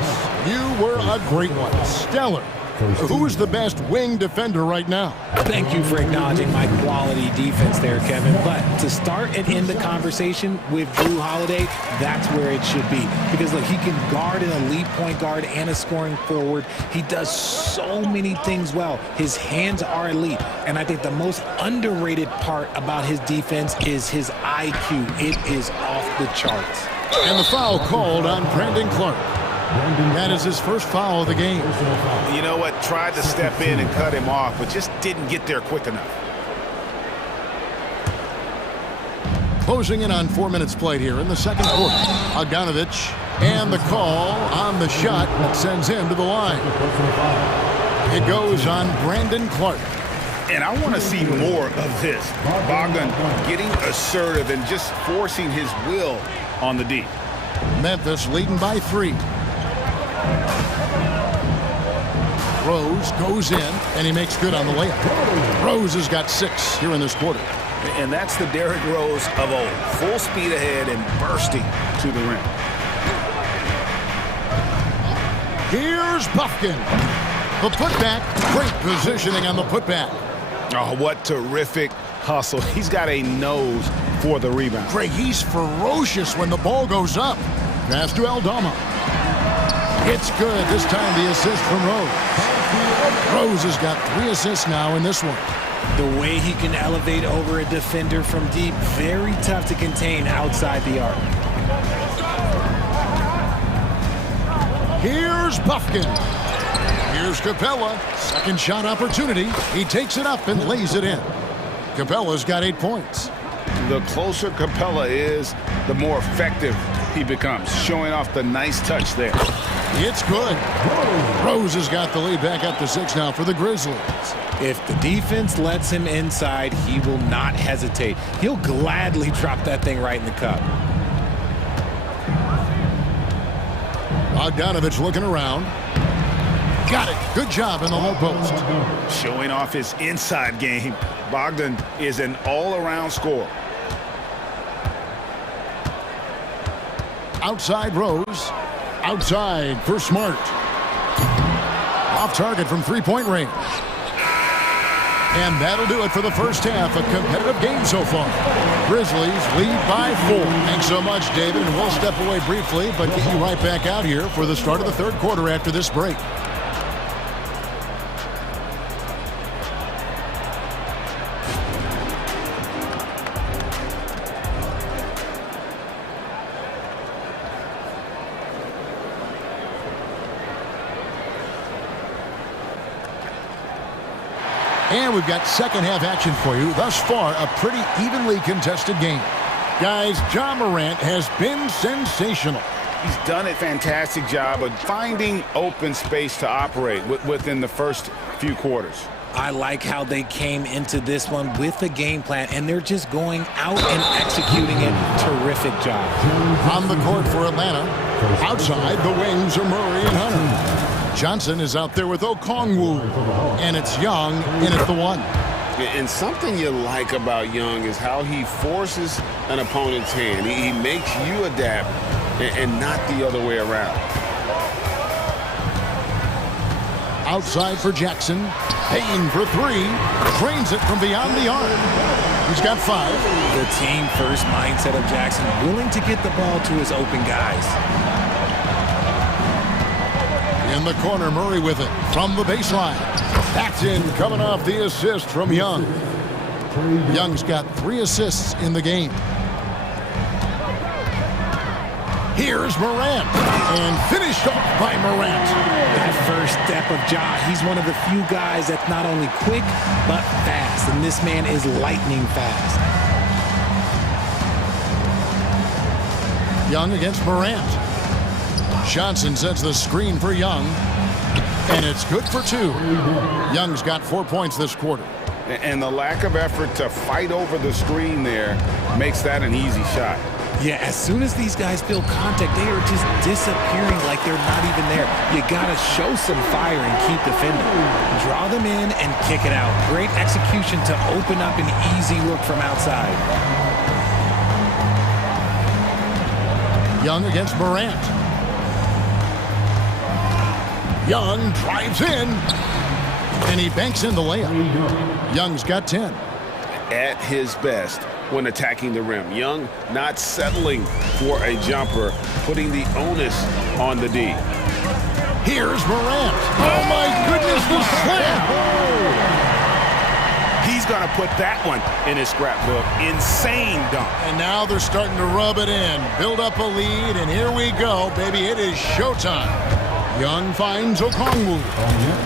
You were a great one. Stellar. Who is the best wing defender right now? Thank you for acknowledging my quality defense there, Kevin. But to start and end the conversation with Drew Holiday, that's where it should be. Because, look, he can guard an elite point guard and a scoring forward. He does so many things well. His hands are elite. And I think the most underrated part about his defense is his IQ. It is off the charts. And the foul called on Brandon Clark. That is his first foul of the game. You know what? Tried to step in and cut him off, but just didn't get there quick enough. Closing in on 4 minutes played here in the second quarter. Bogdanovich And the call on the shot that sends him to the line. It goes on Brandon Clark. And I want to see more of this. Bogdan getting assertive and just forcing his will on the D. Memphis leading by 3. Rose goes in, and he makes good on the layup. Rose has got 6 here in this quarter. And that's the Derrick Rose of old. Full speed ahead and bursting to the rim. Here's Buffkin. The putback. Great positioning on the putback. Oh, what terrific hustle. He's got a nose for the rebound. Greg, he's ferocious when the ball goes up. Pass to Aldama. It's good. This time the assist from Rose. Rose has got 3 assists now in this one. The way he can elevate over a defender from deep, very tough to contain outside the arc. Here's Buffkin. Here's Capella. Second shot opportunity. He takes it up and lays it in. Capella's got 8 points. The closer Capella is, the more effective he becomes, showing off the nice touch there. It's good. Rose has got the lead back up to 6 now for the Grizzlies. If the defense lets him inside, he will not hesitate. He'll gladly drop that thing right in the cup. Bogdanovich looking around. Got it. Good job in the low post. Showing off his inside game. Bogdan is an all-around scorer. Outside Rose. Outside for Smart. Off target from 3-point range. And that'll do it for the first half. A competitive game so far. Grizzlies lead by 4. Thanks so much, David. And we'll step away briefly, but get you right back out here for the start of the third quarter after this break. And we've got second half action for you. Thus far, a pretty evenly contested game. Guys, Ja Morant has been sensational. He's done a fantastic job of finding open space to operate within the first few quarters. I like how they came into this one with a game plan, and they're just going out and executing it. Terrific job. On the court for Atlanta. Outside, the wings are Murray and Hunter. Johnson is out there with Okongwu, and it's Young in at the 1. And something you like about Young is how he forces an opponent's hand. He makes you adapt and not the other way around. Outside for Jackson. Payne for 3. Drains it from beyond the arc. He's got 5. The team first mindset of Jackson, willing to get the ball to his open guys. In the corner, Murray with it from the baseline. Backed in, coming off the assist from Young. Young's got 3 assists in the game. Here's Morant, and finished off by Morant. That first step of Ja, he's one of the few guys that's not only quick, but fast, and this man is lightning fast. Young against Morant. Johnson sets the screen for Young, and it's good for 2. Young's got 4 points this quarter. And the lack of effort to fight over the screen there makes that an easy shot. Yeah, as soon as these guys feel contact, they are just disappearing like they're not even there. You gotta show some fire and keep defending. Draw them in and kick it out. Great execution to open up an easy look from outside. Young against Morant. Young drives in, and he banks in the layup. Young's got 10. At his best when attacking the rim. Young not settling for a jumper, putting the onus on the D. Here's Morant. Oh, my goodness, the slam. He's going to put that one in his scrapbook. Insane dunk. And now they're starting to rub it in, build up a lead, and here we go, baby. It is showtime. Young finds Okongwu.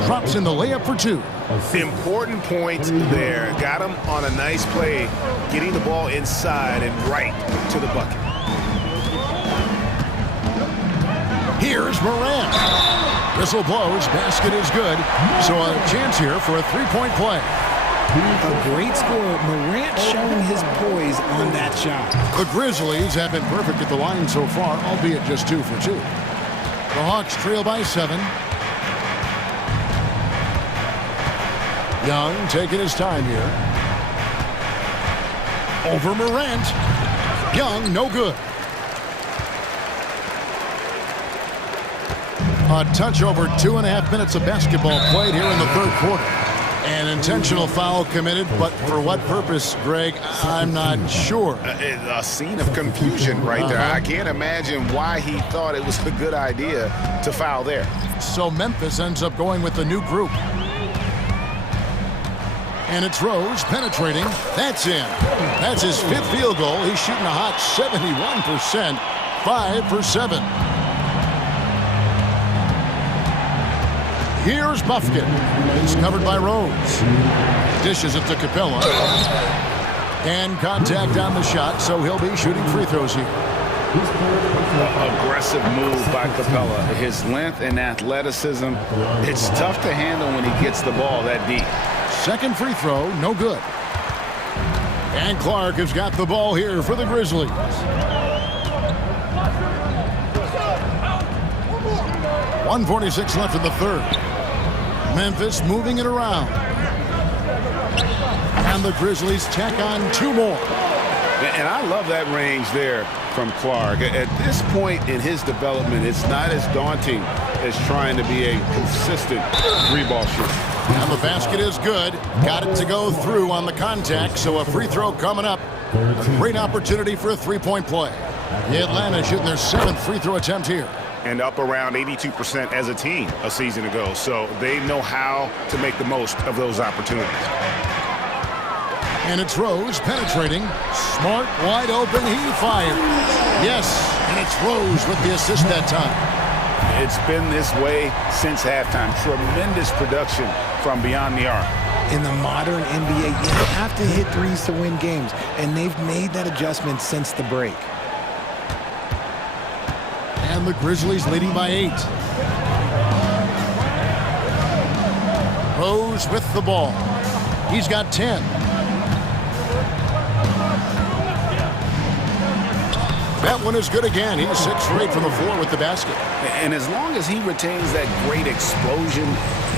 Drops in the layup for 2. Important point there. Got him on a nice play, getting the ball inside and right to the bucket. Here's Morant. Whistle blows, basket is good. So a chance here for a three-point play. A great score. Morant showing his poise on that shot. The Grizzlies have been perfect at the line so far, albeit just 2 for 2. The Hawks trail by 7. Young taking his time here. Over Morant. Young, no good. A touch over 2.5 minutes of basketball played here in the third quarter. An intentional foul committed, but for what purpose, Greg, I'm not sure. A scene of confusion right there. I can't imagine why he thought it was a good idea to foul there. So Memphis ends up going with the new group. And it's Rose penetrating. That's in. That's his 5th field goal. He's shooting a hot 71%. 5 for 7. Here's Buffkin. He's covered by Rose. Dishes it to Capella. And contact on the shot, so he'll be shooting free throws here. Aggressive move by Capella. His length and athleticism, it's tough to handle when he gets the ball that deep. Second free throw, no good. And Clark has got the ball here for the Grizzlies. .146 left in the third. Memphis moving it around. And the Grizzlies tack on 2 more. And I love that range there from Clark. At this point in his development, it's not as daunting as trying to be a consistent 3-ball shooter. And the basket is good. Got it to go through on the contact, so a free throw coming up. A great opportunity for a 3-point play. Atlanta shooting their 7th free throw attempt here. And up around 82% as a team a season ago. So they know how to make the most of those opportunities. And it's Rose penetrating. Smart, wide open, he fires. Yes, and it's Rose with the assist that time. It's been this way since halftime. Tremendous production from beyond the arc. In the modern NBA, you have to hit threes to win games, and they've made that adjustment since the break. And the Grizzlies leading by 8. Rose with the ball. He's got 10. That one is good again. He's 6 for 8 from the floor with the basket. And as long as he retains that great explosion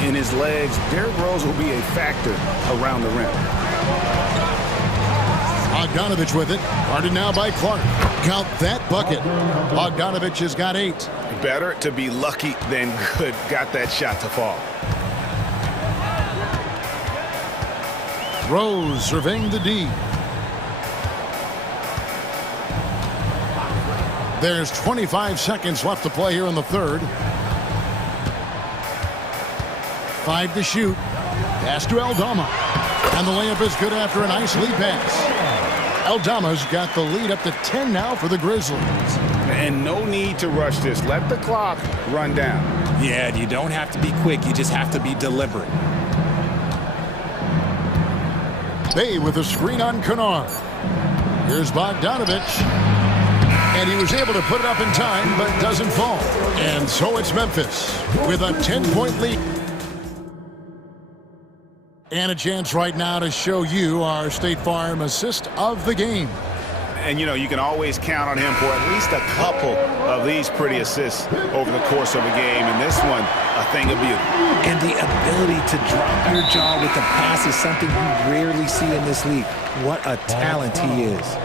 in his legs, Derrick Rose will be a factor around the rim. Bogdanovich with it. Guarded now by Clark. Count that bucket. Bogdanovich has got 8. Better to be lucky than good. Got that shot to fall. Rose surveying the D. There's 25 seconds left to play here in the third. 5 to shoot. Pass to Aldama. And the layup is good after a nice lead pass. Aldama's got the lead up to 10 now for the Grizzlies. And no need to rush this. Let the clock run down. Yeah, you don't have to be quick. You just have to be deliberate. Bay with a screen on Kennard. Here's Bogdanovich. And he was able to put it up in time, but doesn't fall. And so it's Memphis with a 10-point lead. And a chance right now to show you our State Farm assist of the game. And, you know, you can always count on him for at least a couple of these pretty assists over the course of a game. And this one, a thing of beauty. And the ability to drop your jaw with the pass is something you rarely see in this league. What a talent he is.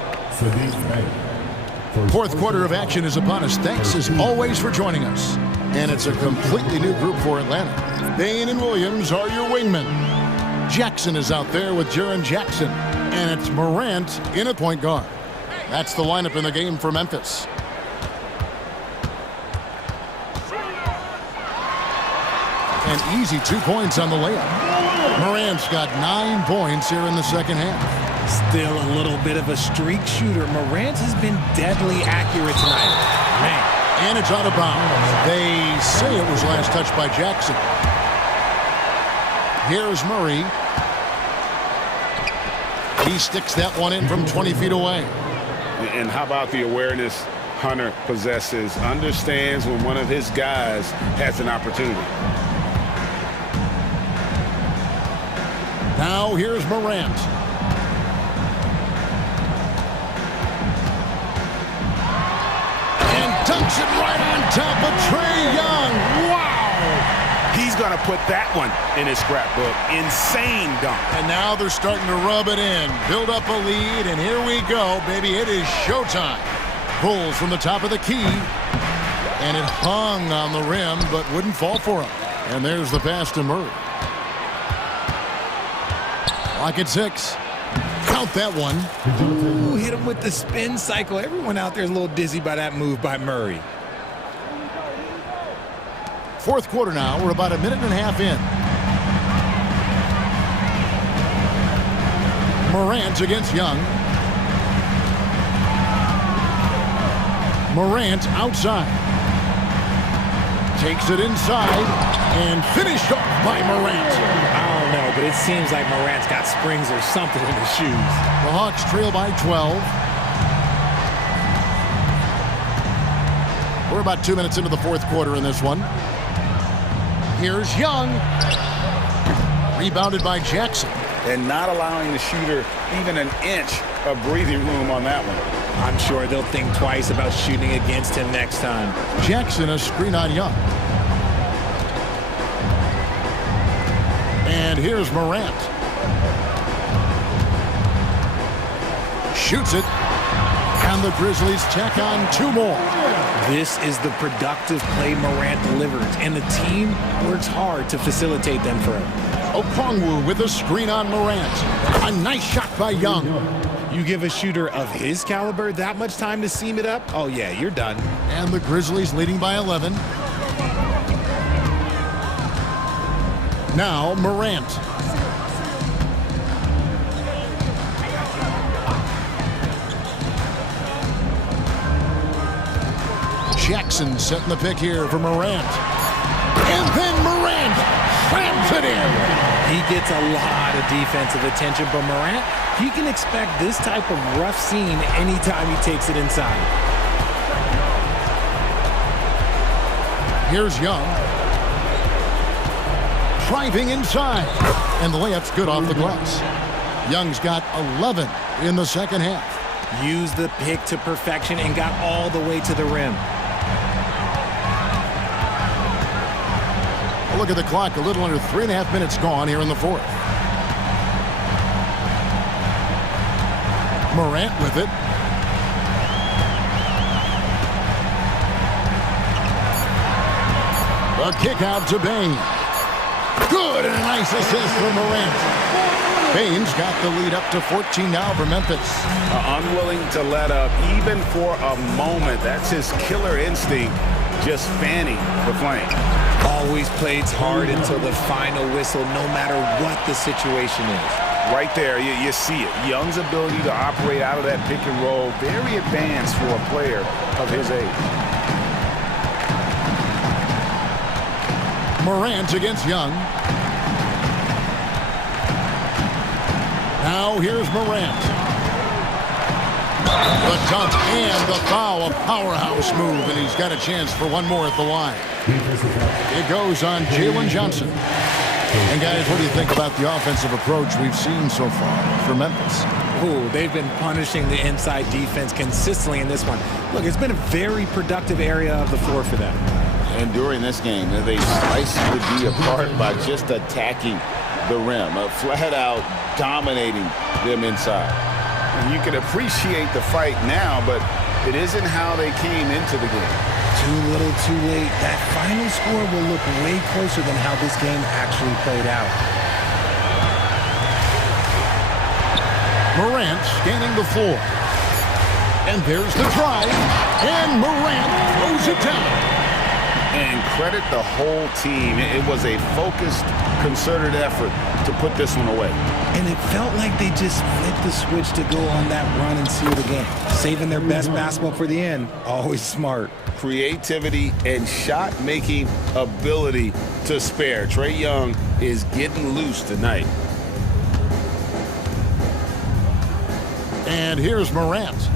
Fourth quarter of action is upon us. Thanks as always for joining us. And it's a completely new group for Atlanta. Bain and Williams are your wingmen. Jackson is out there with Jaren Jackson. And it's Morant in at point guard. That's the lineup in the game for Memphis. An easy 2 points on the layup. Morant's got 9 points here in the second half. Still a little bit of a streak shooter. Morant has been deadly accurate tonight. Man. And it's out of bounds. They say it was last touched by Jackson. Here's Murray. He sticks that one in from 20 feet away. And how about the awareness Hunter possesses, understands when one of his guys has an opportunity. Now here's Morant. And dunks it right on top of Trae Young. Wow! He's going to put that one in his scrapbook. Insane dunk. And now they're starting to rub it in, build up a lead, and here we go, baby. It is showtime. Pulls from the top of the key, and it hung on the rim, but wouldn't fall for him. And there's the pass to Murray. Lock at 6. Count that one. Ooh, hit him with the spin cycle. Everyone out there is a little dizzy by that move by Murray. Fourth quarter now. We're about a minute and a half in. Morant against Young. Morant outside. Takes it inside and finished off by Morant. I don't know, but it seems like Morant's got springs or something in his shoes. The Hawks trail by 12. We're about 2 minutes into the fourth quarter in this one. Here's Young. Rebounded by Jackson. And not allowing the shooter even an inch of breathing room on that one. I'm sure they'll think twice about shooting against him next time. Jackson, a screen on Young. And here's Morant. Shoots it. And the Grizzlies tack on 2 more. This is the productive play Morant delivers, and the team works hard to facilitate them for him. Okongwu with a screen on Morant. A nice shot by Young. You give a shooter of his caliber that much time to seam it up? Oh, yeah, you're done. And the Grizzlies leading by 11. Now Morant. Jackson setting the pick here for Morant. And then Morant slams it in. He gets a lot of defensive attention, but Morant, he can expect this type of rough scene anytime he takes it inside. Here's Young. Driving inside. And the layup's good off the glass. Young's got 11 in the second half. Used the pick to perfection and got all the way to the rim. Look at the clock, a little under 3.5 minutes gone here in the fourth. Morant with it. A kick out to Bain. Good, and a nice assist from Morant. Bain's got the lead up to 14 now for Memphis. Unwilling to let up even for a moment. That's his killer instinct, just fanning the flame. Always plays hard until the final whistle, no matter what the situation is. Right there, you see it. Young's ability to operate out of that pick and roll, very advanced for a player of his age. Morant against Young. Now here's Morant. The dunk and the foul, a powerhouse move, and he's got a chance for one more at the line. It goes on Jalen Johnson. And guys, what do you think about the offensive approach we've seen so far for Memphis? Ooh, they've been punishing the inside defense consistently in this one. Look, it's been a very productive area of the floor for them. And during this game, they sliced the D apart by just attacking the rim, flat out dominating them inside. And you can appreciate the fight now, but it isn't how they came into the game. Too little, too late. That final score will look way closer than how this game actually played out. Morant scanning the floor. And there's the drive. And Morant throws it down. And credit the whole team. It was a focused, concerted effort to put this one away. And it felt like they just flipped the switch to go on that run and seal the game. Saving their best basketball for the end. Always smart. Creativity and shot-making ability to spare. Trae Young is getting loose tonight. And here's Morant.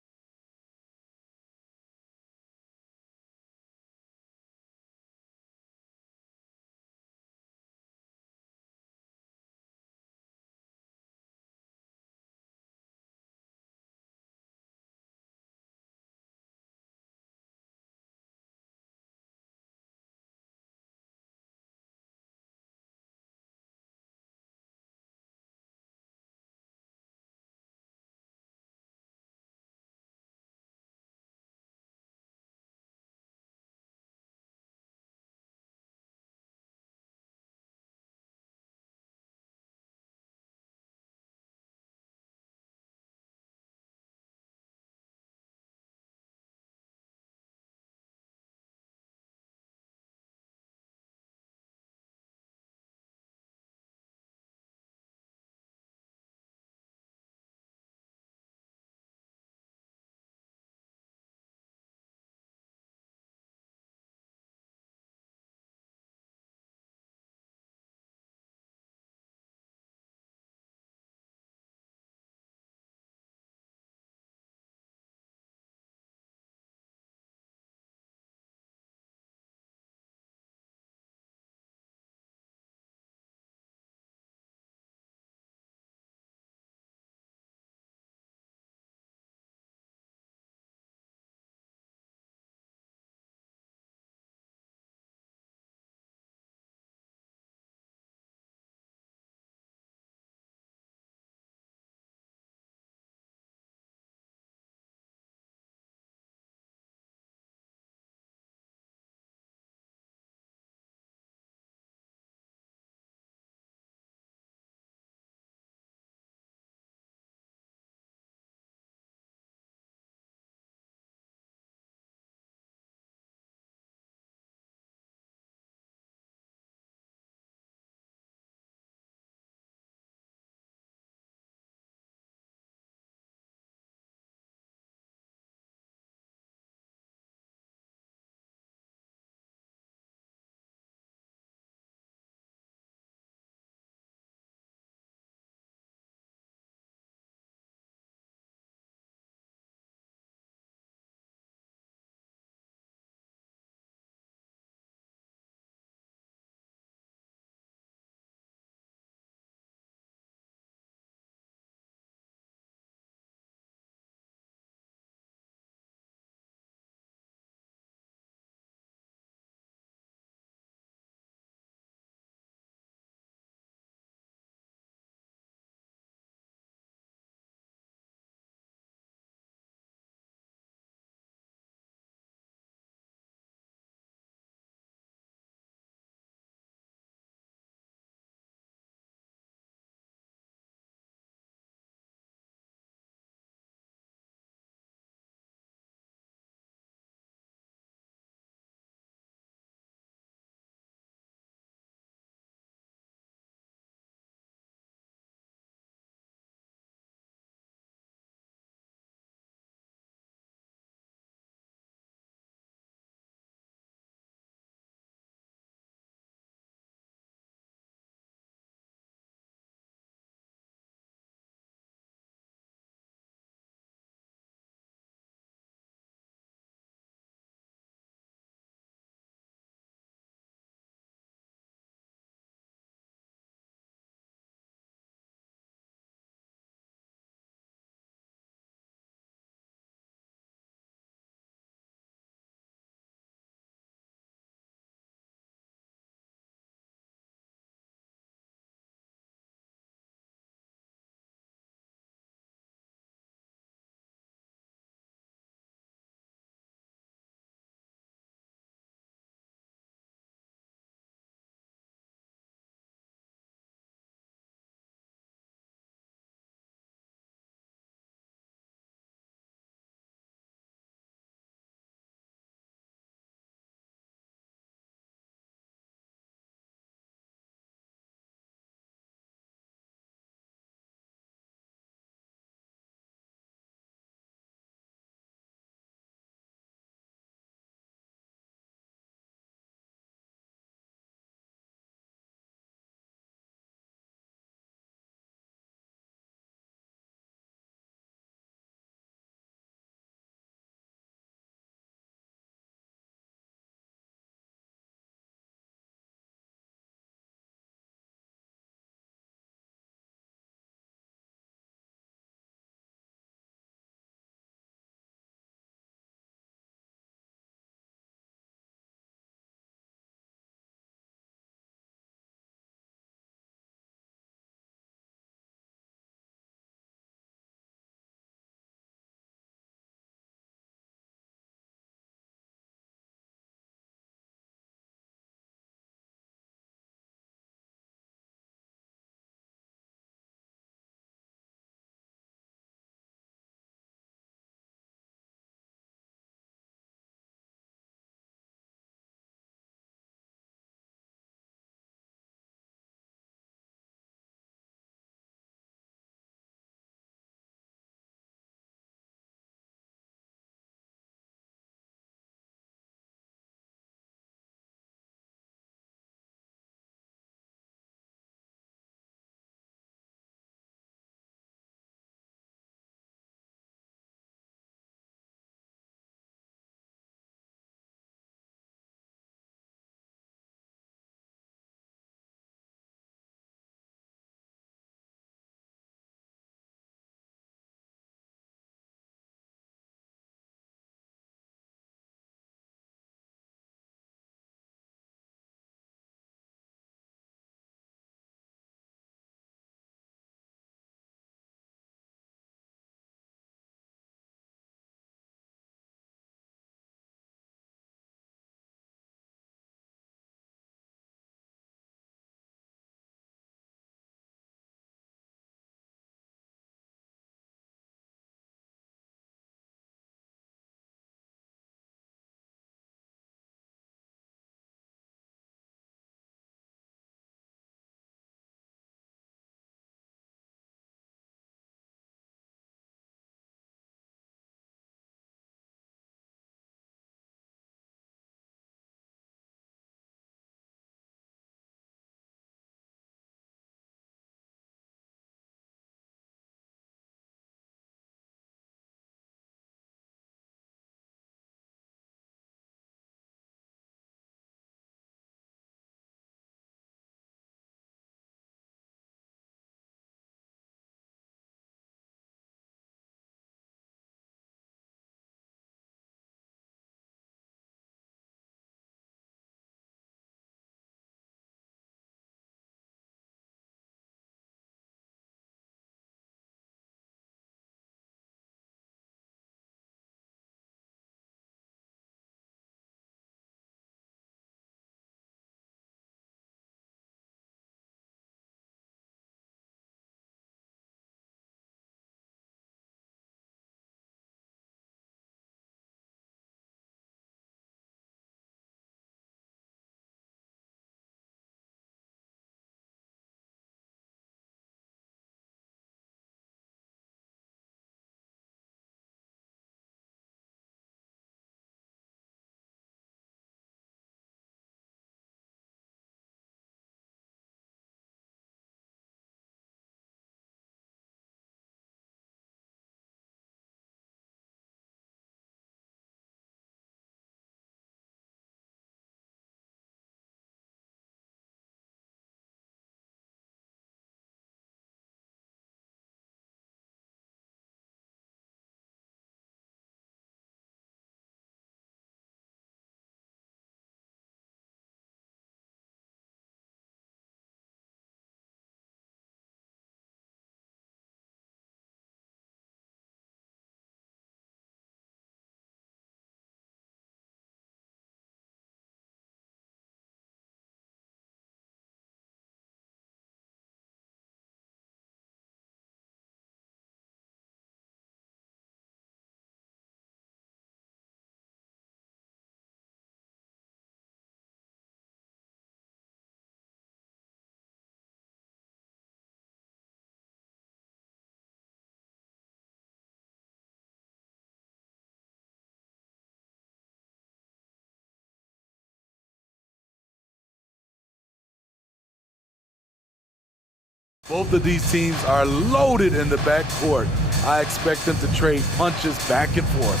Both of these teams are loaded in the backcourt. I expect them to trade punches back and forth.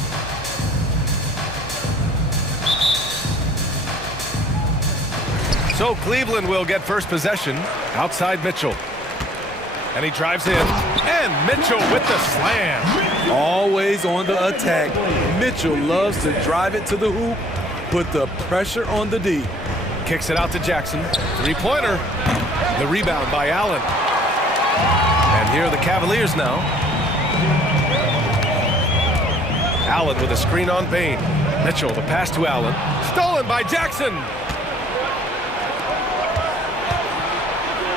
So Cleveland will get first possession outside Mitchell. And he drives in, and Mitchell with the slam. Always on the attack. Mitchell loves to drive it to the hoop, put the pressure on the D. Kicks it out to Jackson. Three-pointer. The rebound by Allen. And here are the Cavaliers now. Allen with a screen on Bain. Mitchell, the pass to Allen. Stolen by Jackson.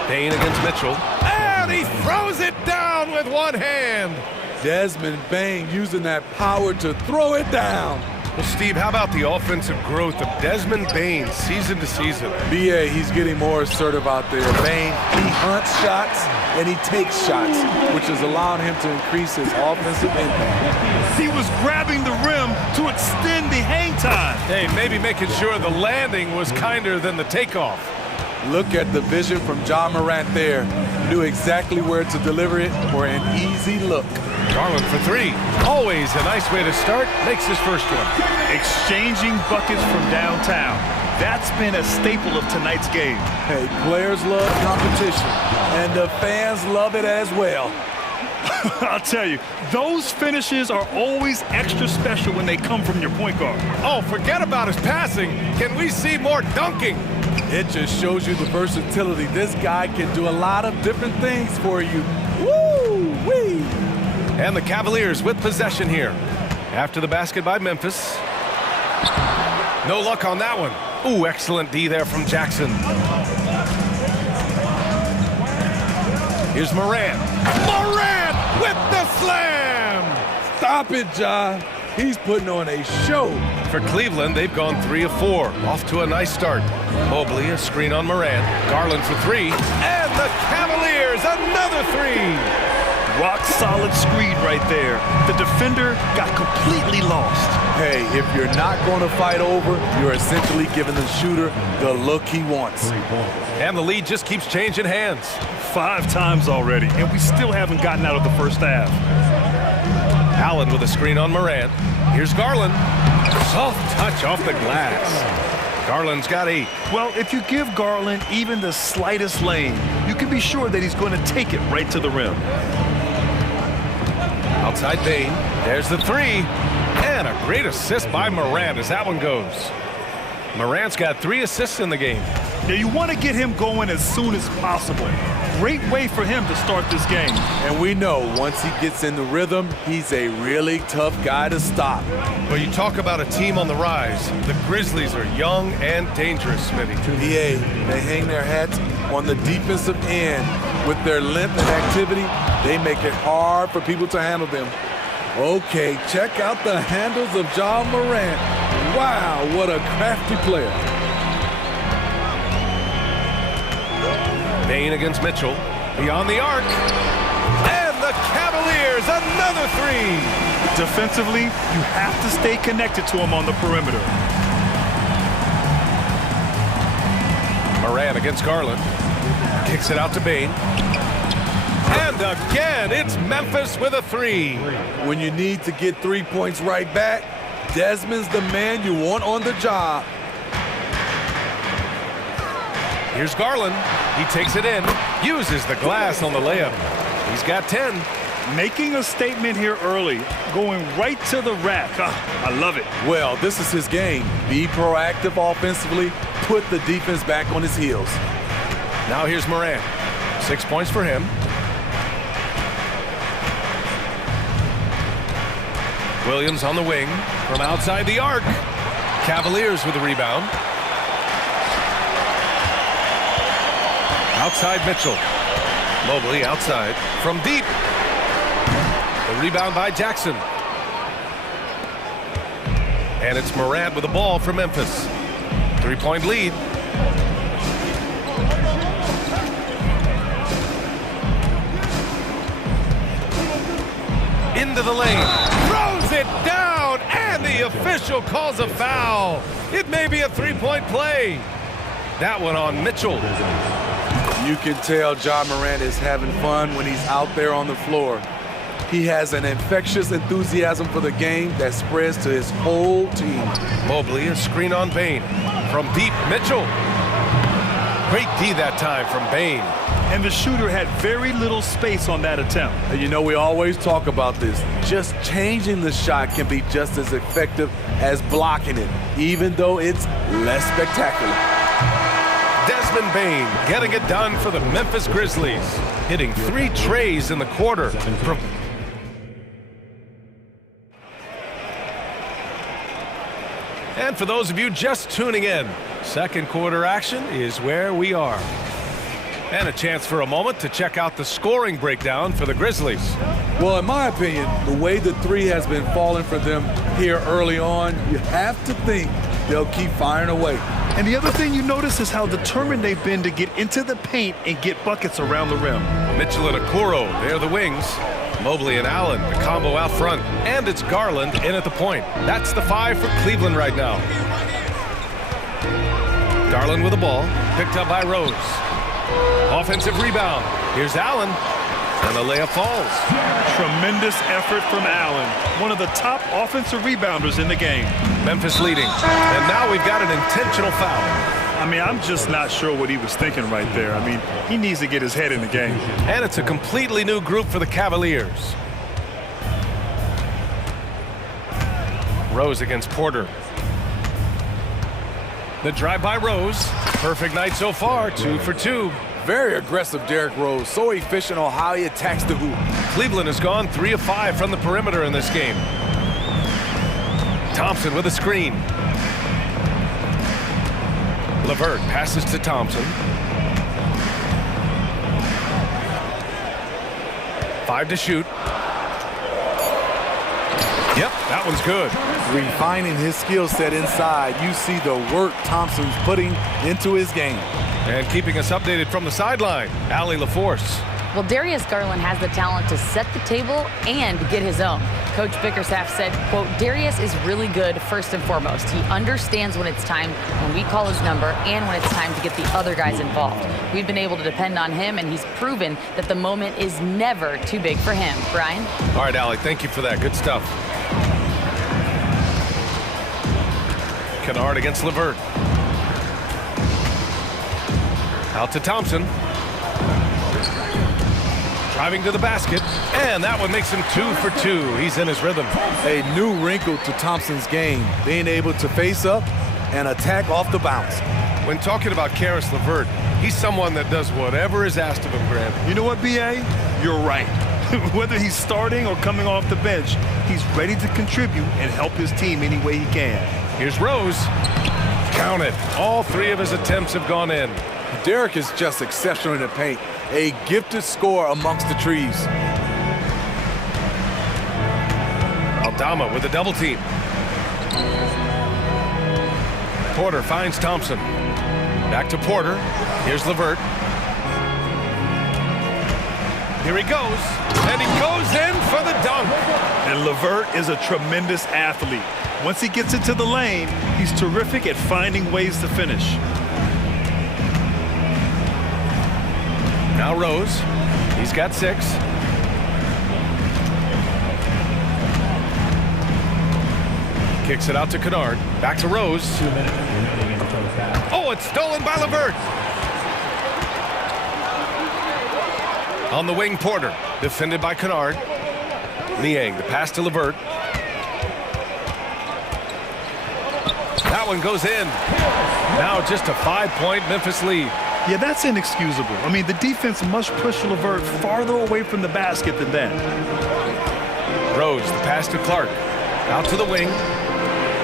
Bain against Mitchell. And he throws it down with one hand. Desmond Bain using that power to throw it down. Well, Steve, how about the offensive growth of Desmond Bain season to season? BA, he's getting more assertive out there. Bain, he hunts shots and he takes shots, which has allowed him to increase his offensive impact. He was grabbing the rim to extend the hang time. Hey, maybe making sure the landing was kinder than the takeoff. Look at the vision from Ja Morant there. Knew exactly where to deliver it for an easy look. Garland for three. Always a nice way to start. Makes his first one. Exchanging buckets from downtown. That's been a staple of tonight's game. Hey, players love competition, and the fans love it as well. I'll tell you, those finishes are always extra special when they come from your point guard. Oh, forget about his passing. Can we see more dunking? It just shows you the versatility. This guy can do a lot of different things for you. Woo-wee! And the Cavaliers with possession here. After the basket by Memphis. No luck on that one. Ooh, excellent D there from Jackson. Here's Morant. Morant with the slam! Stop it, Ja. He's putting on a show. For Cleveland, they've gone 3 of 4. Off to a nice start. Mobley, a screen on Morant. Garland for three. And the Cavaliers, another three. Rock solid screen right there. The defender got completely lost. Hey, if you're not going to fight over, you're essentially giving the shooter the look he wants. And the lead just keeps changing hands. 5 times already, and we still haven't gotten out of the first half. Allen with a screen on Morant. Here's Garland. Soft touch off the glass. Garland's got 8. Well, if you give Garland even the slightest lane, you can be sure that he's going to take it right to the rim. Outside Bain. There's the three. And a great assist by Morant as that one goes. Morant's got 3 assists in the game. Now you want to get him going as soon as possible. Great way for him to start this game. And we know once he gets in the rhythm, he's a really tough guy to stop. Well, you talk about a team on the rise. The Grizzlies are young and dangerous, Smitty. BA, they hang their hats on the defensive end. With their length and activity, they make it hard for people to handle them. Okay, check out the handles of Ja Morant. Wow, what a crafty player. Bain against Mitchell. Beyond the arc. And the Cavaliers, another three. Defensively, you have to stay connected to him on the perimeter. Morant against Garland. Kicks it out to Bain. And again, it's Memphis with a three. When you need to get 3 points right back, Desmond's the man you want on the job. Here's Garland. He takes it in, uses the glass on the layup. He's got 10. Making a statement here early, going right to the rack. I love it. Well, this is his game. Be proactive offensively, put the defense back on his heels. Now here's Morant. 6 points for him. Williams on the wing from outside the arc. Cavaliers with the rebound. Outside Mitchell. Mobley outside from deep. The rebound by Jackson. And it's Morant with the ball for Memphis. 3-point lead. Into the lane. Throws it down, and the official calls a foul. It may be a 3-point play. That one on Mitchell. You can tell John Morant is having fun when he's out there on the floor. He has an infectious enthusiasm for the game that spreads to his whole team. Mobley, a screen on Bain. From deep, Mitchell. Great D that time from Bain. And the shooter had very little space on that attempt. And you know, we always talk about this. Just changing the shot can be just as effective as blocking it, even though it's less spectacular. Desmond Bain getting it done for the Memphis Grizzlies, hitting 3 trays in the quarter. And for those of you just tuning in, second quarter action is where we are. And a chance for a moment to check out the scoring breakdown for the Grizzlies. Well, in my opinion, the way the three has been falling for them here early on, you have to think they'll keep firing away. And the other thing you notice is how determined they've been to get into the paint and get buckets around the rim. Mitchell and Okoro, they're the wings. Mobley and Allen, the combo out front. And it's Garland in at the point. That's the 5 for Cleveland right now. Garland with the ball, picked up by Rose. Offensive rebound. Here's Allen, and the layup falls. Tremendous effort from Allen, one of the top offensive rebounders in the game. Memphis leading, and now we've got an intentional foul. I mean, I'm just not sure what he was thinking right there. I mean, he needs to get his head in the game. And it's a completely new group for the Cavaliers. Rose against Porter. The drive by Rose. Perfect night so far, 2 for 2. Very aggressive Derrick Rose, so efficient on how he attacks the hoop. Cleveland has gone 3 of 5 from the perimeter in this game. Thompson with a screen. LeVert passes to Thompson. 5 to shoot. Yep, that one's good. Refining his skill set inside, you see the work Thompson's putting into his game. And keeping us updated from the sideline, Allie LaForce. Well, Darius Garland has the talent to set the table and get his own. Coach Bickerstaff said, quote, Darius is really good first and foremost. He understands when it's time when we call his number and when it's time to get the other guys involved. We've been able to depend on him, and he's proven that the moment is never too big for him. Brian? All right, Allie, thank you for that. Good stuff. Kennard against LeVert. Out to Thompson. Driving to the basket, and that one makes him 2 for 2. He's in his rhythm. A new wrinkle to Thompson's game, being able to face up and attack off the bounce. When talking about Karis LeVert, he's someone that does whatever is asked of him, Grant. You know what, B.A.? You're right. Whether he's starting or coming off the bench, he's ready to contribute and help his team any way he can. Here's Rose. Count it. All 3 of his attempts have gone in. Derrick is just exceptional in the paint. A gifted scorer amongst the trees. Aldama with a double team. Porter finds Thompson. Back to Porter. Here's LeVert. Here he goes. And he goes in for the dunk. And LeVert is a tremendous athlete. Once he gets into the lane, he's terrific at finding ways to finish. Now Rose. He's got 6. Kicks it out to Kennard. Back to Rose. Oh, it's stolen by LeVert. On the wing, Porter. Defended by Kennard. Niang, the pass to LeVert. That one goes in. Now just a 5-point Memphis lead. Yeah, that's inexcusable. I mean, the defense must push LeVert farther away from the basket than that. Rose, the pass to Clark. Out to the wing.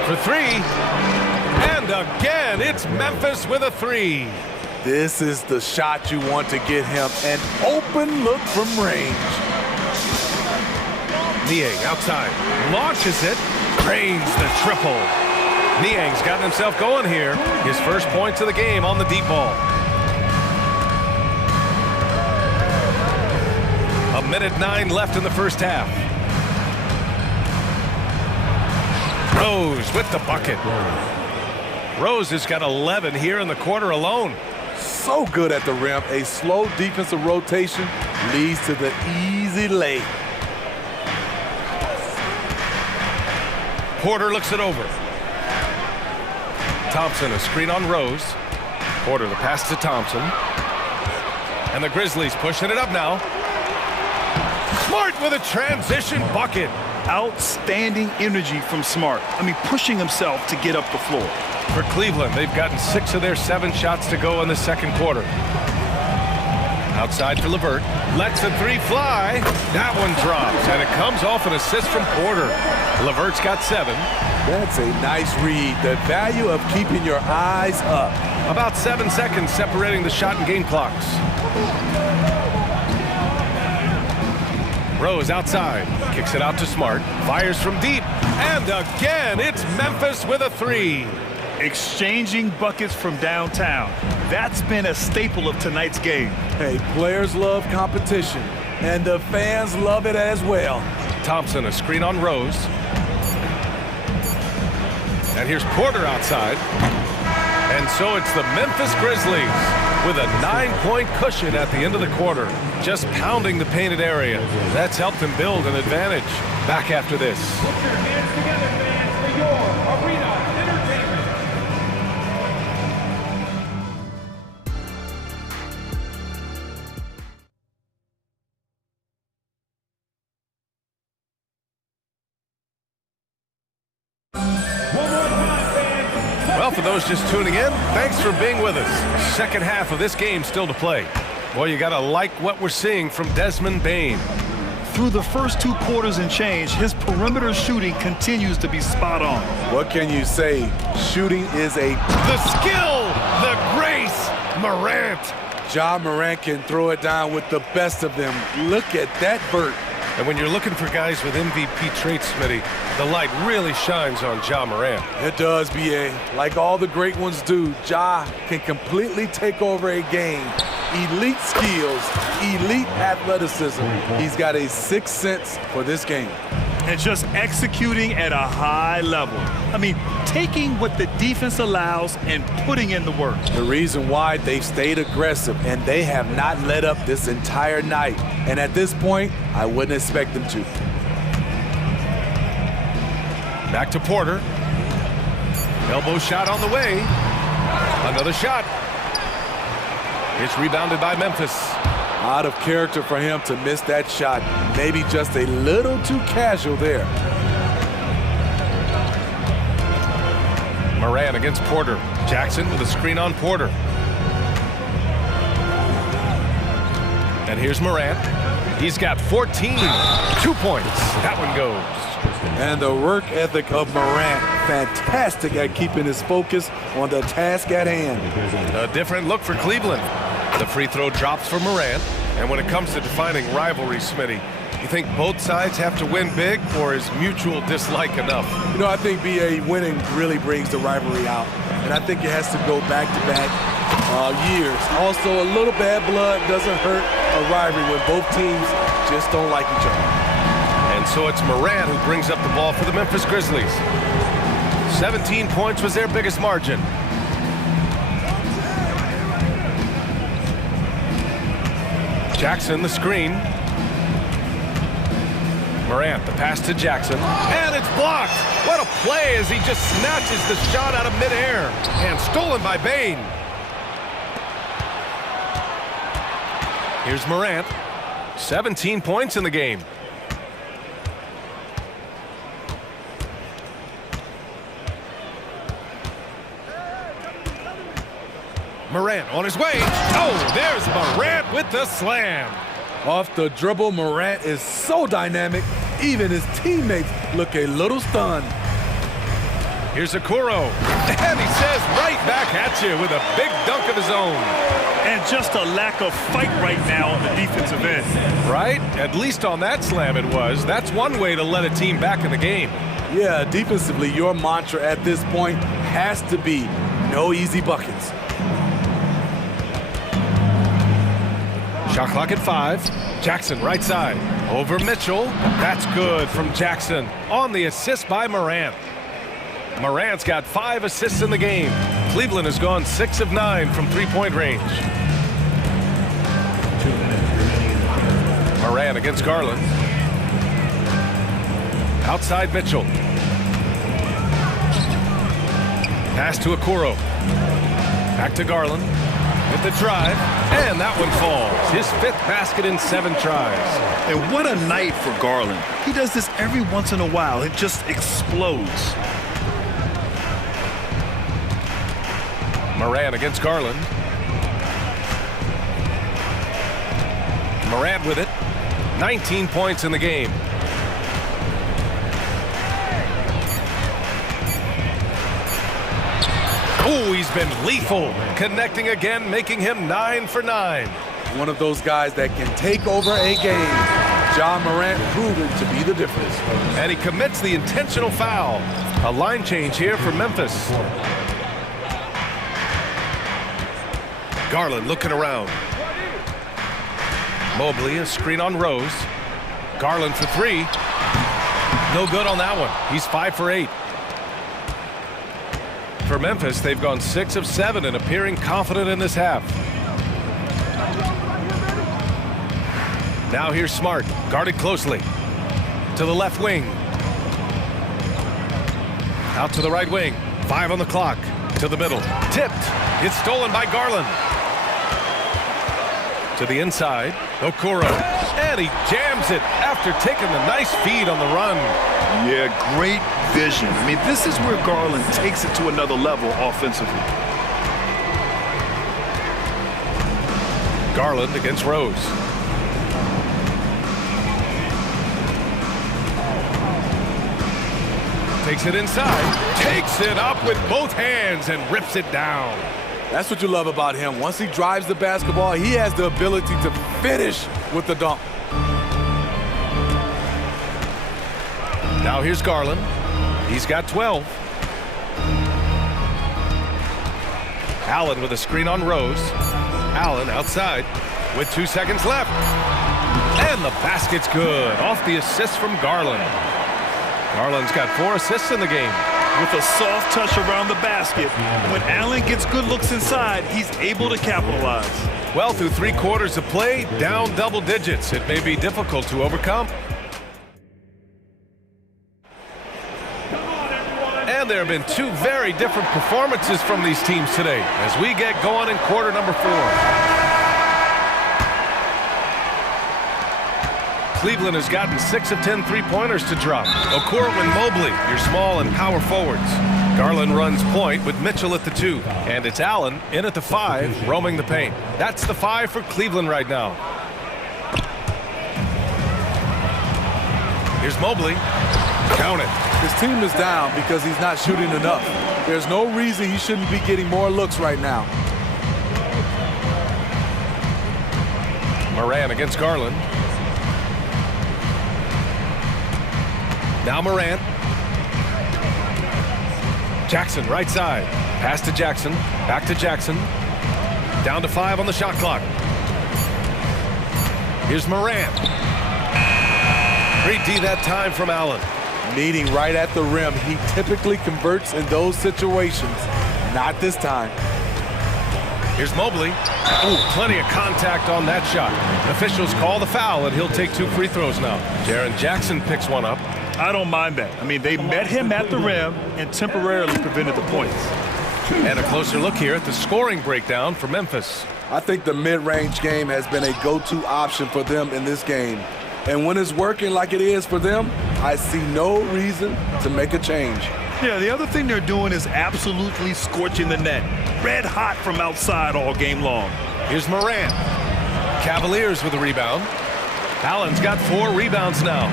For 3. And again, it's Memphis with a 3. This is the shot you want to get him. An open look from range. Niang outside. Launches it. Drains the triple. Niang's gotten himself going here. His first points of the game on the deep ball. 1:09 left in the first half. Rose with the bucket. Rose has got 11 here in the quarter alone. so good at the rim. A slow defensive rotation leads to the easy lay. Porter looks it over. Thompson, a screen on Rose. Porter, the pass to Thompson. And the Grizzlies pushing it up now. Smart with a transition bucket. Outstanding energy from Smart. I mean, pushing himself to get up the floor. For Cleveland, they've gotten 6 of their 7 shots to go in the second quarter. Outside to LeVert. Lets the 3 fly. That one drops, and it comes off an assist from Porter. LeVert's got 7. That's a nice read. The value of keeping your eyes up. About 7 seconds separating the shot and game clocks. Rose outside. Kicks it out to Smart. Fires from deep. And again, it's Memphis with a 3. Exchanging buckets from downtown. That's been a staple of tonight's game. Hey, players love competition, and the fans love it as well. Thompson, a screen on Rose. And here's Porter outside. And so it's the Memphis Grizzlies with a 9-point cushion at the end of the quarter. Just pounding the painted area. That's helped them build an advantage. Back after this. Put your hands together, fans, for your arena entertainment. Well, for those just tuning in, thanks for being with us. Second half of this game still to play. Well, you got to like what we're seeing from Desmond Bane. Through the first 2 quarters and change, his perimeter shooting continues to be spot on. What can you say? Shooting is The skill, the grace, Morant. Ja Morant can throw it down with the best of them. Look at that vert. And when you're looking for guys with MVP traits, Smitty, the light really shines on Ja Morant. It does, B.A. Like all the great ones do, Ja can completely take over a game. Elite skills, elite athleticism. He's got a 6th sense for this game. And just executing at a high level. I mean, taking what the defense allows and putting in the work. The reason why they've stayed aggressive, and they have not let up this entire night. And at this point, I wouldn't expect them to. Back to Porter. Elbow shot on the way. Another shot. It's rebounded by Memphis. Out of character for him to miss that shot. Maybe just a little too casual there. Morant against Porter. Jackson with a screen on Porter. And here's Morant. He's got 14. 2 points. That one goes. And the work ethic of Morant, fantastic at keeping his focus on the task at hand. A different look for Cleveland. The free throw drops for Morant. And when it comes to defining rivalry, Smitty, you think both sides have to win big, or is mutual dislike enough? You know, I think B.A. winning really brings the rivalry out. And I think it has to go back-to-back years. Also, a little bad blood doesn't hurt a rivalry when both teams just don't like each other. And so it's Morant who brings up the ball for the Memphis Grizzlies. 17 points was their biggest margin. Jackson, the screen. Morant, the pass to Jackson. And it's blocked. What a play as he just snatches the shot out of midair. And stolen by Bane. Here's Morant. 17 points in the game. Morant on his way. Oh, there's Morant with the slam. Off the dribble, Morant is so dynamic. Even his teammates look a little stunned. Here's Okoro. And he says right back at you with a big dunk of his own. And just a lack of fight right now on the defensive end. Right? At least on that slam it was. That's one way to let a team back in the game. Yeah, defensively, your mantra at this point has to be no easy buckets. Shot clock at 5. Jackson right side. Over Mitchell. That's good from Jackson on the assist by Morant. Morant's got 5 assists in the game. Cleveland has gone 6 of 9 from three-point range. Morant against Garland. Outside Mitchell. Pass to Okoro. Back to Garland. With the drive. And that one falls. His 5th basket in 7 tries. And what a night for Garland. He does this every once in a while. It just explodes. Morant against Garland. Morant with it. 19 points in the game. Oh, he's been lethal. Connecting again, making him 9 for 9. One of those guys that can take over a game. Ja Morant proven to be the difference. And he commits the intentional foul. A line change here for Memphis. Garland looking around. Mobley, a screen on Rose. Garland for 3. No good on that one. He's 5 for 8. For Memphis, they've gone 6 of 7 and appearing confident in this half. Now here's Smart, guarded closely. To the left wing. Out to the right wing. 5 on the clock. To the middle. Tipped. It's stolen by Garland. To the inside. Okoro. And he jams it after taking the nice feed on the run. Yeah, great vision. I mean, this is where Garland takes it to another level offensively. Garland against Rose. Takes it inside. Takes it up with both hands and rips it down. That's what you love about him. Once he drives the basketball, he has the ability to finish with the dunk. Now here's Garland. He's got 12. Allen with a screen on Rose. Allen outside with 2 seconds left. And the basket's good. Off the assist from Garland. Garland's got 4 assists in the game. With a soft touch around the basket, when Allen gets good looks inside, he's able to capitalize. Well, through 3 quarters of play, down double digits. It may be difficult to overcome. And there have been 2 very different performances from these teams today as we get going in quarter number 4. Cleveland has gotten 6 of 10 three-pointers to drop. Okoro and Mobley, your small and power forwards. Garland runs point with Mitchell at the 2. And it's Allen in at the 5, roaming the paint. That's the 5 for Cleveland right now. Here's Mobley. Count it. His team is down because he's not shooting enough. There's no reason he shouldn't be getting more looks right now. Morant against Garland. Now Morant. Jackson, right side. Pass to Jackson. Back to Jackson. Down to 5 on the shot clock. Here's Morant. Great D that time from Allen. Meeting right at the rim. He typically converts in those situations. Not this time. Here's Mobley. Oh, plenty of contact on that shot. Officials call the foul, and he'll take 2 free throws now. Jaren Jackson picks one up. I don't mind that. I mean, they met him at the rim and temporarily prevented the points. And a closer look here at the scoring breakdown for Memphis. I think the mid-range game has been a go-to option for them in this game. And when it's working like it is for them, I see no reason to make a change. Yeah, the other thing they're doing is absolutely scorching the net. Red hot from outside all game long. Here's Morant. Cavaliers with a rebound. Allen's got 4 rebounds now.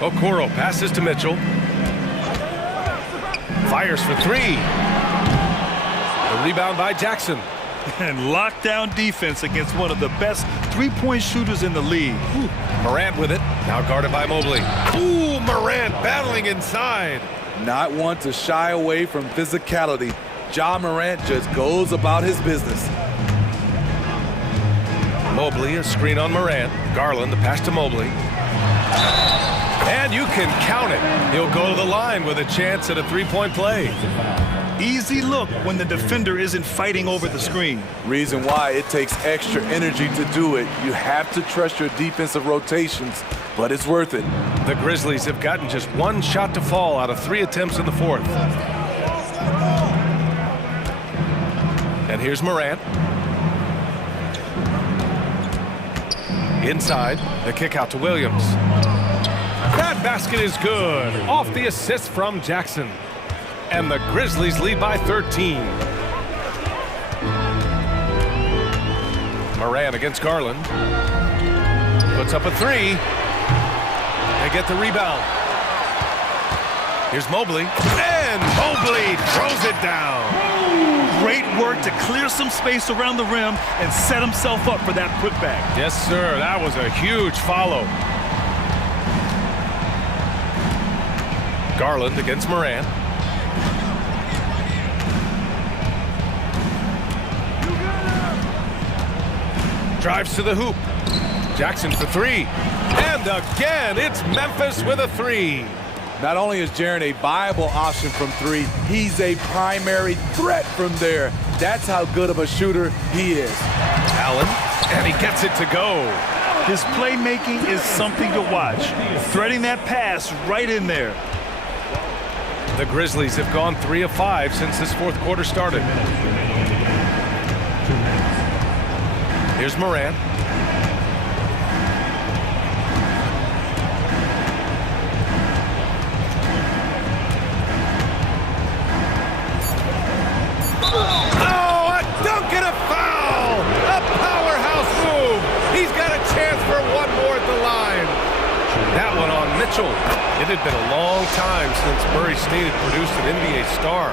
Okoro passes to Mitchell. Fires for 3. The rebound by Jackson. And lockdown defense against one of the best three-point shooters in the league. Ooh. Morant with it. Now guarded by Mobley. Ooh, Morant battling inside. Not one to shy away from physicality. Ja Morant just goes about his business. Mobley, a screen on Morant. Garland, the pass to Mobley. And you can count it. He'll go to the line with a chance at a 3-point play. Easy look when the defender isn't fighting over the screen. Reason why it takes extra energy to do it. You have to trust your defensive rotations, but it's worth it. The Grizzlies have gotten just one shot to fall out of 3 attempts in the fourth. And here's Morant. Inside, the kick out to Williams. That basket is good. Off the assist from Jackson. And the Grizzlies lead by 13. Morant against Garland. Puts up a 3. They get the rebound. Here's Mobley. And Mobley throws it down. Great work to clear some space around the rim and set himself up for that putback. Yes, sir. That was a huge follow. Garland against Morant. Drives to the hoop. Jackson for 3. And again, it's Memphis with a 3. Not only is Jaren a viable option from 3, he's a primary threat from there. That's how good of a shooter he is. Allen, and he gets it to go. His playmaking is something to watch. Threading that pass right in there. The Grizzlies have gone 3 of 5 since this fourth quarter started. Here's Morant. Oh, a dunk and a foul! A powerhouse move! He's got a chance for one more at the line. That one on Mitchell. It had been a long time since Murray State had produced an NBA star.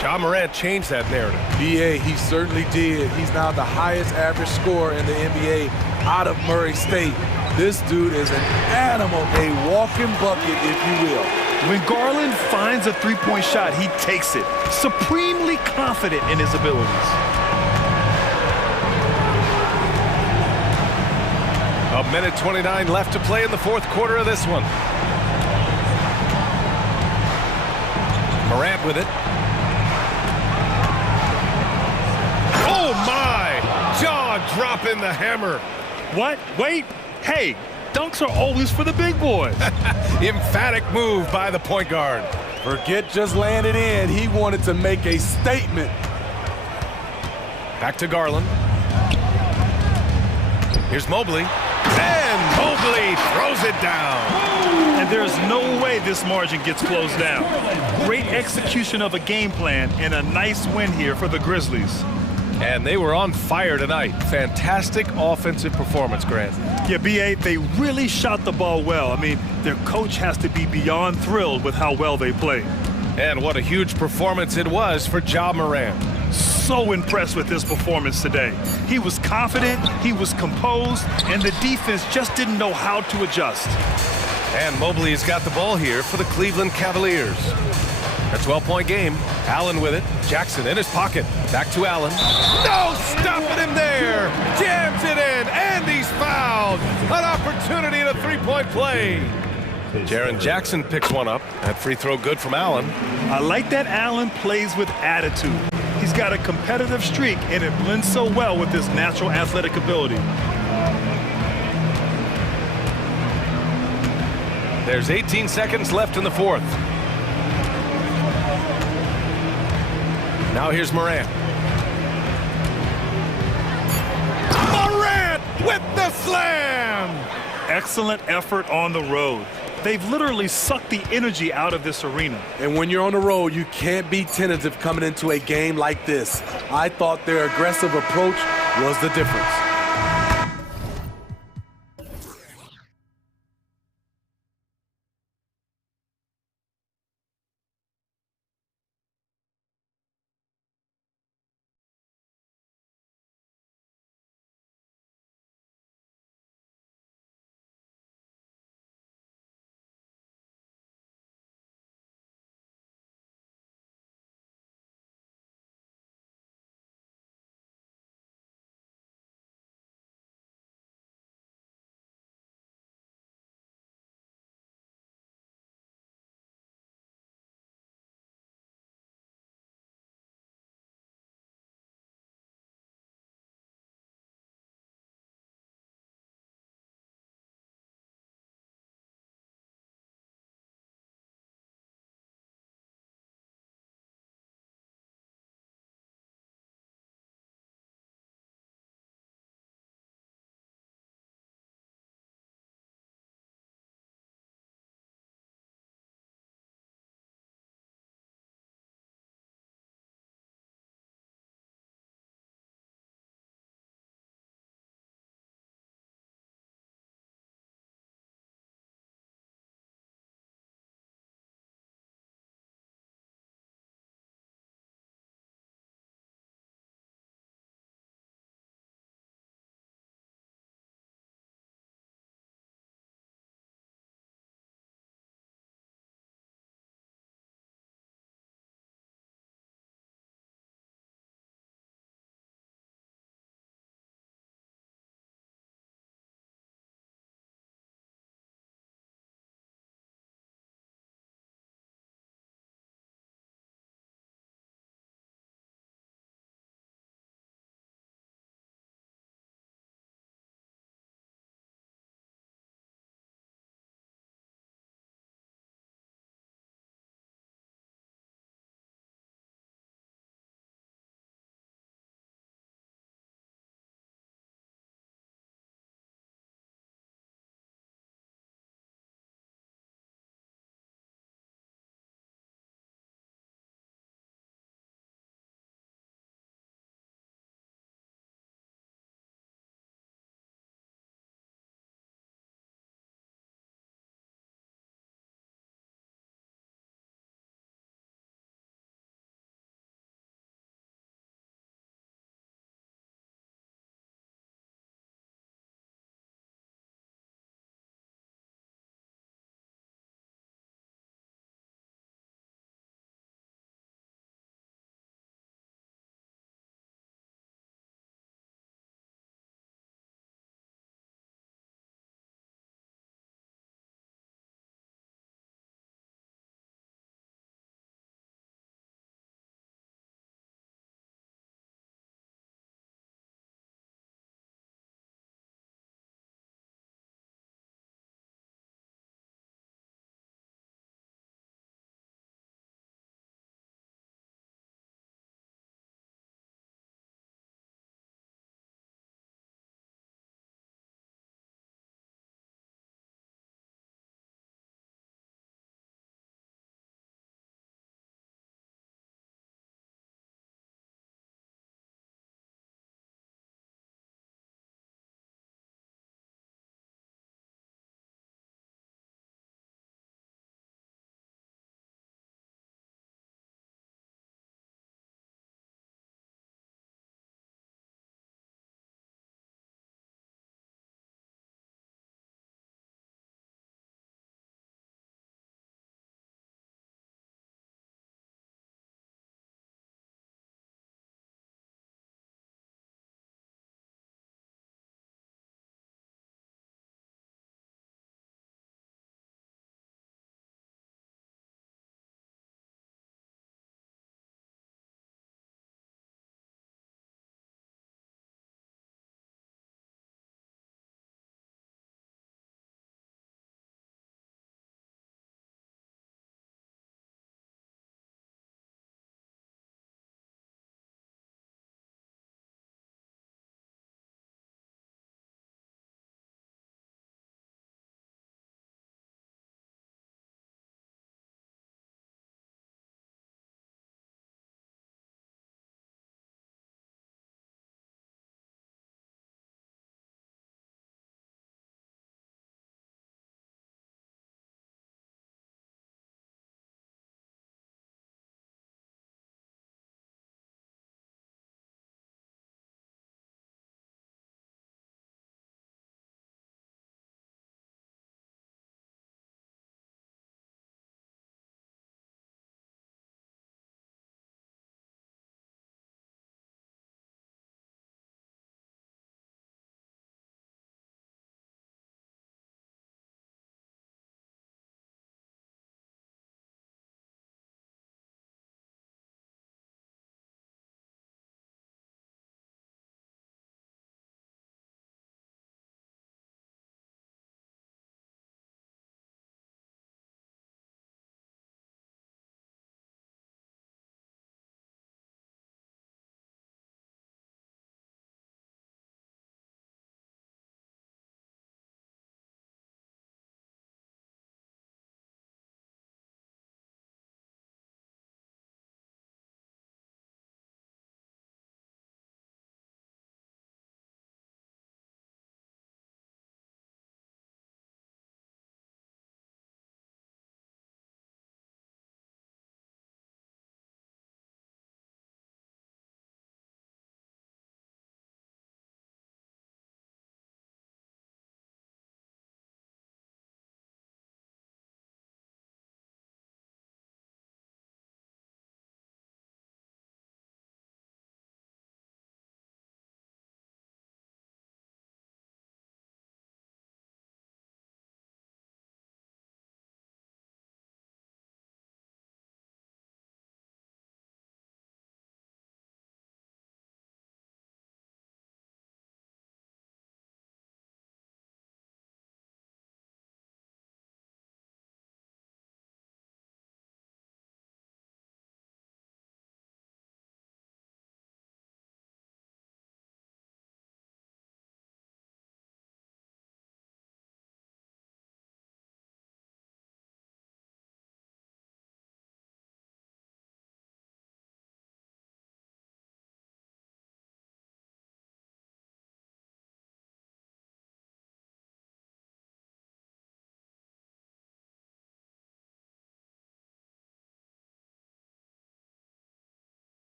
Ja Morant changed that narrative. BA, he certainly did. He's now the highest average scorer in the NBA out of Murray State. This dude is an animal, a walking bucket, if you will. When Garland finds a three-point shot, he takes it, supremely confident in his abilities. A minute 29 left to play in the fourth quarter of this one. Morant with it. Oh my! Jaw dropping the hammer. What? Wait. Hey, dunks are always for the big boys. Emphatic move by the point guard. Forget just laying it in. He wanted to make a statement. Back to Garland. Here's Mobley. And Mobley throws it down. And there's no way this margin gets closed down. Great execution of a game plan and a nice win here for the Grizzlies. And they were on fire tonight. Fantastic offensive performance, Grant. Yeah, B.A., they really shot the ball well. I mean, their coach has to be beyond thrilled with how well they played. And what a huge performance it was for Ja Morant. So impressed with his performance today. He was confident, he was composed, and the defense just didn't know how to adjust. And Mobley has got the ball here for the Cleveland Cavaliers. A 12-point game. Allen with it. Jackson in his pocket. Back to Allen. No stopping him there. Jams it in, and he's fouled. An opportunity in a three-point play. Jaren Jackson picks one up. That free throw good from Allen. I like that Allen plays with attitude. He's got a competitive streak, and it blends so well with his natural athletic ability. There's 18 seconds left in the fourth. Now here's Morant. Morant with the slam! Excellent effort on the road. They've literally sucked the energy out of this arena. And when you're on the road, you can't be tentative coming into a game like this. I thought their aggressive approach was the difference.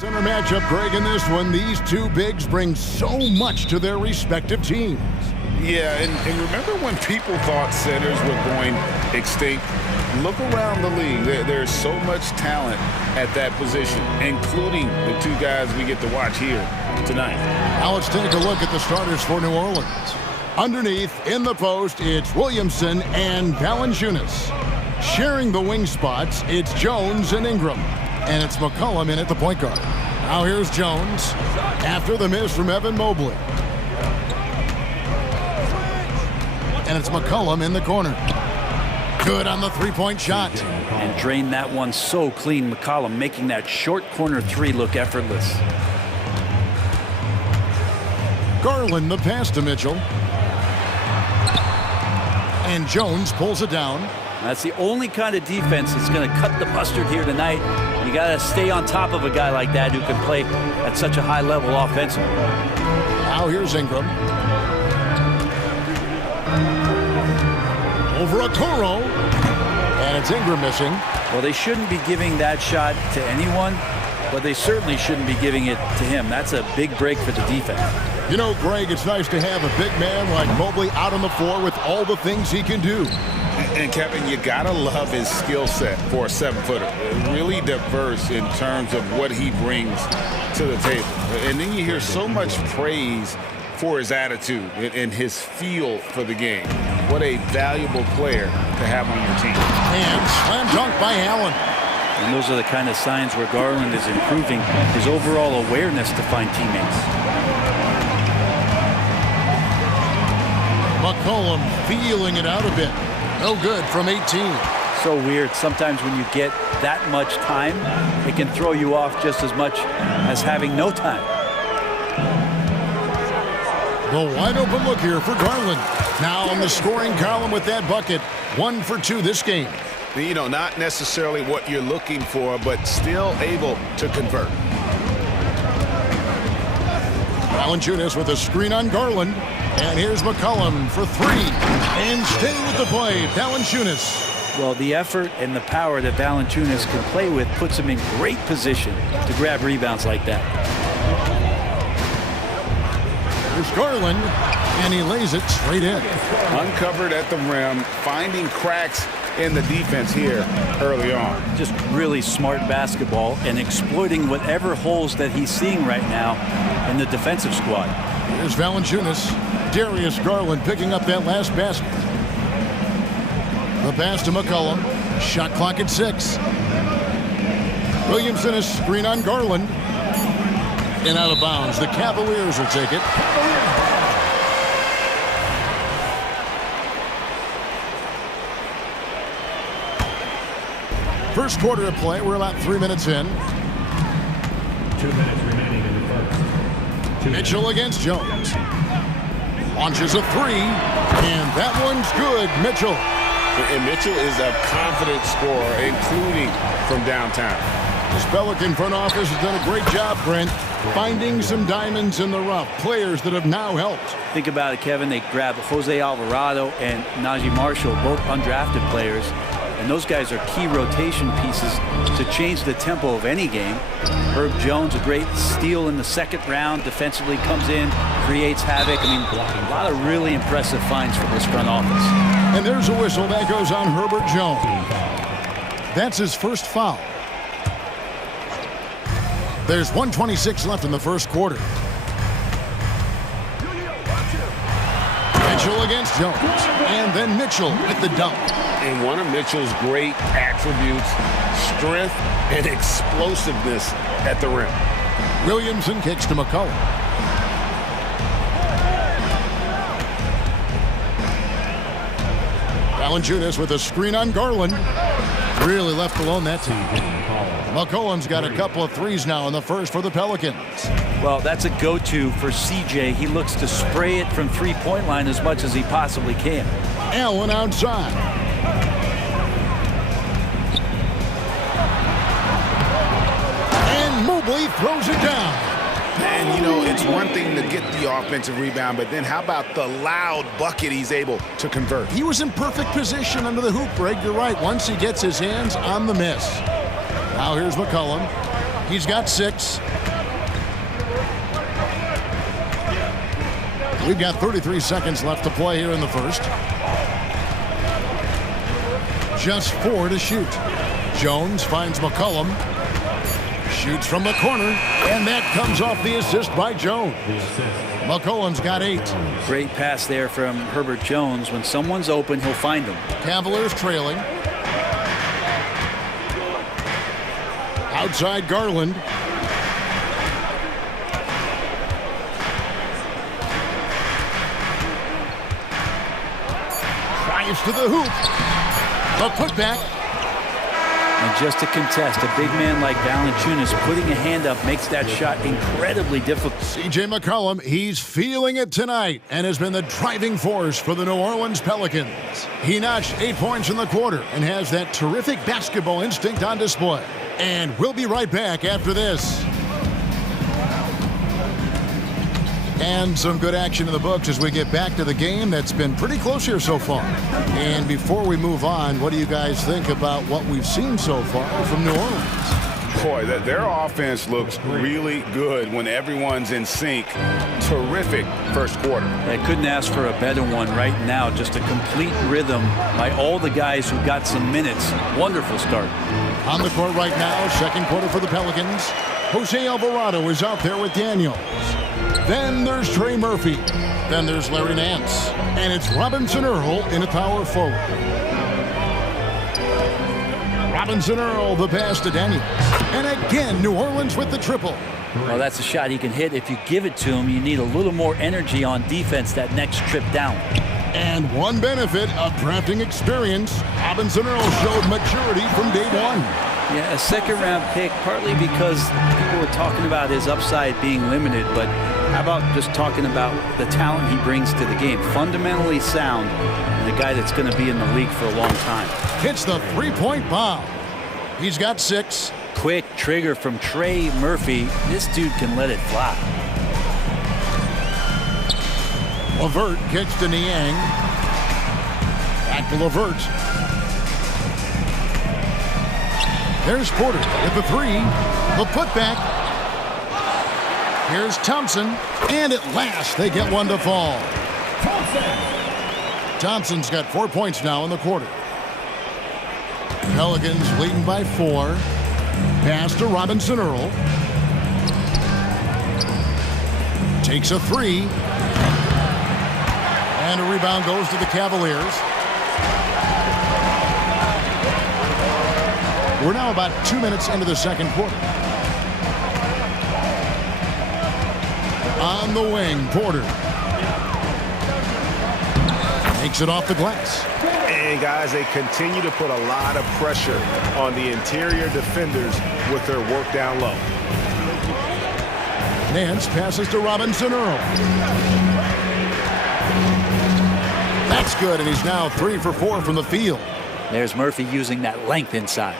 Center matchup, Greg, in this one. These two bigs bring so much to their respective teams. Yeah, and remember when people thought centers were going extinct? Look around the league. There's so much talent at that position, including the two guys we get to watch here tonight. Now let's take a look at the starters for New Orleans. Underneath, in the post, it's Williamson and Valanciunas. Sharing the wing spots, it's Jones and Ingram. And it's McCollum in at the point guard. Now here's Jones after the miss from Evan Mobley. And it's McCollum in the corner. Good on the three-point shot. And drained that one so clean. McCollum making that short corner three look effortless. Garland the pass to Mitchell. And Jones pulls it down. That's the only kind of defense that's going to cut the mustard here tonight. You got to stay on top of a guy like that who can play at such a high level offensively. Now here's Ingram. Over Okoro. And it's Ingram missing. Well, they shouldn't be giving that shot to anyone, but they certainly shouldn't be giving it to him. That's a big break for the defense. You know, Greg, it's nice to have a big man like Mobley out on the floor with all the things he can do. And Kevin, you gotta love his skill set for a 7-footer. Really diverse in terms of what he brings to the table. And then you hear so much praise for his attitude and his feel for the game. What a valuable player to have on your team. And slam dunk by Allen. And those are the kind of signs where Garland is improving his overall awareness to find teammates. McCollum feeling it out a bit. No good from 18. So weird. Sometimes when you get that much time, it can throw you off just as much as having no time. The wide open look here for Garland. Now on the scoring column with that bucket. 1 for 2 this game. You know, not necessarily what you're looking for, but still able to convert. Valanciunas with a screen on Garland. And here's McCollum for 3. And stay with the play, Valanciunas. Well, the effort and the power that Valanciunas can play with puts him in great position to grab rebounds like that. Here's Garland, and he lays it straight in. Uncovered at the rim, finding cracks in the defense here early on. Just really smart basketball and exploiting whatever holes that he's seeing right now in the defensive squad. Here's Valanciunas. Darius Garland picking up that last basket. The pass to McCollum. Shot clock at 6. Williamson is screen on Garland. And out of bounds. The Cavaliers will take it. First quarter of play. We're about 3 minutes in. 2 minutes remaining in the first. Mitchell against Jones. Launches a 3, and that one's good. Mitchell. And Mitchell is a confident scorer, including from downtown. This Pelican front office has done a great job, Brent, finding some diamonds in the rough. Players that have now helped. Think about it, Kevin. They grabbed Jose Alvarado and Najee Marshall, both undrafted players. And those guys are key rotation pieces to change the tempo of any game. Herb Jones, a great steal in the second round, defensively comes in, creates havoc. I mean, a lot of really impressive finds from this front office. And there's a whistle that goes on Herbert Jones. That's his first foul. There's 1:26 left in the first quarter. Mitchell against Jones. And then Mitchell with the dunk. And one of Mitchell's great attributes, strength and explosiveness at the rim. Williamson kicks to McCollum. Valanciunas with a screen on Garland. Really left alone that time. McCollum's got a couple of threes now in the first for the Pelicans. Well, that's a go-to for CJ. He looks to spray it from three-point line as much as he possibly can. Allen outside. And Mobley throws it down. And, you know, it's one thing to get the offensive rebound, but then how about the loud bucket he's able to convert? He was in perfect position under the hoop, Greg. You're right. Once he gets his hands on the miss. Now here's McCollum. He's got 6. We've got 33 seconds left to play here in the first. Just 4 to shoot. Jones finds McCollum. Shoots from the corner, and that comes off the assist by Jones. McCollum's got 8. Great pass there from Herbert Jones. When someone's open, he'll find them. Cavaliers trailing. Outside Garland. Drives to the hoop. The putback. And just to contest, a big man like Valanciunas putting a hand up makes that shot incredibly difficult. C.J. McCollum, he's feeling it tonight and has been the driving force for the New Orleans Pelicans. He notched 8 points in the quarter and has that terrific basketball instinct on display. And we'll be right back after this. And some good action in the books as we get back to the game that's been pretty close here so far. And before we move on, what do you guys think about what we've seen so far from New Orleans? Boy, their offense looks really good when everyone's in sync. Terrific first quarter. I couldn't ask for a better one right now. Just a complete rhythm by all the guys who got some minutes. Wonderful start. On the court right now, second quarter for the Pelicans. Jose Alvarado is out there with Daniels. Then there's Trey Murphy. Then there's Larry Nance. And it's Robinson Earl in a power forward. Robinson Earl, the pass to Daniels. And again, New Orleans with the triple. Well, that's a shot he can hit. If you give it to him, you need a little more energy on defense that next trip down. And one benefit of drafting experience, Robinson Earl showed maturity from day one. Yeah, a second-round pick, partly because people were talking about his upside being limited, but how about just talking about the talent he brings to the game? Fundamentally sound, and a guy that's going to be in the league for a long time. Hits the three-point bomb. He's got 6. Quick trigger from Trey Murphy. This dude can let it fly. LeVert kicks to Niang. Back to LeVert. There's Porter at the 3. The putback. Here's Thompson. And at last, they get one to fall. Thompson's got 4 points now in the quarter. Pelicans leading by 4. Pass to Robinson Earl. Takes a 3. And a rebound goes to the Cavaliers. We're now about 2 minutes into the second quarter. On the wing, Porter. Takes it off the glass. And guys, they continue to put a lot of pressure on the interior defenders with their work down low. Nance passes to Robinson Earl. That's good, and he's now 3 for 4 from the field. There's Murphy using that length inside.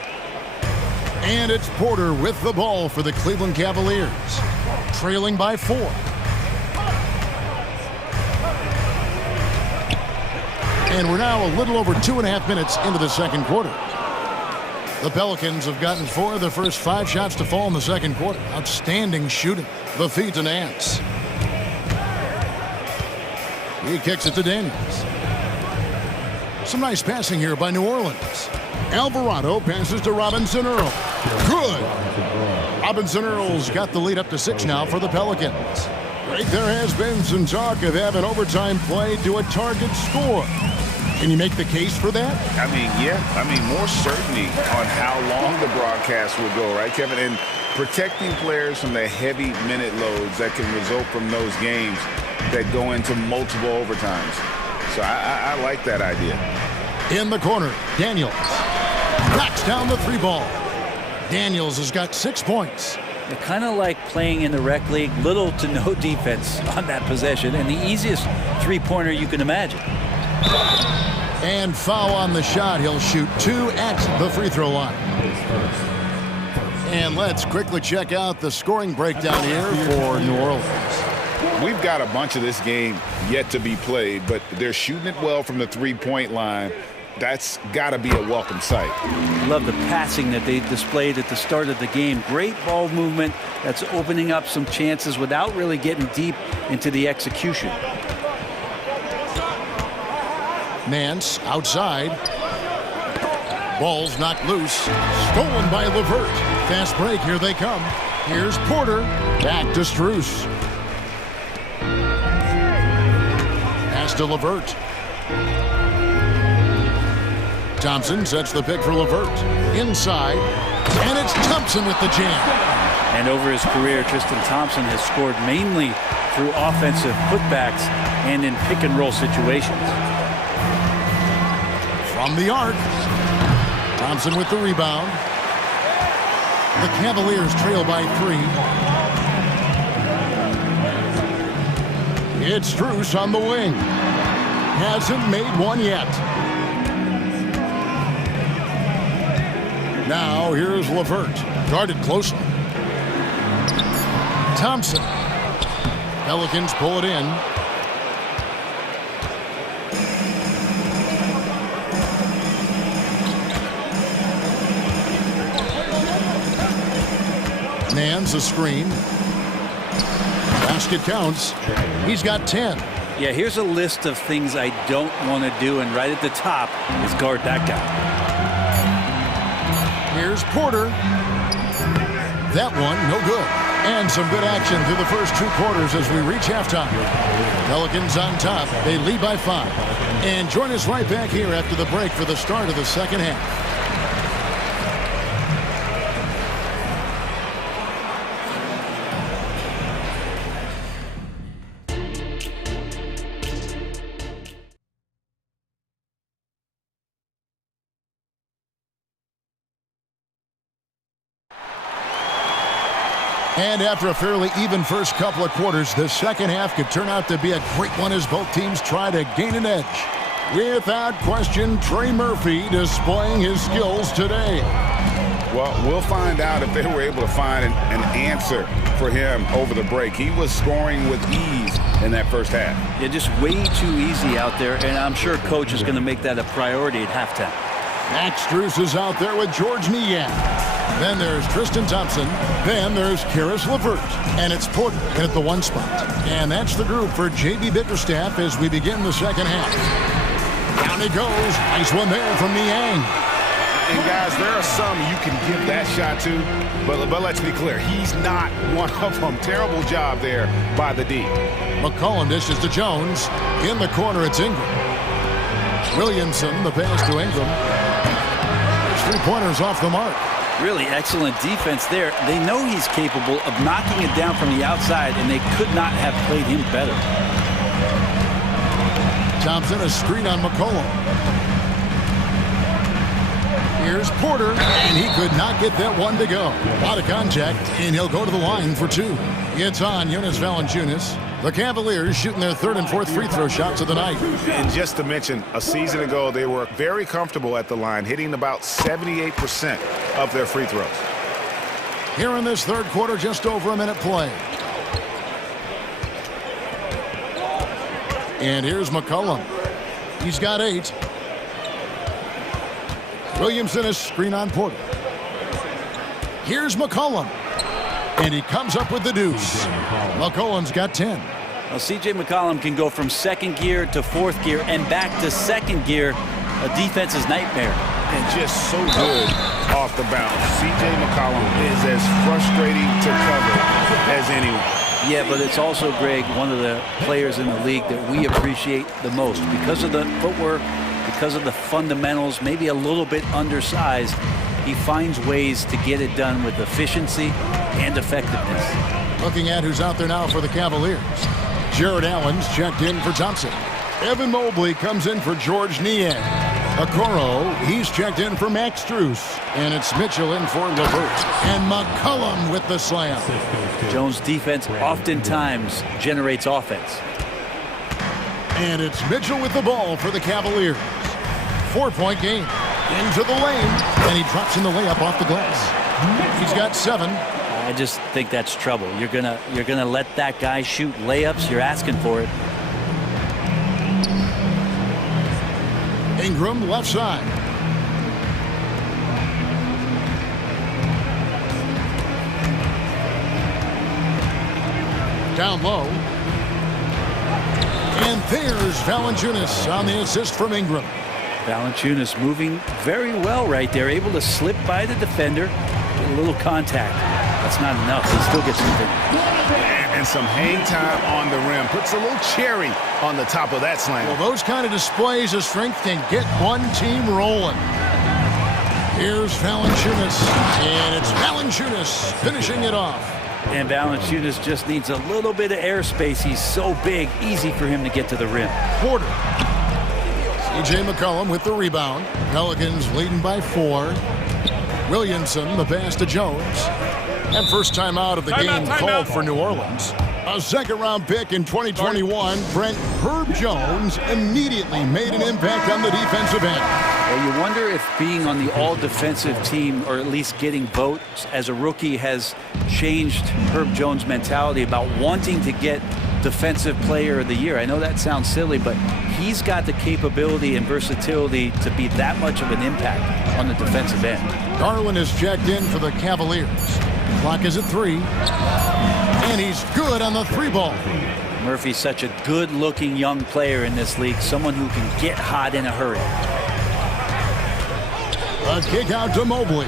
And it's Porter with the ball for the Cleveland Cavaliers, trailing by 4. And we're now a little over 2.5 minutes into the second quarter. The Pelicans have gotten 4 of the first 5 shots to fall in the second quarter. Outstanding shooting. The feed to Nance. He kicks it to Daniels. Some nice passing here by New Orleans. Alvarado passes to Robinson Earl. Good. Robinson Earl's got the lead up to 6 now for the Pelicans. Right, there has been some talk of having overtime play to a target score. Can you make the case for that? I mean, yeah. I mean, more certainty on how long the broadcast will go, right, Kevin? And protecting players from the heavy minute loads that can result from those games that go into multiple overtimes. So I like that idea. In the corner, Daniels knocks down the 3 ball. Daniels has got 6 points. They're kind of like playing in the rec league, little to no defense on that possession, and the easiest three-pointer you can imagine. And foul on the shot. He'll shoot 2 at the free throw line. And let's quickly check out the scoring breakdown here for New Orleans. We've got a bunch of this game yet to be played, but they're shooting it well from the three-point line. that's got to be a welcome sight. Love the passing that they displayed at the start of the game. Great ball movement that's opening up some chances without really getting deep into the execution. Nance outside. Ball's knocked loose. Stolen by Levert. Fast break. Here they come. Here's Porter. Back to Strus. Pass to Levert. Thompson sets the pick for Levert. Inside. And it's Thompson with the jam. And over his career, Tristan Thompson has scored mainly through offensive putbacks and in pick and roll situations. From the arc. Thompson with the rebound. The Cavaliers trail by 3. It's Strus on the wing. Hasn't made one yet. Now here's Levert. Guarded closely. Thompson. Pelicans pull it in. Nance a screen. Basket counts. He's got 10. Yeah, here's a list of things I don't want to do, and right at the top is guard that guy. Here's Porter. That one, no good. And some good action through the first 2 quarters as we reach halftime. Pelicans on top. They lead by 5. And join us right back here after the break for the start of the second half. And after a fairly even first couple of quarters, the second half could turn out to be a great one as both teams try to gain an edge. Without question, Trey Murphy displaying his skills today. Well, we'll find out if they were able to find an answer for him over the break. He was scoring with ease in that first half. Yeah, just way too easy out there, and I'm sure coach is going to make that a priority at halftime. Max Strus is out there with George Niang. Then there's Tristan Thompson. Then there's Karis LeVert. And it's Porter in at the 1 spot. And that's the group for J.B. Bickerstaff as we begin the second half. Down he goes. Nice one there from Niang. And guys, there are some you can give that shot to, but let's be clear, he's not one of them. Terrible job there by the D. McCollum dishes to Jones. In the corner, it's Ingram. Williamson, the pass to Ingram. There's 3-pointers off the mark. Really excellent defense there. They know he's capable of knocking it down from the outside, and they could not have played him better. Thompson, a screen on McCollum. Here's Porter, and he could not get that one to go. Out of contact, and he'll go to the line for 2. It's on Jonas Valanciunas. The Cavaliers shooting their 3rd and 4th free throw shots of the night. And just to mention, a season ago, they were very comfortable at the line, hitting about 78% of their free throws. Here in this 3rd quarter, just over a minute play. And here's McCollum. He's got 8. Williamson is screen on Porter. Here's McCollum. And he comes up with the deuce. McCollum's got 10. Well, C.J. McCollum can go from 2nd gear to 4th gear and back to 2nd gear. A defense's nightmare. And just so good off the bounce. C.J. McCollum is as frustrating to cover as anyone. Yeah, but it's also, Greg, one of the players in the league that we appreciate the most. Because of the footwork, because of the fundamentals, maybe a little bit undersized, he finds ways to get it done with efficiency and effectiveness. Looking at who's out there now for the Cavaliers. Jared Allen's checked in for Thompson. Evan Mobley comes in for George Niang. Okoro, he's checked in for Max Strus. And it's Mitchell in for LeVert. And McCollum with the slam. Jones' defense oftentimes generates offense. And it's Mitchell with the ball for the Cavaliers. 4-point game. Into the lane. And he drops in the layup off the glass. He's got 7. I just think that's trouble. You're gonna let that guy shoot layups. You're asking for it. Ingram left side. Down low. And there's Valanciunas on the assist from Ingram. Valanciunas moving very well right there, able to slip by the defender, get a little contact. That's not enough. He still gets something. And some hang time on the rim. Puts a little cherry on the top of that slam. Well, those kind of displays of strength can get one team rolling. Here's Valanciunas, and it's Valanciunas finishing it off. And Valanciunas just needs a little bit of airspace. He's so big, easy for him to get to the rim. Porter. C.J. McCollum with the rebound. Pelicans leading by 4. Williamson, the pass to Jones. And first time out of the game called for New Orleans. A second-round pick in 2021, Brent Herb Jones immediately made an impact on the defensive end. Well, you wonder if being on the all-defensive team, or at least getting votes as a rookie, has changed Herb Jones' mentality about wanting to get Defensive Player of the Year. I know that sounds silly, but he's got the capability and versatility to be that much of an impact on the defensive end. Garland is checked in for the Cavaliers. Clock is at 3. And he's good on the 3-ball. Murphy's such a good-looking young player in this league, someone who can get hot in a hurry. A kick out to Mobley.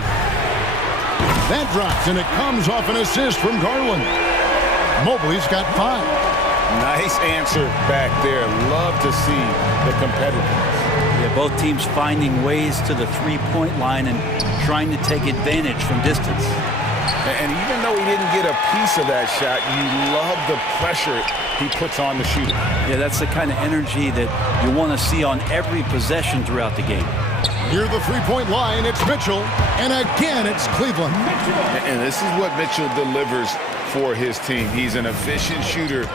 That drops, and it comes off an assist from Garland. Mobley's got 5. Nice answer back there. Love to see the competitiveness. Yeah, both teams finding ways to the three-point line and trying to take advantage from distance. And even though he didn't get a piece of that shot, you love the pressure he puts on the shooter. Yeah, that's the kind of energy that you want to see on every possession throughout the game. Near the three-point line, it's Mitchell. And again, it's Cleveland. And this is what Mitchell delivers for his team. He's an efficient shooter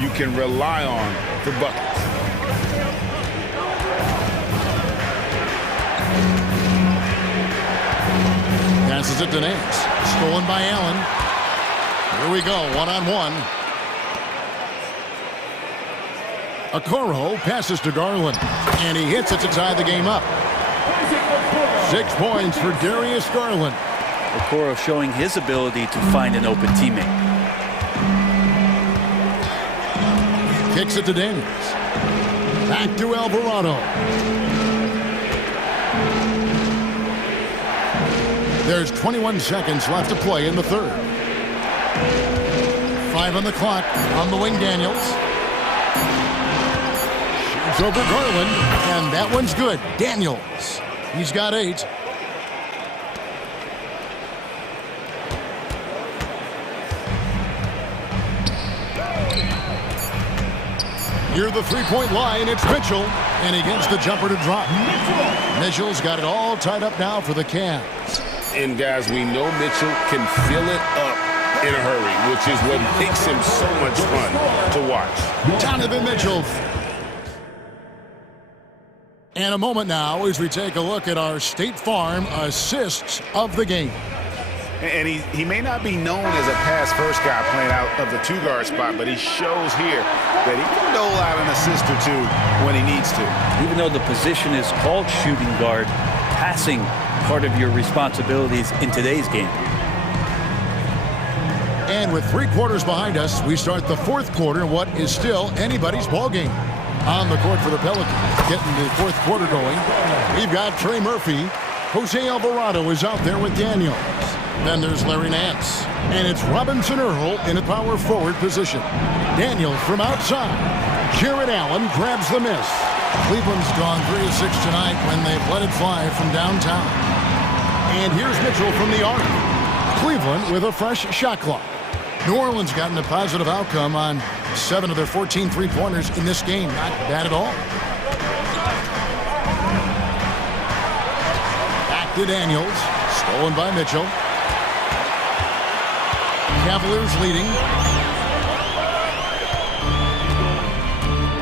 you can rely on for buckets. Passes it to Nance. Stolen by Allen. Here we go, one-on-one. Okoro passes to Garland, and he hits it to tie the game up. 6 points for Darius Garland. Okoro showing his ability to find an open teammate. Kicks it to Daniels. Back to Alvarado. There's 21 seconds left to play in the third. 5 on the clock. On the wing, Daniels. Shoots over Garland, and that one's good. Daniels. He's got 8. Near the three-point line, it's Mitchell, and he gets the jumper to drop. Mitchell's got it all tied up now for the Cavs. And guys, we know Mitchell can fill it up in a hurry, which is what makes him so much fun to watch. Donovan Mitchell. And a moment now as we take a look at our State Farm assists of the game. And he may not be known as a pass-first guy playing out of the 2-guard spot, but he shows here that he can dole out an assist or 2 when he needs to. Even though the position is called shooting guard, passing part of your responsibilities in today's game. And with 3 quarters behind us, we start the 4th quarter, what is still anybody's ball game. On the court for the Pelicans, getting the 4th quarter going. We've got Trey Murphy. Jose Alvarado is out there with Daniels. Then there's Larry Nance. And it's Robinson Earl in a power forward position. Daniels from outside. Jared Allen grabs the miss. Cleveland's gone 3 of 6 tonight when they've let it fly from downtown. And here's Mitchell from the arc. Cleveland with a fresh shot clock. New Orleans gotten a positive outcome on 7 of their 14 three-pointers in this game. Not bad at all. Back to Daniels. Stolen by Mitchell. Cavaliers leading.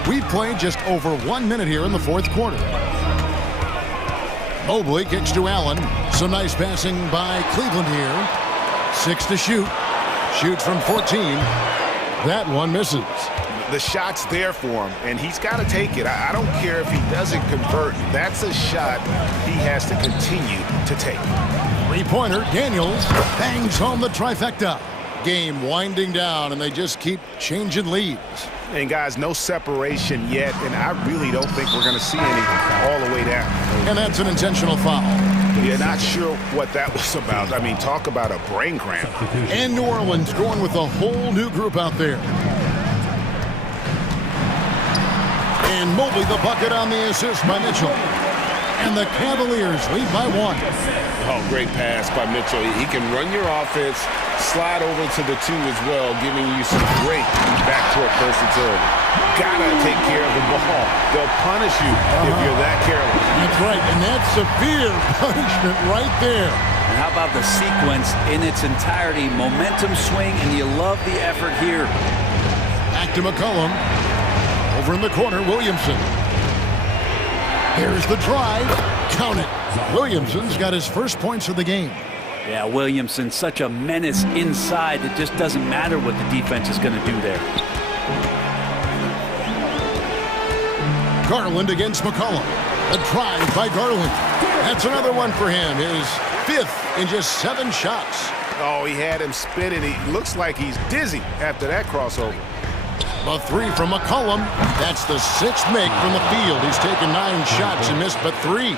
We've played just over 1 minute here in the 4th quarter. Mobley kicks to Allen. Some nice passing by Cleveland here. 6 to shoot. Shoots from 14. That one misses. the shot's there for him, and he's got to take it. I don't care if he doesn't convert. That's a shot he has to continue to take. Three-pointer, Daniels bangs home the trifecta. Game winding down, and they just keep changing leads. And guys, no separation yet, and I really don't think we're going to see any all the way down. And that's an intentional foul. Yeah, not sure what that was about. I mean, talk about a brain cramp. And New Orleans going with a whole new group out there. And Mobley the bucket on the assist by Mitchell. And the Cavaliers lead by 1. Oh, great pass by Mitchell. He can run your offense, slide over to the 2 as well, giving you some great backcourt versatility. Gotta take care of the ball. They'll punish you if you're that careless. That's right, and that's severe punishment right there. And how about the sequence in its entirety? Momentum swing, and you love the effort here. Back to McCollum. Over in the corner, Williamson. Here's the drive. Count it. Williamson's got his first points of the game. Yeah, Williamson, such a menace inside. It just doesn't matter what the defense is going to do there. Garland against McCollum. A drive by Garland. That's another one for him. His 5th in just 7 shots. Oh, he had him spinning. He looks like he's dizzy after that crossover. A 3 from McCollum. That's the 6th make from the field. He's taken 9 shots and missed but 3.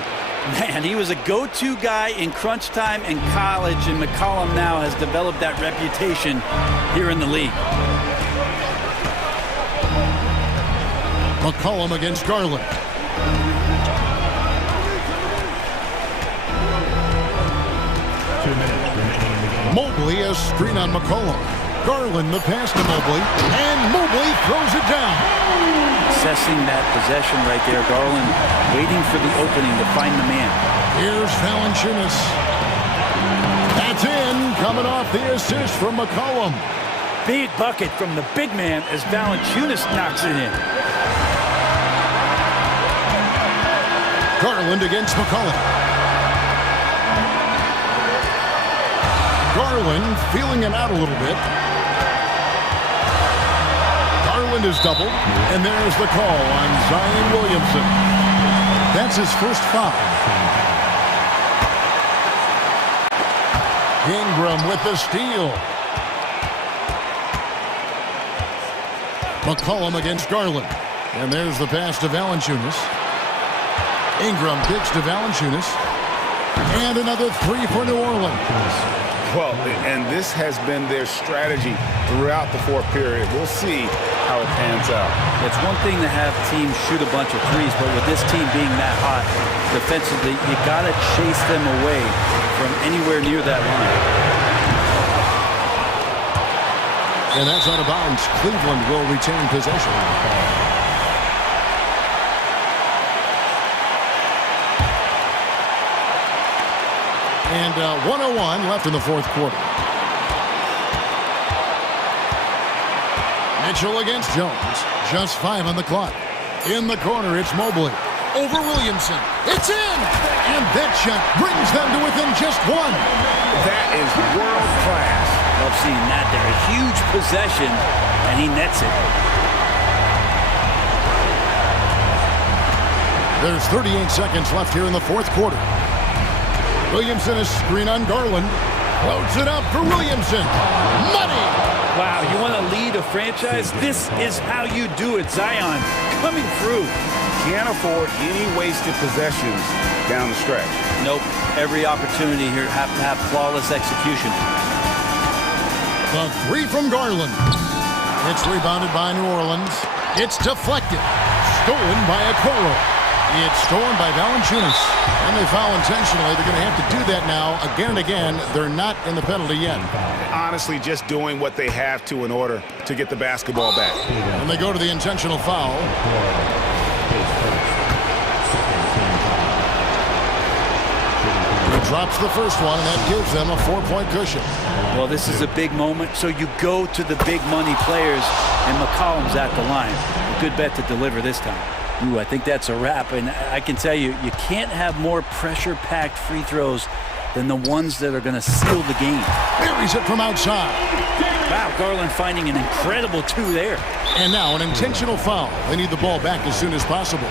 Man, he was a go-to guy in crunch time in college, and McCollum now has developed that reputation here in the league. McCollum against Garland. Mobley a screen on McCollum. Garland the pass to Mobley, and Mobley throws it down. Assessing that possession right there, Garland waiting for the opening to find the man. Here's Valanciunas. That's in, coming off the assist from McCollum. Big bucket from the big man as Valanciunas knocks it in. Garland against McCollum. Garland feeling it out a little bit. Garland is doubled, and there's the call on Zion Williamson. That's his first foul. Ingram with the steal. McCollum against Garland. And there's the pass to Valanciunas. Ingram kicks to Valanciunas. And another 3 for New Orleans. Well, and this has been their strategy throughout the 4th period. We'll see how it pans out. It's one thing to have teams shoot a bunch of threes, but with this team being that hot defensively, you got to chase them away from anywhere near that line. And that's out of bounds. Cleveland will retain possession. And 1:01 left in the 4th quarter. Mitchell against Jones. Just 5 on the clock. In the corner, it's Mobley. Over Williamson. It's in! And that shot brings them to within just 1. That is world class. Love seeing that there. A huge possession, and he nets it. There's 38 seconds left here in the 4th quarter. Williamson is screen on Garland. Floats it up for Williamson. Money! Wow, you want to lead a franchise? This is how you do it. Zion coming through. Can't afford any wasted possessions down the stretch. Nope. Every opportunity here have to have flawless execution. The 3 from Garland. It's rebounded by New Orleans. It's deflected. Stolen by Okoro. It's stolen by Valanciunas. And they foul intentionally. They're going to have to do that now again and again. They're not in the penalty yet. Honestly, just doing what they have to in order to get the basketball back. And they go to the intentional foul. He drops the first one, and that gives them a 4-point cushion. Well, this is a big moment, so you go to the big money players, and McCollum's at the line. A good bet to deliver this time. Ooh, I think that's a wrap, and I can tell you, you can't have more pressure-packed free throws than the ones that are going to seal the game. Buries it from outside. Wow, Garland finding an incredible 2 there. And now an intentional foul. They need the ball back as soon as possible.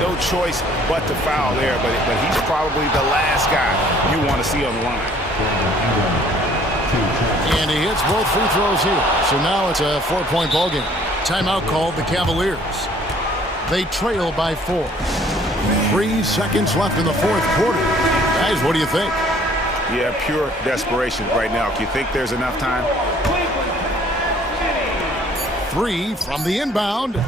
No choice but to foul there, but he's probably the last guy you want to see on the line. And he hits both free throws here. So now it's a 4-point ball game. Timeout called the Cavaliers. They trail by 4. 3 seconds left in the fourth quarter. Guys, what do you think? Yeah, pure desperation right now. Do you think there's enough time? 3 from the inbound.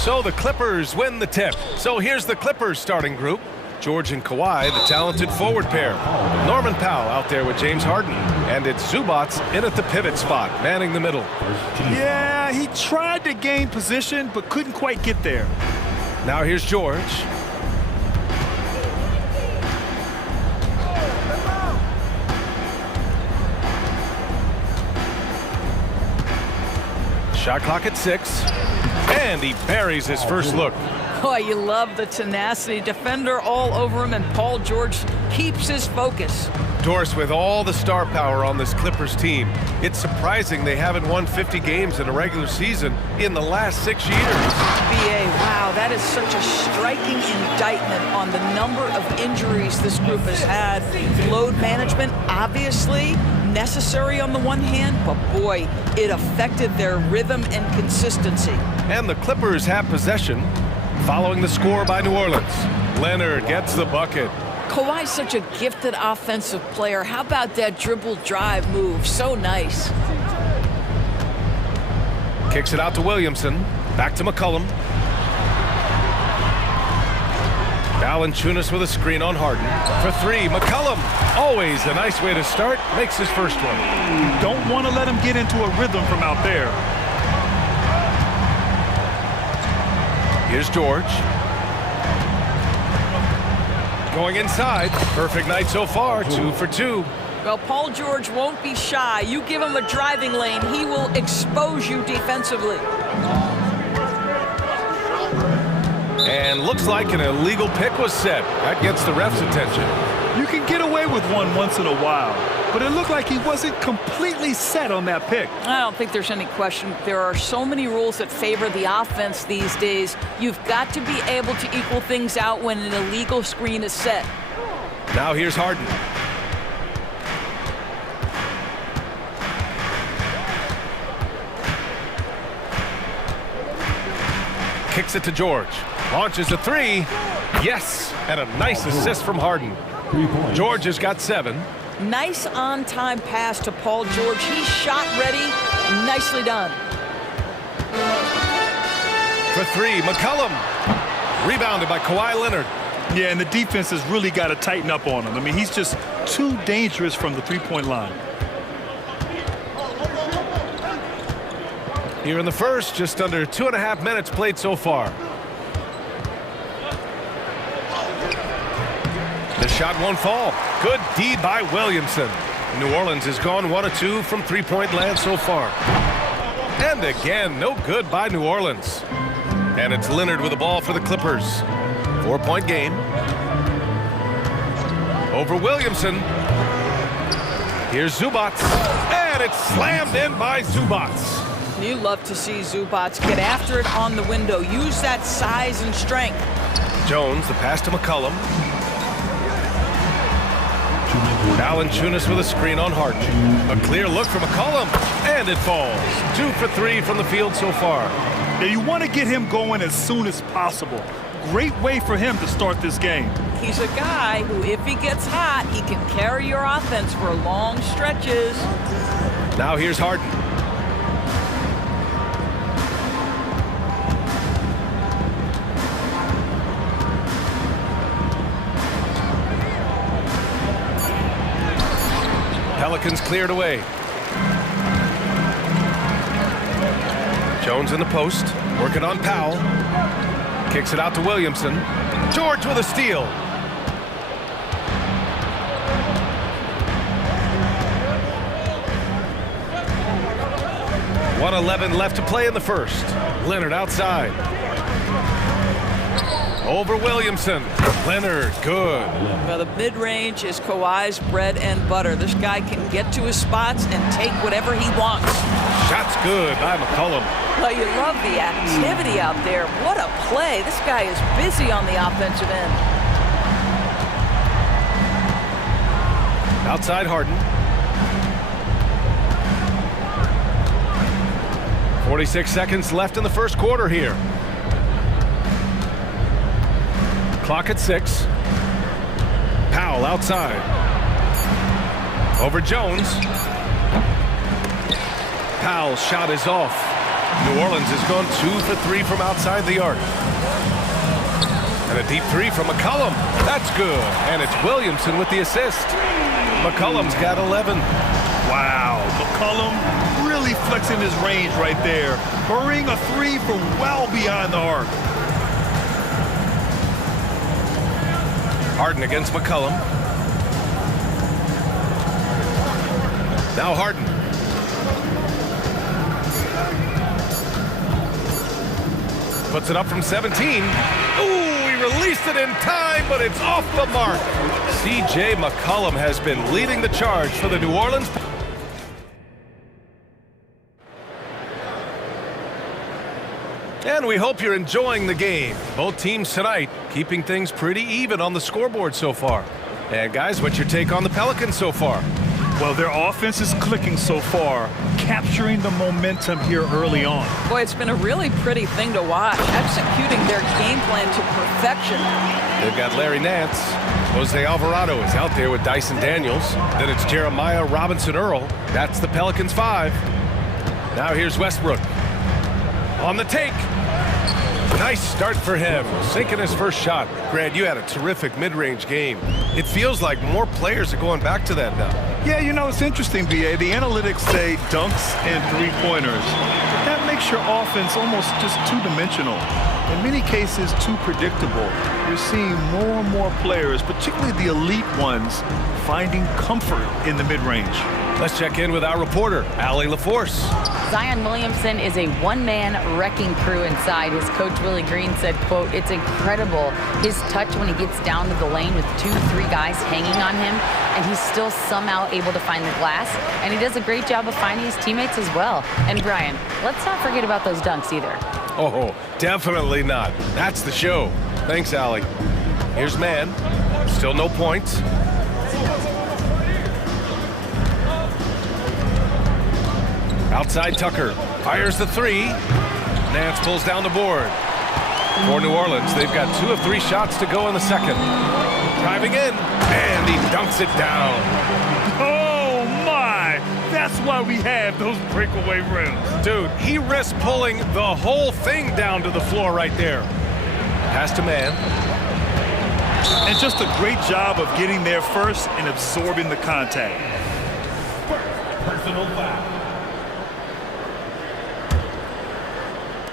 So the Clippers win the tip. So here's the Clippers starting group. George and Kawhi, the talented forward pair. Norman Powell out there with James Harden. And it's Zubac in at the pivot spot, manning the middle. Yeah, he tried to gain position, but couldn't quite get there. Now here's George. Shot clock at 6. And he buries his first look. Boy, you love the tenacity. Defender all over him, and Paul George keeps his focus. Doris, with all the star power on this Clippers team, it's surprising they haven't won 50 games in a regular season in the last 6 years. BA, wow, that is such a striking indictment on the number of injuries this group has had. Load management, obviously necessary on the one hand, but boy, it affected their rhythm and consistency. And the Clippers have possession following the score by New Orleans. Leonard gets the bucket. Kawhi's such a gifted offensive player. How about that dribble drive move? So nice. Kicks it out to Williamson. Back to McCollum. Valanciunas with a screen on Harden. For 3, McCollum. Always a nice way to start. Makes his first one. Don't want to let him get into a rhythm from out there. Here's George. Going inside. Perfect night so far. 2 for 2. Well, Paul George won't be shy. You give him a driving lane, he will expose you defensively. And looks like an illegal pick was set. That gets the ref's attention. You can get away with one once in a while, but it looked like he wasn't completely set on that pick. I don't think there's any question. There are so many rules that favor the offense these days. You've got to be able to equal things out when an illegal screen is set. Now here's Harden. Kicks it to George. Launches a 3. Yes, and a nice assist from Harden. George has got 7. Nice on-time pass to Paul George. He's shot ready. Nicely done. For 3, McCollum. Rebounded by Kawhi Leonard. Yeah, and the defense has really got to tighten up on him. I mean, he's just too dangerous from the three-point line. Here in the first, just under 2.5 minutes played so far. The shot won't fall. Good D by Williamson. New Orleans has gone 1 of 2 from three-point land so far. And again, no good by New Orleans. And it's Leonard with the ball for the Clippers. 4-point game. Over Williamson. Here's Zubac. And it's slammed in by Zubac. You love to see Zubac get after it on the window. Use that size and strength. Jones, the pass to McCollum. Valanciunas with a screen on Harden. A clear look from McCollum, and it falls. 2 for 3 from the field so far. Now you want to get him going as soon as possible. Great way for him to start this game. He's a guy who, if he gets hot, he can carry your offense for long stretches. Now here's Harden. Pelicans cleared away. Jones in the post, working on Powell. Kicks it out to Williamson. George with a steal. .111 left to play in the first. Leonard outside. Over Williamson. Leonard, good. Well, the mid-range is Kawhi's bread and butter. This guy can get to his spots and take whatever he wants. Shot's good by McCollum. Well, you love the activity out there. What a play. This guy is busy on the offensive end. Outside Harden. 46 seconds left in the first quarter here. Clock at 6. Powell outside. Over Jones. Powell's shot is off. New Orleans has gone 2 for 3 from outside the arc. And a deep three from McCollum. That's good. And it's Williamson with the assist. McCollum's got 11. Wow, McCollum really flexing his range right there. Burying a three from well beyond the arc. Harden against McCollum. Now Harden. Puts it up from 17. Ooh! Released it in time, but it's off the mark. C.J. McCollum has been leading the charge for the New Orleans. And we hope you're enjoying the game. Both teams tonight keeping things pretty even on the scoreboard so far. And guys, what's your take on the Pelicans so far? Well, their offense is clicking so far, capturing the momentum here early on. Boy, it's been a really pretty thing to watch, executing their game plan to perfection. They've got Larry Nance. Jose Alvarado is out there with Dyson Daniels. Then it's Jeremiah Robinson-Earl. That's the Pelicans 5. Now here's Westbrook. On the take. Nice start for him, sinking his first shot. Grant, you had a terrific mid-range game. It feels like more players are going back to that now. Yeah, you know, it's interesting, B.A. The analytics say dunks and three-pointers. That makes your offense almost just two-dimensional. In many cases, too predictable. You're seeing more and more players, particularly the elite ones, finding comfort in the mid-range. Let's check in with our reporter, Allie LaForce. Zion Williamson is a one-man wrecking crew inside. His coach, Willie Green, said, quote, "It's incredible his touch when he gets down to the lane with 2-3 guys hanging on him, and he's still somehow able to find the glass, and he does a great job of finding his teammates as well." And Brian, let's not forget about those dunks either. Oh, definitely not. That's the show. Thanks, Allie. Here's man. Still no points. Outside Tucker. Fires the three. Nance pulls down the board. For New Orleans, they've got 2 of 3 shots to go in the second. Driving in, and he dunks it down. Oh, my! That's why we have those breakaway rims. Dude, he risked pulling the whole thing down to the floor right there. Pass to man. And just a great job of getting there first and absorbing the contact. Personal foul.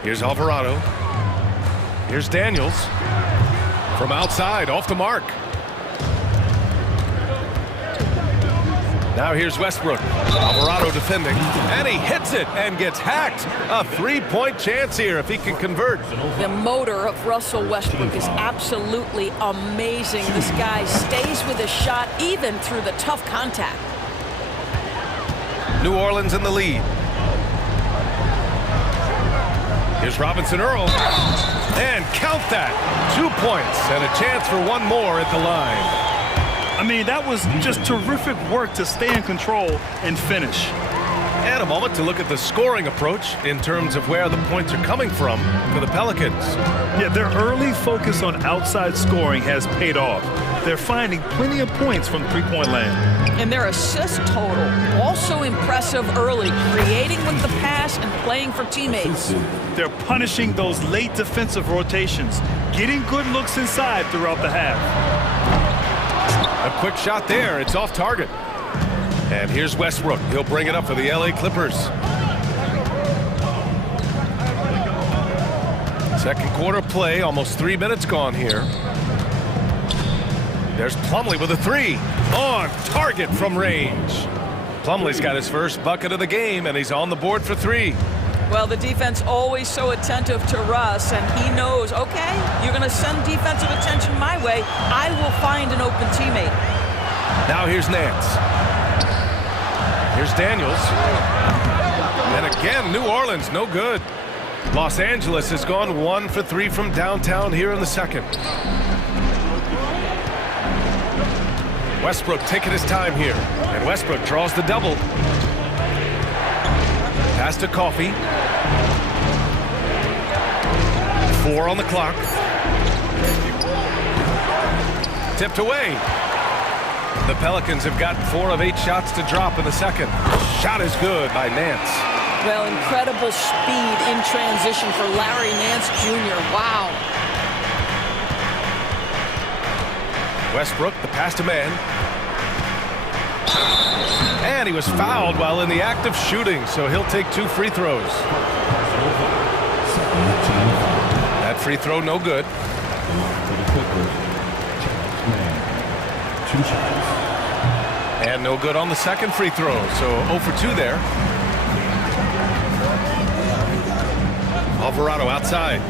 Here's Alvarado. Here's Daniels. From outside, off the mark. Now here's Westbrook. Alvarado defending. And he hits it and gets hacked. A 3-point chance here if he can convert. The motor of Russell Westbrook is absolutely amazing. This guy stays with his shot even through the tough contact. New Orleans in the lead. Here's Robinson-Earl. And count that. 2 points and a chance for one more at the line. I mean, that was just terrific work to stay in control and finish. And a moment to look at the scoring approach in terms of where the points are coming from for the Pelicans. Yeah, their early focus on outside scoring has paid off. They're finding plenty of points from three-point land. And their assist total, also impressive early, creating with the pass and playing for teammates. They're punishing those late defensive rotations, getting good looks inside throughout the half. A quick shot there. It's off target. And here's Westbrook. He'll bring it up for the LA Clippers. Second quarter play. Almost 3 minutes gone here. There's Plumlee with a three. On target from range. Plumlee's got his first bucket of the game, and he's on the board for 3. Well, the defense always so attentive to Russ, and he knows, okay, you're going to send defensive attention my way. I will find an open teammate. Now here's Nance. Here's Daniels. And again, New Orleans, no good. Los Angeles has gone 1 for 3 from downtown here in the second. Westbrook taking his time here. And Westbrook draws the double. Pass to Coffey. 4 on the clock. Tipped away. The Pelicans have got 4 of 8 shots to drop in the second. Shot is good by Nance. Well, incredible speed in transition for Larry Nance Jr. Wow. Westbrook, the pass to man. And he was fouled while in the act of shooting, so he'll take 2 free throws. That free throw no good. And no good on the second free throw, so 0 for 2 there. Alvarado outside.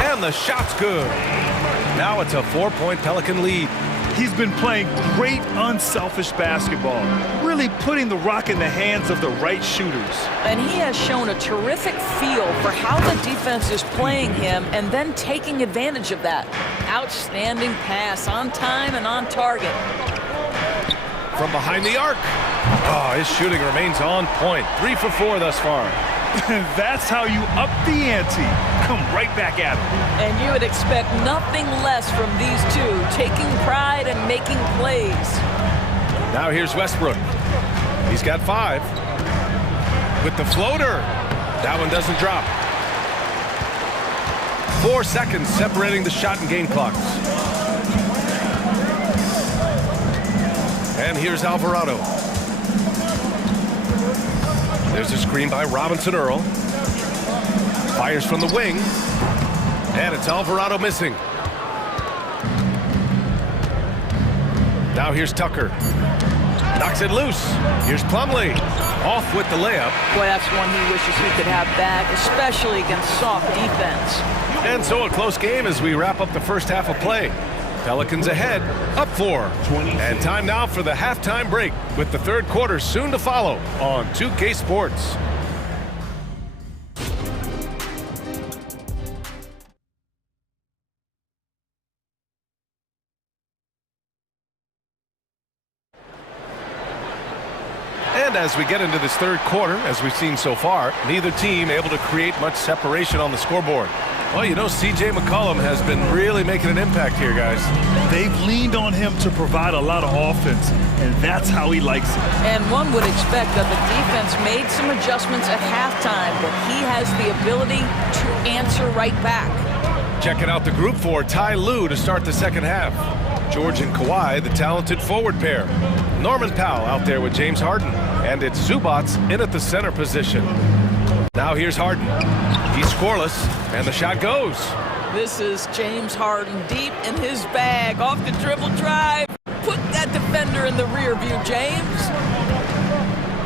And the shot's good. Now it's a 4-point Pelican lead. He's been playing great, unselfish basketball, really putting the rock in the hands of the right shooters. And he has shown a terrific feel for how the defense is playing him and then taking advantage of that. Outstanding pass, on time and on target. From behind the arc. Oh, his shooting remains on point. 3 for 4 thus far. That's how you up the ante. Come right back at him. And you would expect nothing less from these two, taking pride and making plays. Now here's Westbrook. He's got 5. With the floater. That one doesn't drop. 4 seconds separating the shot and game clocks. And here's Alvarado. There's a screen by Robinson Earl. Fires from the wing. And it's Alvarado missing. Now here's Tucker. Knocks it loose. Here's Plumlee. Off with the layup. Boy, that's one he wishes he could have back, especially against soft defense. And so a close game as we wrap up the first half of play. Pelicans ahead, up 4. And time now for the halftime break, with the third quarter soon to follow on 2K Sports. And as we get into this third quarter, as we've seen so far, neither team able to create much separation on the scoreboard. Well, you know, C.J. McCollum has been really making an impact here, guys. They've leaned on him to provide a lot of offense, and that's how he likes it. And one would expect that the defense made some adjustments at halftime, but he has the ability to answer right back. Checking out the group for Ty Lue to start the second half. George and Kawhi, the talented forward pair. Norman Powell out there with James Harden. And it's Zubac in at the center position. Now here's Harden. He's scoreless, and the shot goes. This is James Harden deep in his bag. Off the dribble drive. Put that defender in the rear view, James.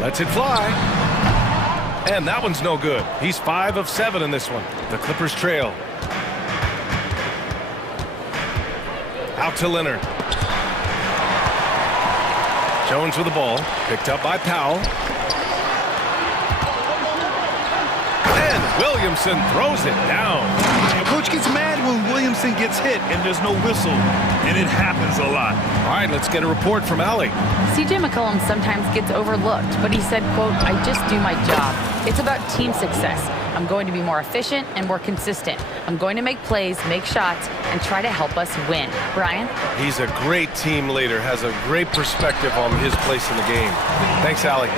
Lets it fly. And that one's no good. He's 5 of 7 in this one. The Clippers trail. Out to Leonard. Jones with the ball. Picked up by Powell. And Williamson throws it down. Coach gets mad when Williamson gets hit and there's no whistle, and it happens a lot. All right, let's get a report from Allie. CJ McCollum sometimes gets overlooked, but he said, quote, "I just do my job. It's about team success. I'm going to be more efficient and more consistent. I'm going to make plays, make shots, and try to help us win." Brian? He's a great team leader, has a great perspective on his place in the game. Thanks, Allie.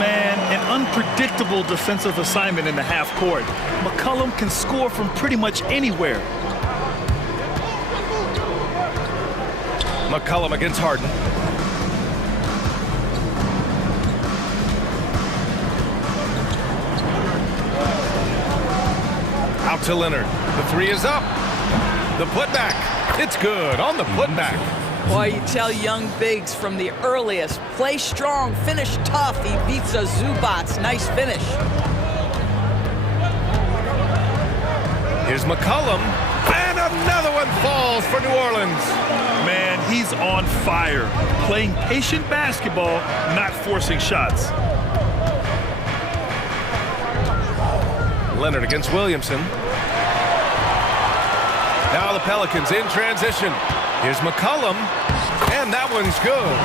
Man, an unpredictable defensive assignment in the half court. McCollum can score from pretty much anywhere. McCollum against Harden. Out to Leonard. The three is up. The putback. It's good on the putback. Boy, you tell young bigs from the earliest, play strong, finish tough. He beats the Zubats. Nice finish. Here's McCollum. And another one falls for New Orleans. Man, he's on fire. Playing patient basketball, not forcing shots. Leonard against Williamson. Now the Pelicans in transition. Here's McCollum, and that one's good.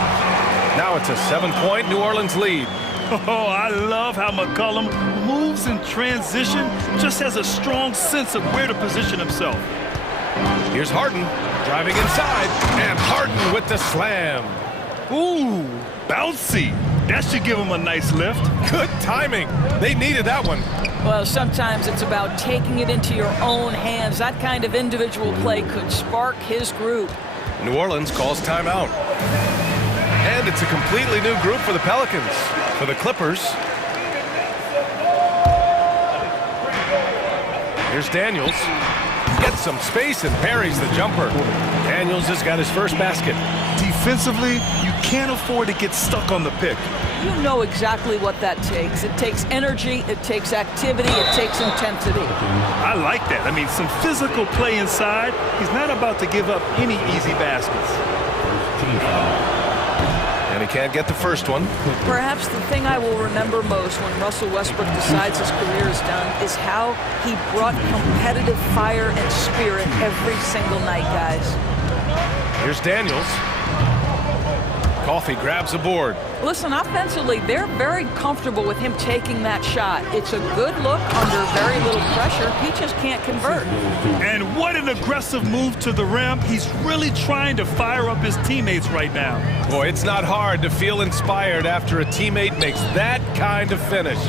Now it's a 7-point New Orleans lead. Oh, I love how McCollum moves in transition, just has a strong sense of where to position himself. Here's Harden driving inside, and Harden with the slam. Ooh, bouncy. That should give him a nice lift. Good timing. They needed that one. Well, sometimes it's about taking it into your own hands. That kind of individual play could spark his group. New Orleans calls timeout. And it's a completely new group for the Pelicans. For the Clippers, here's Daniels. Gets some space and parries the jumper. Daniels has got his first basket. Defensively, you can't afford to get stuck on the pick. You know exactly what that takes. It takes energy, it takes activity, it takes intensity. I like that. I mean, some physical play inside. He's not about to give up any easy baskets. And he can't get the first one. Perhaps the thing I will remember most when Russell Westbrook decides his career is done is how he brought competitive fire and spirit every single night, guys. Here's Daniels. Coffee grabs a board. Listen, offensively, they're very comfortable with him taking that shot. It's a good look under very little pressure. He just can't convert. And what an aggressive move to the rim. He's really trying to fire up his teammates right now. Boy, it's not hard to feel inspired after a teammate makes that kind of finish.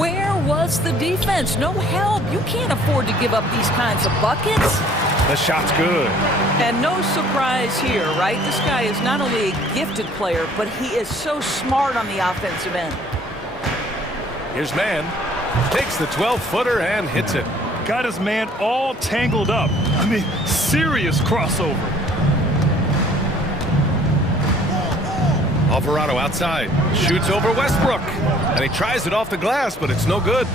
Where was the defense? No help. You can't afford to give up these kinds of buckets. The shot's good. And no surprise here, right? This guy is not only a gifted player, but he is so smart on the offensive end. Here's Mann. Takes the 12-footer and hits it. Got his man all tangled up. I mean, serious crossover. Alvarado outside. Shoots over Westbrook. And he tries it off the glass, but it's no good.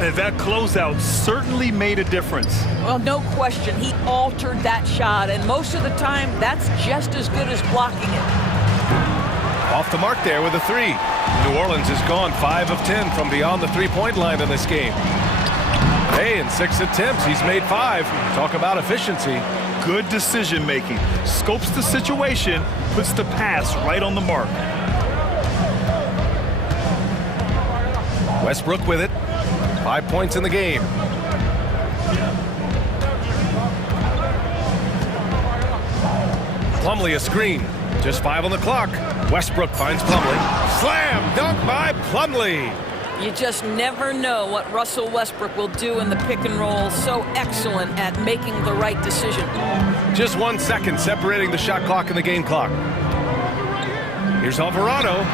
And that closeout certainly made a difference. Well, no question. He altered that shot, and most of the time, that's just as good as blocking it. Off the mark there with a three. New Orleans has gone 5 of 10 from beyond the three-point line in this game. Hey, in 6 attempts, he's made 5. Talk about efficiency. Good decision-making. Scopes the situation, puts the pass right on the mark. Westbrook with it. 5 points in the game. Plumlee a screen. Just 5 on the clock. Westbrook finds Plumlee. Slam dunk by Plumlee. You just never know what Russell Westbrook will do in the pick and roll. So excellent at making the right decision. Just 1 second separating the shot clock and the game clock. Here's Alvarado.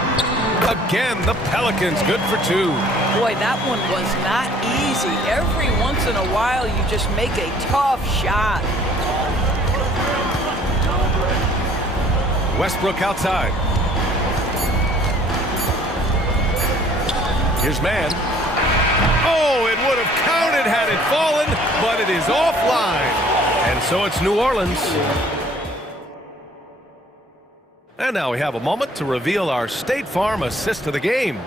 Again, the Pelicans good for 2. Boy, that one was not easy. Every once in a while, you just make a tough shot. Westbrook outside. Here's Mann. Oh, it would have counted had it fallen, but it is offline. And so it's New Orleans. And now we have a moment to reveal our State Farm assist of the game.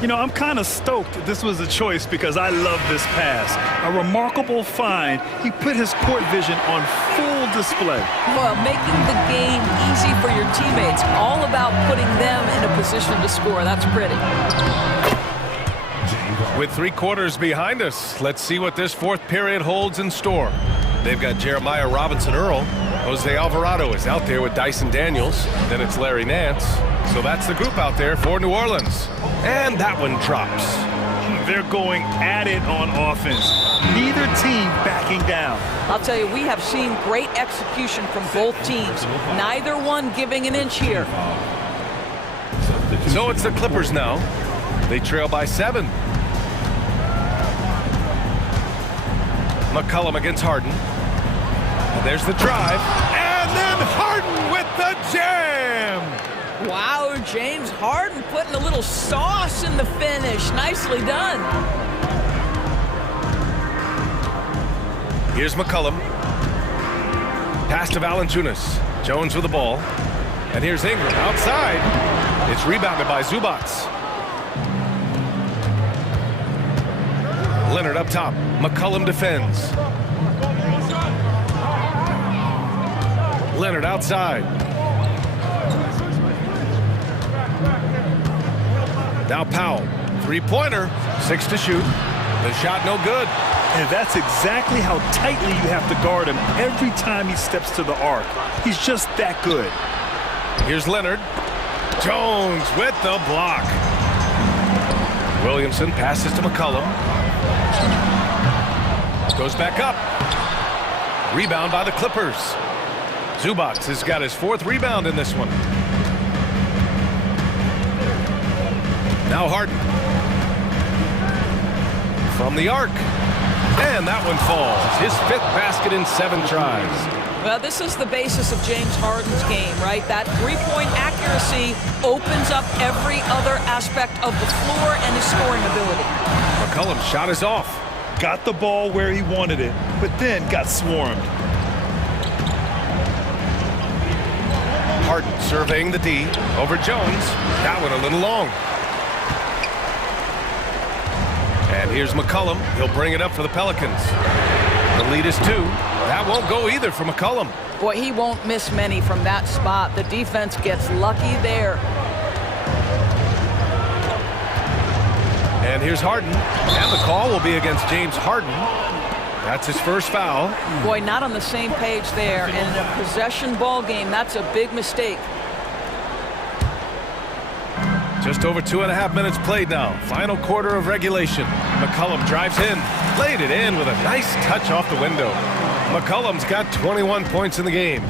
You know, I'm kind of stoked this was a choice because I love this pass. A remarkable find. He put his court vision on full display. Well, making the game easy for your teammates. All about putting them in a position to score. That's pretty. With 3 quarters behind us, let's see what this 4th period holds in store. They've got Jeremiah Robinson-Earl. Jose Alvarado is out there with Dyson Daniels. Then it's Larry Nance. So that's the group out there for New Orleans. And that one drops. They're going at it on offense. Neither team backing down. I'll tell you, we have seen great execution from both teams. Neither one giving an inch here. So it's the Clippers now. They trail by 7. McCollum against Harden. And there's the drive. And then Harden with the jam! Wow, James Harden putting a little sauce in the finish. Nicely done. Here's McCollum. Pass to Valanciunas. Jones with the ball. And here's Ingram outside. It's rebounded by Zubats. Leonard up top. McCollum defends. Leonard outside. Now Powell. 3-pointer. 6 to shoot. The shot no good. And that's exactly how tightly you have to guard him every time he steps to the arc. He's just that good. Here's Leonard. Jones with the block. Williamson passes to McCollum. Goes back up. Rebound by the Clippers. Zubats has got his 4th rebound in this one. Now Harden. From the arc. And that one falls. His 5th basket in 7 tries. Well, this is the basis of James Harden's game, right? That 3-point accuracy opens up every other aspect of the floor and his scoring ability. McCollum's shot is off. Got the ball where he wanted it, but then got swarmed. Harden surveying the D over Jones. That one a little long. And here's McCollum. He'll bring it up for the Pelicans. The lead is 2. That won't go either for McCollum. Boy, he won't miss many from that spot. The defense gets lucky there. And here's Harden. And the call will be against James Harden. That's his 1st foul. Boy, not on the same page there. And in a possession ball game, that's a big mistake. Just over 2.5 minutes played now. Final quarter of regulation. McCollum drives in. Played it in with a nice touch off the window. McCollum's got 21 points in the game.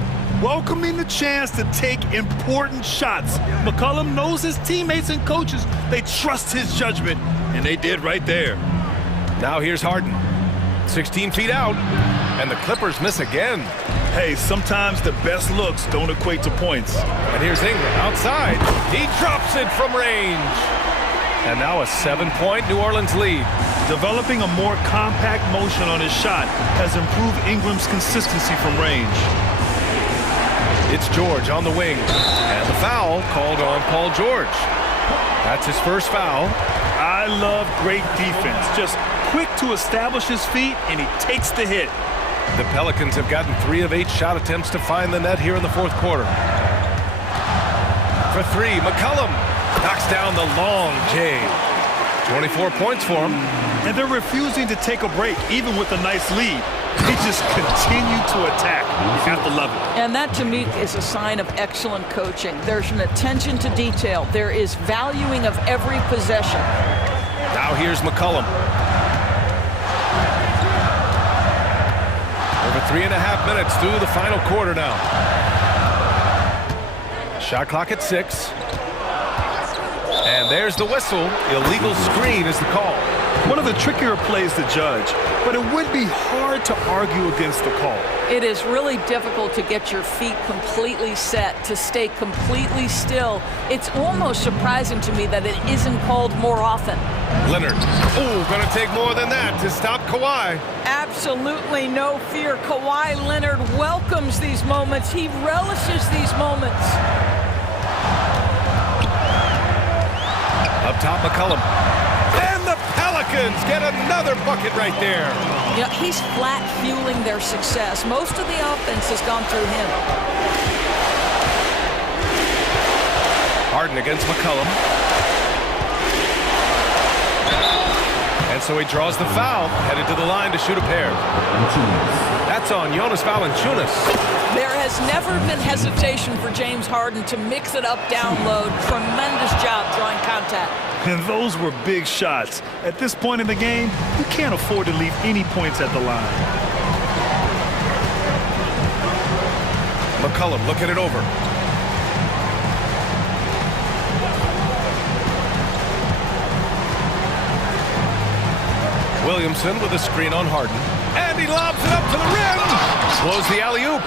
Welcoming the chance to take important shots. McCollum knows his teammates and coaches. They trust his judgment, and they did right there. Now here's Harden. 16 feet out, and the Clippers miss again. Hey, sometimes the best looks don't equate to points. And here's Ingram outside. He drops it from range. And now a 7-point New Orleans lead. Developing a more compact motion on his shot has improved Ingram's consistency from range. It's George on the wing. And the foul called on Paul George. That's his 1st foul. I love great defense. Just quick to establish his feet, and he takes the hit. The Pelicans have gotten 3 of 8 shot attempts to find the net here in the 4th quarter. For 3, McCollum knocks down the long J. 24 points for him. And they're refusing to take a break, even with a nice lead. They just continue to attack. You have to love it. And that, to me, is a sign of excellent coaching. There's an attention to detail. There is valuing of every possession. Now here's McCollum. Over 3.5 minutes through the final quarter now. Shot clock at 6. And there's the whistle. Illegal screen is the call. One of the trickier plays to judge, but it would be hard to argue against the call. It is really difficult to get your feet completely set, to stay completely still. It's almost surprising to me that it isn't called more often. Leonard. Oh, gonna take more than that to stop Kawhi. Absolutely no fear. Kawhi Leonard welcomes these moments. He relishes these moments. Up top, McCollum. And the Pelicans get another bucket right there. You know, he's flat fueling their success. Most of the offense has gone through him. Harden against McCollum. And so he draws the foul, headed to the line to shoot a pair. That's on Jonas Valanciunas. There has never been hesitation for James Harden to mix it up down low. Tremendous job drawing contact. And those were big shots. At this point in the game, you can't afford to leave any points at the line. McCollum looking it over. Williamson with a screen on Harden. And he lobs it up to the rim. Blows the alley-oop.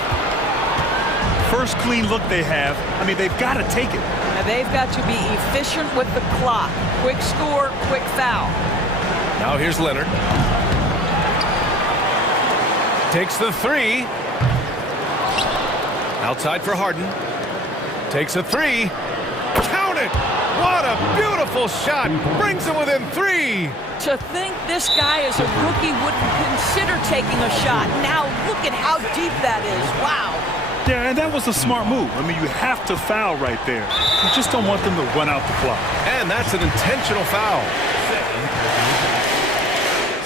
First clean look they have. I mean, they've got to take it. Now they've got to be efficient with the clock. Quick score, quick foul. Now here's Leonard. Takes the three. Outside for Harden. Takes a three. Count it! What a beautiful shot. Brings him within three. To think this guy as a rookie wouldn't consider taking a shot. Now look at how deep that is. Wow. Yeah, and that was a smart move. I mean, you have to foul right there. You just don't want them to run out the clock. And that's an intentional foul.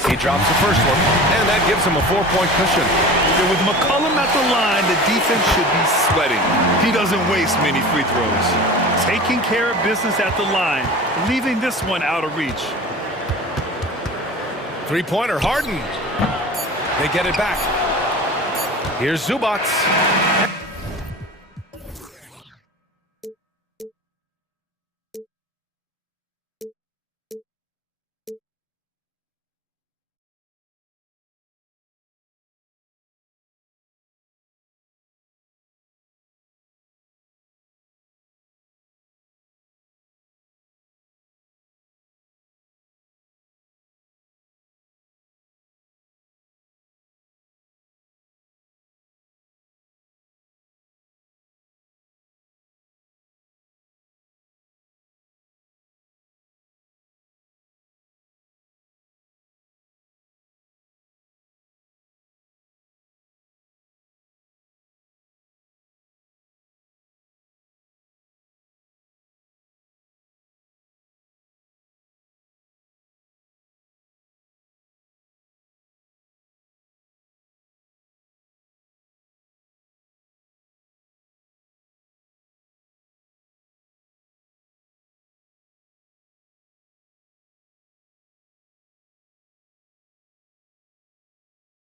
He drops the first one, and that gives him a 4-point cushion. Yeah, with McCollum at the line, the defense should be sweating. He doesn't waste many free throws. Taking care of business at the line, leaving this one out of reach. Three-pointer, Harden. They get it back. Here's Zubac.